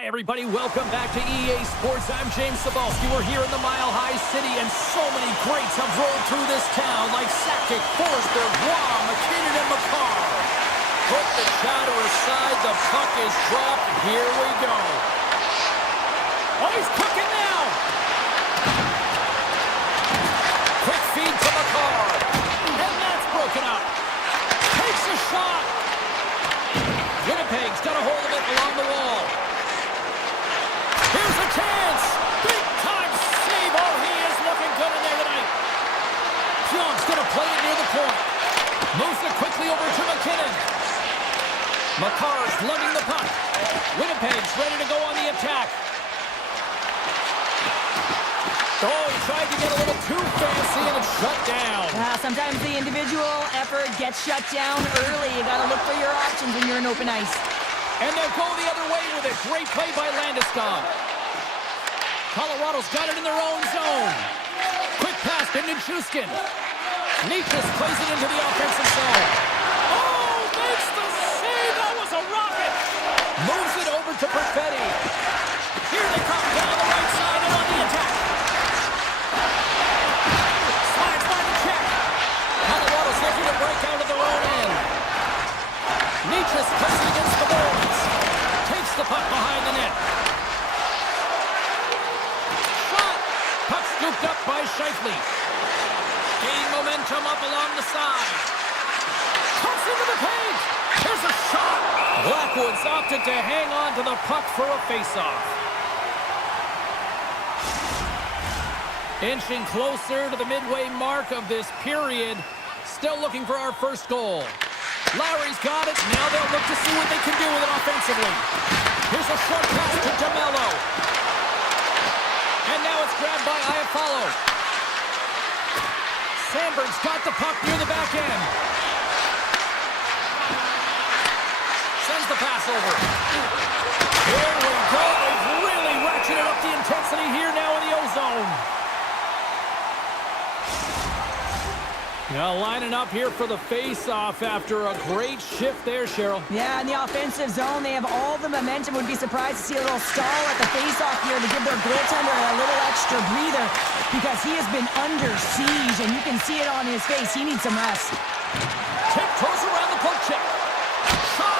Hi everybody, welcome back to EA Sports. I'm James Cebulski. We're here in the Mile High City, and so many greats have rolled through this town, like Sakic, Forsberg, Waugh, McKinnon, and McCarr. Put the chatter aside, the puck is dropped. Here we go. Oh, he's cooking now. Quick feed to McCarr, and that's broken up. Takes a shot. Winnipeg's got a hold of it along the wall. Here's a chance! Big time save! Oh, he is looking good in there tonight. Pionk's gonna play it near the point. Moves it quickly over to McKinnon. McCarr's lugging the puck. Winnipeg's ready to go on the attack. Oh, he tried to get a little too fancy and it's shut down. Sometimes the individual effort gets shut down early. You gotta look for your options when you're in open ice. And they'll go the other way with it. Great play by Landeskog. Colorado's got it in their own zone. Quick pass to Nichushkin. Nichus plays it into the offensive zone. Oh, makes the save. That was a rocket. Moves it over to Perfetti. Here they come down the right side and on the attack. Slides by the check. Colorado's looking to break out of their own end. Nichus plays it against the boards. Takes the puck behind the net. Shot. Puck scooped up by Scheifele. Gaining momentum up along the side. Cuts into the paint. There's a shot. Blackwood's opted to hang on to the puck for a faceoff. Inching closer to the midway mark of this period. Still looking for our first goal. Lowry's got it. Now they'll look to see what they can do with it offensively. Here's a short pass to DeMello. And now it's grabbed by Iafallo. Sandberg's got the puck near the back end. Sends the pass over. Here we go. They've really ratcheted up the intensity here now in the O-zone. Now lining up here for the face-off after a great shift there, Cheryl. Yeah, in the offensive zone, they have all the momentum. Would be surprised to see a little stall at the face-off here to give their goaltender a little extra breather because he has been under siege, and you can see it on his face. He needs some rest. Tiptoes around the poke check. Shot!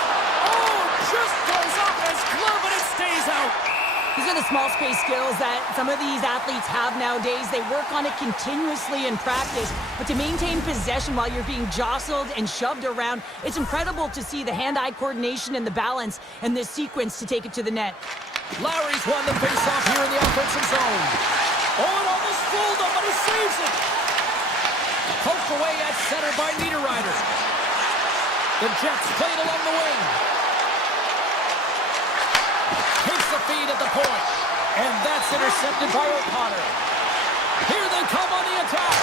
Oh, just goes off his glove, and it stays out. These are the small space skills that some of these athletes have nowadays. They work on it continuously in practice, but to maintain possession while you're being jostled and shoved around, it's incredible to see the hand-eye coordination and the balance and this sequence to take it to the net. Lowry's won the face-off here in the offensive zone. Oh, it almost fooled him, but he saves it. Poked away at center by Niederreiter. The Jets play it along the wing. Takes the feed at the point. And that's intercepted by O'Connor. Here they come on the attack.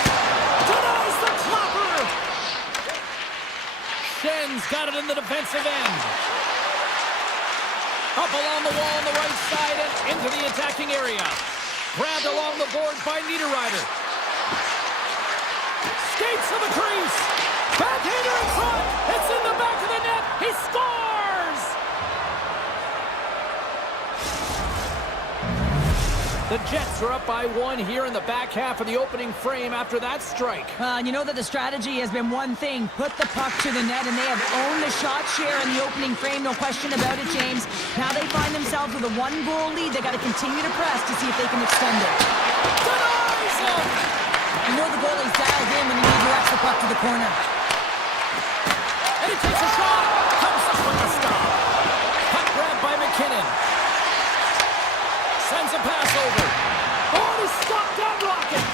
Denies the clopper. Shen's got it in the defensive end. Up along the wall on the right side and into the attacking area. Grabbed along the boards by Niederreiter. Skates to the crease. Backhander in front. It's in the back of the net. He scores! The Jets are up by one here in the back half of the opening frame after that strike. You know that the strategy has been one thing, put the puck to the net, and they have owned the shot share in the opening frame, no question about it, James. Now they find themselves with a one-goal lead. They got to continue to press to see if they can extend it. Denies him! You know the goalie's dialed in when he redirects the puck to the corner. And he takes a shot. Comes up with a stop. Puck grabbed by McKinnon. Sends a pass over. Oh, he stopped that rocket.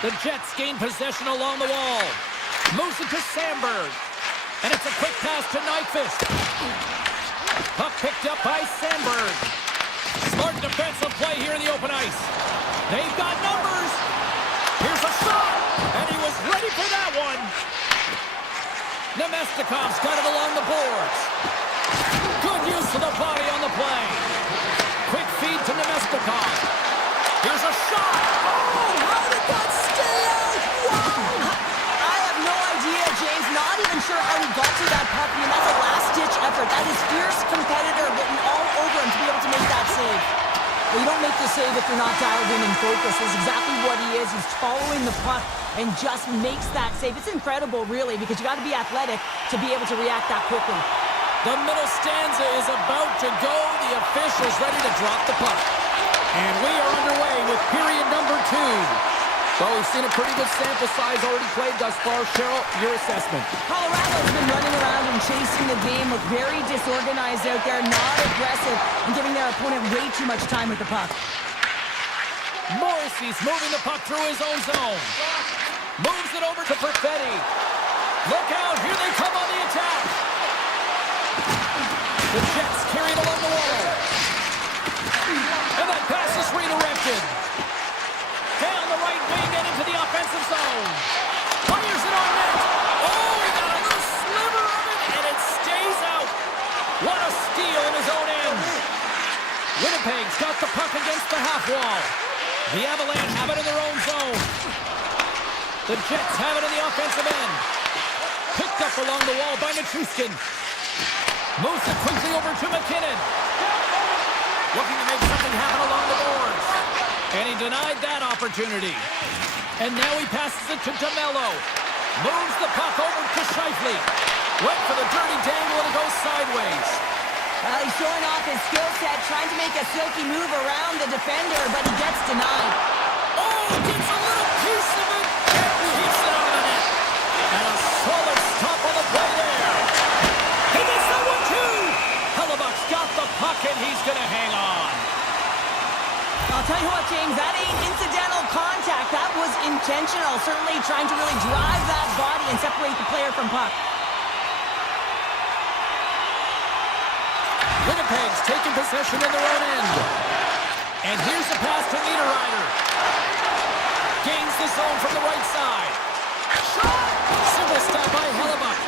The Jets gain possession along the wall. Moves it to Sandberg. And it's a quick pass to Nyquist. Puck picked up by Sandberg. Smart defensive play here in the open ice. They've got numbers. Here's a shot. And he was ready for that one. Nemestikov's got it along the boards. Good use of the body on the play. Quick feed to Nemestikov. Here's a shot. Oh, how did that stay out? Wow. I have no idea, James. Not even sure how he got to that puck. I mean, that's a last-ditch effort. That is fierce competitor written all over him to be able to make that save. Well, you don't make the save if you're not dialed in and focused. That's exactly what he is. He's following the puck and just makes that save. It's incredible, really, because you got to be athletic to be able to react that quickly. The middle stanza is about to go. The official's ready to drop the puck. And we are underway with period number 2. So we've seen a pretty good sample size already played thus far. Cheryl, your assessment. Colorado's been running around and chasing the game, look very disorganized out there, not aggressive, and giving their opponent way too much time with the puck. Morrissey's moving the puck through his own zone. Moves it over to Perfetti. Look out, here they come on the attack. The Jets carry it along the wall. And that pass is redirected. Down the right wing and into the offensive zone. Fires it on net. Oh, he got a little sliver of it, and it stays out. What a steal in his own end. Winnipeg's got the puck against the half wall. The Avalanche have it in their own zone. The Jets have it in the offensive end. Picked up along the wall by Nichushkin. Moves it quickly over to McKinnon. Looking to make something happen along the boards. And he denied that opportunity. And now he passes it to DeMello. Moves the puck over to Scheifele. Went for the dirty dangle and it goes sideways. Well, he's showing off his skill set, trying to make a silky move around the defender, but he gets denied. Oh, gets a little piece of it and keeps it out of the net. And a solid stop on the play there. He gets that one too. Hellebuck's got the puck and he's going to hang on. I'll tell you what, James, that ain't incidental contact. That was intentional, certainly trying to really drive that body and separate the player from puck. Winnipeg's taking possession in their own end. And here's the pass to Niederreiter. Gains the zone from the right side. Shot! Single stop by Hellebuck.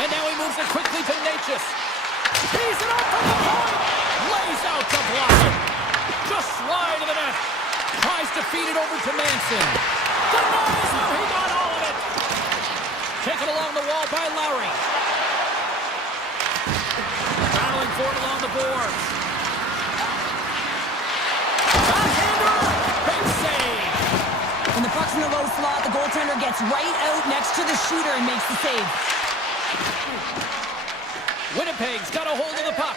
And now he moves it quickly to Natchez. Tees it up from the point. Lays out to block it. Just wide of the net. Tries to feed it over to Manson. Denies him. He got all of it. Taken along the wall by Lowry. Battling for it along the boards. Backhander. Big save. When the puck's in the low slot, the goaltender gets right out next to the shooter and makes the save. Winnipeg's got a hold of the puck.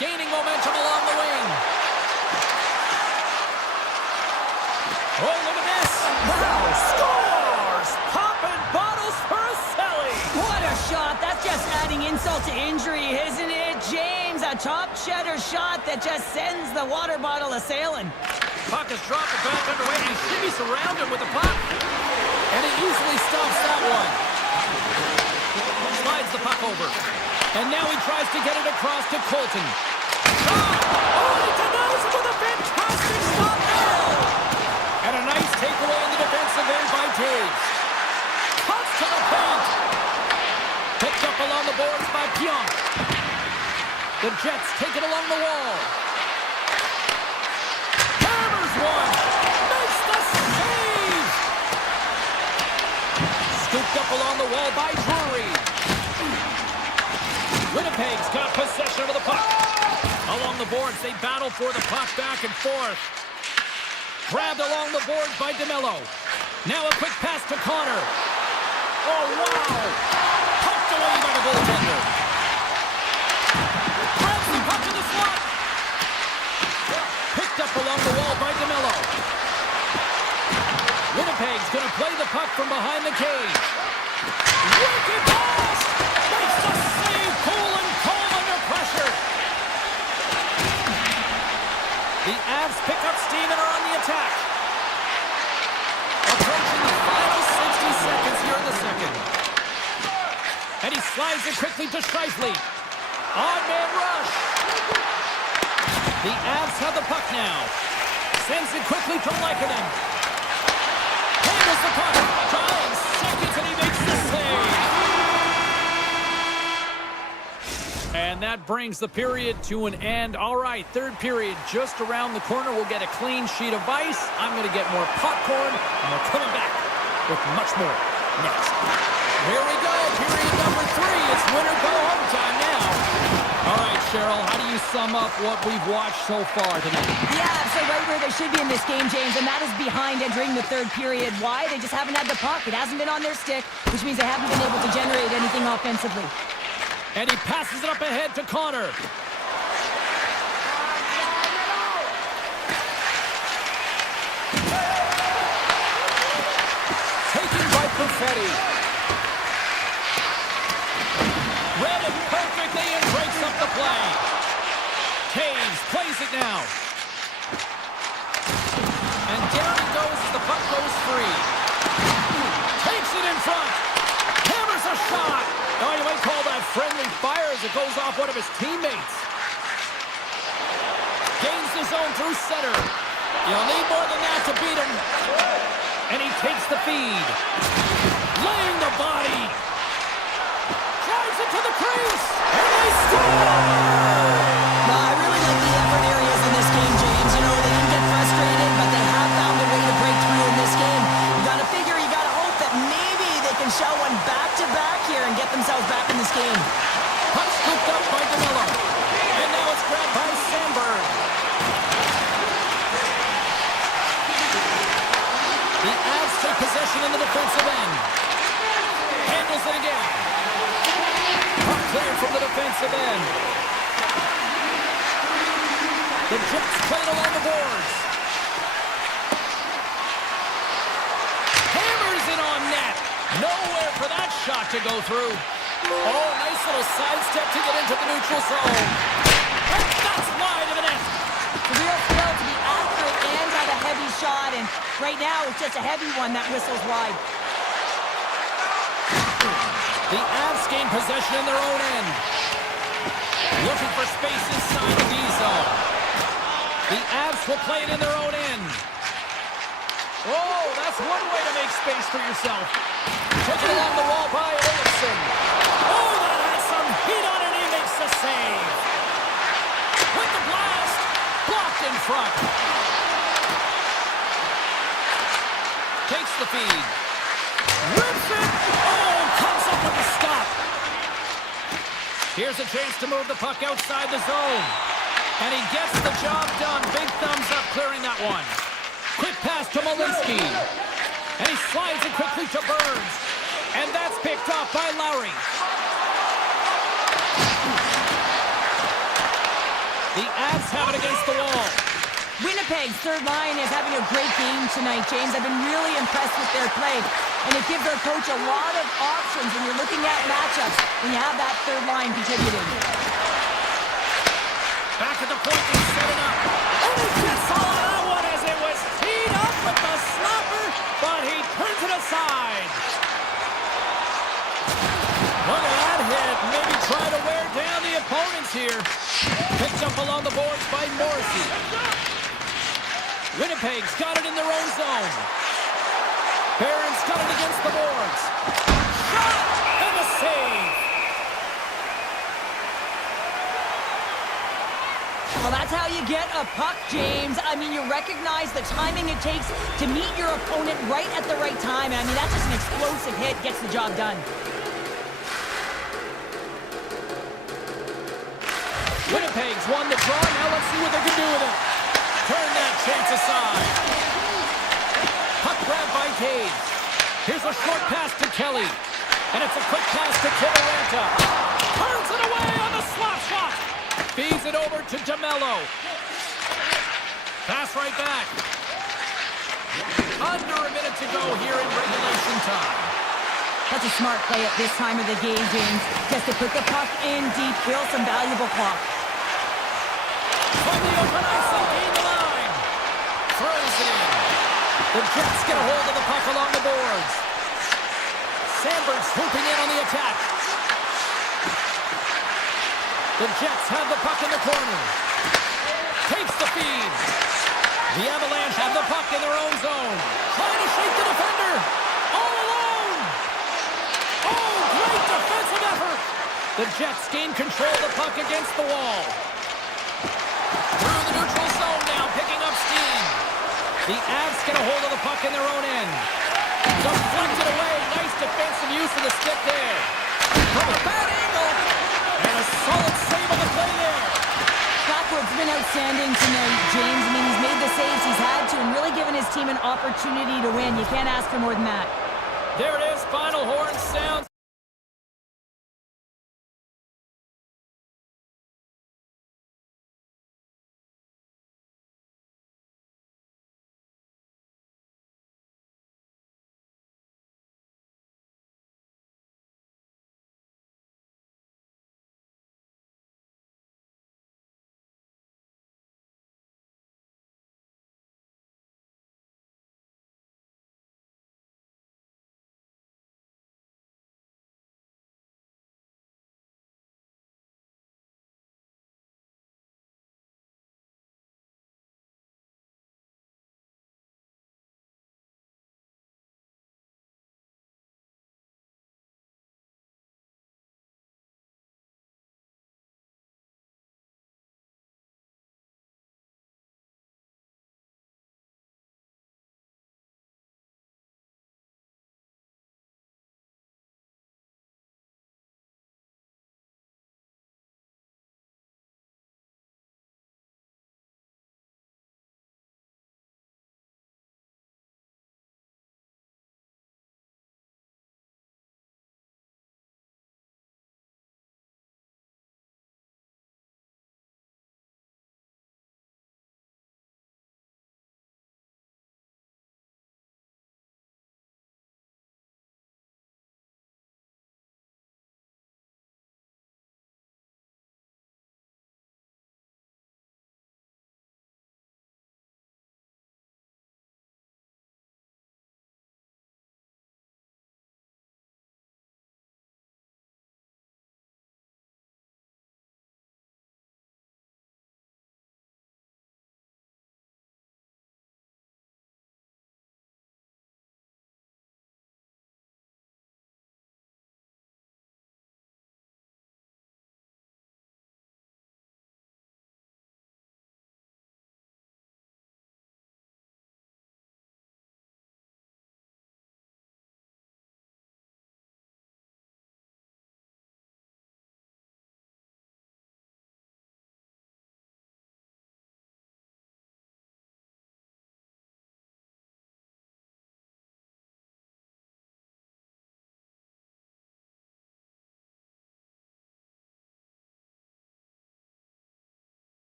Gaining momentum along the wing. Oh, look at this. Wow, scores! Popping bottles for a Selly. What a shot. That's just adding insult to injury, isn't it, James? A top cheddar shot that just sends the water bottle a-sailing. Puck is dropped back underway and shimmies around him with the puck. And he easily stops that one. Slides the puck over. And now he tries to get it across to Colton. Shot! Oh, he denies it with a fantastic stop there! And a nice takeaway in the defensive end by Taves. Cuts to the paint. Picked up along the boards by Pionk. The Jets take it along the wall. Hammers one. Makes the save. Scooped up along the wall by Drury. Winnipeg's got possession of the puck. Along the boards, they battle for the puck back and forth. Grabbed along the boards by DeMello. Now a quick pass to Connor. Oh, wow. Pumped away by the goaltender. Grabs the puck in the slot. Picked up along the wall by DeMello. Winnipeg's going to play the puck from behind the cage. Wicked pass! Makes the save. Cool and calm under pressure. The Avs pick up steam and are on the attack. Approaching the final 60 seconds here in the second. And he slides it quickly to Scheifele. On-man rush. The Avs have the puck now. Sends it quickly to Lehkonen. Handles the puck. 5 seconds and he makes the save. And that brings the period to an end. All right, third period just around the corner. We'll get a clean sheet of ice. I'm going to get more popcorn, and we're coming back with much more next. Here we go, period number 3. It's win or go home time now. All right, Cheryl, how do you sum up what we've watched so far tonight? Yeah, so right where they should be in this game, James, and that is behind entering the third period. Why? They just haven't had the puck. It hasn't been on their stick, which means they haven't been able to generate anything offensively. And he passes it up ahead to Connor. Taken by Perfetti. Read it perfectly and breaks up the play. Taves plays it now. And down it goes as the puck goes free. Takes it in front. Hammers a shot. Oh, you might call that friendly fire as it goes off one of his teammates. Gains the zone through center. You'll need more than that to beat him. And he takes the feed. Laying the body. Drives it to the crease. And they score! No, I really like the effort areas in this game, James. You know, they didn't get frustrated, but they have found a way to break through in this game. You gotta figure, you gotta hope that maybe they can show one back-to-back here and get themselves back in this game. Puck scooped up by DeMello. And now it's grabbed by Sandberg. The Avs take possession in the defensive end. Handles it again. Puck cleared from the defensive end. The Jets played along the boards. Hammers it on net. Nowhere for that shot to go through. Oh, nice little sidestep to get into the neutral zone. And that's wide of the net. It's a real skill to be accurate and have a heavy shot, and right now it's just a heavy one that whistles wide. The Avs gain possession in their own end. Looking for space inside the D zone. The Avs will play it in their own end. Oh, that's one way to make space for yourself. Taken along the wall by Olofsson. Oh, that has some heat on it. He makes the save. With the blast. Blocked in front. Takes the feed. Rips it. Oh, comes up with the stop. Here's a chance to move the puck outside the zone. And he gets the job done. Big thumbs up clearing that one. Quick pass to Malinsky. And he slides it quickly to Burns. And that's picked off by Lowry. The Avs have it against the wall. Winnipeg's third line is having a great game tonight, James. I've been really impressed with their play. And it gives their coach a lot of options when you're looking at matchups when you have that third line contributing. Back at the point, he's setting up. And he gets all of that one as it was teed up with the slapper, but he turns it aside. Look at that hit. Maybe try to wear down the opponents here. Picked up along the boards by Morrissey. Winnipeg's got it in their own zone. Barron's got it against the boards. Shot! And the save! Well, that's how you get a puck, James. I mean, you recognize the timing it takes to meet your opponent right at the right time. I mean, that's just an explosive hit, gets the job done. Winnipeg's won the draw. Now let's see what they can do with it. Turn that chance aside. Puck grab by Taves. Here's a short pass to Kelly. And it's a quick pass to Kiviranta. Turns it away on the slap shot. Feeds it over to DeMello. Pass right back. Under a minute to go here in regulation time. That's a smart play at this time of the game, James. Just to put the puck in deep, fill some valuable clock. From the open ice, they gain the line. Throws it in. The Jets get a hold of the puck along the boards. Sandberg swooping in on the attack. The Jets have the puck in the corner. Takes the feed. The Avalanche have the puck in their own zone. Trying to shake the defender. All alone. Oh, great defensive effort. The Jets gain control of the puck against the wall. Through the neutral zone now, picking up steam. The Avs get a hold of the puck in their own end. Deflected away. Nice defense some use of the stick there. From a bad angle. And a solid save on the play there. Blackwood's been outstanding tonight, James. I mean, he's made the saves he's had to and really given his team an opportunity to win. You can't ask for more than that. There it is, final horn sounds.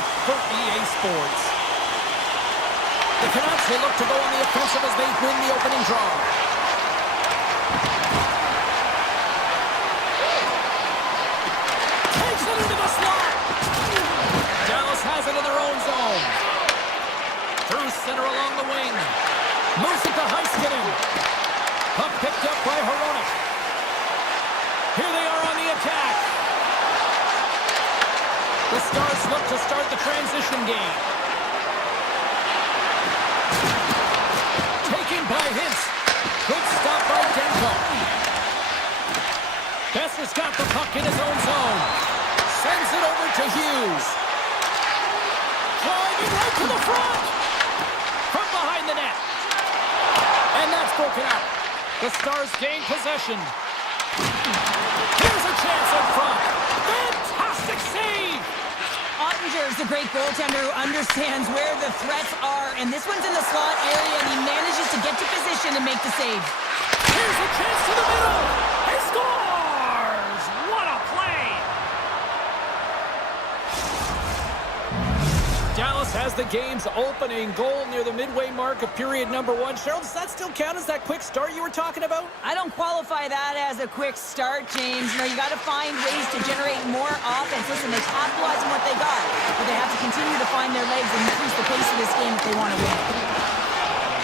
here for EA Sports. The Canucks will look to go on the offensive as they win the opening draw. Takes it into the slot. Dallas has it in their own zone. Through center along the wing. Moves it to Heiskanen. Puck picked up by Hronek. Here they are on the attack. The Stars look to start the transition game. Taken by Hintz. Good stop by Demko. Besser's got the puck in his own zone. Sends it over to Hughes. Driving right to the front. From behind the net. And that's broken out. The Stars gain possession. Here's a chance in front. Fantastic save. Ottinger is a great goaltender who understands where the threats are, and this one's in the slot area, and he manages to get to position and make the save. Here's a chance to the middle. He scores! What a play! Dallas has the game's opening goal near the midway mark of period number 1. Cheryl, does that still count as that quick start you were talking about? I don't qualify that as a quick start, James. You know, you got to find ways to generate more offense. Listen, they capitalize on what they got, but they have to continue to find their legs and increase the pace of this game if they want to win.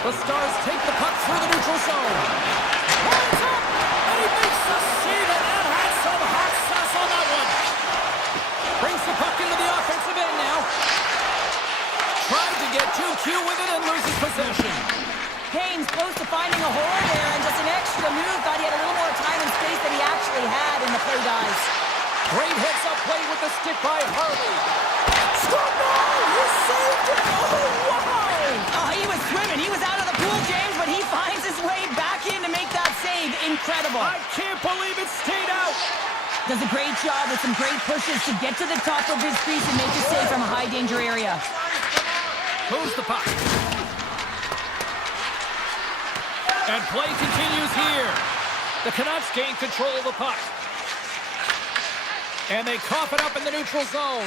The Stars take the puck through the neutral zone. Lines up, and he makes the save, and that had some hot sauce on that one. Brings the puck into the offensive end now. Tried to get too cute with it and loses possession. Haynes close to finding a hole there, and just an extra move. Thought he had a little more time and space than he actually had, and the play dies. Great heads-up play with the stick by Harley. Score ball! He saved it! Oh, wow! Oh, he was swimming. He was out of the pool, James, but he finds his way back in to make that save. Incredible. I can't believe it stayed out. Does a great job with some great pushes to get to the top of his crease and make a save from a high-danger area. Moves the puck. And play continues here. The Canucks gain control of the puck. And they cough it up in the neutral zone.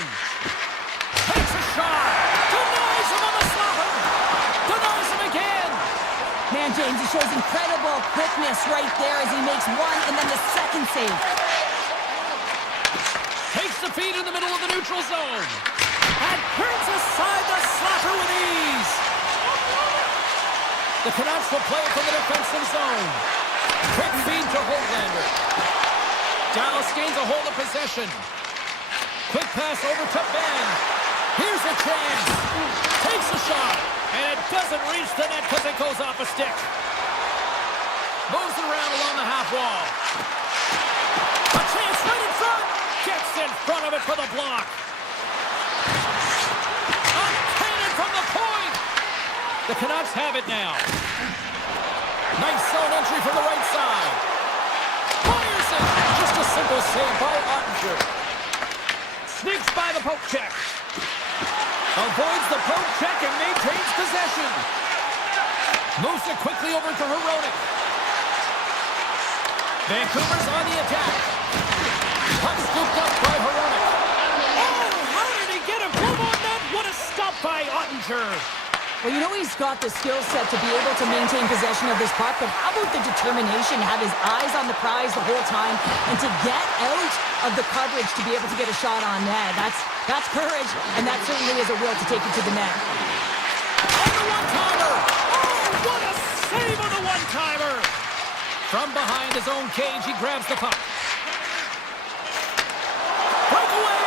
Takes a shot. Denies him on the slapper. Denies him again. Man, James, he shows incredible quickness right there as he makes one and then the second save. Takes the feed in the middle of the neutral zone. And turns aside the slapper with ease. The Canucks will play from the defensive zone. Quick feed to Holtlander. Dallas gains a hold of possession. Quick pass over to Ben. Here's a chance. Takes a shot. And it doesn't reach the net because it goes off a stick. Moves it around along the half wall. A chance right in front. Gets in front of it for the block. A cannon from the point. The Canucks have it now. Nice zone entry from the right side. Fires it. Just a simple save by Ottinger. Sneaks by the poke check. Avoids the poke check and maintains possession. Moves it quickly over to Hronek. Vancouver's on the attack. Puck scooped up by Hronek. Oh, how did he get him? Move on that. What a stop by Ottinger. Well, you know he's got the skill set to be able to maintain possession of this puck, but how about the determination, have his eyes on the prize the whole time, and to get out of the coverage to be able to get a shot on net? That's courage, and that certainly is a will to take it to the net. On the one-timer! Oh, what a save on the one-timer! From behind his own cage, he grabs the puck. Breakaway!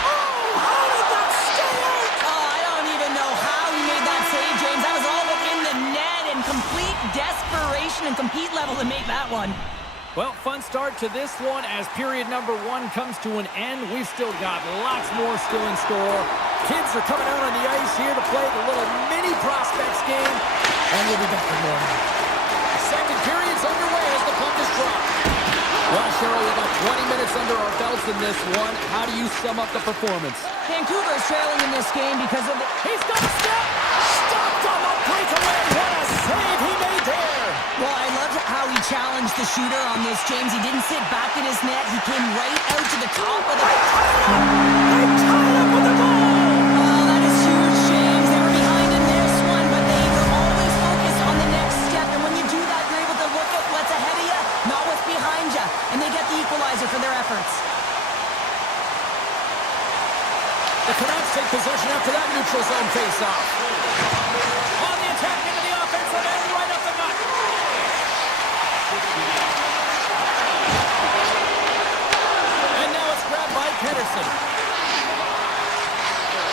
Oh, how did that stay out? Oh, I don't even know how he made that save, James. That was all but in the net and complete desperation and compete level to make that one. Well, fun start to this one as period number 1 comes to an end. We've still got lots more still in store. Kids are coming out on the ice here to play the little mini prospects game, and we'll be back for more. Second period's underway as the puck is dropped. Well, Cheryl, we got 20 minutes under our belts in this one. How do you sum up the performance? Vancouver is trailing in this game because of the... He's got a step! Stopped on the breakaway! What a save he made there! Well, I loved how he challenged the shooter on this, James. He didn't sit back in his net. He came right out to the top of the... They tied up with the goal! take possession after that neutral zone face-off. On the attack into the offensive end, right up the gut. And now it's grabbed by Pedersen.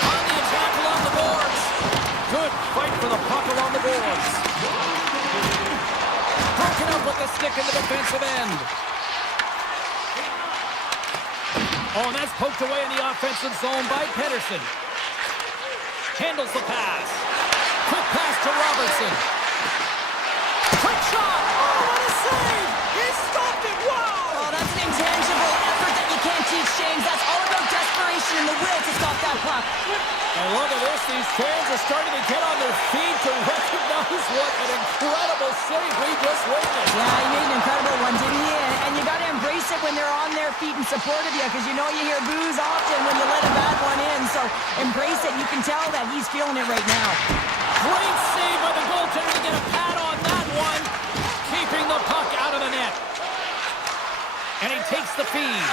On the attack along the boards. Good fight for the puck along the boards. Broken up with the stick in the defensive end. Oh, and that's poked away in the offensive zone by Pedersen. Handles the pass. Quick pass to Robertson. Quick shot! Oh, what a save! He stopped it! Wow! Oh, that's an intangible effort that you can't teach, James. That's all about desperation and the will to stop that puck. And look at this. These fans are starting to get on their feet to recognize what an incredible save we just witnessed. Yeah, he made an incredible one, didn't he? And you got to embrace it when they're on their feet in support of you, because you know you hear boos often when you let a bad one in. So embrace it. You can tell that he's feeling it right now. Great save by the goaltender to get a pad on that one, keeping the puck out of the net. And he takes the feed.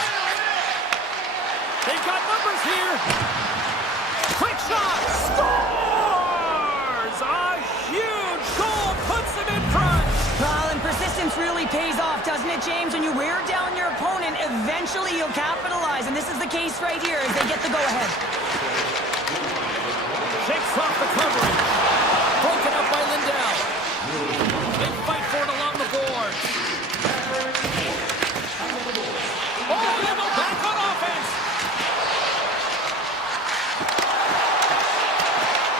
They've got numbers here. Quick shot. Scores! A huge goal puts them in front. Well, and persistence really pays off, doesn't it, James? When you wear down your opponent, eventually you'll capitalize. And this is the case right here as they get the go-ahead. Shakes off the coverage. Broken up by Lindell. They fight for it along the boards. Oh, they go back on offense.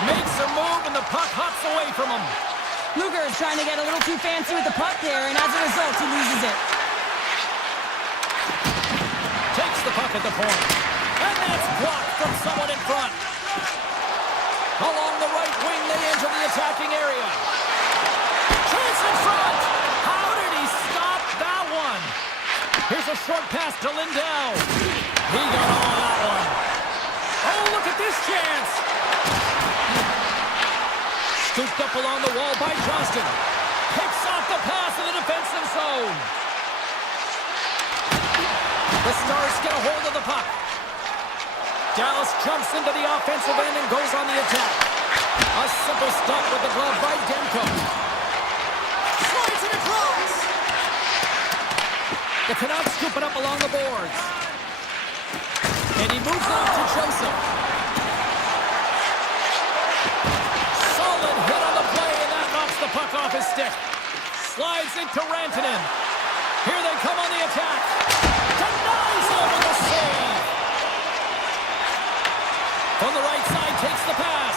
Makes a move and the puck hops away from him. Luger is trying to get a little too fancy with the puck there, and as a result, he loses it. Takes the puck at the point. And that's blocked from someone in front. Along the right wing, they enter the attacking area. Chance in front. How did he stop that one? Here's a short pass to Lindell. He got all of that one. Oh, look at this chance. Scooped up along the wall by Johnston. Picks off the pass in the defensive zone. The Stars get a hold of the puck. Dallas jumps into the offensive end and goes on the attack. A simple stop with the glove by Demko. Slides it across. The Canucks scoop it up along the boards. And he moves on to Joseph. Solid hit on the play, and that knocks the puck off his stick. Slides into Rantanen. Here they come on the attack. Denies him with the save. On the right side, takes the pass.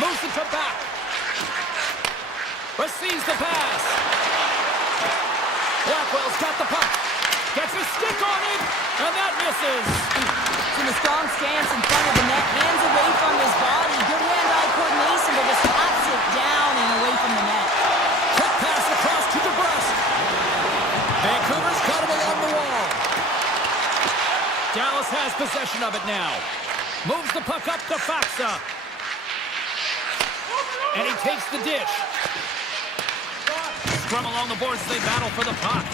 Moves it to back. Receives the pass. Blackwell's got the puck. Gets his stick on it, and that misses. He's in a strong stance in front of the net, hands away from his body. Good hand-eye coordination, but just slaps it down and away from the net. Quick pass across to DeBrusque. Vancouver's got him along the wall. Dallas has possession of it now. Moves the puck up to Faxa. And he takes the dish. Scrum along the boards as they battle for the puck.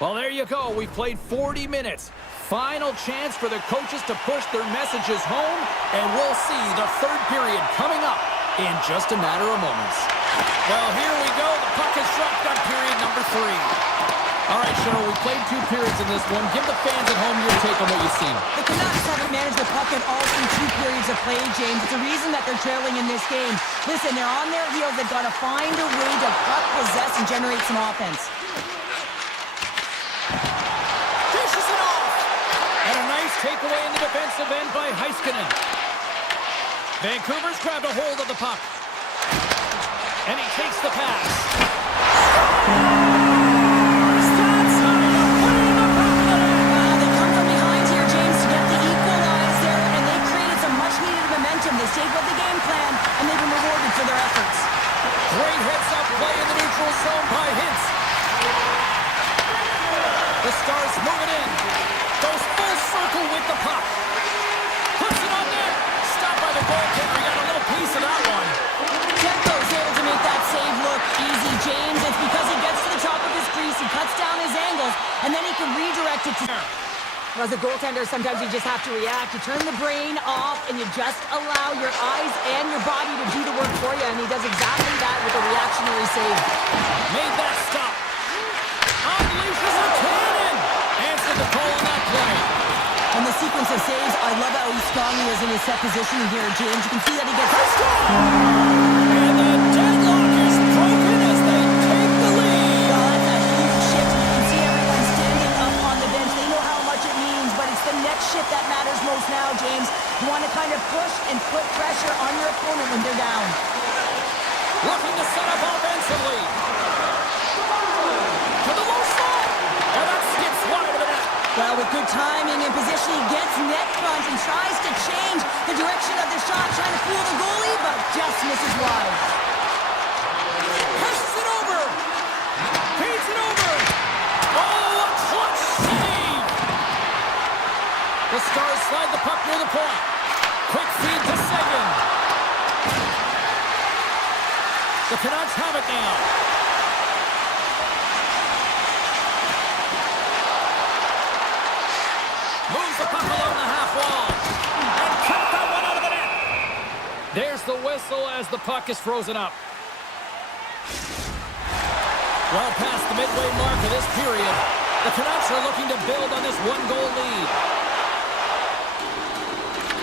Well, there you go. We've played 40 minutes. Final chance for the coaches to push their messages home, and we'll see the third period coming up in just a matter of moments. Well, here we go. The puck is shotgun period number 3. All right, Cheryl, we played 2 periods in this one. Give the fans at home your take on what you've seen. The Canucks haven't managed the puck at all through 2 periods of play, James. It's a reason that they're trailing in this game. Listen, they're on their heels. They've got to find a way to puck possess and generate some offense. Dishes it off! And a nice takeaway in the defensive end by Heiskanen. Vancouver's grabbed a hold of the puck. And he takes the pass. They come from behind here, James, to get the equalizer, and they've created some much-needed momentum. They stayed with the game plan, and they've been rewarded for their efforts. Great heads-up play in the neutral zone by Hintz. The Stars move it in. Goes full circle with the puck. Puts it on there. Stopped by the goaltender. He got a little piece of that one. Tempo's able to make that save look As a goaltender, sometimes you just have to react. You turn the brain off and you just allow your eyes and your body to do the work for you, and he does exactly that with a reactionary save. Made that stop. Unleashes a cannon. Answered the call on that play. And the sequence of saves, I love how strong he is in his set position here, James. You can see that he gets... And the deadlock is broken as they take the lead. Well, that's a huge shift. You can see everyone standing up on the bench. They know how much it means, but it's the next shift that matters most now, James. You want to kind of push and put pressure on your opponent when they're down. Looking to set up offensively. To the low slot. And that skips wide of the net. Well, with good timing and position, he gets net front and tries to change the direction of the shot, trying to fool the goalie, but just misses wide. Pushes it over. Feeds it over. Oh, a clutch save. The Stars slide the puck near the point. Quick feed to Seguin. The Canucks have it now. Moves the puck along the half wall. And kept that one out of the net. There's the whistle as the puck is frozen up. Well past the midway mark of this period, the Canucks are looking to build on this one-goal lead.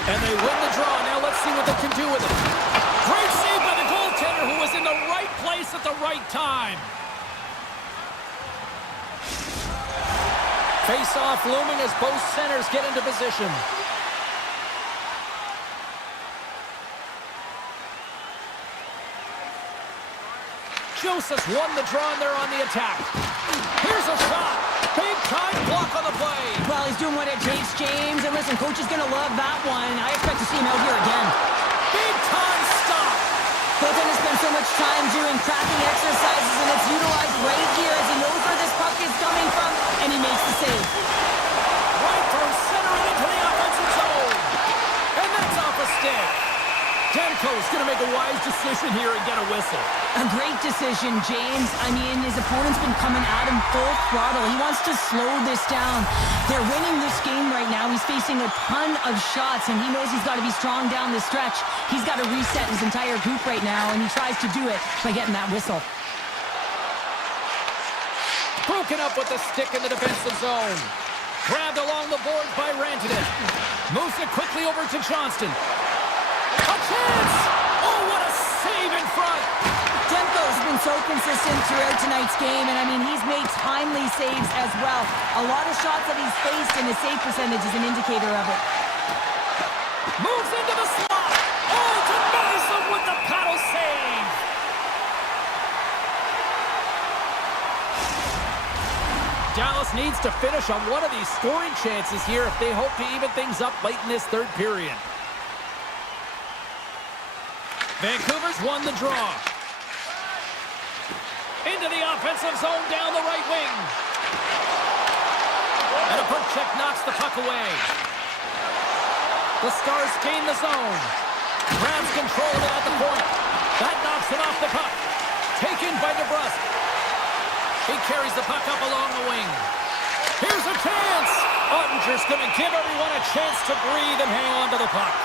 And they win the draw. Now let's see what they can do with it. Great save by the goaltender who was in the right place at the right time. Face-off looming as both centers get into position. Joseph's won the draw and they're on the attack. Here's a shot. Big time block on the play. Well, he's doing what it takes, James. And listen, coach is going to love that one. I expect to see him out here again. Big time stop. Goaltender spends so much time doing cracking exercises, and it's utilized right here as he knows where this puck is coming from, and he makes the save. Right from center and into the offensive zone. And that's off a stick. Demko's going to make a wise decision here and get a whistle. A great decision, James. I mean, his opponent's been coming at him full throttle. He wants to slow this down. They're winning this game right now. He's facing a ton of shots, and he knows he's got to be strong down the stretch. He's got to reset his entire group right now, and he tries to do it by getting that whistle. Broken up with the stick in the defensive zone. Grabbed along the boards by Rantanen. Moves it quickly over to Johnston. A chance! Oh, what a save in front! Demko's been so consistent throughout tonight's game, and I mean, he's made timely saves as well. A lot of shots that he's faced, and his save percentage is an indicator of it. Moves into the slot! Oh, to Madison with the paddle save! Dallas needs to finish on one of these scoring chances here if they hope to even things up late in this third period. Vancouver's won the draw. Into the offensive zone down the right wing. And a poke check knocks the puck away. The Stars gain the zone. Grabs control of it at the point. That knocks it off the puck. Taken by DeBrusque. He carries the puck up along the wing. Here's a chance. Ottinger's going to give everyone a chance to breathe and hang on to the puck.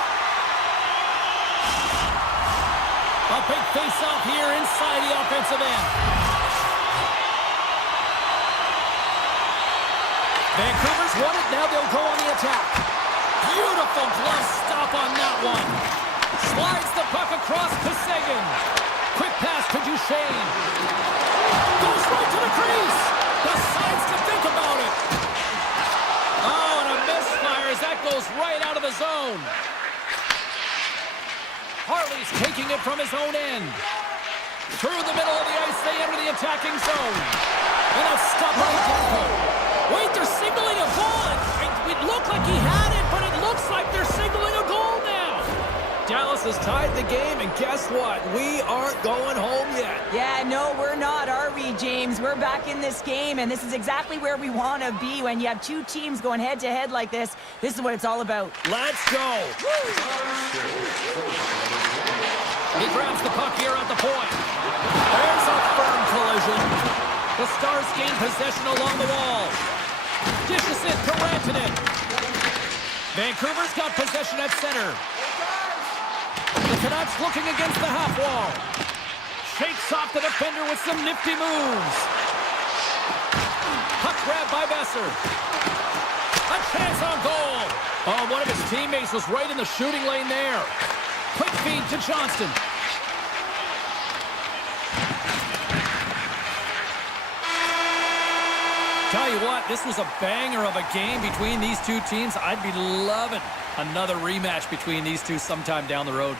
A big face-off here inside the offensive end. Vancouver's won it. Now they'll go on the attack. Beautiful glove stop on that one. Slides the puck across to Seguin. Quick pass to Duchesne. Goes right to the crease. Decides to think about it. Oh, and a misfire as that goes right out of the zone. Harley's taking it from his own end. Through the middle of the ice, they enter the attacking zone. And a stop by Demko. Wait, they're signaling a goal. It looked like he had it, but it looks like they're signaling a goal now. Dallas has tied the game, and guess what? We aren't going home yet. Yeah, no, we're not, are we, James? We're back in this game, and this is exactly where we want to be. When you have two teams going head-to-head like this, this is what it's all about. Let's go. He grabs the puck here at the point. There's a firm collision. The Stars gain possession along the wall. Dishes it to Rantanen. Vancouver's got possession at center. The Canucks looking against the half wall. Shakes off the defender with some nifty moves. Puck grab by Besser. A chance on goal. Oh, one of his teammates was right in the shooting lane there. Quick feed to Johnston. Tell you what, this was a banger of a game between these two teams. I'd be loving another rematch between these two sometime down the road.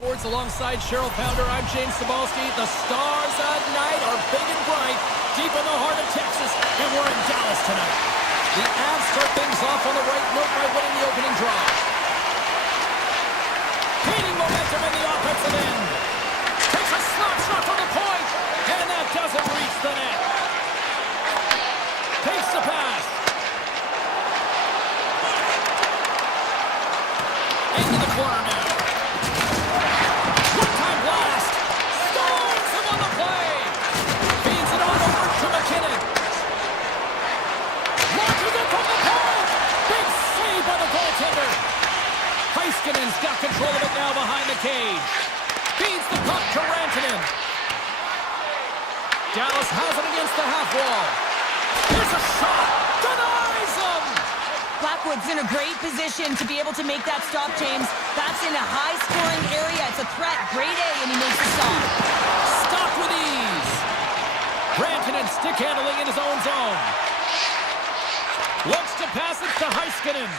Sports alongside Cheryl Pounder, I'm James Cebulski. The stars at night are big and bright, deep in the heart of Texas, and we're in Dallas tonight. The Avs start things off on the right note by winning the opening draw. Gaining momentum in the offensive end. Takes a slap shot from the point, and that doesn't reach the net. Takes the pass. Into the corner now. One-time blast. Scores him on the play. Feeds it on over to McKinnon. Launches it from the point. Big save by the goaltender. Heiskanen's got control of it now behind the cage. Feeds the puck to Rantanen. Dallas has it against the half wall. Here's a shot. Denies him. Blackwood's in a great position to be able to make that stop, James. That's in a high-scoring area. It's a threat. Grade A, and he makes the stop. Stopped with ease. Rantanen stick handling in his own zone. Looks to pass it to Heiskanen.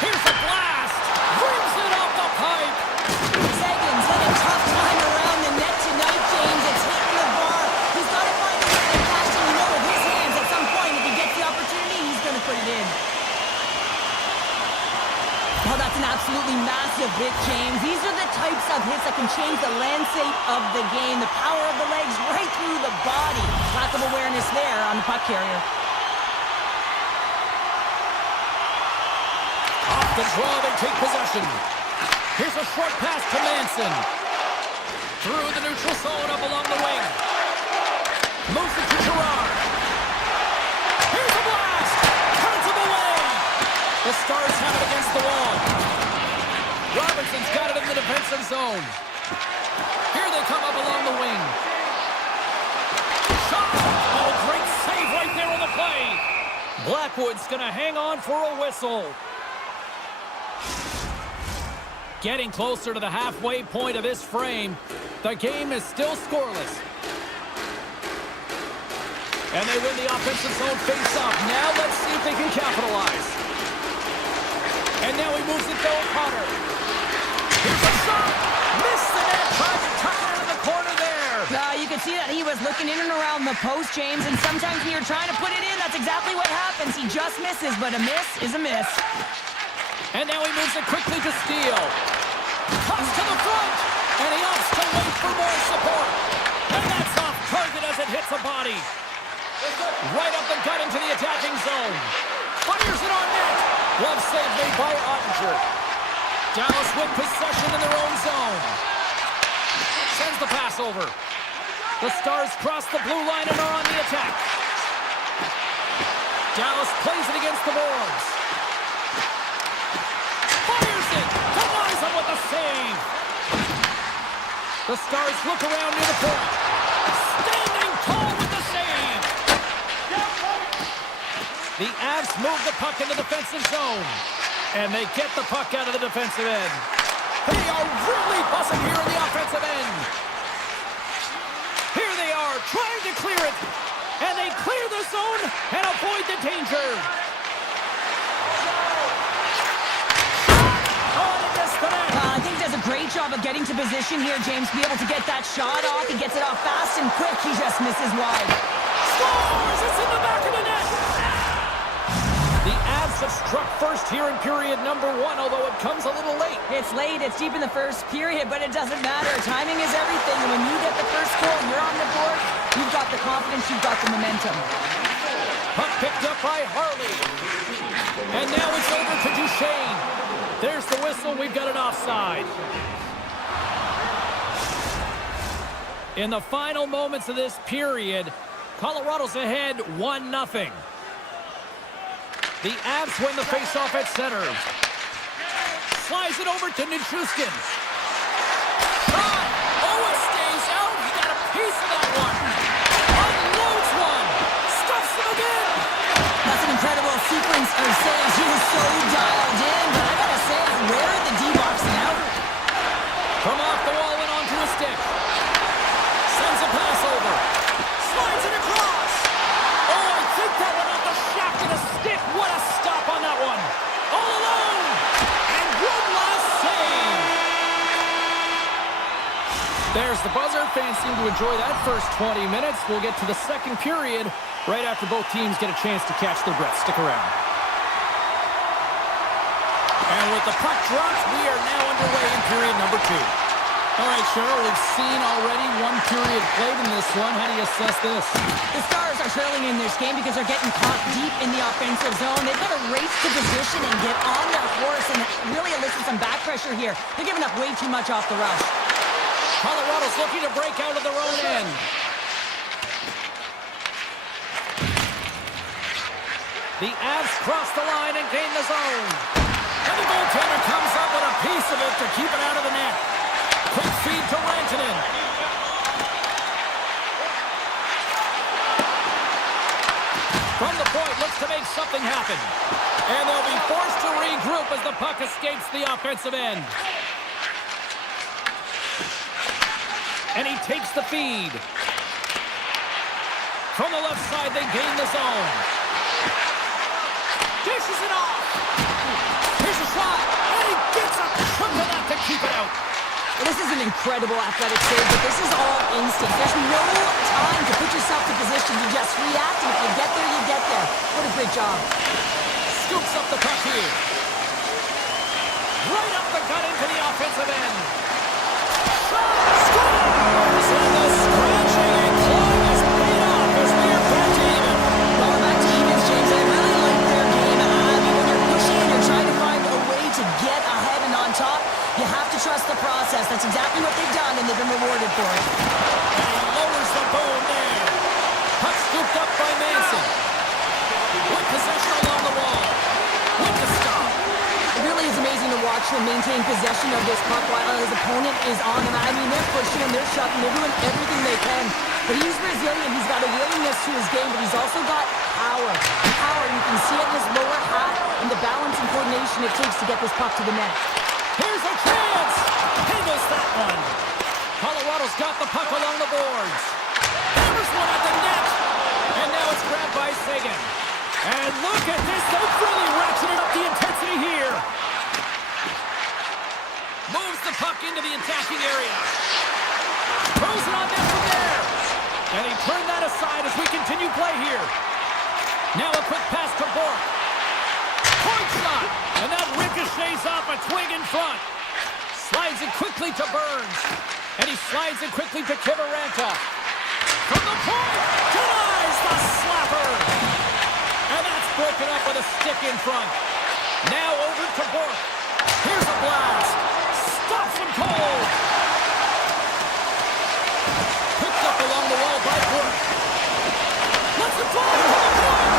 Here's a blast. Brings it off the pipe. Sagan's had a tough time around the net tonight, James. It's hitting the bar. He's got to find a way to catch it, with his hands at some point. If he gets the opportunity, he's going to put it in. Oh, that's an absolutely massive hit, James. These are the types of hits that can change the landscape of the game. The power of the legs right through the body. Lack of awareness there on the puck carrier. Off the draw, they take possession. Here's a short pass to Manson. Through the neutral zone up along the wing. Moves it to Gerard. Here's a blast. Turns him away. The Stars have it against the wall. Robertson's got it in the defensive zone. Here they come up along the wing. Shot. Oh, great save right there on the play. Blackwood's going to hang on for a whistle. Getting closer to the halfway point of this frame. The game is still scoreless. And they win the offensive zone face-off. Now let's see if they can capitalize. And now he moves it to O'Connor. Here's a shot. Missed the net. Tries to tuck it into the corner there. You can see that he was looking in and around the post, James. And sometimes when you're trying to put it in, that's exactly what happens. He just misses, but a miss is a miss. And now he moves it quickly to Steele. Cuts to the front. And he opts to wait for more support. And that's off target as it hits a body. Right up the gut into the attacking zone. Fires it on net. Glove save made by Ottinger. Dallas with possession in their own zone. Sends the pass over. The Stars cross the blue line and are on the attack. Dallas plays it against the boards. Fires it. Denies him with the save. The Stars look around near the point. Standing tall with the save. The Avs move the puck into the defensive zone. And they get the puck out of the defensive end. They are really buzzing here in the offensive end. Here they are, trying to clear it. And they clear the zone and avoid the danger. Oh, they missed the net. I think he does a great job of getting to position here, James, to be able to get that shot off. He gets it off fast and quick. He just misses wide. Scores! It's in the back of the net. The Avs have struck first here in period number 1, although it comes a little late. It's late. It's deep in the first period, but it doesn't matter. Timing is everything. And when you get the first goal, you're on the board. You've got the confidence. You've got the momentum. Puck picked up by Harley. And now it's over to Duchesne. There's the whistle. We've got an offside. In the final moments of this period, Colorado's ahead 1-0. The Avs win the faceoff at center. Slides it over to Nichushkin. Shot! Oh, it stays out. He got a piece of that one. Unloads one. Stuffs him again. That's an incredible sequence of saves. He was so dialed in, but I gotta say, where are the D-boxing out? From off the wall and onto a stick. Sends a pass over. Slides it across. Oh, I think that went off the shaft of the stick. What a stop on that one. All alone. There's the buzzer. Fans seem to enjoy that first 20 minutes. We'll get to the second period right after both teams get a chance to catch their breath. Stick around. And with the puck dropped, we are now underway in period number 2. All right, Cheryl, we've seen already one period played in this one. How do you assess this? The Stars are trailing in this game because they're getting caught deep in the offensive zone. They've got to race to position and get on their horse and really elicit some back pressure here. They're giving up way too much off the rush. Colorado's looking to break out of their own end. The Avs cross the line and gain the zone. And the goaltender comes up with a piece of it to keep it out of the net. Quick feed to Rantanen. From the point, looks to make something happen. And they'll be forced to regroup as the puck escapes the offensive end. And he takes the feed. From the left side, they gain the zone. Dishes it off. Here's a shot. And he gets a chunk of that to keep it out. Well, this is an incredible athletic save, but this is all instinct. There's no time to put yourself in position. You just react, and if you get there, you get there. What a great job. Scoops up the puck here. Right up the gut into the offensive end. Shot! Scores! And the scratching and clawing is paid off as we are back to even. Well, back to even, James. I really like their game. I mean, when you're pushing and you're trying to find a way to get ahead and on top, you have to trust the process. That's exactly what they've done, and they've been rewarded for it. And he lowers the boom there. Puck scooped up by Manson. With possession along the wall. With the stop. It really is amazing to watch him maintain possession of this puck while his opponent is on him. I mean, they're pushing him, they're shoving, they're doing everything they can. But he's resilient. He's got a willingness to his game, but he's also got power. Power, you can see it in his lower half and the balance and coordination it takes to get this puck to the net. Here's a chance! Handles that one. Colorado's got the puck along the boards. Hammers one at the net. And now it's grabbed by Sagan. And look at this. They've really ratcheted up the intensity here. Moves the puck into the attacking area. Throws it on net from there. And he turned that aside as we continue play here. Now a quick pass to Bork. Point shot. And that ricochets off a twig in front. Slides it quickly to Burns. And he slides it quickly to Kivaranta. From the point. Denies the slapper. And that's broken up with a stick in front. Now over to Bork. Here's a blast. Stops him cold. Picked up along the wall by Bork. Let's it fly from the point.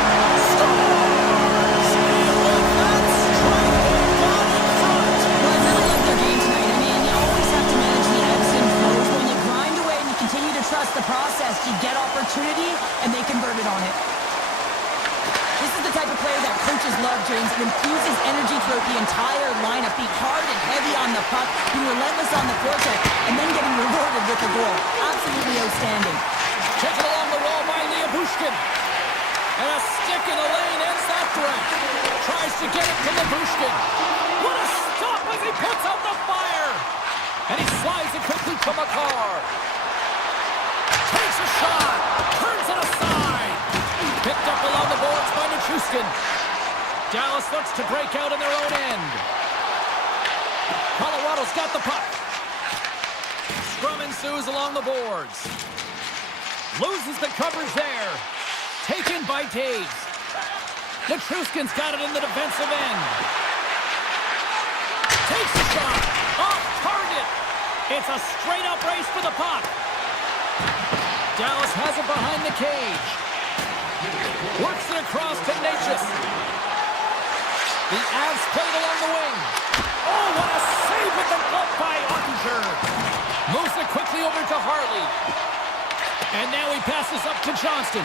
Scores! And with that strike, they got in front. Well, I really like their game tonight. I mean, you always have to manage the ebbs and flows. When you grind away and you continue to trust the process, you get opportunity, and they convert it on it. This is the type of player that coaches love, James. It infuses energy throughout the entire lineup. Be hard and heavy on the puck, be relentless on the forecheck, and then getting rewarded with a goal. Absolutely outstanding. Taken along the wall by Liabushkin. And a stick in the lane ends that threat. Tries to get it to Liabushkin. What a stop as he puts out the fire. And he slides it quickly to Makar. Takes a shot. Turns it aside. Picked up along the boards by Nichushkin. Dallas looks to break out in their own end. Colorado's got the puck. Scrum ensues along the boards. Loses the coverage there. Taken by Taves. Nichushkin's got it in the defensive end. Takes the shot. Off target. It's a straight-up race for the puck. Dallas has it behind the cage. Works it across to Natchez. The Avs played along the wing. Oh, what a save with the glove by Ottinger. Moves it quickly over to Harley. And now he passes up to Johnston.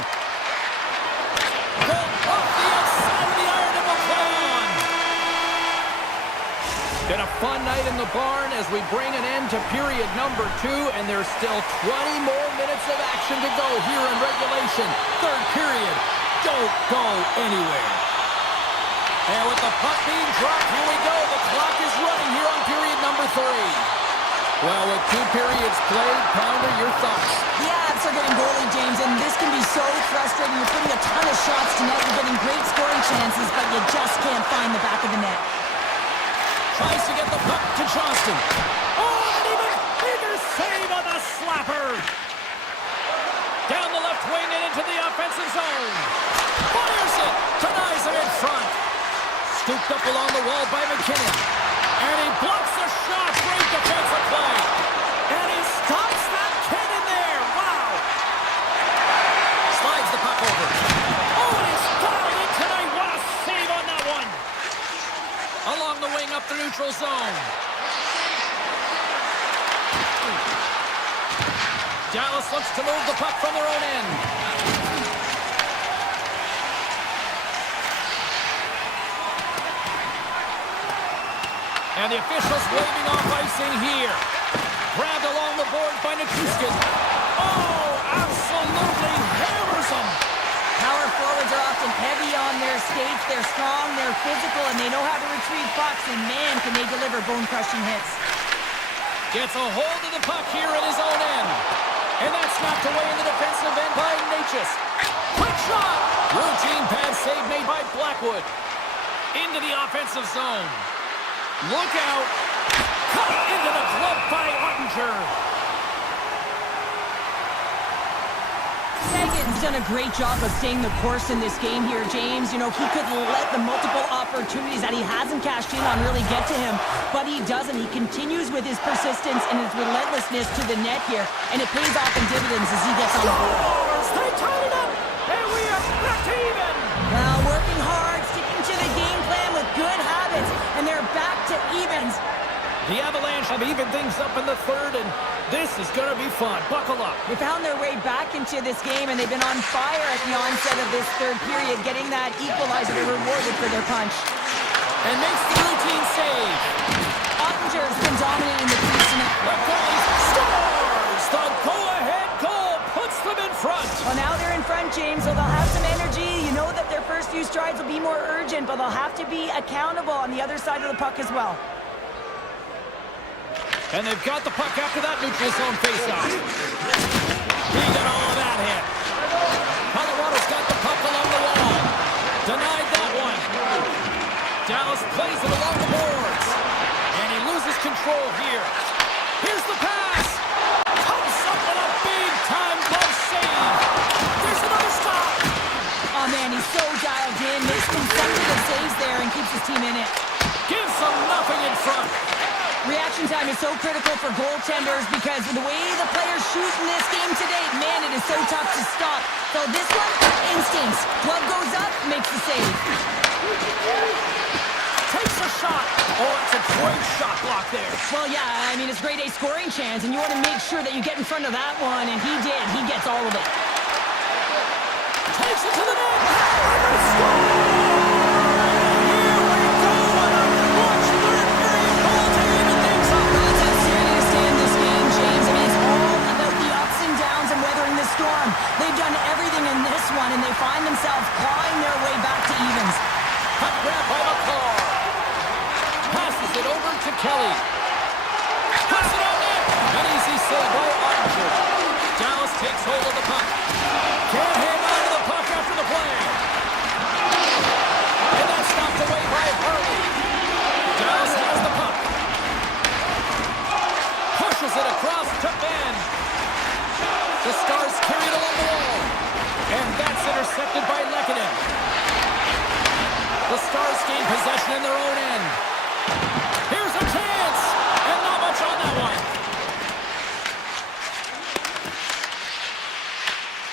Goal off the outside of the iron and will play on. Been a fun night in the barn as we bring an end to period number 2, and there's still 20 more minutes of action to go here in regulation. Third period. Don't go anywhere. And with the puck being dropped, here we go. The clock is running here on period number 3. Well, with 2 periods played, Pounder, your thoughts? The Avs are getting goalie, James, and this can be so frustrating. You're putting a ton of shots to net, you're getting great scoring chances, but you just can't find the back of the net. Tries to get the puck to Johnston. Oh, and even bigger save on the slapper. Down the left wing and into the offensive zone. Fires it. Denies him in front. Scooped up along the wall by McKinnon. And he blocks the shot. Great defensive play. And he stops that kid in there. Wow. Slides the puck over. Oh, and he's got it in tonight. What a save on that one. Along the wing up the neutral zone. Dallas looks to move the puck from their own end. And the officials waving off icing here. Grabbed along the board by Nichushkin. Oh, absolutely hammers him. Power forwards are often heavy on their skates. They're strong, they're physical, and they know how to retrieve pucks, and man, can they deliver bone-crushing hits. Gets a hold of the puck here at his own end. And that's knocked away in the defensive end by Natchez. Quick shot! Routine pass save made by Blackwood. Into the offensive zone. Look out! Cut into the glove by Ottinger. Sagan's done a great job of staying the course in this game here, James. You know, he could let the multiple opportunities that he hasn't cashed in on really get to him, but he doesn't. He continues with his persistence and his relentlessness to the net here, and it pays off in dividends as he gets on the board. They tied it up, and we are back to even. Well, working hard, sticking to the game plan with good habits, and they're back to evens. The Avalanche have evened things up in the third, and this is going to be fun. Buckle up. They found their way back into this game, and they've been on fire at the onset of this third period, getting that equalizer they rewarded for their punch. And makes the routine save. Ottinger's been dominating the crease tonight. The goalie scores! The go-ahead goal puts them in front. Well, now they're in front, James, so they'll have some energy. You know that their first few strides will be more urgent, but they'll have to be accountable on the other side of the puck as well. And they've got the puck after that neutral zone faceoff. He got all of that hit. Colorado's got the puck along the wall. Denied that one. Dallas plays it along the boards. And he loses control here. Here's the pass. Comes up with a big-time glove save. There's another stop. Oh, man, he's so dialed in. Makes consecutive saves there and keeps his team in it. Gives them nothing in front. Reaction time is so critical for goaltenders because the way the players shoot in this game today, man, it is so tough to stop. So this one, instincts. Glove goes up, makes the save. Takes a shot. Oh, it's a great shot block there. Well, yeah, I mean, it's grade A scoring chance, and you want to make sure that you get in front of that one, and he did. He gets all of it. Takes it to the net. And they score! They've done everything in this one, and they find themselves clawing their way back to evens. Puck grab by McCall. Passes it over to Kelly. Puts it on net. An easy save by Ottinger. Dallas takes hold of the puck. Can't hang on to the puck after the play. And that's knocked away by Hurley. Dallas has the puck. Pushes it across to Ben. The Stars carry it along the wall. And that's intercepted by Lehkonen. The Stars gain possession in their own end. Here's a chance. And not much on that one.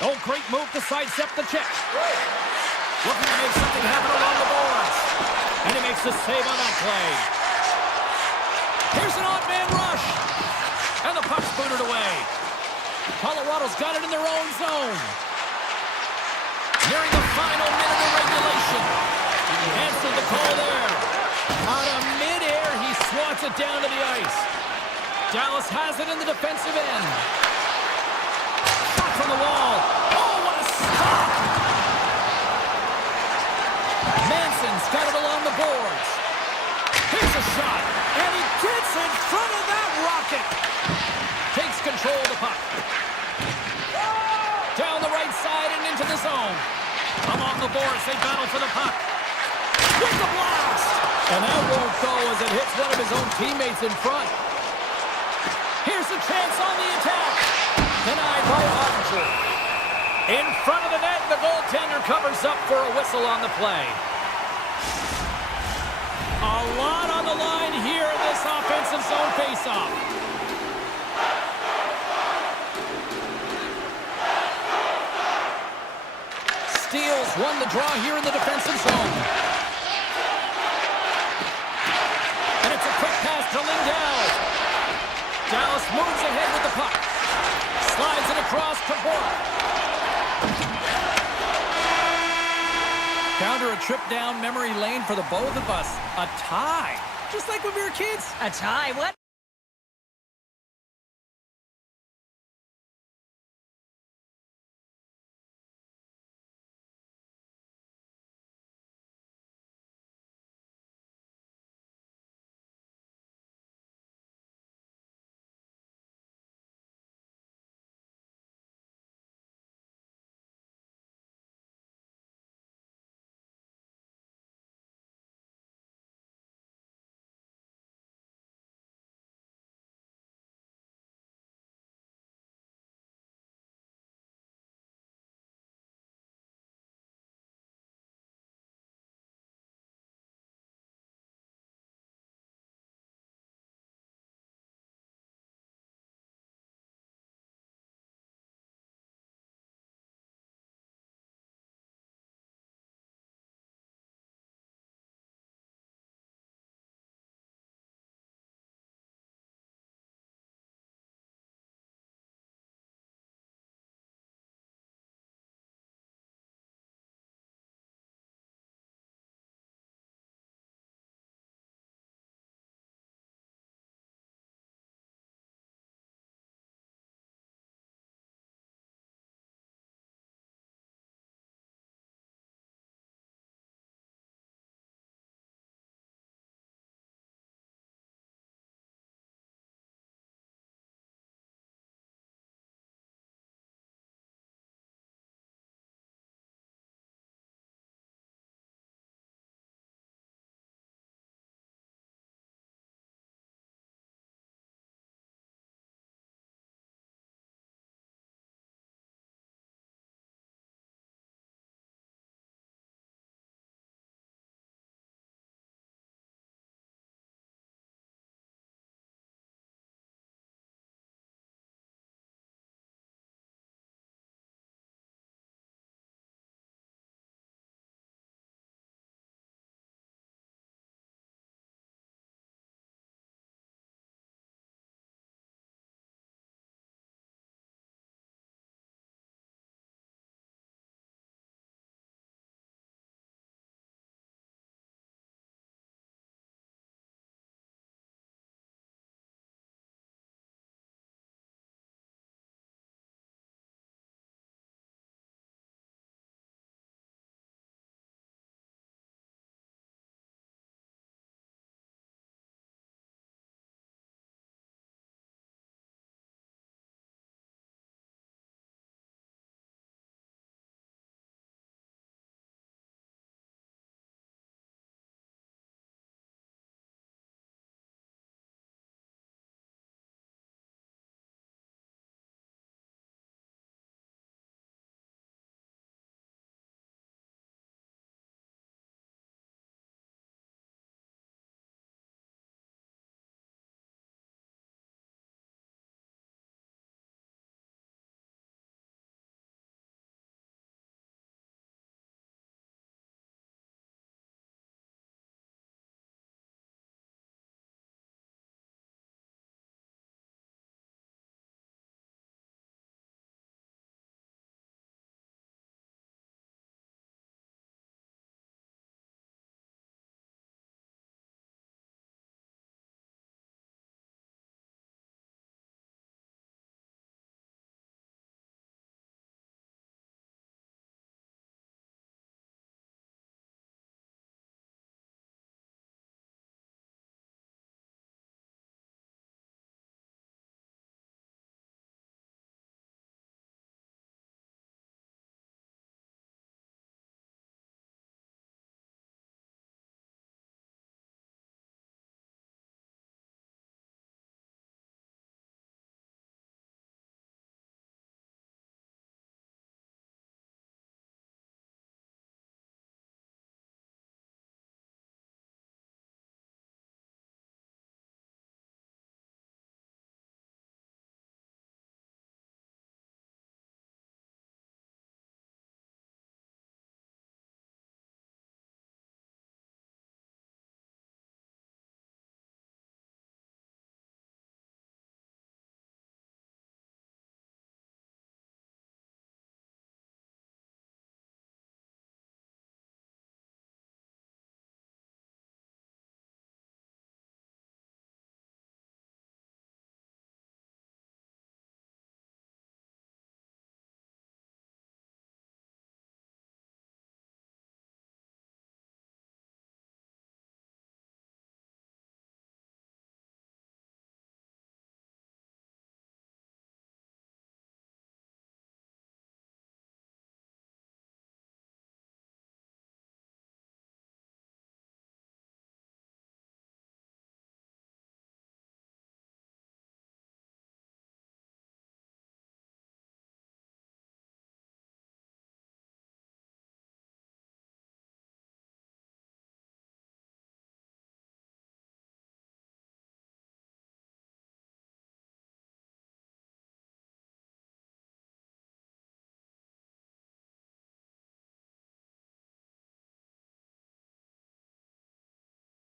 Oh, great move to sidestep the check. Looking to make something happen along the boards. And he makes the save on that play. Here's an odd man rush. And the puck's booted away. Colorado's got it in their own zone. Nearing the final minute of regulation. Answered the call there. Out of midair, he swats it down to the ice. Dallas has it in the defensive end. Shot from the wall. Oh, what a stop! Manson's got it along the boards. Here's a shot. And he gets in front of that rocket. boards. They battle for the puck. With the blast! And that won't go as it hits one of his own teammates in front. Here's a chance on the attack. Denied by Archer. In front of the net, the goaltender covers up for a whistle on the play. A lot on the line here in this offensive zone faceoff. Steals won the draw here in the defensive zone. And it's a quick pass to Lindell. Dallas moves ahead with the puck. Slides it across to Bork. Counter a trip down memory lane for the both of us. A tie. Just like when we were kids. A tie? What?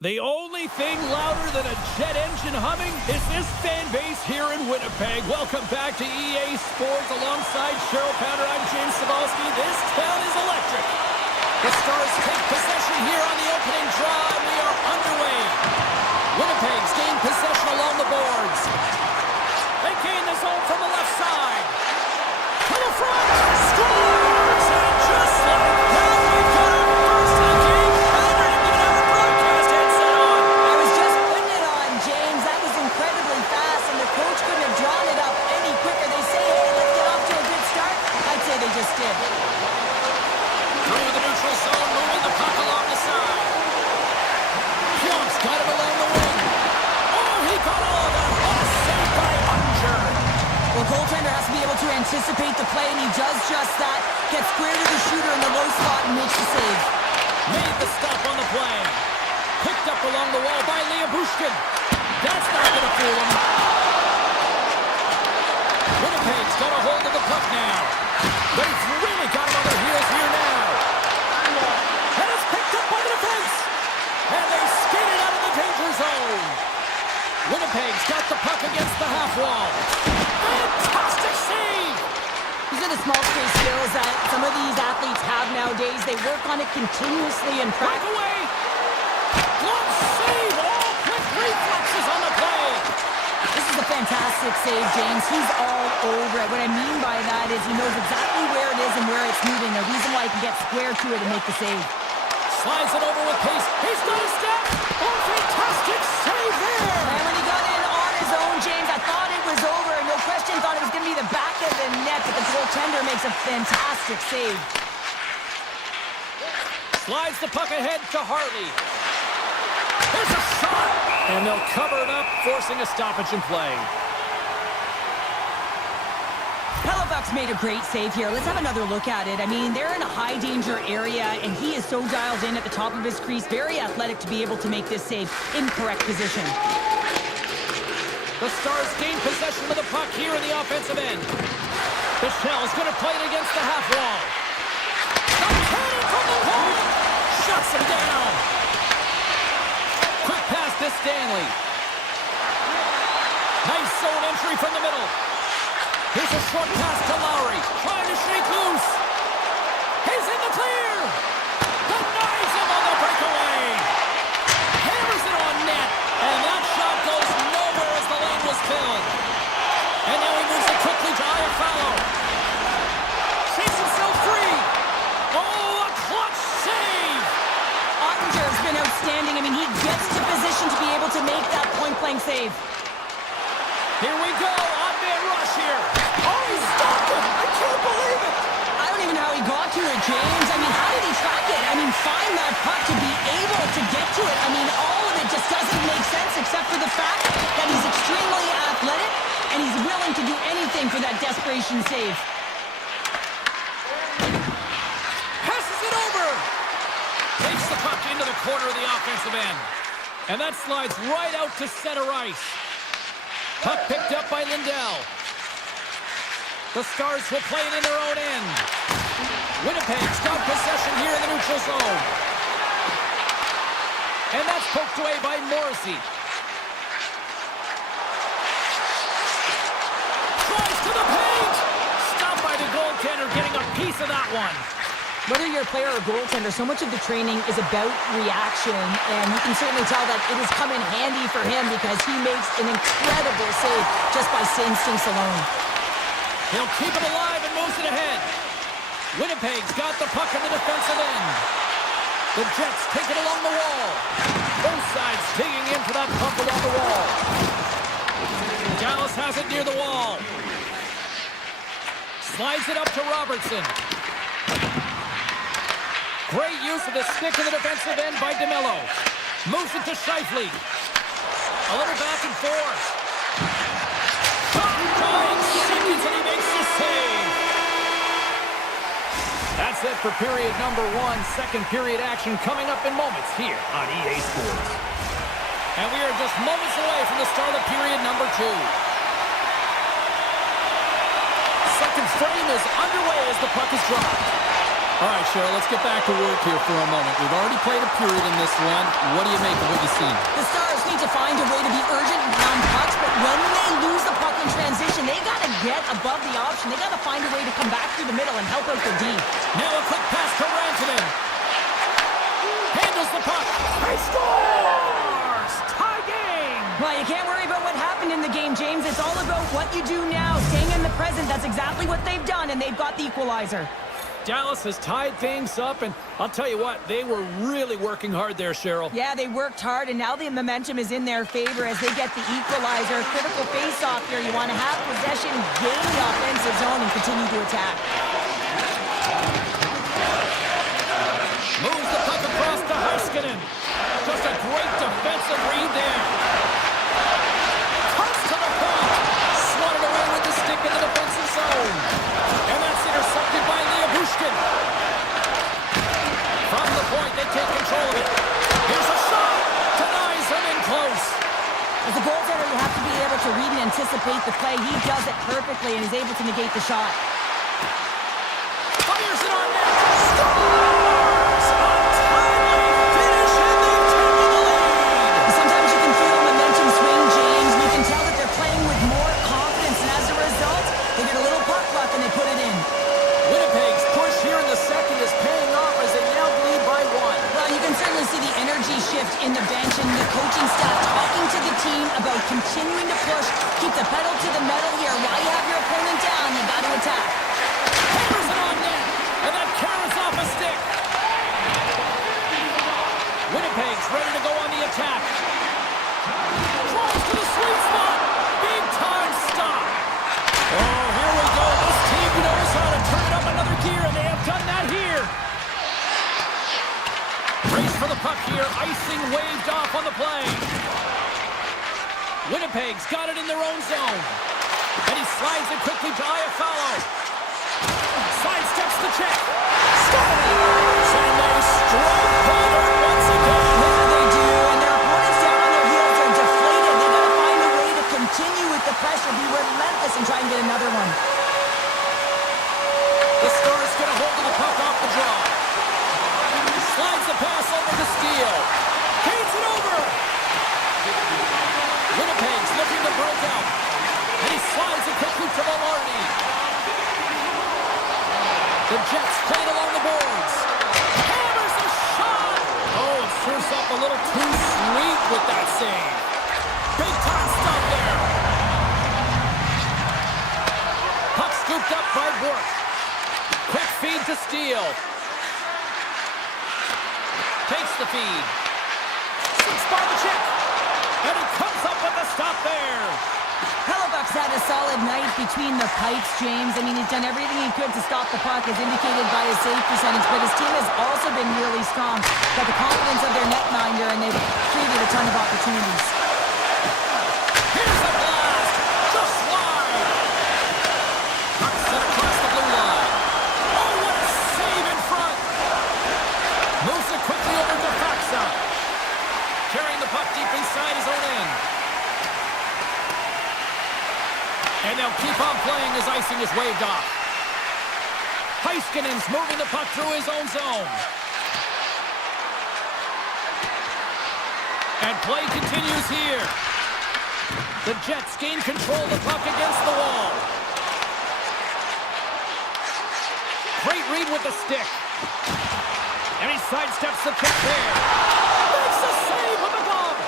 The only thing louder than a jet engine humming is this fan base here in Winnipeg. Welcome back to EA Sports alongside Cheryl Pounder. I'm James Cebulski. This town is electric. The Stars take possession here on the opening draw, and we are underway. Winnipeg's gain possession along the boards. They gain the zone from the left side. To the front. Scores! And just like that, we've got our first of the game. Pounder didn't even have a broadcast headset on. I was just putting it on, James. That was incredibly fast, and the coach couldn't have drawn it up any quicker. They say, hey, let's get off to a good start. I'd say they just did. Through the neutral zone, moving the puck along the side. Pionk's got it along the wing. Oh, he got all of that. What a save by Unger. Well, goaltender has to be able to anticipate the play, and he does just that. Gets square to the shooter in the low spot and makes the save. Made the stop on the play. Picked up along the wall by Bushkin. That's not going to fool him. Winnipeg's got a hold of the puck now. They've really got him on their heels here now. And it's picked up by the defense. And they skated out of the danger zone. Winnipeg's got the puck against the half wall. Fantastic save! These are the small space skills that some of these athletes have nowadays. They work on it continuously in practice. Breakaway! Glove save! All quick reflexes on the play! This is a fantastic save, James. He's all over it. What I mean by that is he knows exactly where it is and where it's moving. A reason why he can get square to it and make the save. Slides it over with pace. He's got a step! Oh, fantastic save there! And when he got in on his own, James, I thought it was over. No question, thought it was going to be the back of the net, but the goaltender makes a fantastic save. Slides the puck ahead to Hartley. There's a shot! And they'll cover it up, forcing a stoppage in play. Halifax made a great save here. Let's have another look at it. I mean, they're in a high-danger area, and he is so dialed in at the top of his crease. Very athletic to be able to make this save in correct position. The Stars gain possession of the puck here in the offensive end. Michelle's going to play it against the half wall. The cannon from the point! Shuts him down! Quick pass to Stanley. Nice zone entry from the middle. Here's a short pass to Lowry. Trying to shake loose. He's in the clear. Denies him on the breakaway. Hammers it on net. And that shot goes nowhere as the lane was filled. And now he moves it quickly to Iafallo. Shakes himself free. Oh, a clutch save. Ottinger's been outstanding. I mean, he gets to position to be able to make that point-blank save. Here we go. On-man rush here. Oh, he stopped it. I can't believe it. I don't even know how he got to it, James. I mean, how did he track it? I mean, find that puck to be able to get to it. I mean, all of it just doesn't make sense except for the fact that he's extremely athletic and he's willing to do anything for that desperation save. Passes it over. Takes the puck into the corner of the offensive end. And that slides right out to center ice. Puck picked up by Lindell. The Stars will play it in their own end. Winnipeg's got possession here in the neutral zone. And that's poked away by Morrissey. Tries to the paint! Stopped by the goaltender, getting a piece of that one. Whether you're a player or goaltender, so much of the training is about reaction, and you can certainly tell that it has come in handy for him because he makes an incredible save just by instincts alone. He'll keep it alive and moves it ahead. Winnipeg's got the puck in the defensive end. The Jets take it along the wall. Both sides digging in for that puck along the wall. Dallas has it near the wall. Slides it up to Robertson. Great use of the stick in the defensive end by DeMello. Moves it to Scheifele. A little back and forth. Giant seconds and he makes the save. That's it for period number one. Second period action coming up in moments here on EA Sports. And we are just moments away from the start of period number two. Second frame is underway as the puck is dropped. All right, Cheryl, let's get back to work here for a moment. We've already played a period in this one. What do you make of what you've seen? The Stars need to find a way to be urgent and pound pucks, but when they lose the puck in transition, they got to get above the option. They got to find a way to come back through the middle and help out their D. Now a quick pass to Rantanen. Handles the puck. He scores! Tie game! Well, you can't worry about what happened in the game, James. It's all about what you do now, staying in the present. That's exactly what they've done, and they've got the equalizer. Dallas has tied things up, and I'll tell you what, they were really working hard there, Cheryl. Yeah, they worked hard, and now the momentum is in their favor as they get the equalizer. Critical face-off here. You want to have possession, gain the offensive zone, and continue to attack. Moves the puck across to Heiskanen. Just a great defensive read there. Comes to the point. Swatted away with the stick in the defensive zone. And that's intercepted by Bushkin. From the point, they take control of it. Here's a shot. Denies him in close. As a goaltender, you have to be able to read and anticipate the play. He does it perfectly, and he's able to negate the shot. Fires it on net. Scores! A timely finish, and they've taken the lead. Sometimes you can feel momentum swing, James. You can tell that they're playing with more confidence, and as a result, they get a little puck luck and they put it in. Winnipeg's push here in the second is paying off as they now lead by one. Well, you can certainly see the energy shift in the bench and the coaching staff talking to the team about continuing to push, keep the pedal to the metal here. While you have your opponent down, you got to attack. Hammers it on net, and that carries off a stick. Winnipeg's ready to go on the attack. Drives to the sweet spot. Big time stop. Oh, here we go. This team knows how to turn it up another gear, and they have done that here. Race for the puck here. Icing waved off on the play. Winnipeg's got it in their own zone. And he slides it quickly to Iafallo. Sidesteps the check. Scores! And they strike forward once again. Yeah, they do. And their opponents down on their heels are deflated. They got to find a way to continue with the pressure, be relentless, and try and get another one. The Stars get a hold of the puck off the draw. Slides the pass over to Steele. Canes it over. Winnipeg's looking to break out. And he slides it quickly to Velarde. The Jets played along the boards. Hammers a shot. Oh, it serves up a little too sweet with that save. Big time stuff there. Puck scooped up by Burke. Quick feed to Steele. Takes the feed. Sits by the check. And he comes up with the stop there. Hellebuck's had a solid night between the pipes, James. I mean, he's done everything he could to stop the puck, as indicated by his save percentage, but his team has also been really strong. Got the confidence of their netminder, and they've created a ton of opportunities. Here's a blast. Just wide. Puck set across the blue line. Oh, what a save in front. Moves it quickly over to Faxa. Carrying the puck deep inside his own end. And they'll keep on playing as icing is waved off. Heiskanen's moving the puck through his own zone. And play continues here. The Jets gain control of the puck against the wall. Great read with the stick. And he sidesteps the check there. Makes a save with the glove.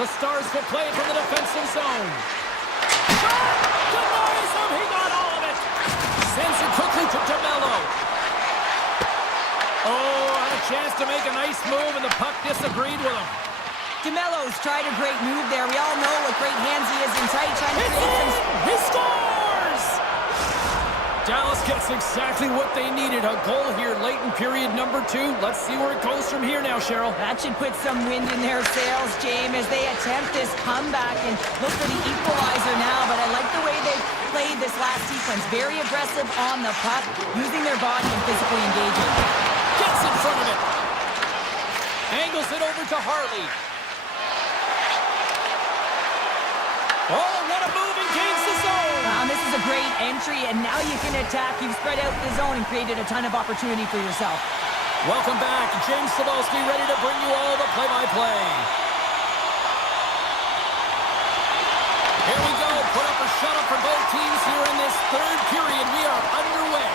The Stars will play it from the defensive zone. Shot! Denies him! He got all of it! Sends it quickly to DeMello. Oh, had a chance to make a nice move, and the puck disagreed with him. DeMello's tried a great move there. We all know what great hands he is in tight, trying to create some... He scores! Dallas gets exactly what they needed. A goal here late in period number 2. Let's see where it goes from here now, Cheryl. That should put some wind in their sails, James, as they attempt this comeback and look for the equalizer now. But I like the way they played this last sequence. Very aggressive on the puck, using their body and physically engaging. Gets in front of it. Angles it over to Harley. Oh, what a move and gains the zone. This is a great entry, and now you can attack. You've spread out the zone and created a ton of opportunity for yourself. Welcome back. James Cebulski ready to bring you all the play-by-play. Here we go. Put up or shut up for both teams here in this third period. We are underway.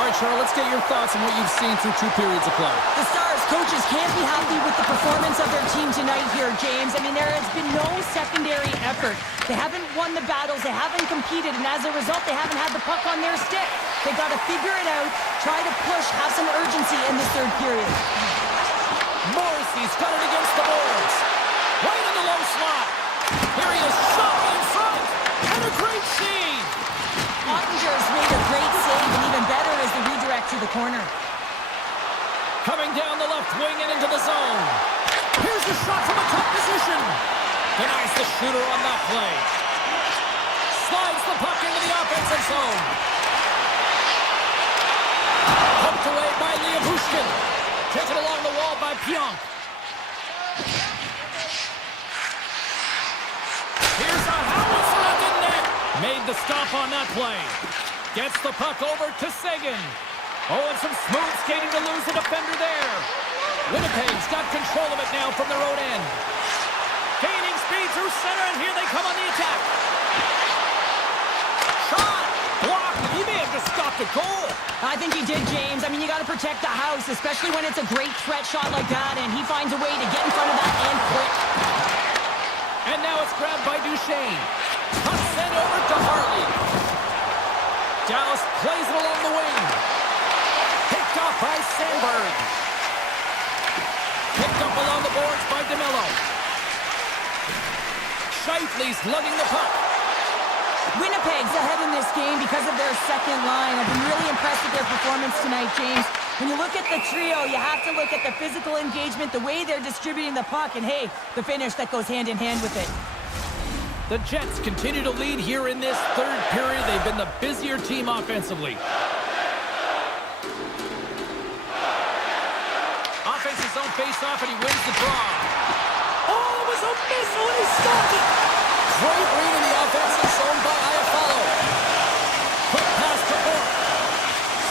All right, Charlotte, let's get your thoughts on what you've seen through 2 periods of play. The Stars coaches can't be happy with the performance of their team tonight here, James. I mean, there has been no secondary effort. They haven't won the battles, they haven't competed, and as a result, they haven't had the puck on their stick. They got to figure it out, try to push, have some urgency in this third period. Morrissey's got it against the boards. Right in the low slot. Here he is, shot in front, and a great save. Ottinger's made a great save, and even better is the redirect to the corner. Coming down the left wing and into the zone. Here's a shot from a top position. Denies the shooter on that play. Slides the puck into the offensive zone. Pumped away by Liabushkin. Taken along the wall by Pionk. Here's a howitzer at the net. Made the stop on that play. Gets the puck over to Seguin. Oh, and some smooth skating to lose the defender there. Winnipeg's got control of it now from their own end. Gaining speed through center, and here they come on the attack. Shot! Blocked! He may have just stopped a goal. I think he did, James. I mean, you got to protect the house, especially when it's a great threat shot like that, and he finds a way to get in front of that and quick. And now it's grabbed by Duchesne. Puck sent over to Hartley. Dallas plays it along the wing. Picked off by Sandberg. Picked up along the boards by DeMello. Scheifele's lugging the puck. Winnipeg's ahead in this game because of their second line. I've been really impressed with their performance tonight, James. When you look at the trio, you have to look at the physical engagement, the way they're distributing the puck, and hey, the finish that goes hand in hand with it. The Jets continue to lead here in this third period. They've been the busier team offensively. Offensive zone face-off, and he wins the draw. Oh, it was a missile, and he stopped it! Great read in the offensive zone by Iafallo. Quick pass to Orr.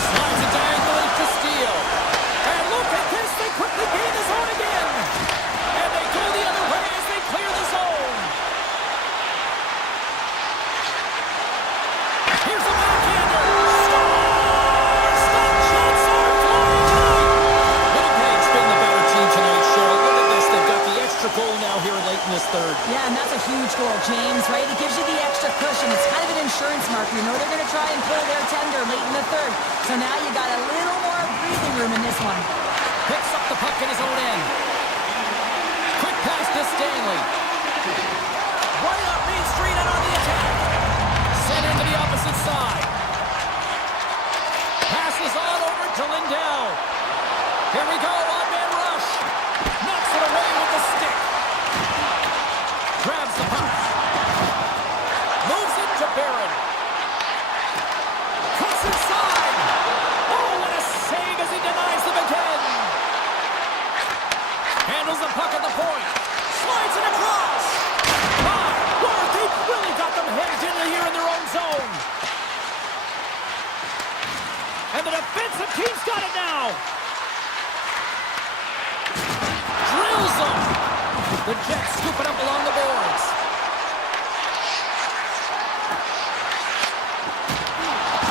Slides it diagonally to Steele. And look at this, they quickly gain the zone again. And they go the other way as they clear the zone. Here's a backhander. Scores! That shot's are flying! Winnipeg's been the better team tonight, Cheryl. Look at this, they've got the extra goal now here late in this third. Yeah, and that's a huge goal, James, right? It gives you the extra cushion. It's kind of an insurance marker. You know they're going to try and pull their tender late in the third. So now you got a little more breathing room in this one. Picks up the puck in his own end. Quick pass to Stanley. Right up Main Street and on the attack. Sent into the opposite side. Passes on over to Lindell. Here we go, one-man rush. Knocks it away with the stick. Grabs the puck. Moves it to Barron. Cuts inside. Oh, what a save as he denies them again. Handles the puck at the point. Slides it across. My word, they really got them hemmed in here in their own zone. And the defensive team's got it now. Drills them. The Jets scoop it up along the boards.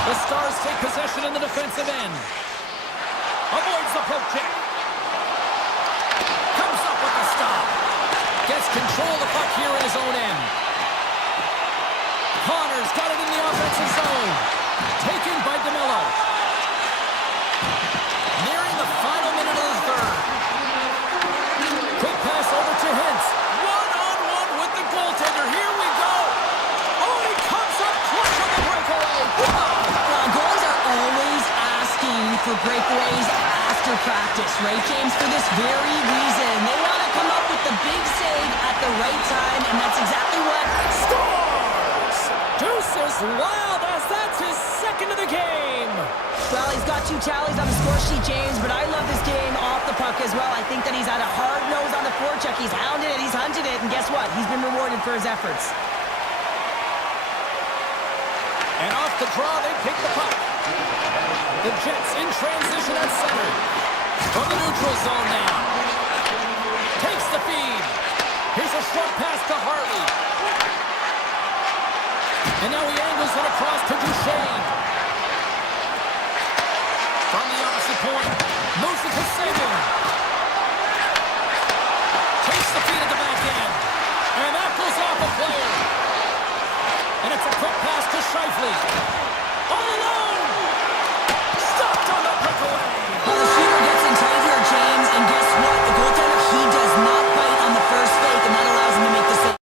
The Stars take possession in the defensive end. Avoids the poke check. Comes up with the stop. Gets control of the puck here in his own end. Connor's got it in the offensive zone. Taken by DeMello. Nearing the final minute of the third. Quick pass over to Hintz. One-on-one with the goaltender. Here we go. Oh, he comes up clutch on the breakaway. Goalies are always asking for breakaways after practice, right, James? For this very reason. They want to come up with the big save at the right time, and that's exactly what... Scores! Deuces Wild as that's his second of the game. Well, he's got 2 tallies on the score sheet, James, but I love this game off the puck as well. I think that he's had a hard nose on the forecheck. He's hounded it, he's hunted it, and guess what? He's been rewarded for his efforts. And off the draw, they pick the puck. The Jets in transition at center. From the neutral zone now. Takes the feed. Here's a short pass to Hartley. And now he angles it across to Duchesne. From the opposite point. Moves it to Sagan. Takes the feed at the back end. And that goes off a player. And it's a quick pass to Scheifele. All alone! Stopped on the breakaway! Well, the shooter gets in tight here, James, and guess what? The goaltender, he does not bite on the first fake, and that allows him to make the save.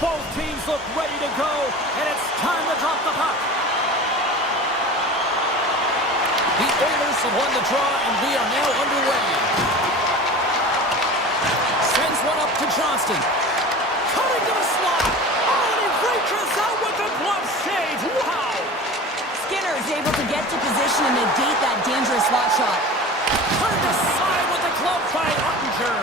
Both teams look ready to go, and it's time to drop the puck. The Oilers have won the draw, and we are now underway. Sends one up to Johnston. Coming to the slot. Oh, and he reaches out with the glove save. Wow! Skinner is able to get to position and negate that dangerous slot shot. Turned aside with the glove by Ottinger.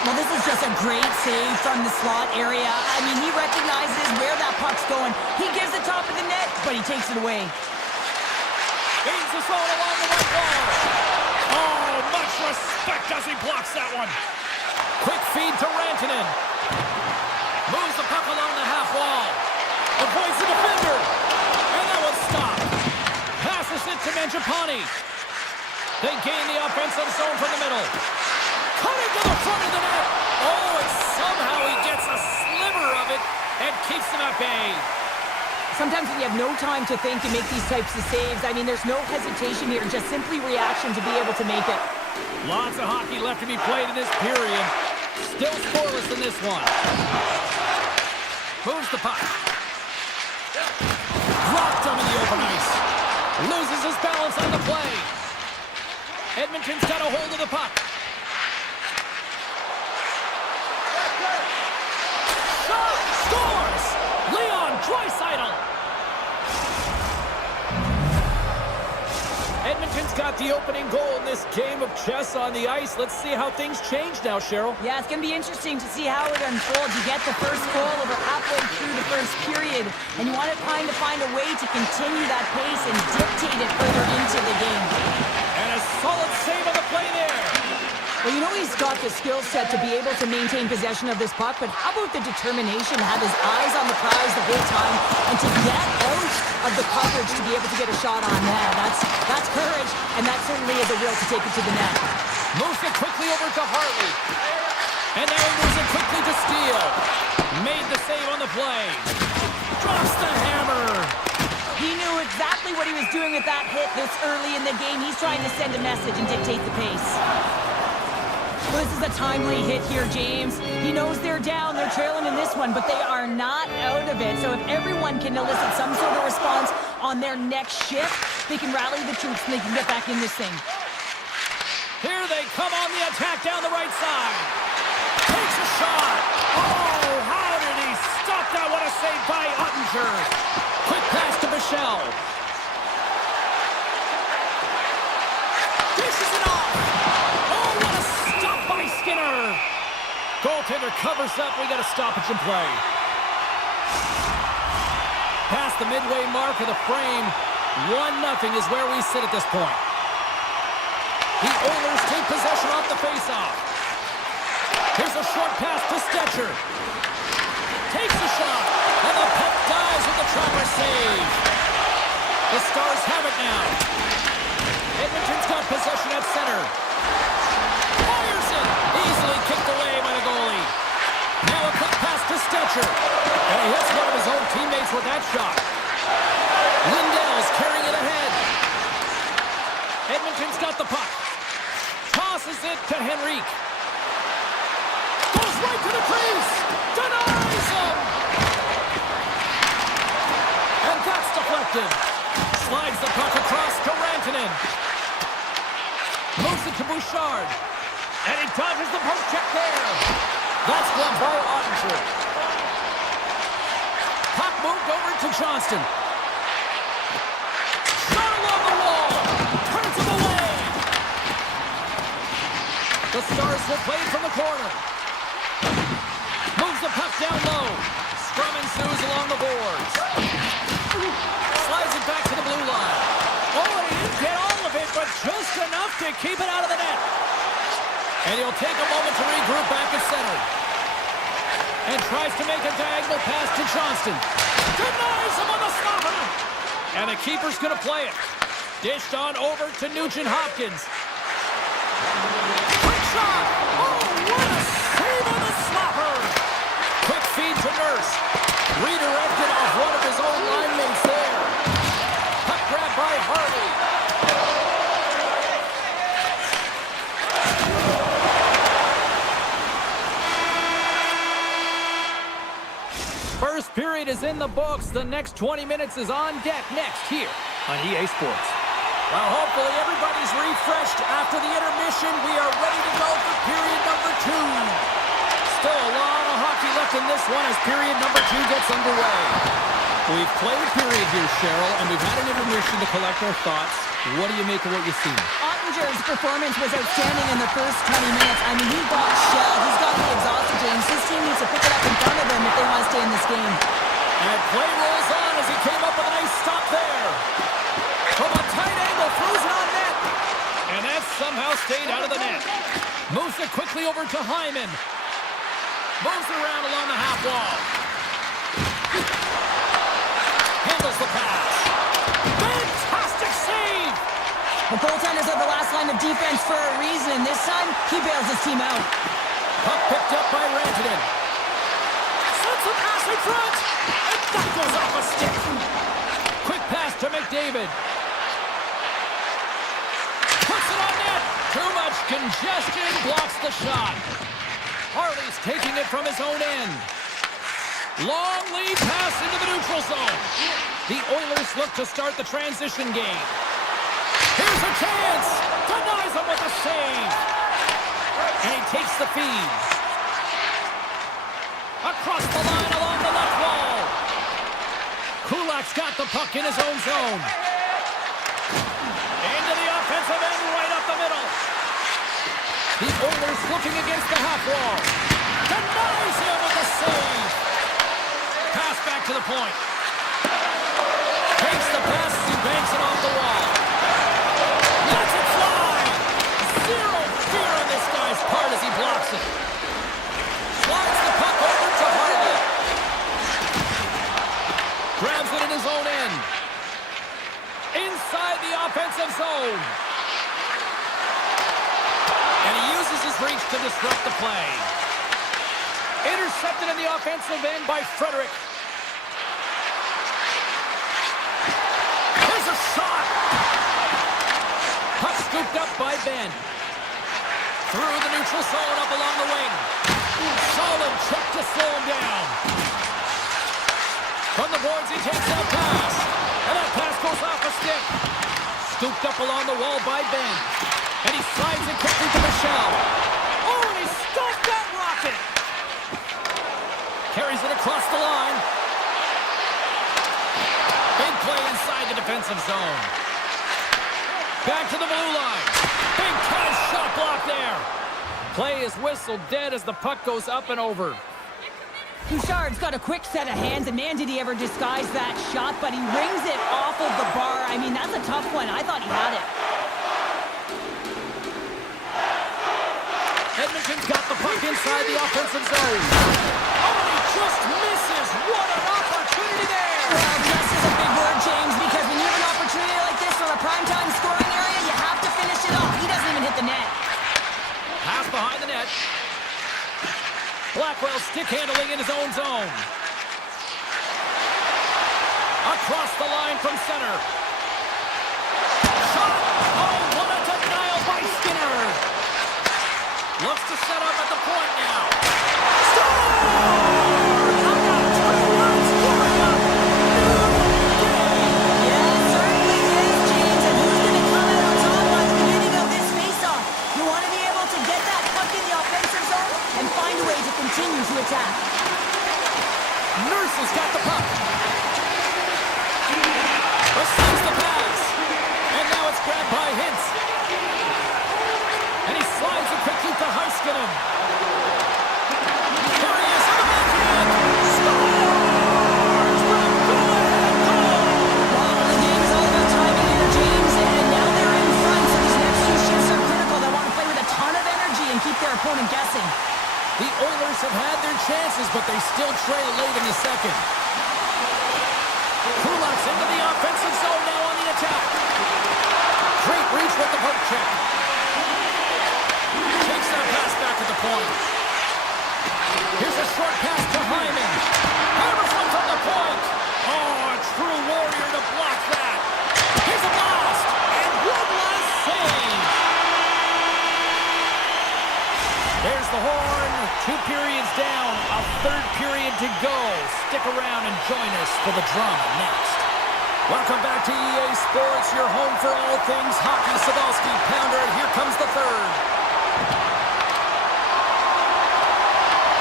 Well, this is just a great save from the slot area. I mean, he recognizes where that puck's going. He gives the top of the net, but he takes it away. Gains the zone along the right wall. Oh, much respect as he blocks that one. Quick feed to Rantanen. Moves the puck along the half wall. Avoids the defender. And that was stopped. Passes it to Mangiapane. They gain the offensive zone from the middle. Coming to the front of the net. Oh, and somehow he gets a sliver of it and keeps them at bay. Sometimes when you have no time to think and make these types of saves, I mean, there's no hesitation here, just simply reaction to be able to make it. Lots of hockey left to be played in this period. Still scoreless in this one. Moves the puck. Dropped him in the open ice. Loses his balance on the play. Edmonton's got a hold of the puck. Shot! Scores! Leon Draisaitl! Edmonton's got the opening goal in this game of chess on the ice. Let's see how things change now, Cheryl. Yeah, it's going to be interesting to see how it unfolds. You get the first goal over halfway through the first period, and you want to kind of find a way to continue that pace and dictate it further into the game. And a solid save on the play there. Well, you know he's got the skill set to be able to maintain possession of this puck, but how about the determination to have his eyes on the prize the whole time and to get out of the coverage to be able to get a shot on there? That's courage, and that certainly is a will to take it to the net. Moves it quickly over to Hartley. And now he moves it quickly to Steele. Made the save on the play. Drops the hammer. He knew exactly what he was doing with that hit this early in the game. He's trying to send a message and dictate the pace. Well, this is a timely hit here, James. He knows they're down, they're trailing in this one, but they are not out of it. So if everyone can elicit some sort of response on their next shift, they can rally the troops and they can get back in this thing. Here they come on the attack down the right side. Takes a shot. Oh, how did he stop that? What a save by Ottinger. Quick pass to Bichelle. Dishes it off. Oh, what a stop by Skinner. Goaltender covers up. We got a stoppage in play. Past the midway mark of the frame. 1-0 is where we sit at this point. The Oilers take possession off the faceoff. Here's a short pass to Stetcher. Takes a shot, and the puck dies with the trapper save. The Stars have it now. Edmonton's got possession at center. Fires it. Easily kicked away by the goalie. Now a quick pass to Stetcher. And he hits one of his own teammates with that shot. Lindell's carrying it ahead. Edmonton's got the puck. Tosses it to Henrique. Goes right to the crease. Denies him. And that's deflected. Slides the puck across to Rantanen. Moves it to Bouchard. And he dodges the post check there. That's gloved by Ottinger. Puck moved over to Johnston. Shot along the wall. Turns him away. The Stars will play from the corner. Moves the puck down low. Scrum ensues along the boards. Slides it back to the blue line. Oh, and he didn't get all of it, but just enough to keep it out of the net. And he'll take a moment to regroup back at center. And tries to make a diagonal pass to Johnston. Denies him on the stopper. And the keeper's going to play it. Dished on over to Nugent-Hopkins. Quick shot! Oh, what a save on the slapper! Quick feed to Nurse. Redirected off one of his own line mates there. Puck grab by Harley. First period is in the books. The next 20 minutes is on deck next here on EA Sports. Well, hopefully everybody's refreshed after the intermission. We are ready to go for period number 2. Still a lot of hockey left in this one as period number 2 gets underway. We've played a period here, Cheryl, and we've had an intermission to collect our thoughts. What do you make of what you've seen? Ottinger's performance was outstanding in the first 20 minutes. I mean, he got shelled. He's got to be exhausted, James. His team needs to pick it up in front of him if they want to stay in this game. And play rolls on as he came up with a nice stop there. From a tight angle, throws it on net. And that somehow stayed out of the net. Moves it quickly over to Hyman. Moves it around along the half wall. Handles the pass. Fantastic save! The goaltenders are the last line of defense for a reason. This time, he bails his team out. Puck picked up by Rantanen. Sends a pass in front. And that goes off a stick. Quick pass to McDavid. Puts it on net. Too much congestion. Blocks the shot. Harley's taking it from his own end. Long lead pass into the neutral zone. The Oilers look to start the transition game. Here's a chance. Denies him with a save. And he takes the feed. Across the line along the left wall. Kulak's got the puck in his own zone. Into the offensive end right up the middle. The Oilers looking against the half wall. Denies him with a save. Pass back to the point. Takes the pass as he banks it off the wall. Lets it fly. Zero fear on this guy's part as he blocks it. Slides the puck over to Harley. Grabs it in his own end. Inside the offensive zone. And he uses his reach to disrupt the play. Intercepted in the offensive end by Frederick. There's a shot. Puck scooped up by Ben. Through the neutral zone up along the wing. Solid check to slow him down. From the boards he takes that pass. And that pass goes off a stick. Scooped up along the wall by Ben. And he slides it quickly to Michelle. Oh, and he stopped that rocket. Carries it across the line. Big play inside the defensive zone. Back to the blue line. Big time shot block there. Play is whistled dead as the puck goes up and over. Bouchard's got a quick set of hands, and man, did he ever disguise that shot, but he rings it off of the bar. I mean, that's a tough one. I thought he had it. Edmonton's got the puck inside the offensive zone. Oh, he just misses. What an opportunity there. Well, just is a big word, James, because when you have an opportunity like this from a primetime scoring area, you have to finish it off. He doesn't even hit the net. Pass behind the net. Blackwell stick handling in his own zone. Across the line from center. Shot! Oh, what a denial by Skinner! Looks to set up at the point now. Scores! How about 2 runs scoring up? Yeah, it certainly is, James. And who's going to come out on top at the beginning of this face-off? You want to be able to get that puck in the offensive zone and find a way to continue to attack. Nurse has got the puck. Receives the pass. And now it's grabbed by Hintz. And he slides it quickly to Heiskanen. Here he is on the backhand. Scores! What a go-ahead goal! Well, the game is all about timing here, James, and now they're in front, so these next 2 shifts are critical. They want to play with a ton of energy and keep their opponent guessing. The Oilers have had their chances, but they still trail late in the second. Kulak's into the offensive zone now on the attack. Great reach with the poke check. Takes that pass back at the point. Here's a short pass to Hyman. Hammers one from the point. Oh, a true warrior to block that. Here's a blast. And one last save. There's the horn. 2 periods down. A 3rd period to go. stick around and join us for the drama next. Welcome back to EA Sports, your home for all things hockey. Sadalski, pounder, and here comes the third.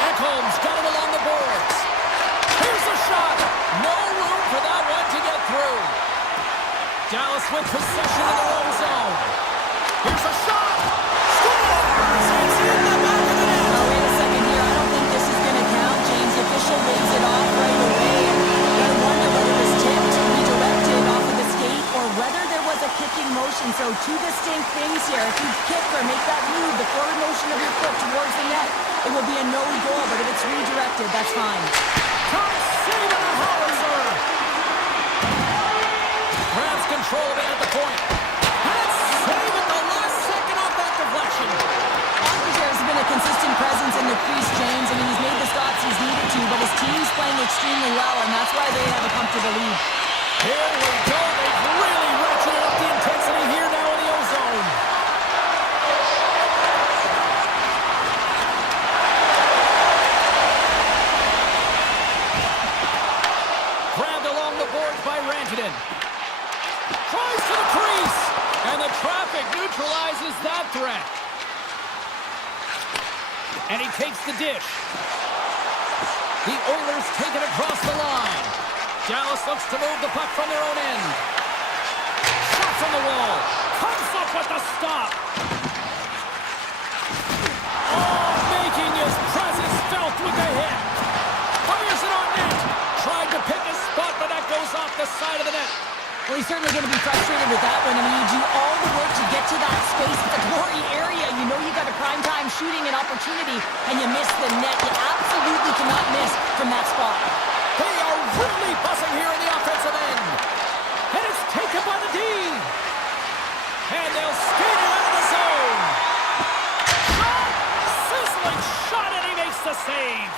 Ekholm's got it along the boards. Here's a shot. No room for that one to get through. Dallas with possession in their own zone. Here's a shot. Scores! It's in the back of the net. Oh, wait a second here. I don't think this is going to count, James. The official waves it off right away. And you got to wonder whether it was tipped, redirected off of the skate, or whether there was a kicking motion. So two distinct things here. If you kick or make that move, the forward motion of your foot towards the net, it will be a no goal. But if it's redirected, that's fine. Top save on a howitzer. Grabs control of it at the point. That's save at the last second off that deflection. Alcaraz has been a consistent presence in the crease, James. I mean, he's made the stops he's needed to, but his team's playing extremely well, and that's why they have a comfortable lead. Here we go. They've really ratcheted up the intensity here now in the ozone. Grabbed along the boards by Rantanen. Tries to the crease, and the traffic neutralizes that threat. And he takes the dish. The Oilers take it across the line. Dallas looks to move the puck from their own end. Shot from the wall. Comes up with the stop. Oh, making his presence felt with the hit. Fires it on net. Tried to pick a spot, but that goes off the side of the net. Well, he's certainly going to be frustrated with that one. I mean, you do all the work to get to that space, the glory area. You know you got a prime-time shooting and opportunity, and you miss the net. You absolutely cannot miss from that spot. They are really buzzing here in the offensive end. And it's taken by the D. And they'll skate it out of the zone. Shot! Sizzling shot, and he makes the save.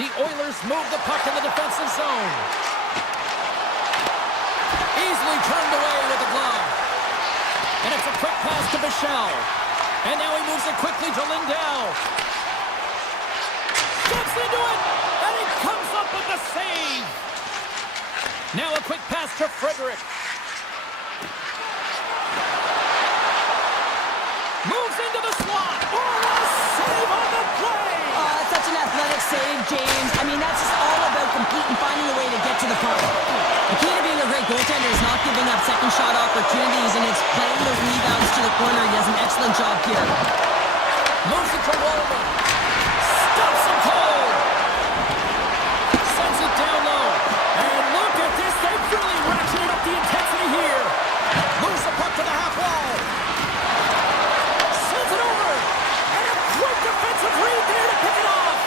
The Oilers move the puck in the defensive zone. Easily turned away with the glove. And it's a quick pass to Bichelle. And now he moves it quickly to Lindell. Steps into it, and he comes up with the save. Now a quick pass to Frederick. Moves into the slot. Oh, what a save on the play. Oh, that's such an athletic save, James. I mean, that's just all about competing, finding a way to get to the puck. The key to being a great goaltender is not giving up second shot opportunities, and it's playing those rebounds to the corner. He does an excellent job here. Moves it to Walden. Stops him cold. Sends it down low. And look at this. They've really ratcheted up the intensity here. Moves the puck to the half wall. Sends it over. And a quick defensive read there to pick it off.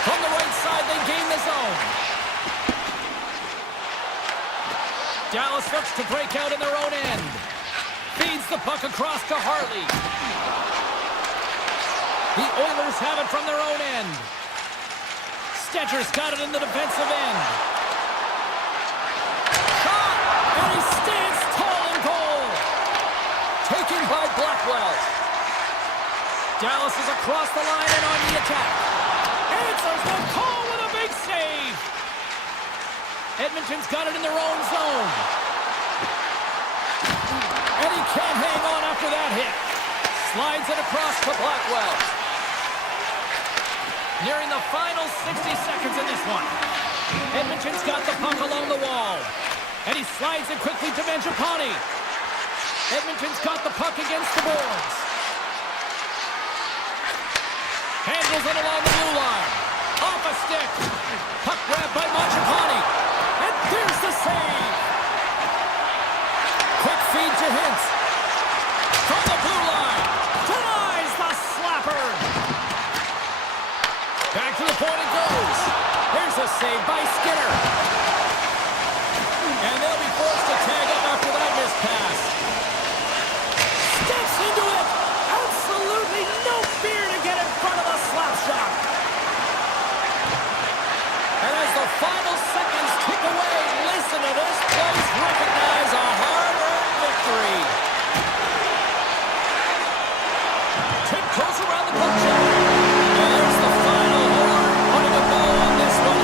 From the right side, they gain the zone. Dallas looks to break out in their own end. Feeds the puck across to Hartley. The Oilers have it from their own end. Stetcher's got it in the defensive end. Shot! And he stands tall in goal. Taken by Blackwell. Dallas is across the line and on the attack. Answers the call with a big save. Edmonton's got it in their own zone. And he can't hang on after that hit. Slides it across to Blackwell. Nearing the final 60 seconds in this one. Edmonton's got the puck along the wall. And he slides it quickly to Mangiapane. Edmonton's got the puck against the boards. Handles it along the blue line. Off a stick. Puck grabbed by Mangiapane. And there's the save. Quick feed to Hintz. From the blue line. Denies the slapper. Back to the point it goes. Here's a save by Skinner. And they'll be forced to tag up after that missed pass. Steps into it. Absolutely no fear to get in front of the slap shot. And as the final seconds tick away, listen to this place recognize a hard-earned victory. Tip goes around the puck shot. And there's the final horn, putting a bow on this one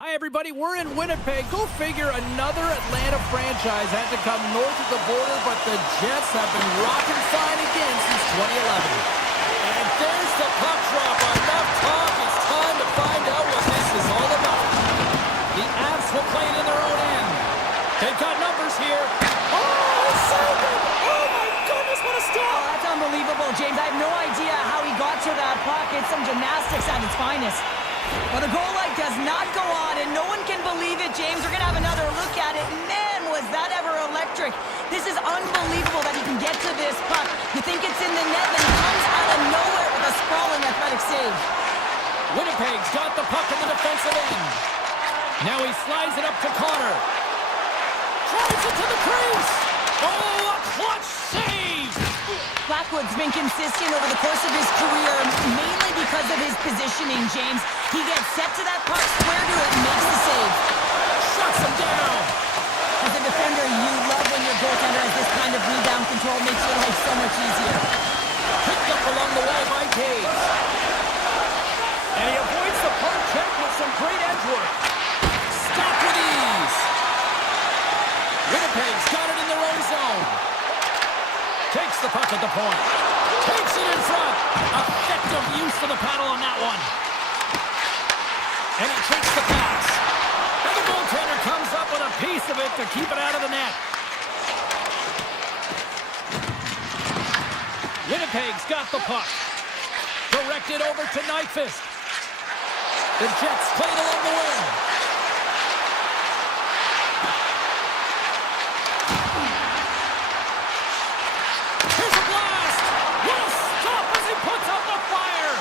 Hi, everybody. We're in Winnipeg. Go figure, another Atlanta franchise had to come north of the border, but the Jets have been rocking fine again since 2011. And there's the puck drop. Enough talk. It's time to find out what this is all about. The Avs will play it in their own end. They've got numbers here. Oh, saved it! Oh, my goodness, what a stop! Oh, that's unbelievable, James. I have no idea how he got to that puck. It's some gymnastics at its finest. Well, the goal light does not go on, and no one can believe it, James. We're going to have another look at it. Man, was that ever electric. This is unbelievable that he can get to this puck. You think it's in the net, then he comes out of nowhere with a sprawling athletic save. Winnipeg's got the puck in the defensive end. Now he slides it up to Connor. Drives it to the crease. Oh, a clutch save! Blackwood's been consistent over the course of his career, mainly because of his positioning, James. He gets set to that puck, square to it, and makes the save. Shuts him down. As a defender, you love when your goaltender has this kind of rebound control. Makes your life so much easier. Picked up along the wall by Cage. And he avoids the puck check with some great edge work. Stop with ease. Winnipeg's got it in their own zone. Takes the puck at the point. Takes it in front. Effective use of the paddle on that one. And he takes the pass. And the goaltender comes up with a piece of it to keep it out of the net. Winnipeg's got the puck. Directed over to Nyquist. The Jets played along the wing. Here's a blast! What a stop as he puts out the fire!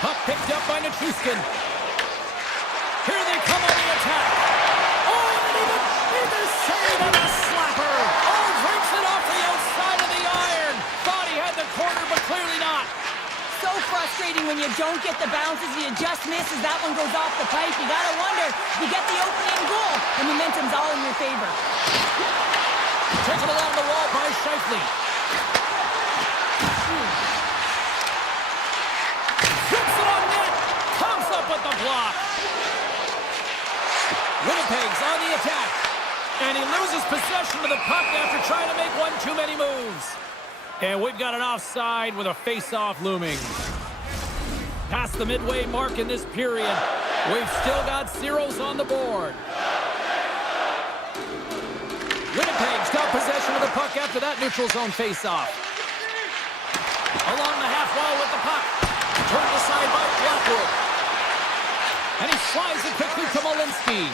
Puck picked up by Nichushkin. Here they come on the attack. Oh, and even save and a slapper! Oh, breaks it off the outside of the iron! Thought he had the corner, but clearly not. So frustrating when you don't get the bounces, you just miss as that one goes off the pipe. You gotta wonder, you get the opening goal, the momentum's all in your favor. Taken along the wall by Scheifele. Flips it on net. Comes up with the block. Winnipeg's on the attack. And he loses possession of the puck after trying to make one too many moves. And we've got an offside with a face-off looming. Past the midway mark in this period, we've still got zeros on the board. Winnipeg's got possession of the puck after that neutral zone face-off. Along the half wall with the puck. Turned aside by Blackwood. And he slides it quickly to Malinsky.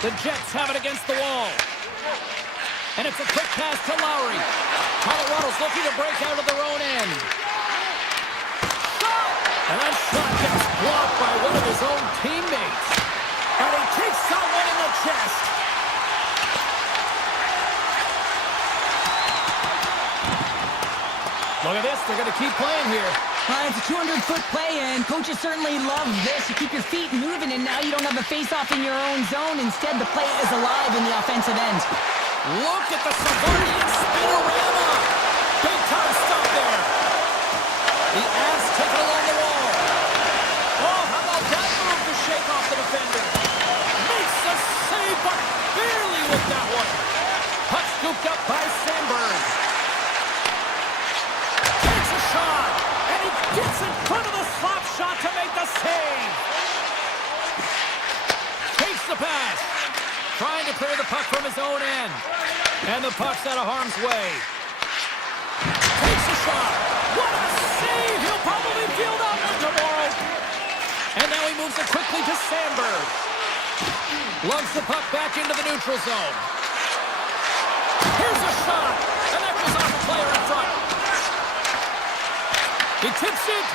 The Jets have it against the wall. And it's a quick pass to Lowry. Colorado's looking to break out of their own end. And that shot gets blocked by one of his own teammates. And he takes someone in the chest. Look at this. They're going to keep playing here. It's a 200-foot play, and coaches certainly love this. You keep your feet moving, and now you don't have a face-off in your own zone. Instead, the play is alive in the offensive end. Look at the Savardian spinorama. Big time stuff there. The Avs take it along the wall. Oh, how about that move to shake off the defender? Makes the save, but barely with that one. Puck scooped up by Sandberg. Takes a shot, and he gets in front of the slap shot to make the save. Takes the pass. Trying to clear the puck from his own end. And the puck's out of harm's way. Takes a shot. What a save! He'll probably field out one tomorrow. And now he moves it quickly to Sandberg. Lumps the puck back into the neutral zone. Here's a shot. And that goes off the player in front. He tips it.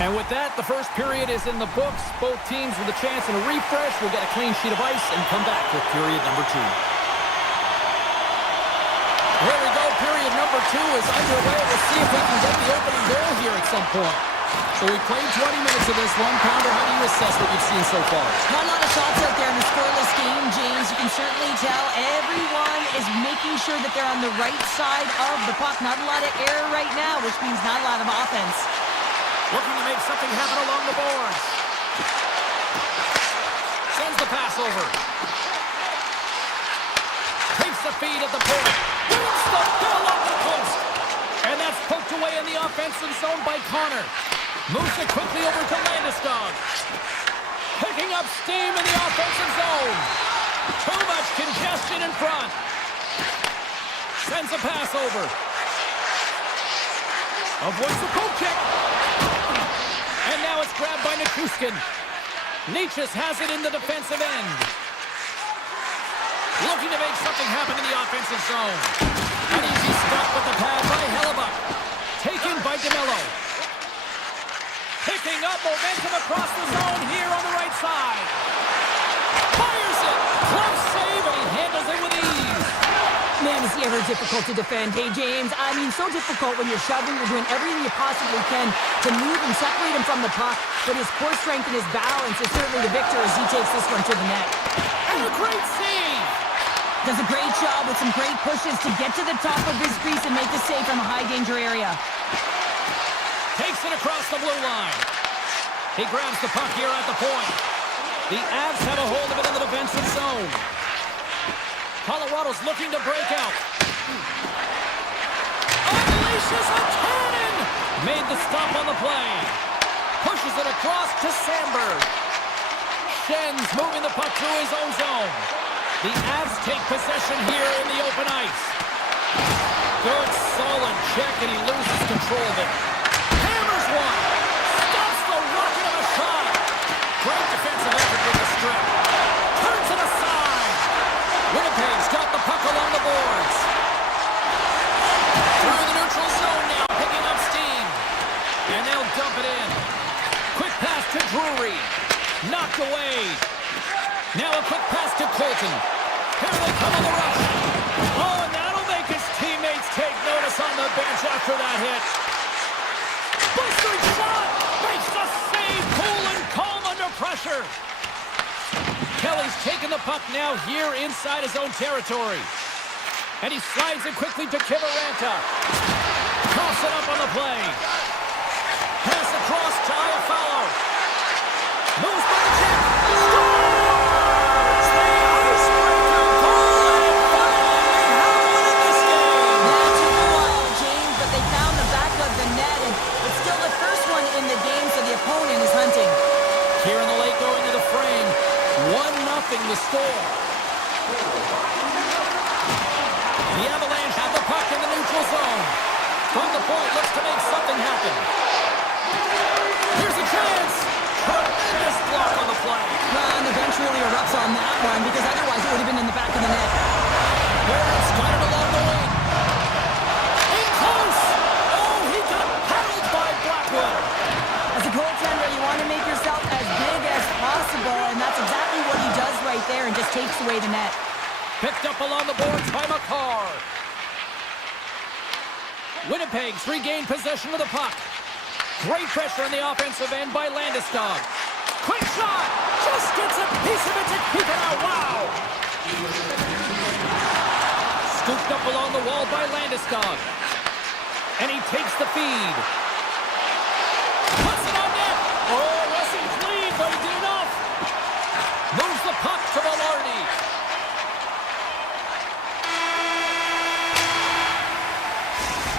And with that, the first period is in the books. Both teams with a chance and a refresh will get a clean sheet of ice and come back with period number 2. Here we go. Period number 2 is underway. We'll see if we can get the opening goal here at some point. So we played 20 minutes of this one. Pounder, how do you assess what you've seen so far? Not a lot of shots out there in the scoreless game, James. You can certainly tell everyone is making sure that they're on the right side of the puck. Not a lot of error right now, which means not a lot of offense. Looking to make something happen along the boards. Sends the pass over. Takes the feed at the point. Wins the ball off the post. And that's poked away in the offensive zone by Connor. Moves it quickly over to Landeskog. Picking up steam in the offensive zone. Too much congestion in front. Sends a pass over. Avoids the poke kick. And now it's grabbed by Nikuskin. Nietzsche has it in the defensive end. Looking to make something happen in the offensive zone. An easy stop with the pad by Hellebuck. Taken by DeMello. Picking up momentum across the zone here on the right side. Fires it. Close save, and he handles it with ease. Man, is he ever difficult to defend. Hey, James, I mean, so difficult when you're shoving, you're doing everything you possibly can to move and separate him from the puck, but his core strength and his balance is certainly the victor as he takes this one to the net. And a great save! Does a great job with some great pushes to get to the top of his crease and make the save from a high-danger area. Takes it across the blue line. He grabs the puck here at the point. The Avs have a hold of it in the defensive zone. Colorado's looking to break out. Unleashes a cannon! Made the stop on the play. Pushes it across to Sandberg. Schen's moving the puck through his own zone. The Avs take possession here in the open ice. Good, solid check, and he loses control of it. Hammers one. Stops the rocket of a shot. Great defensive effort with the strip. Turns it aside. Winnipeg's got the puck along the boards. Through the neutral zone now, picking up steam. And they'll dump it in. Quick pass to Drury. Knocked away. Now a quick pass to Colton. Here they come on the rush. Oh, and that'll make his teammates take notice on the bench after that hit. Blistering shot. Makes the save. Cool and calm under pressure. Kelly's taking the puck now here inside his own territory. And he slides it quickly to Kiviranta. Toss it up on the play. Pass across to Iafallo. Moves by the check. Scores! The icebreaker goal, and finally they have one in this game. That took a while, James, but they found the back of the net, and it's still the first one in the game, so the opponent is hunting. Here in the late going to the frame. 1-0 the score. The Avalanche have the puck in the neutral zone. From the point, looks to make something happen. Here's a chance. Tremendous block on the play. And the bench really erupts on that one, because otherwise it would have been in the back of the net. Barrett's got it along the wing. In close. Oh, he got paddled by Blackwood. As a goaltender, you want to make yourself as big as possible, and that's exactly what he does right there and just takes away the net. Picked up along the boards by McCarr. Winnipeg's regained possession of the puck. Great pressure on the offensive end by Landeskog. Quick shot! Just gets a piece of it to keep it out. Wow! Scooped up along the wall by Landeskog. And he takes the feed. Puts it on net! Oh, wasn't clean, but he did enough! Moves the puck to Velarde.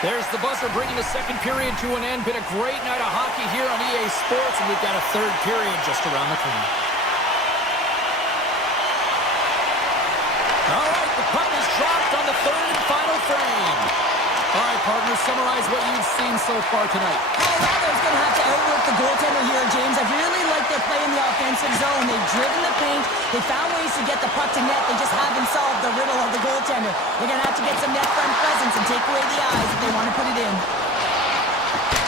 There's the buzzer bringing the second period to an end. Been a great night of hockey here on EA Sports, and we've got a third period just around the corner. All right, the puck is dropped on the third and final frame. All right, partners, summarize what you've seen so far tonight. Colorado's going to have to outwork the goaltender here, James. I really like their play in the offensive zone. They've driven the paint. They found ways to get the puck to net. They just haven't solved the riddle of the goaltender. They're going to have to get some net front presence and take away the eyes if they want to put it in.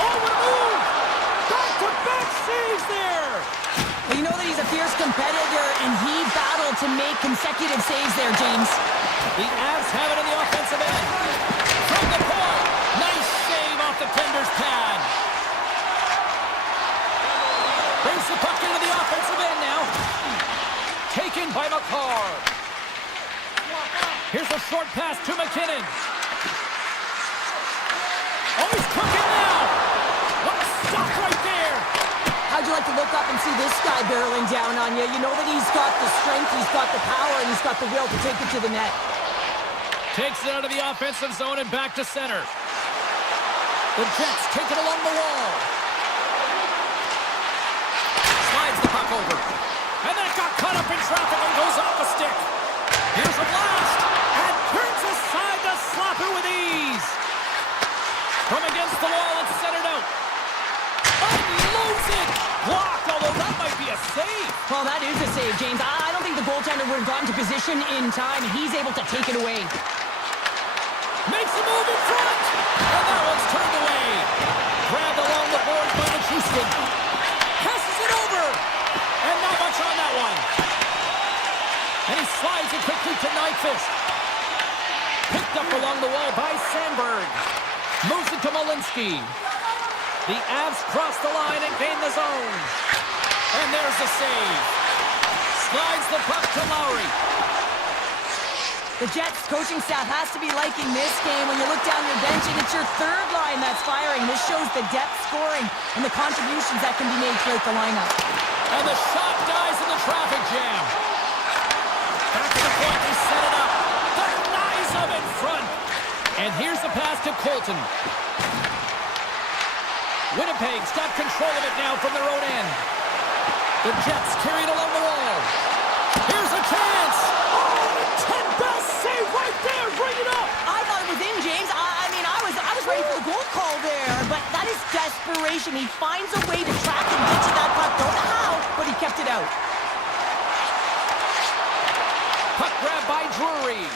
Oh, what a move! Back-to-back saves there! Well, you know that he's a fierce competitor, and he battled to make consecutive saves there, James. The Avs have it in the offensive end. From the point, nice save off the tender's pad. in by McCarr. Here's a short pass to McKinnon. Oh, he's cooking now. What a stop right there. How'd you like to look up and see this guy barreling down on you? You know that he's got the strength, he's got the power, and he's got the will to take it to the net. Takes it out of the offensive zone and back to center. The Jets take it along the wall. Slides the puck over. And that got caught up in traffic and goes off a stick. Here's a blast. And turns aside to slap it with ease. From against the wall, it's centered out. Unloads it. Blocked, although that might be a save. Well, that is a save, James. I don't think the goaltender would have gotten to position in time. He's able to take it away. Makes a move in front. And that one's turned away. Grabbed along the boards by Houston. Passes it over. And not much on that one. And he slides it quickly to Nyquist. Picked up along the wall by Sandberg. Moves it to Malinsky. The Avs cross the line and gain the zone. And there's the save. Slides the puck to Lowry. The Jets coaching staff has to be liking this game. When you look down your bench and it's your third line that's firing. This shows the depth scoring and the contributions that can be made throughout the lineup. And the shot dies in the traffic jam. Back to the point, they set it up. Denies him in front. And here's the pass to Colton. Winnipeg's got control of it now from their own end. The Jets carry it along the wall. Here's a chance. Oh, a 10-bell save right there. Bring it up. I thought it was in, James. I was ready for the goal call there, but that is desperation. He finds a way to track and get to that puck. Don't know how, but he kept it out. Puck grab by Drury.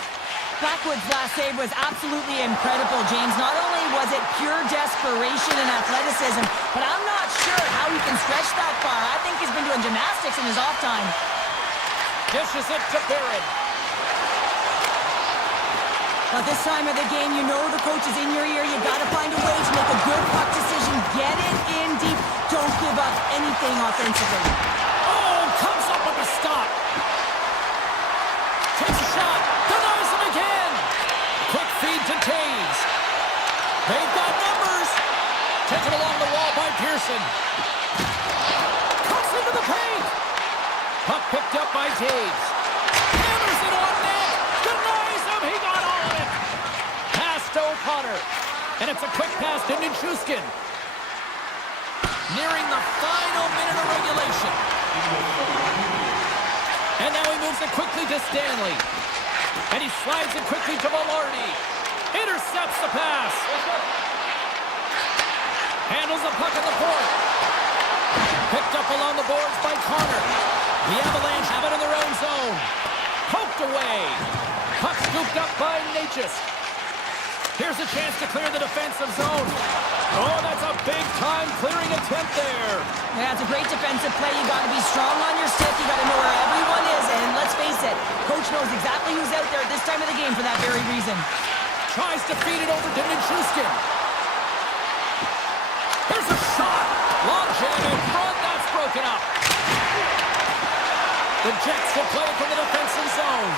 Blackwood's last save was absolutely incredible, James. Not only was it pure desperation and athleticism, but I'm not sure how he can stretch that far. I think he's been doing gymnastics in his off time. Dishes it to Barrett. At this time of the game, you know the coach is in your ear. You got to find a way to make a good puck decision. Get it in deep. Don't give up anything offensively. Oh, comes up with a stop. Takes a shot. Denies him again. Quick feed to Taves. They've got numbers. Taken along the wall by Pearson. Cuts into the paint. Puck picked up by Taves. Hammers it on net. Denies him. He got all of it. Pass to O'Connor. And it's a quick pass to Nichushkin. Nearing the final minute of regulation. And now he moves it quickly to Stanley. And he slides it quickly to Velarde. Intercepts the pass. Handles the puck at the point. Picked up along the boards by Connor. The Avalanche have it in their own zone. Poked away. Puck scooped up by Natchez. Here's a chance to clear the defensive zone. Oh, that's a big-time clearing attempt there. Yeah, it's a great defensive play. You got to be strong on your stick. You got to know where everyone is. And let's face it, coach knows exactly who's out there at this time of the game for that very reason. Tries to feed it over to Nichushkin. Here's a shot. Long jam in front. That's broken up. The Jets will play it from the defensive zone.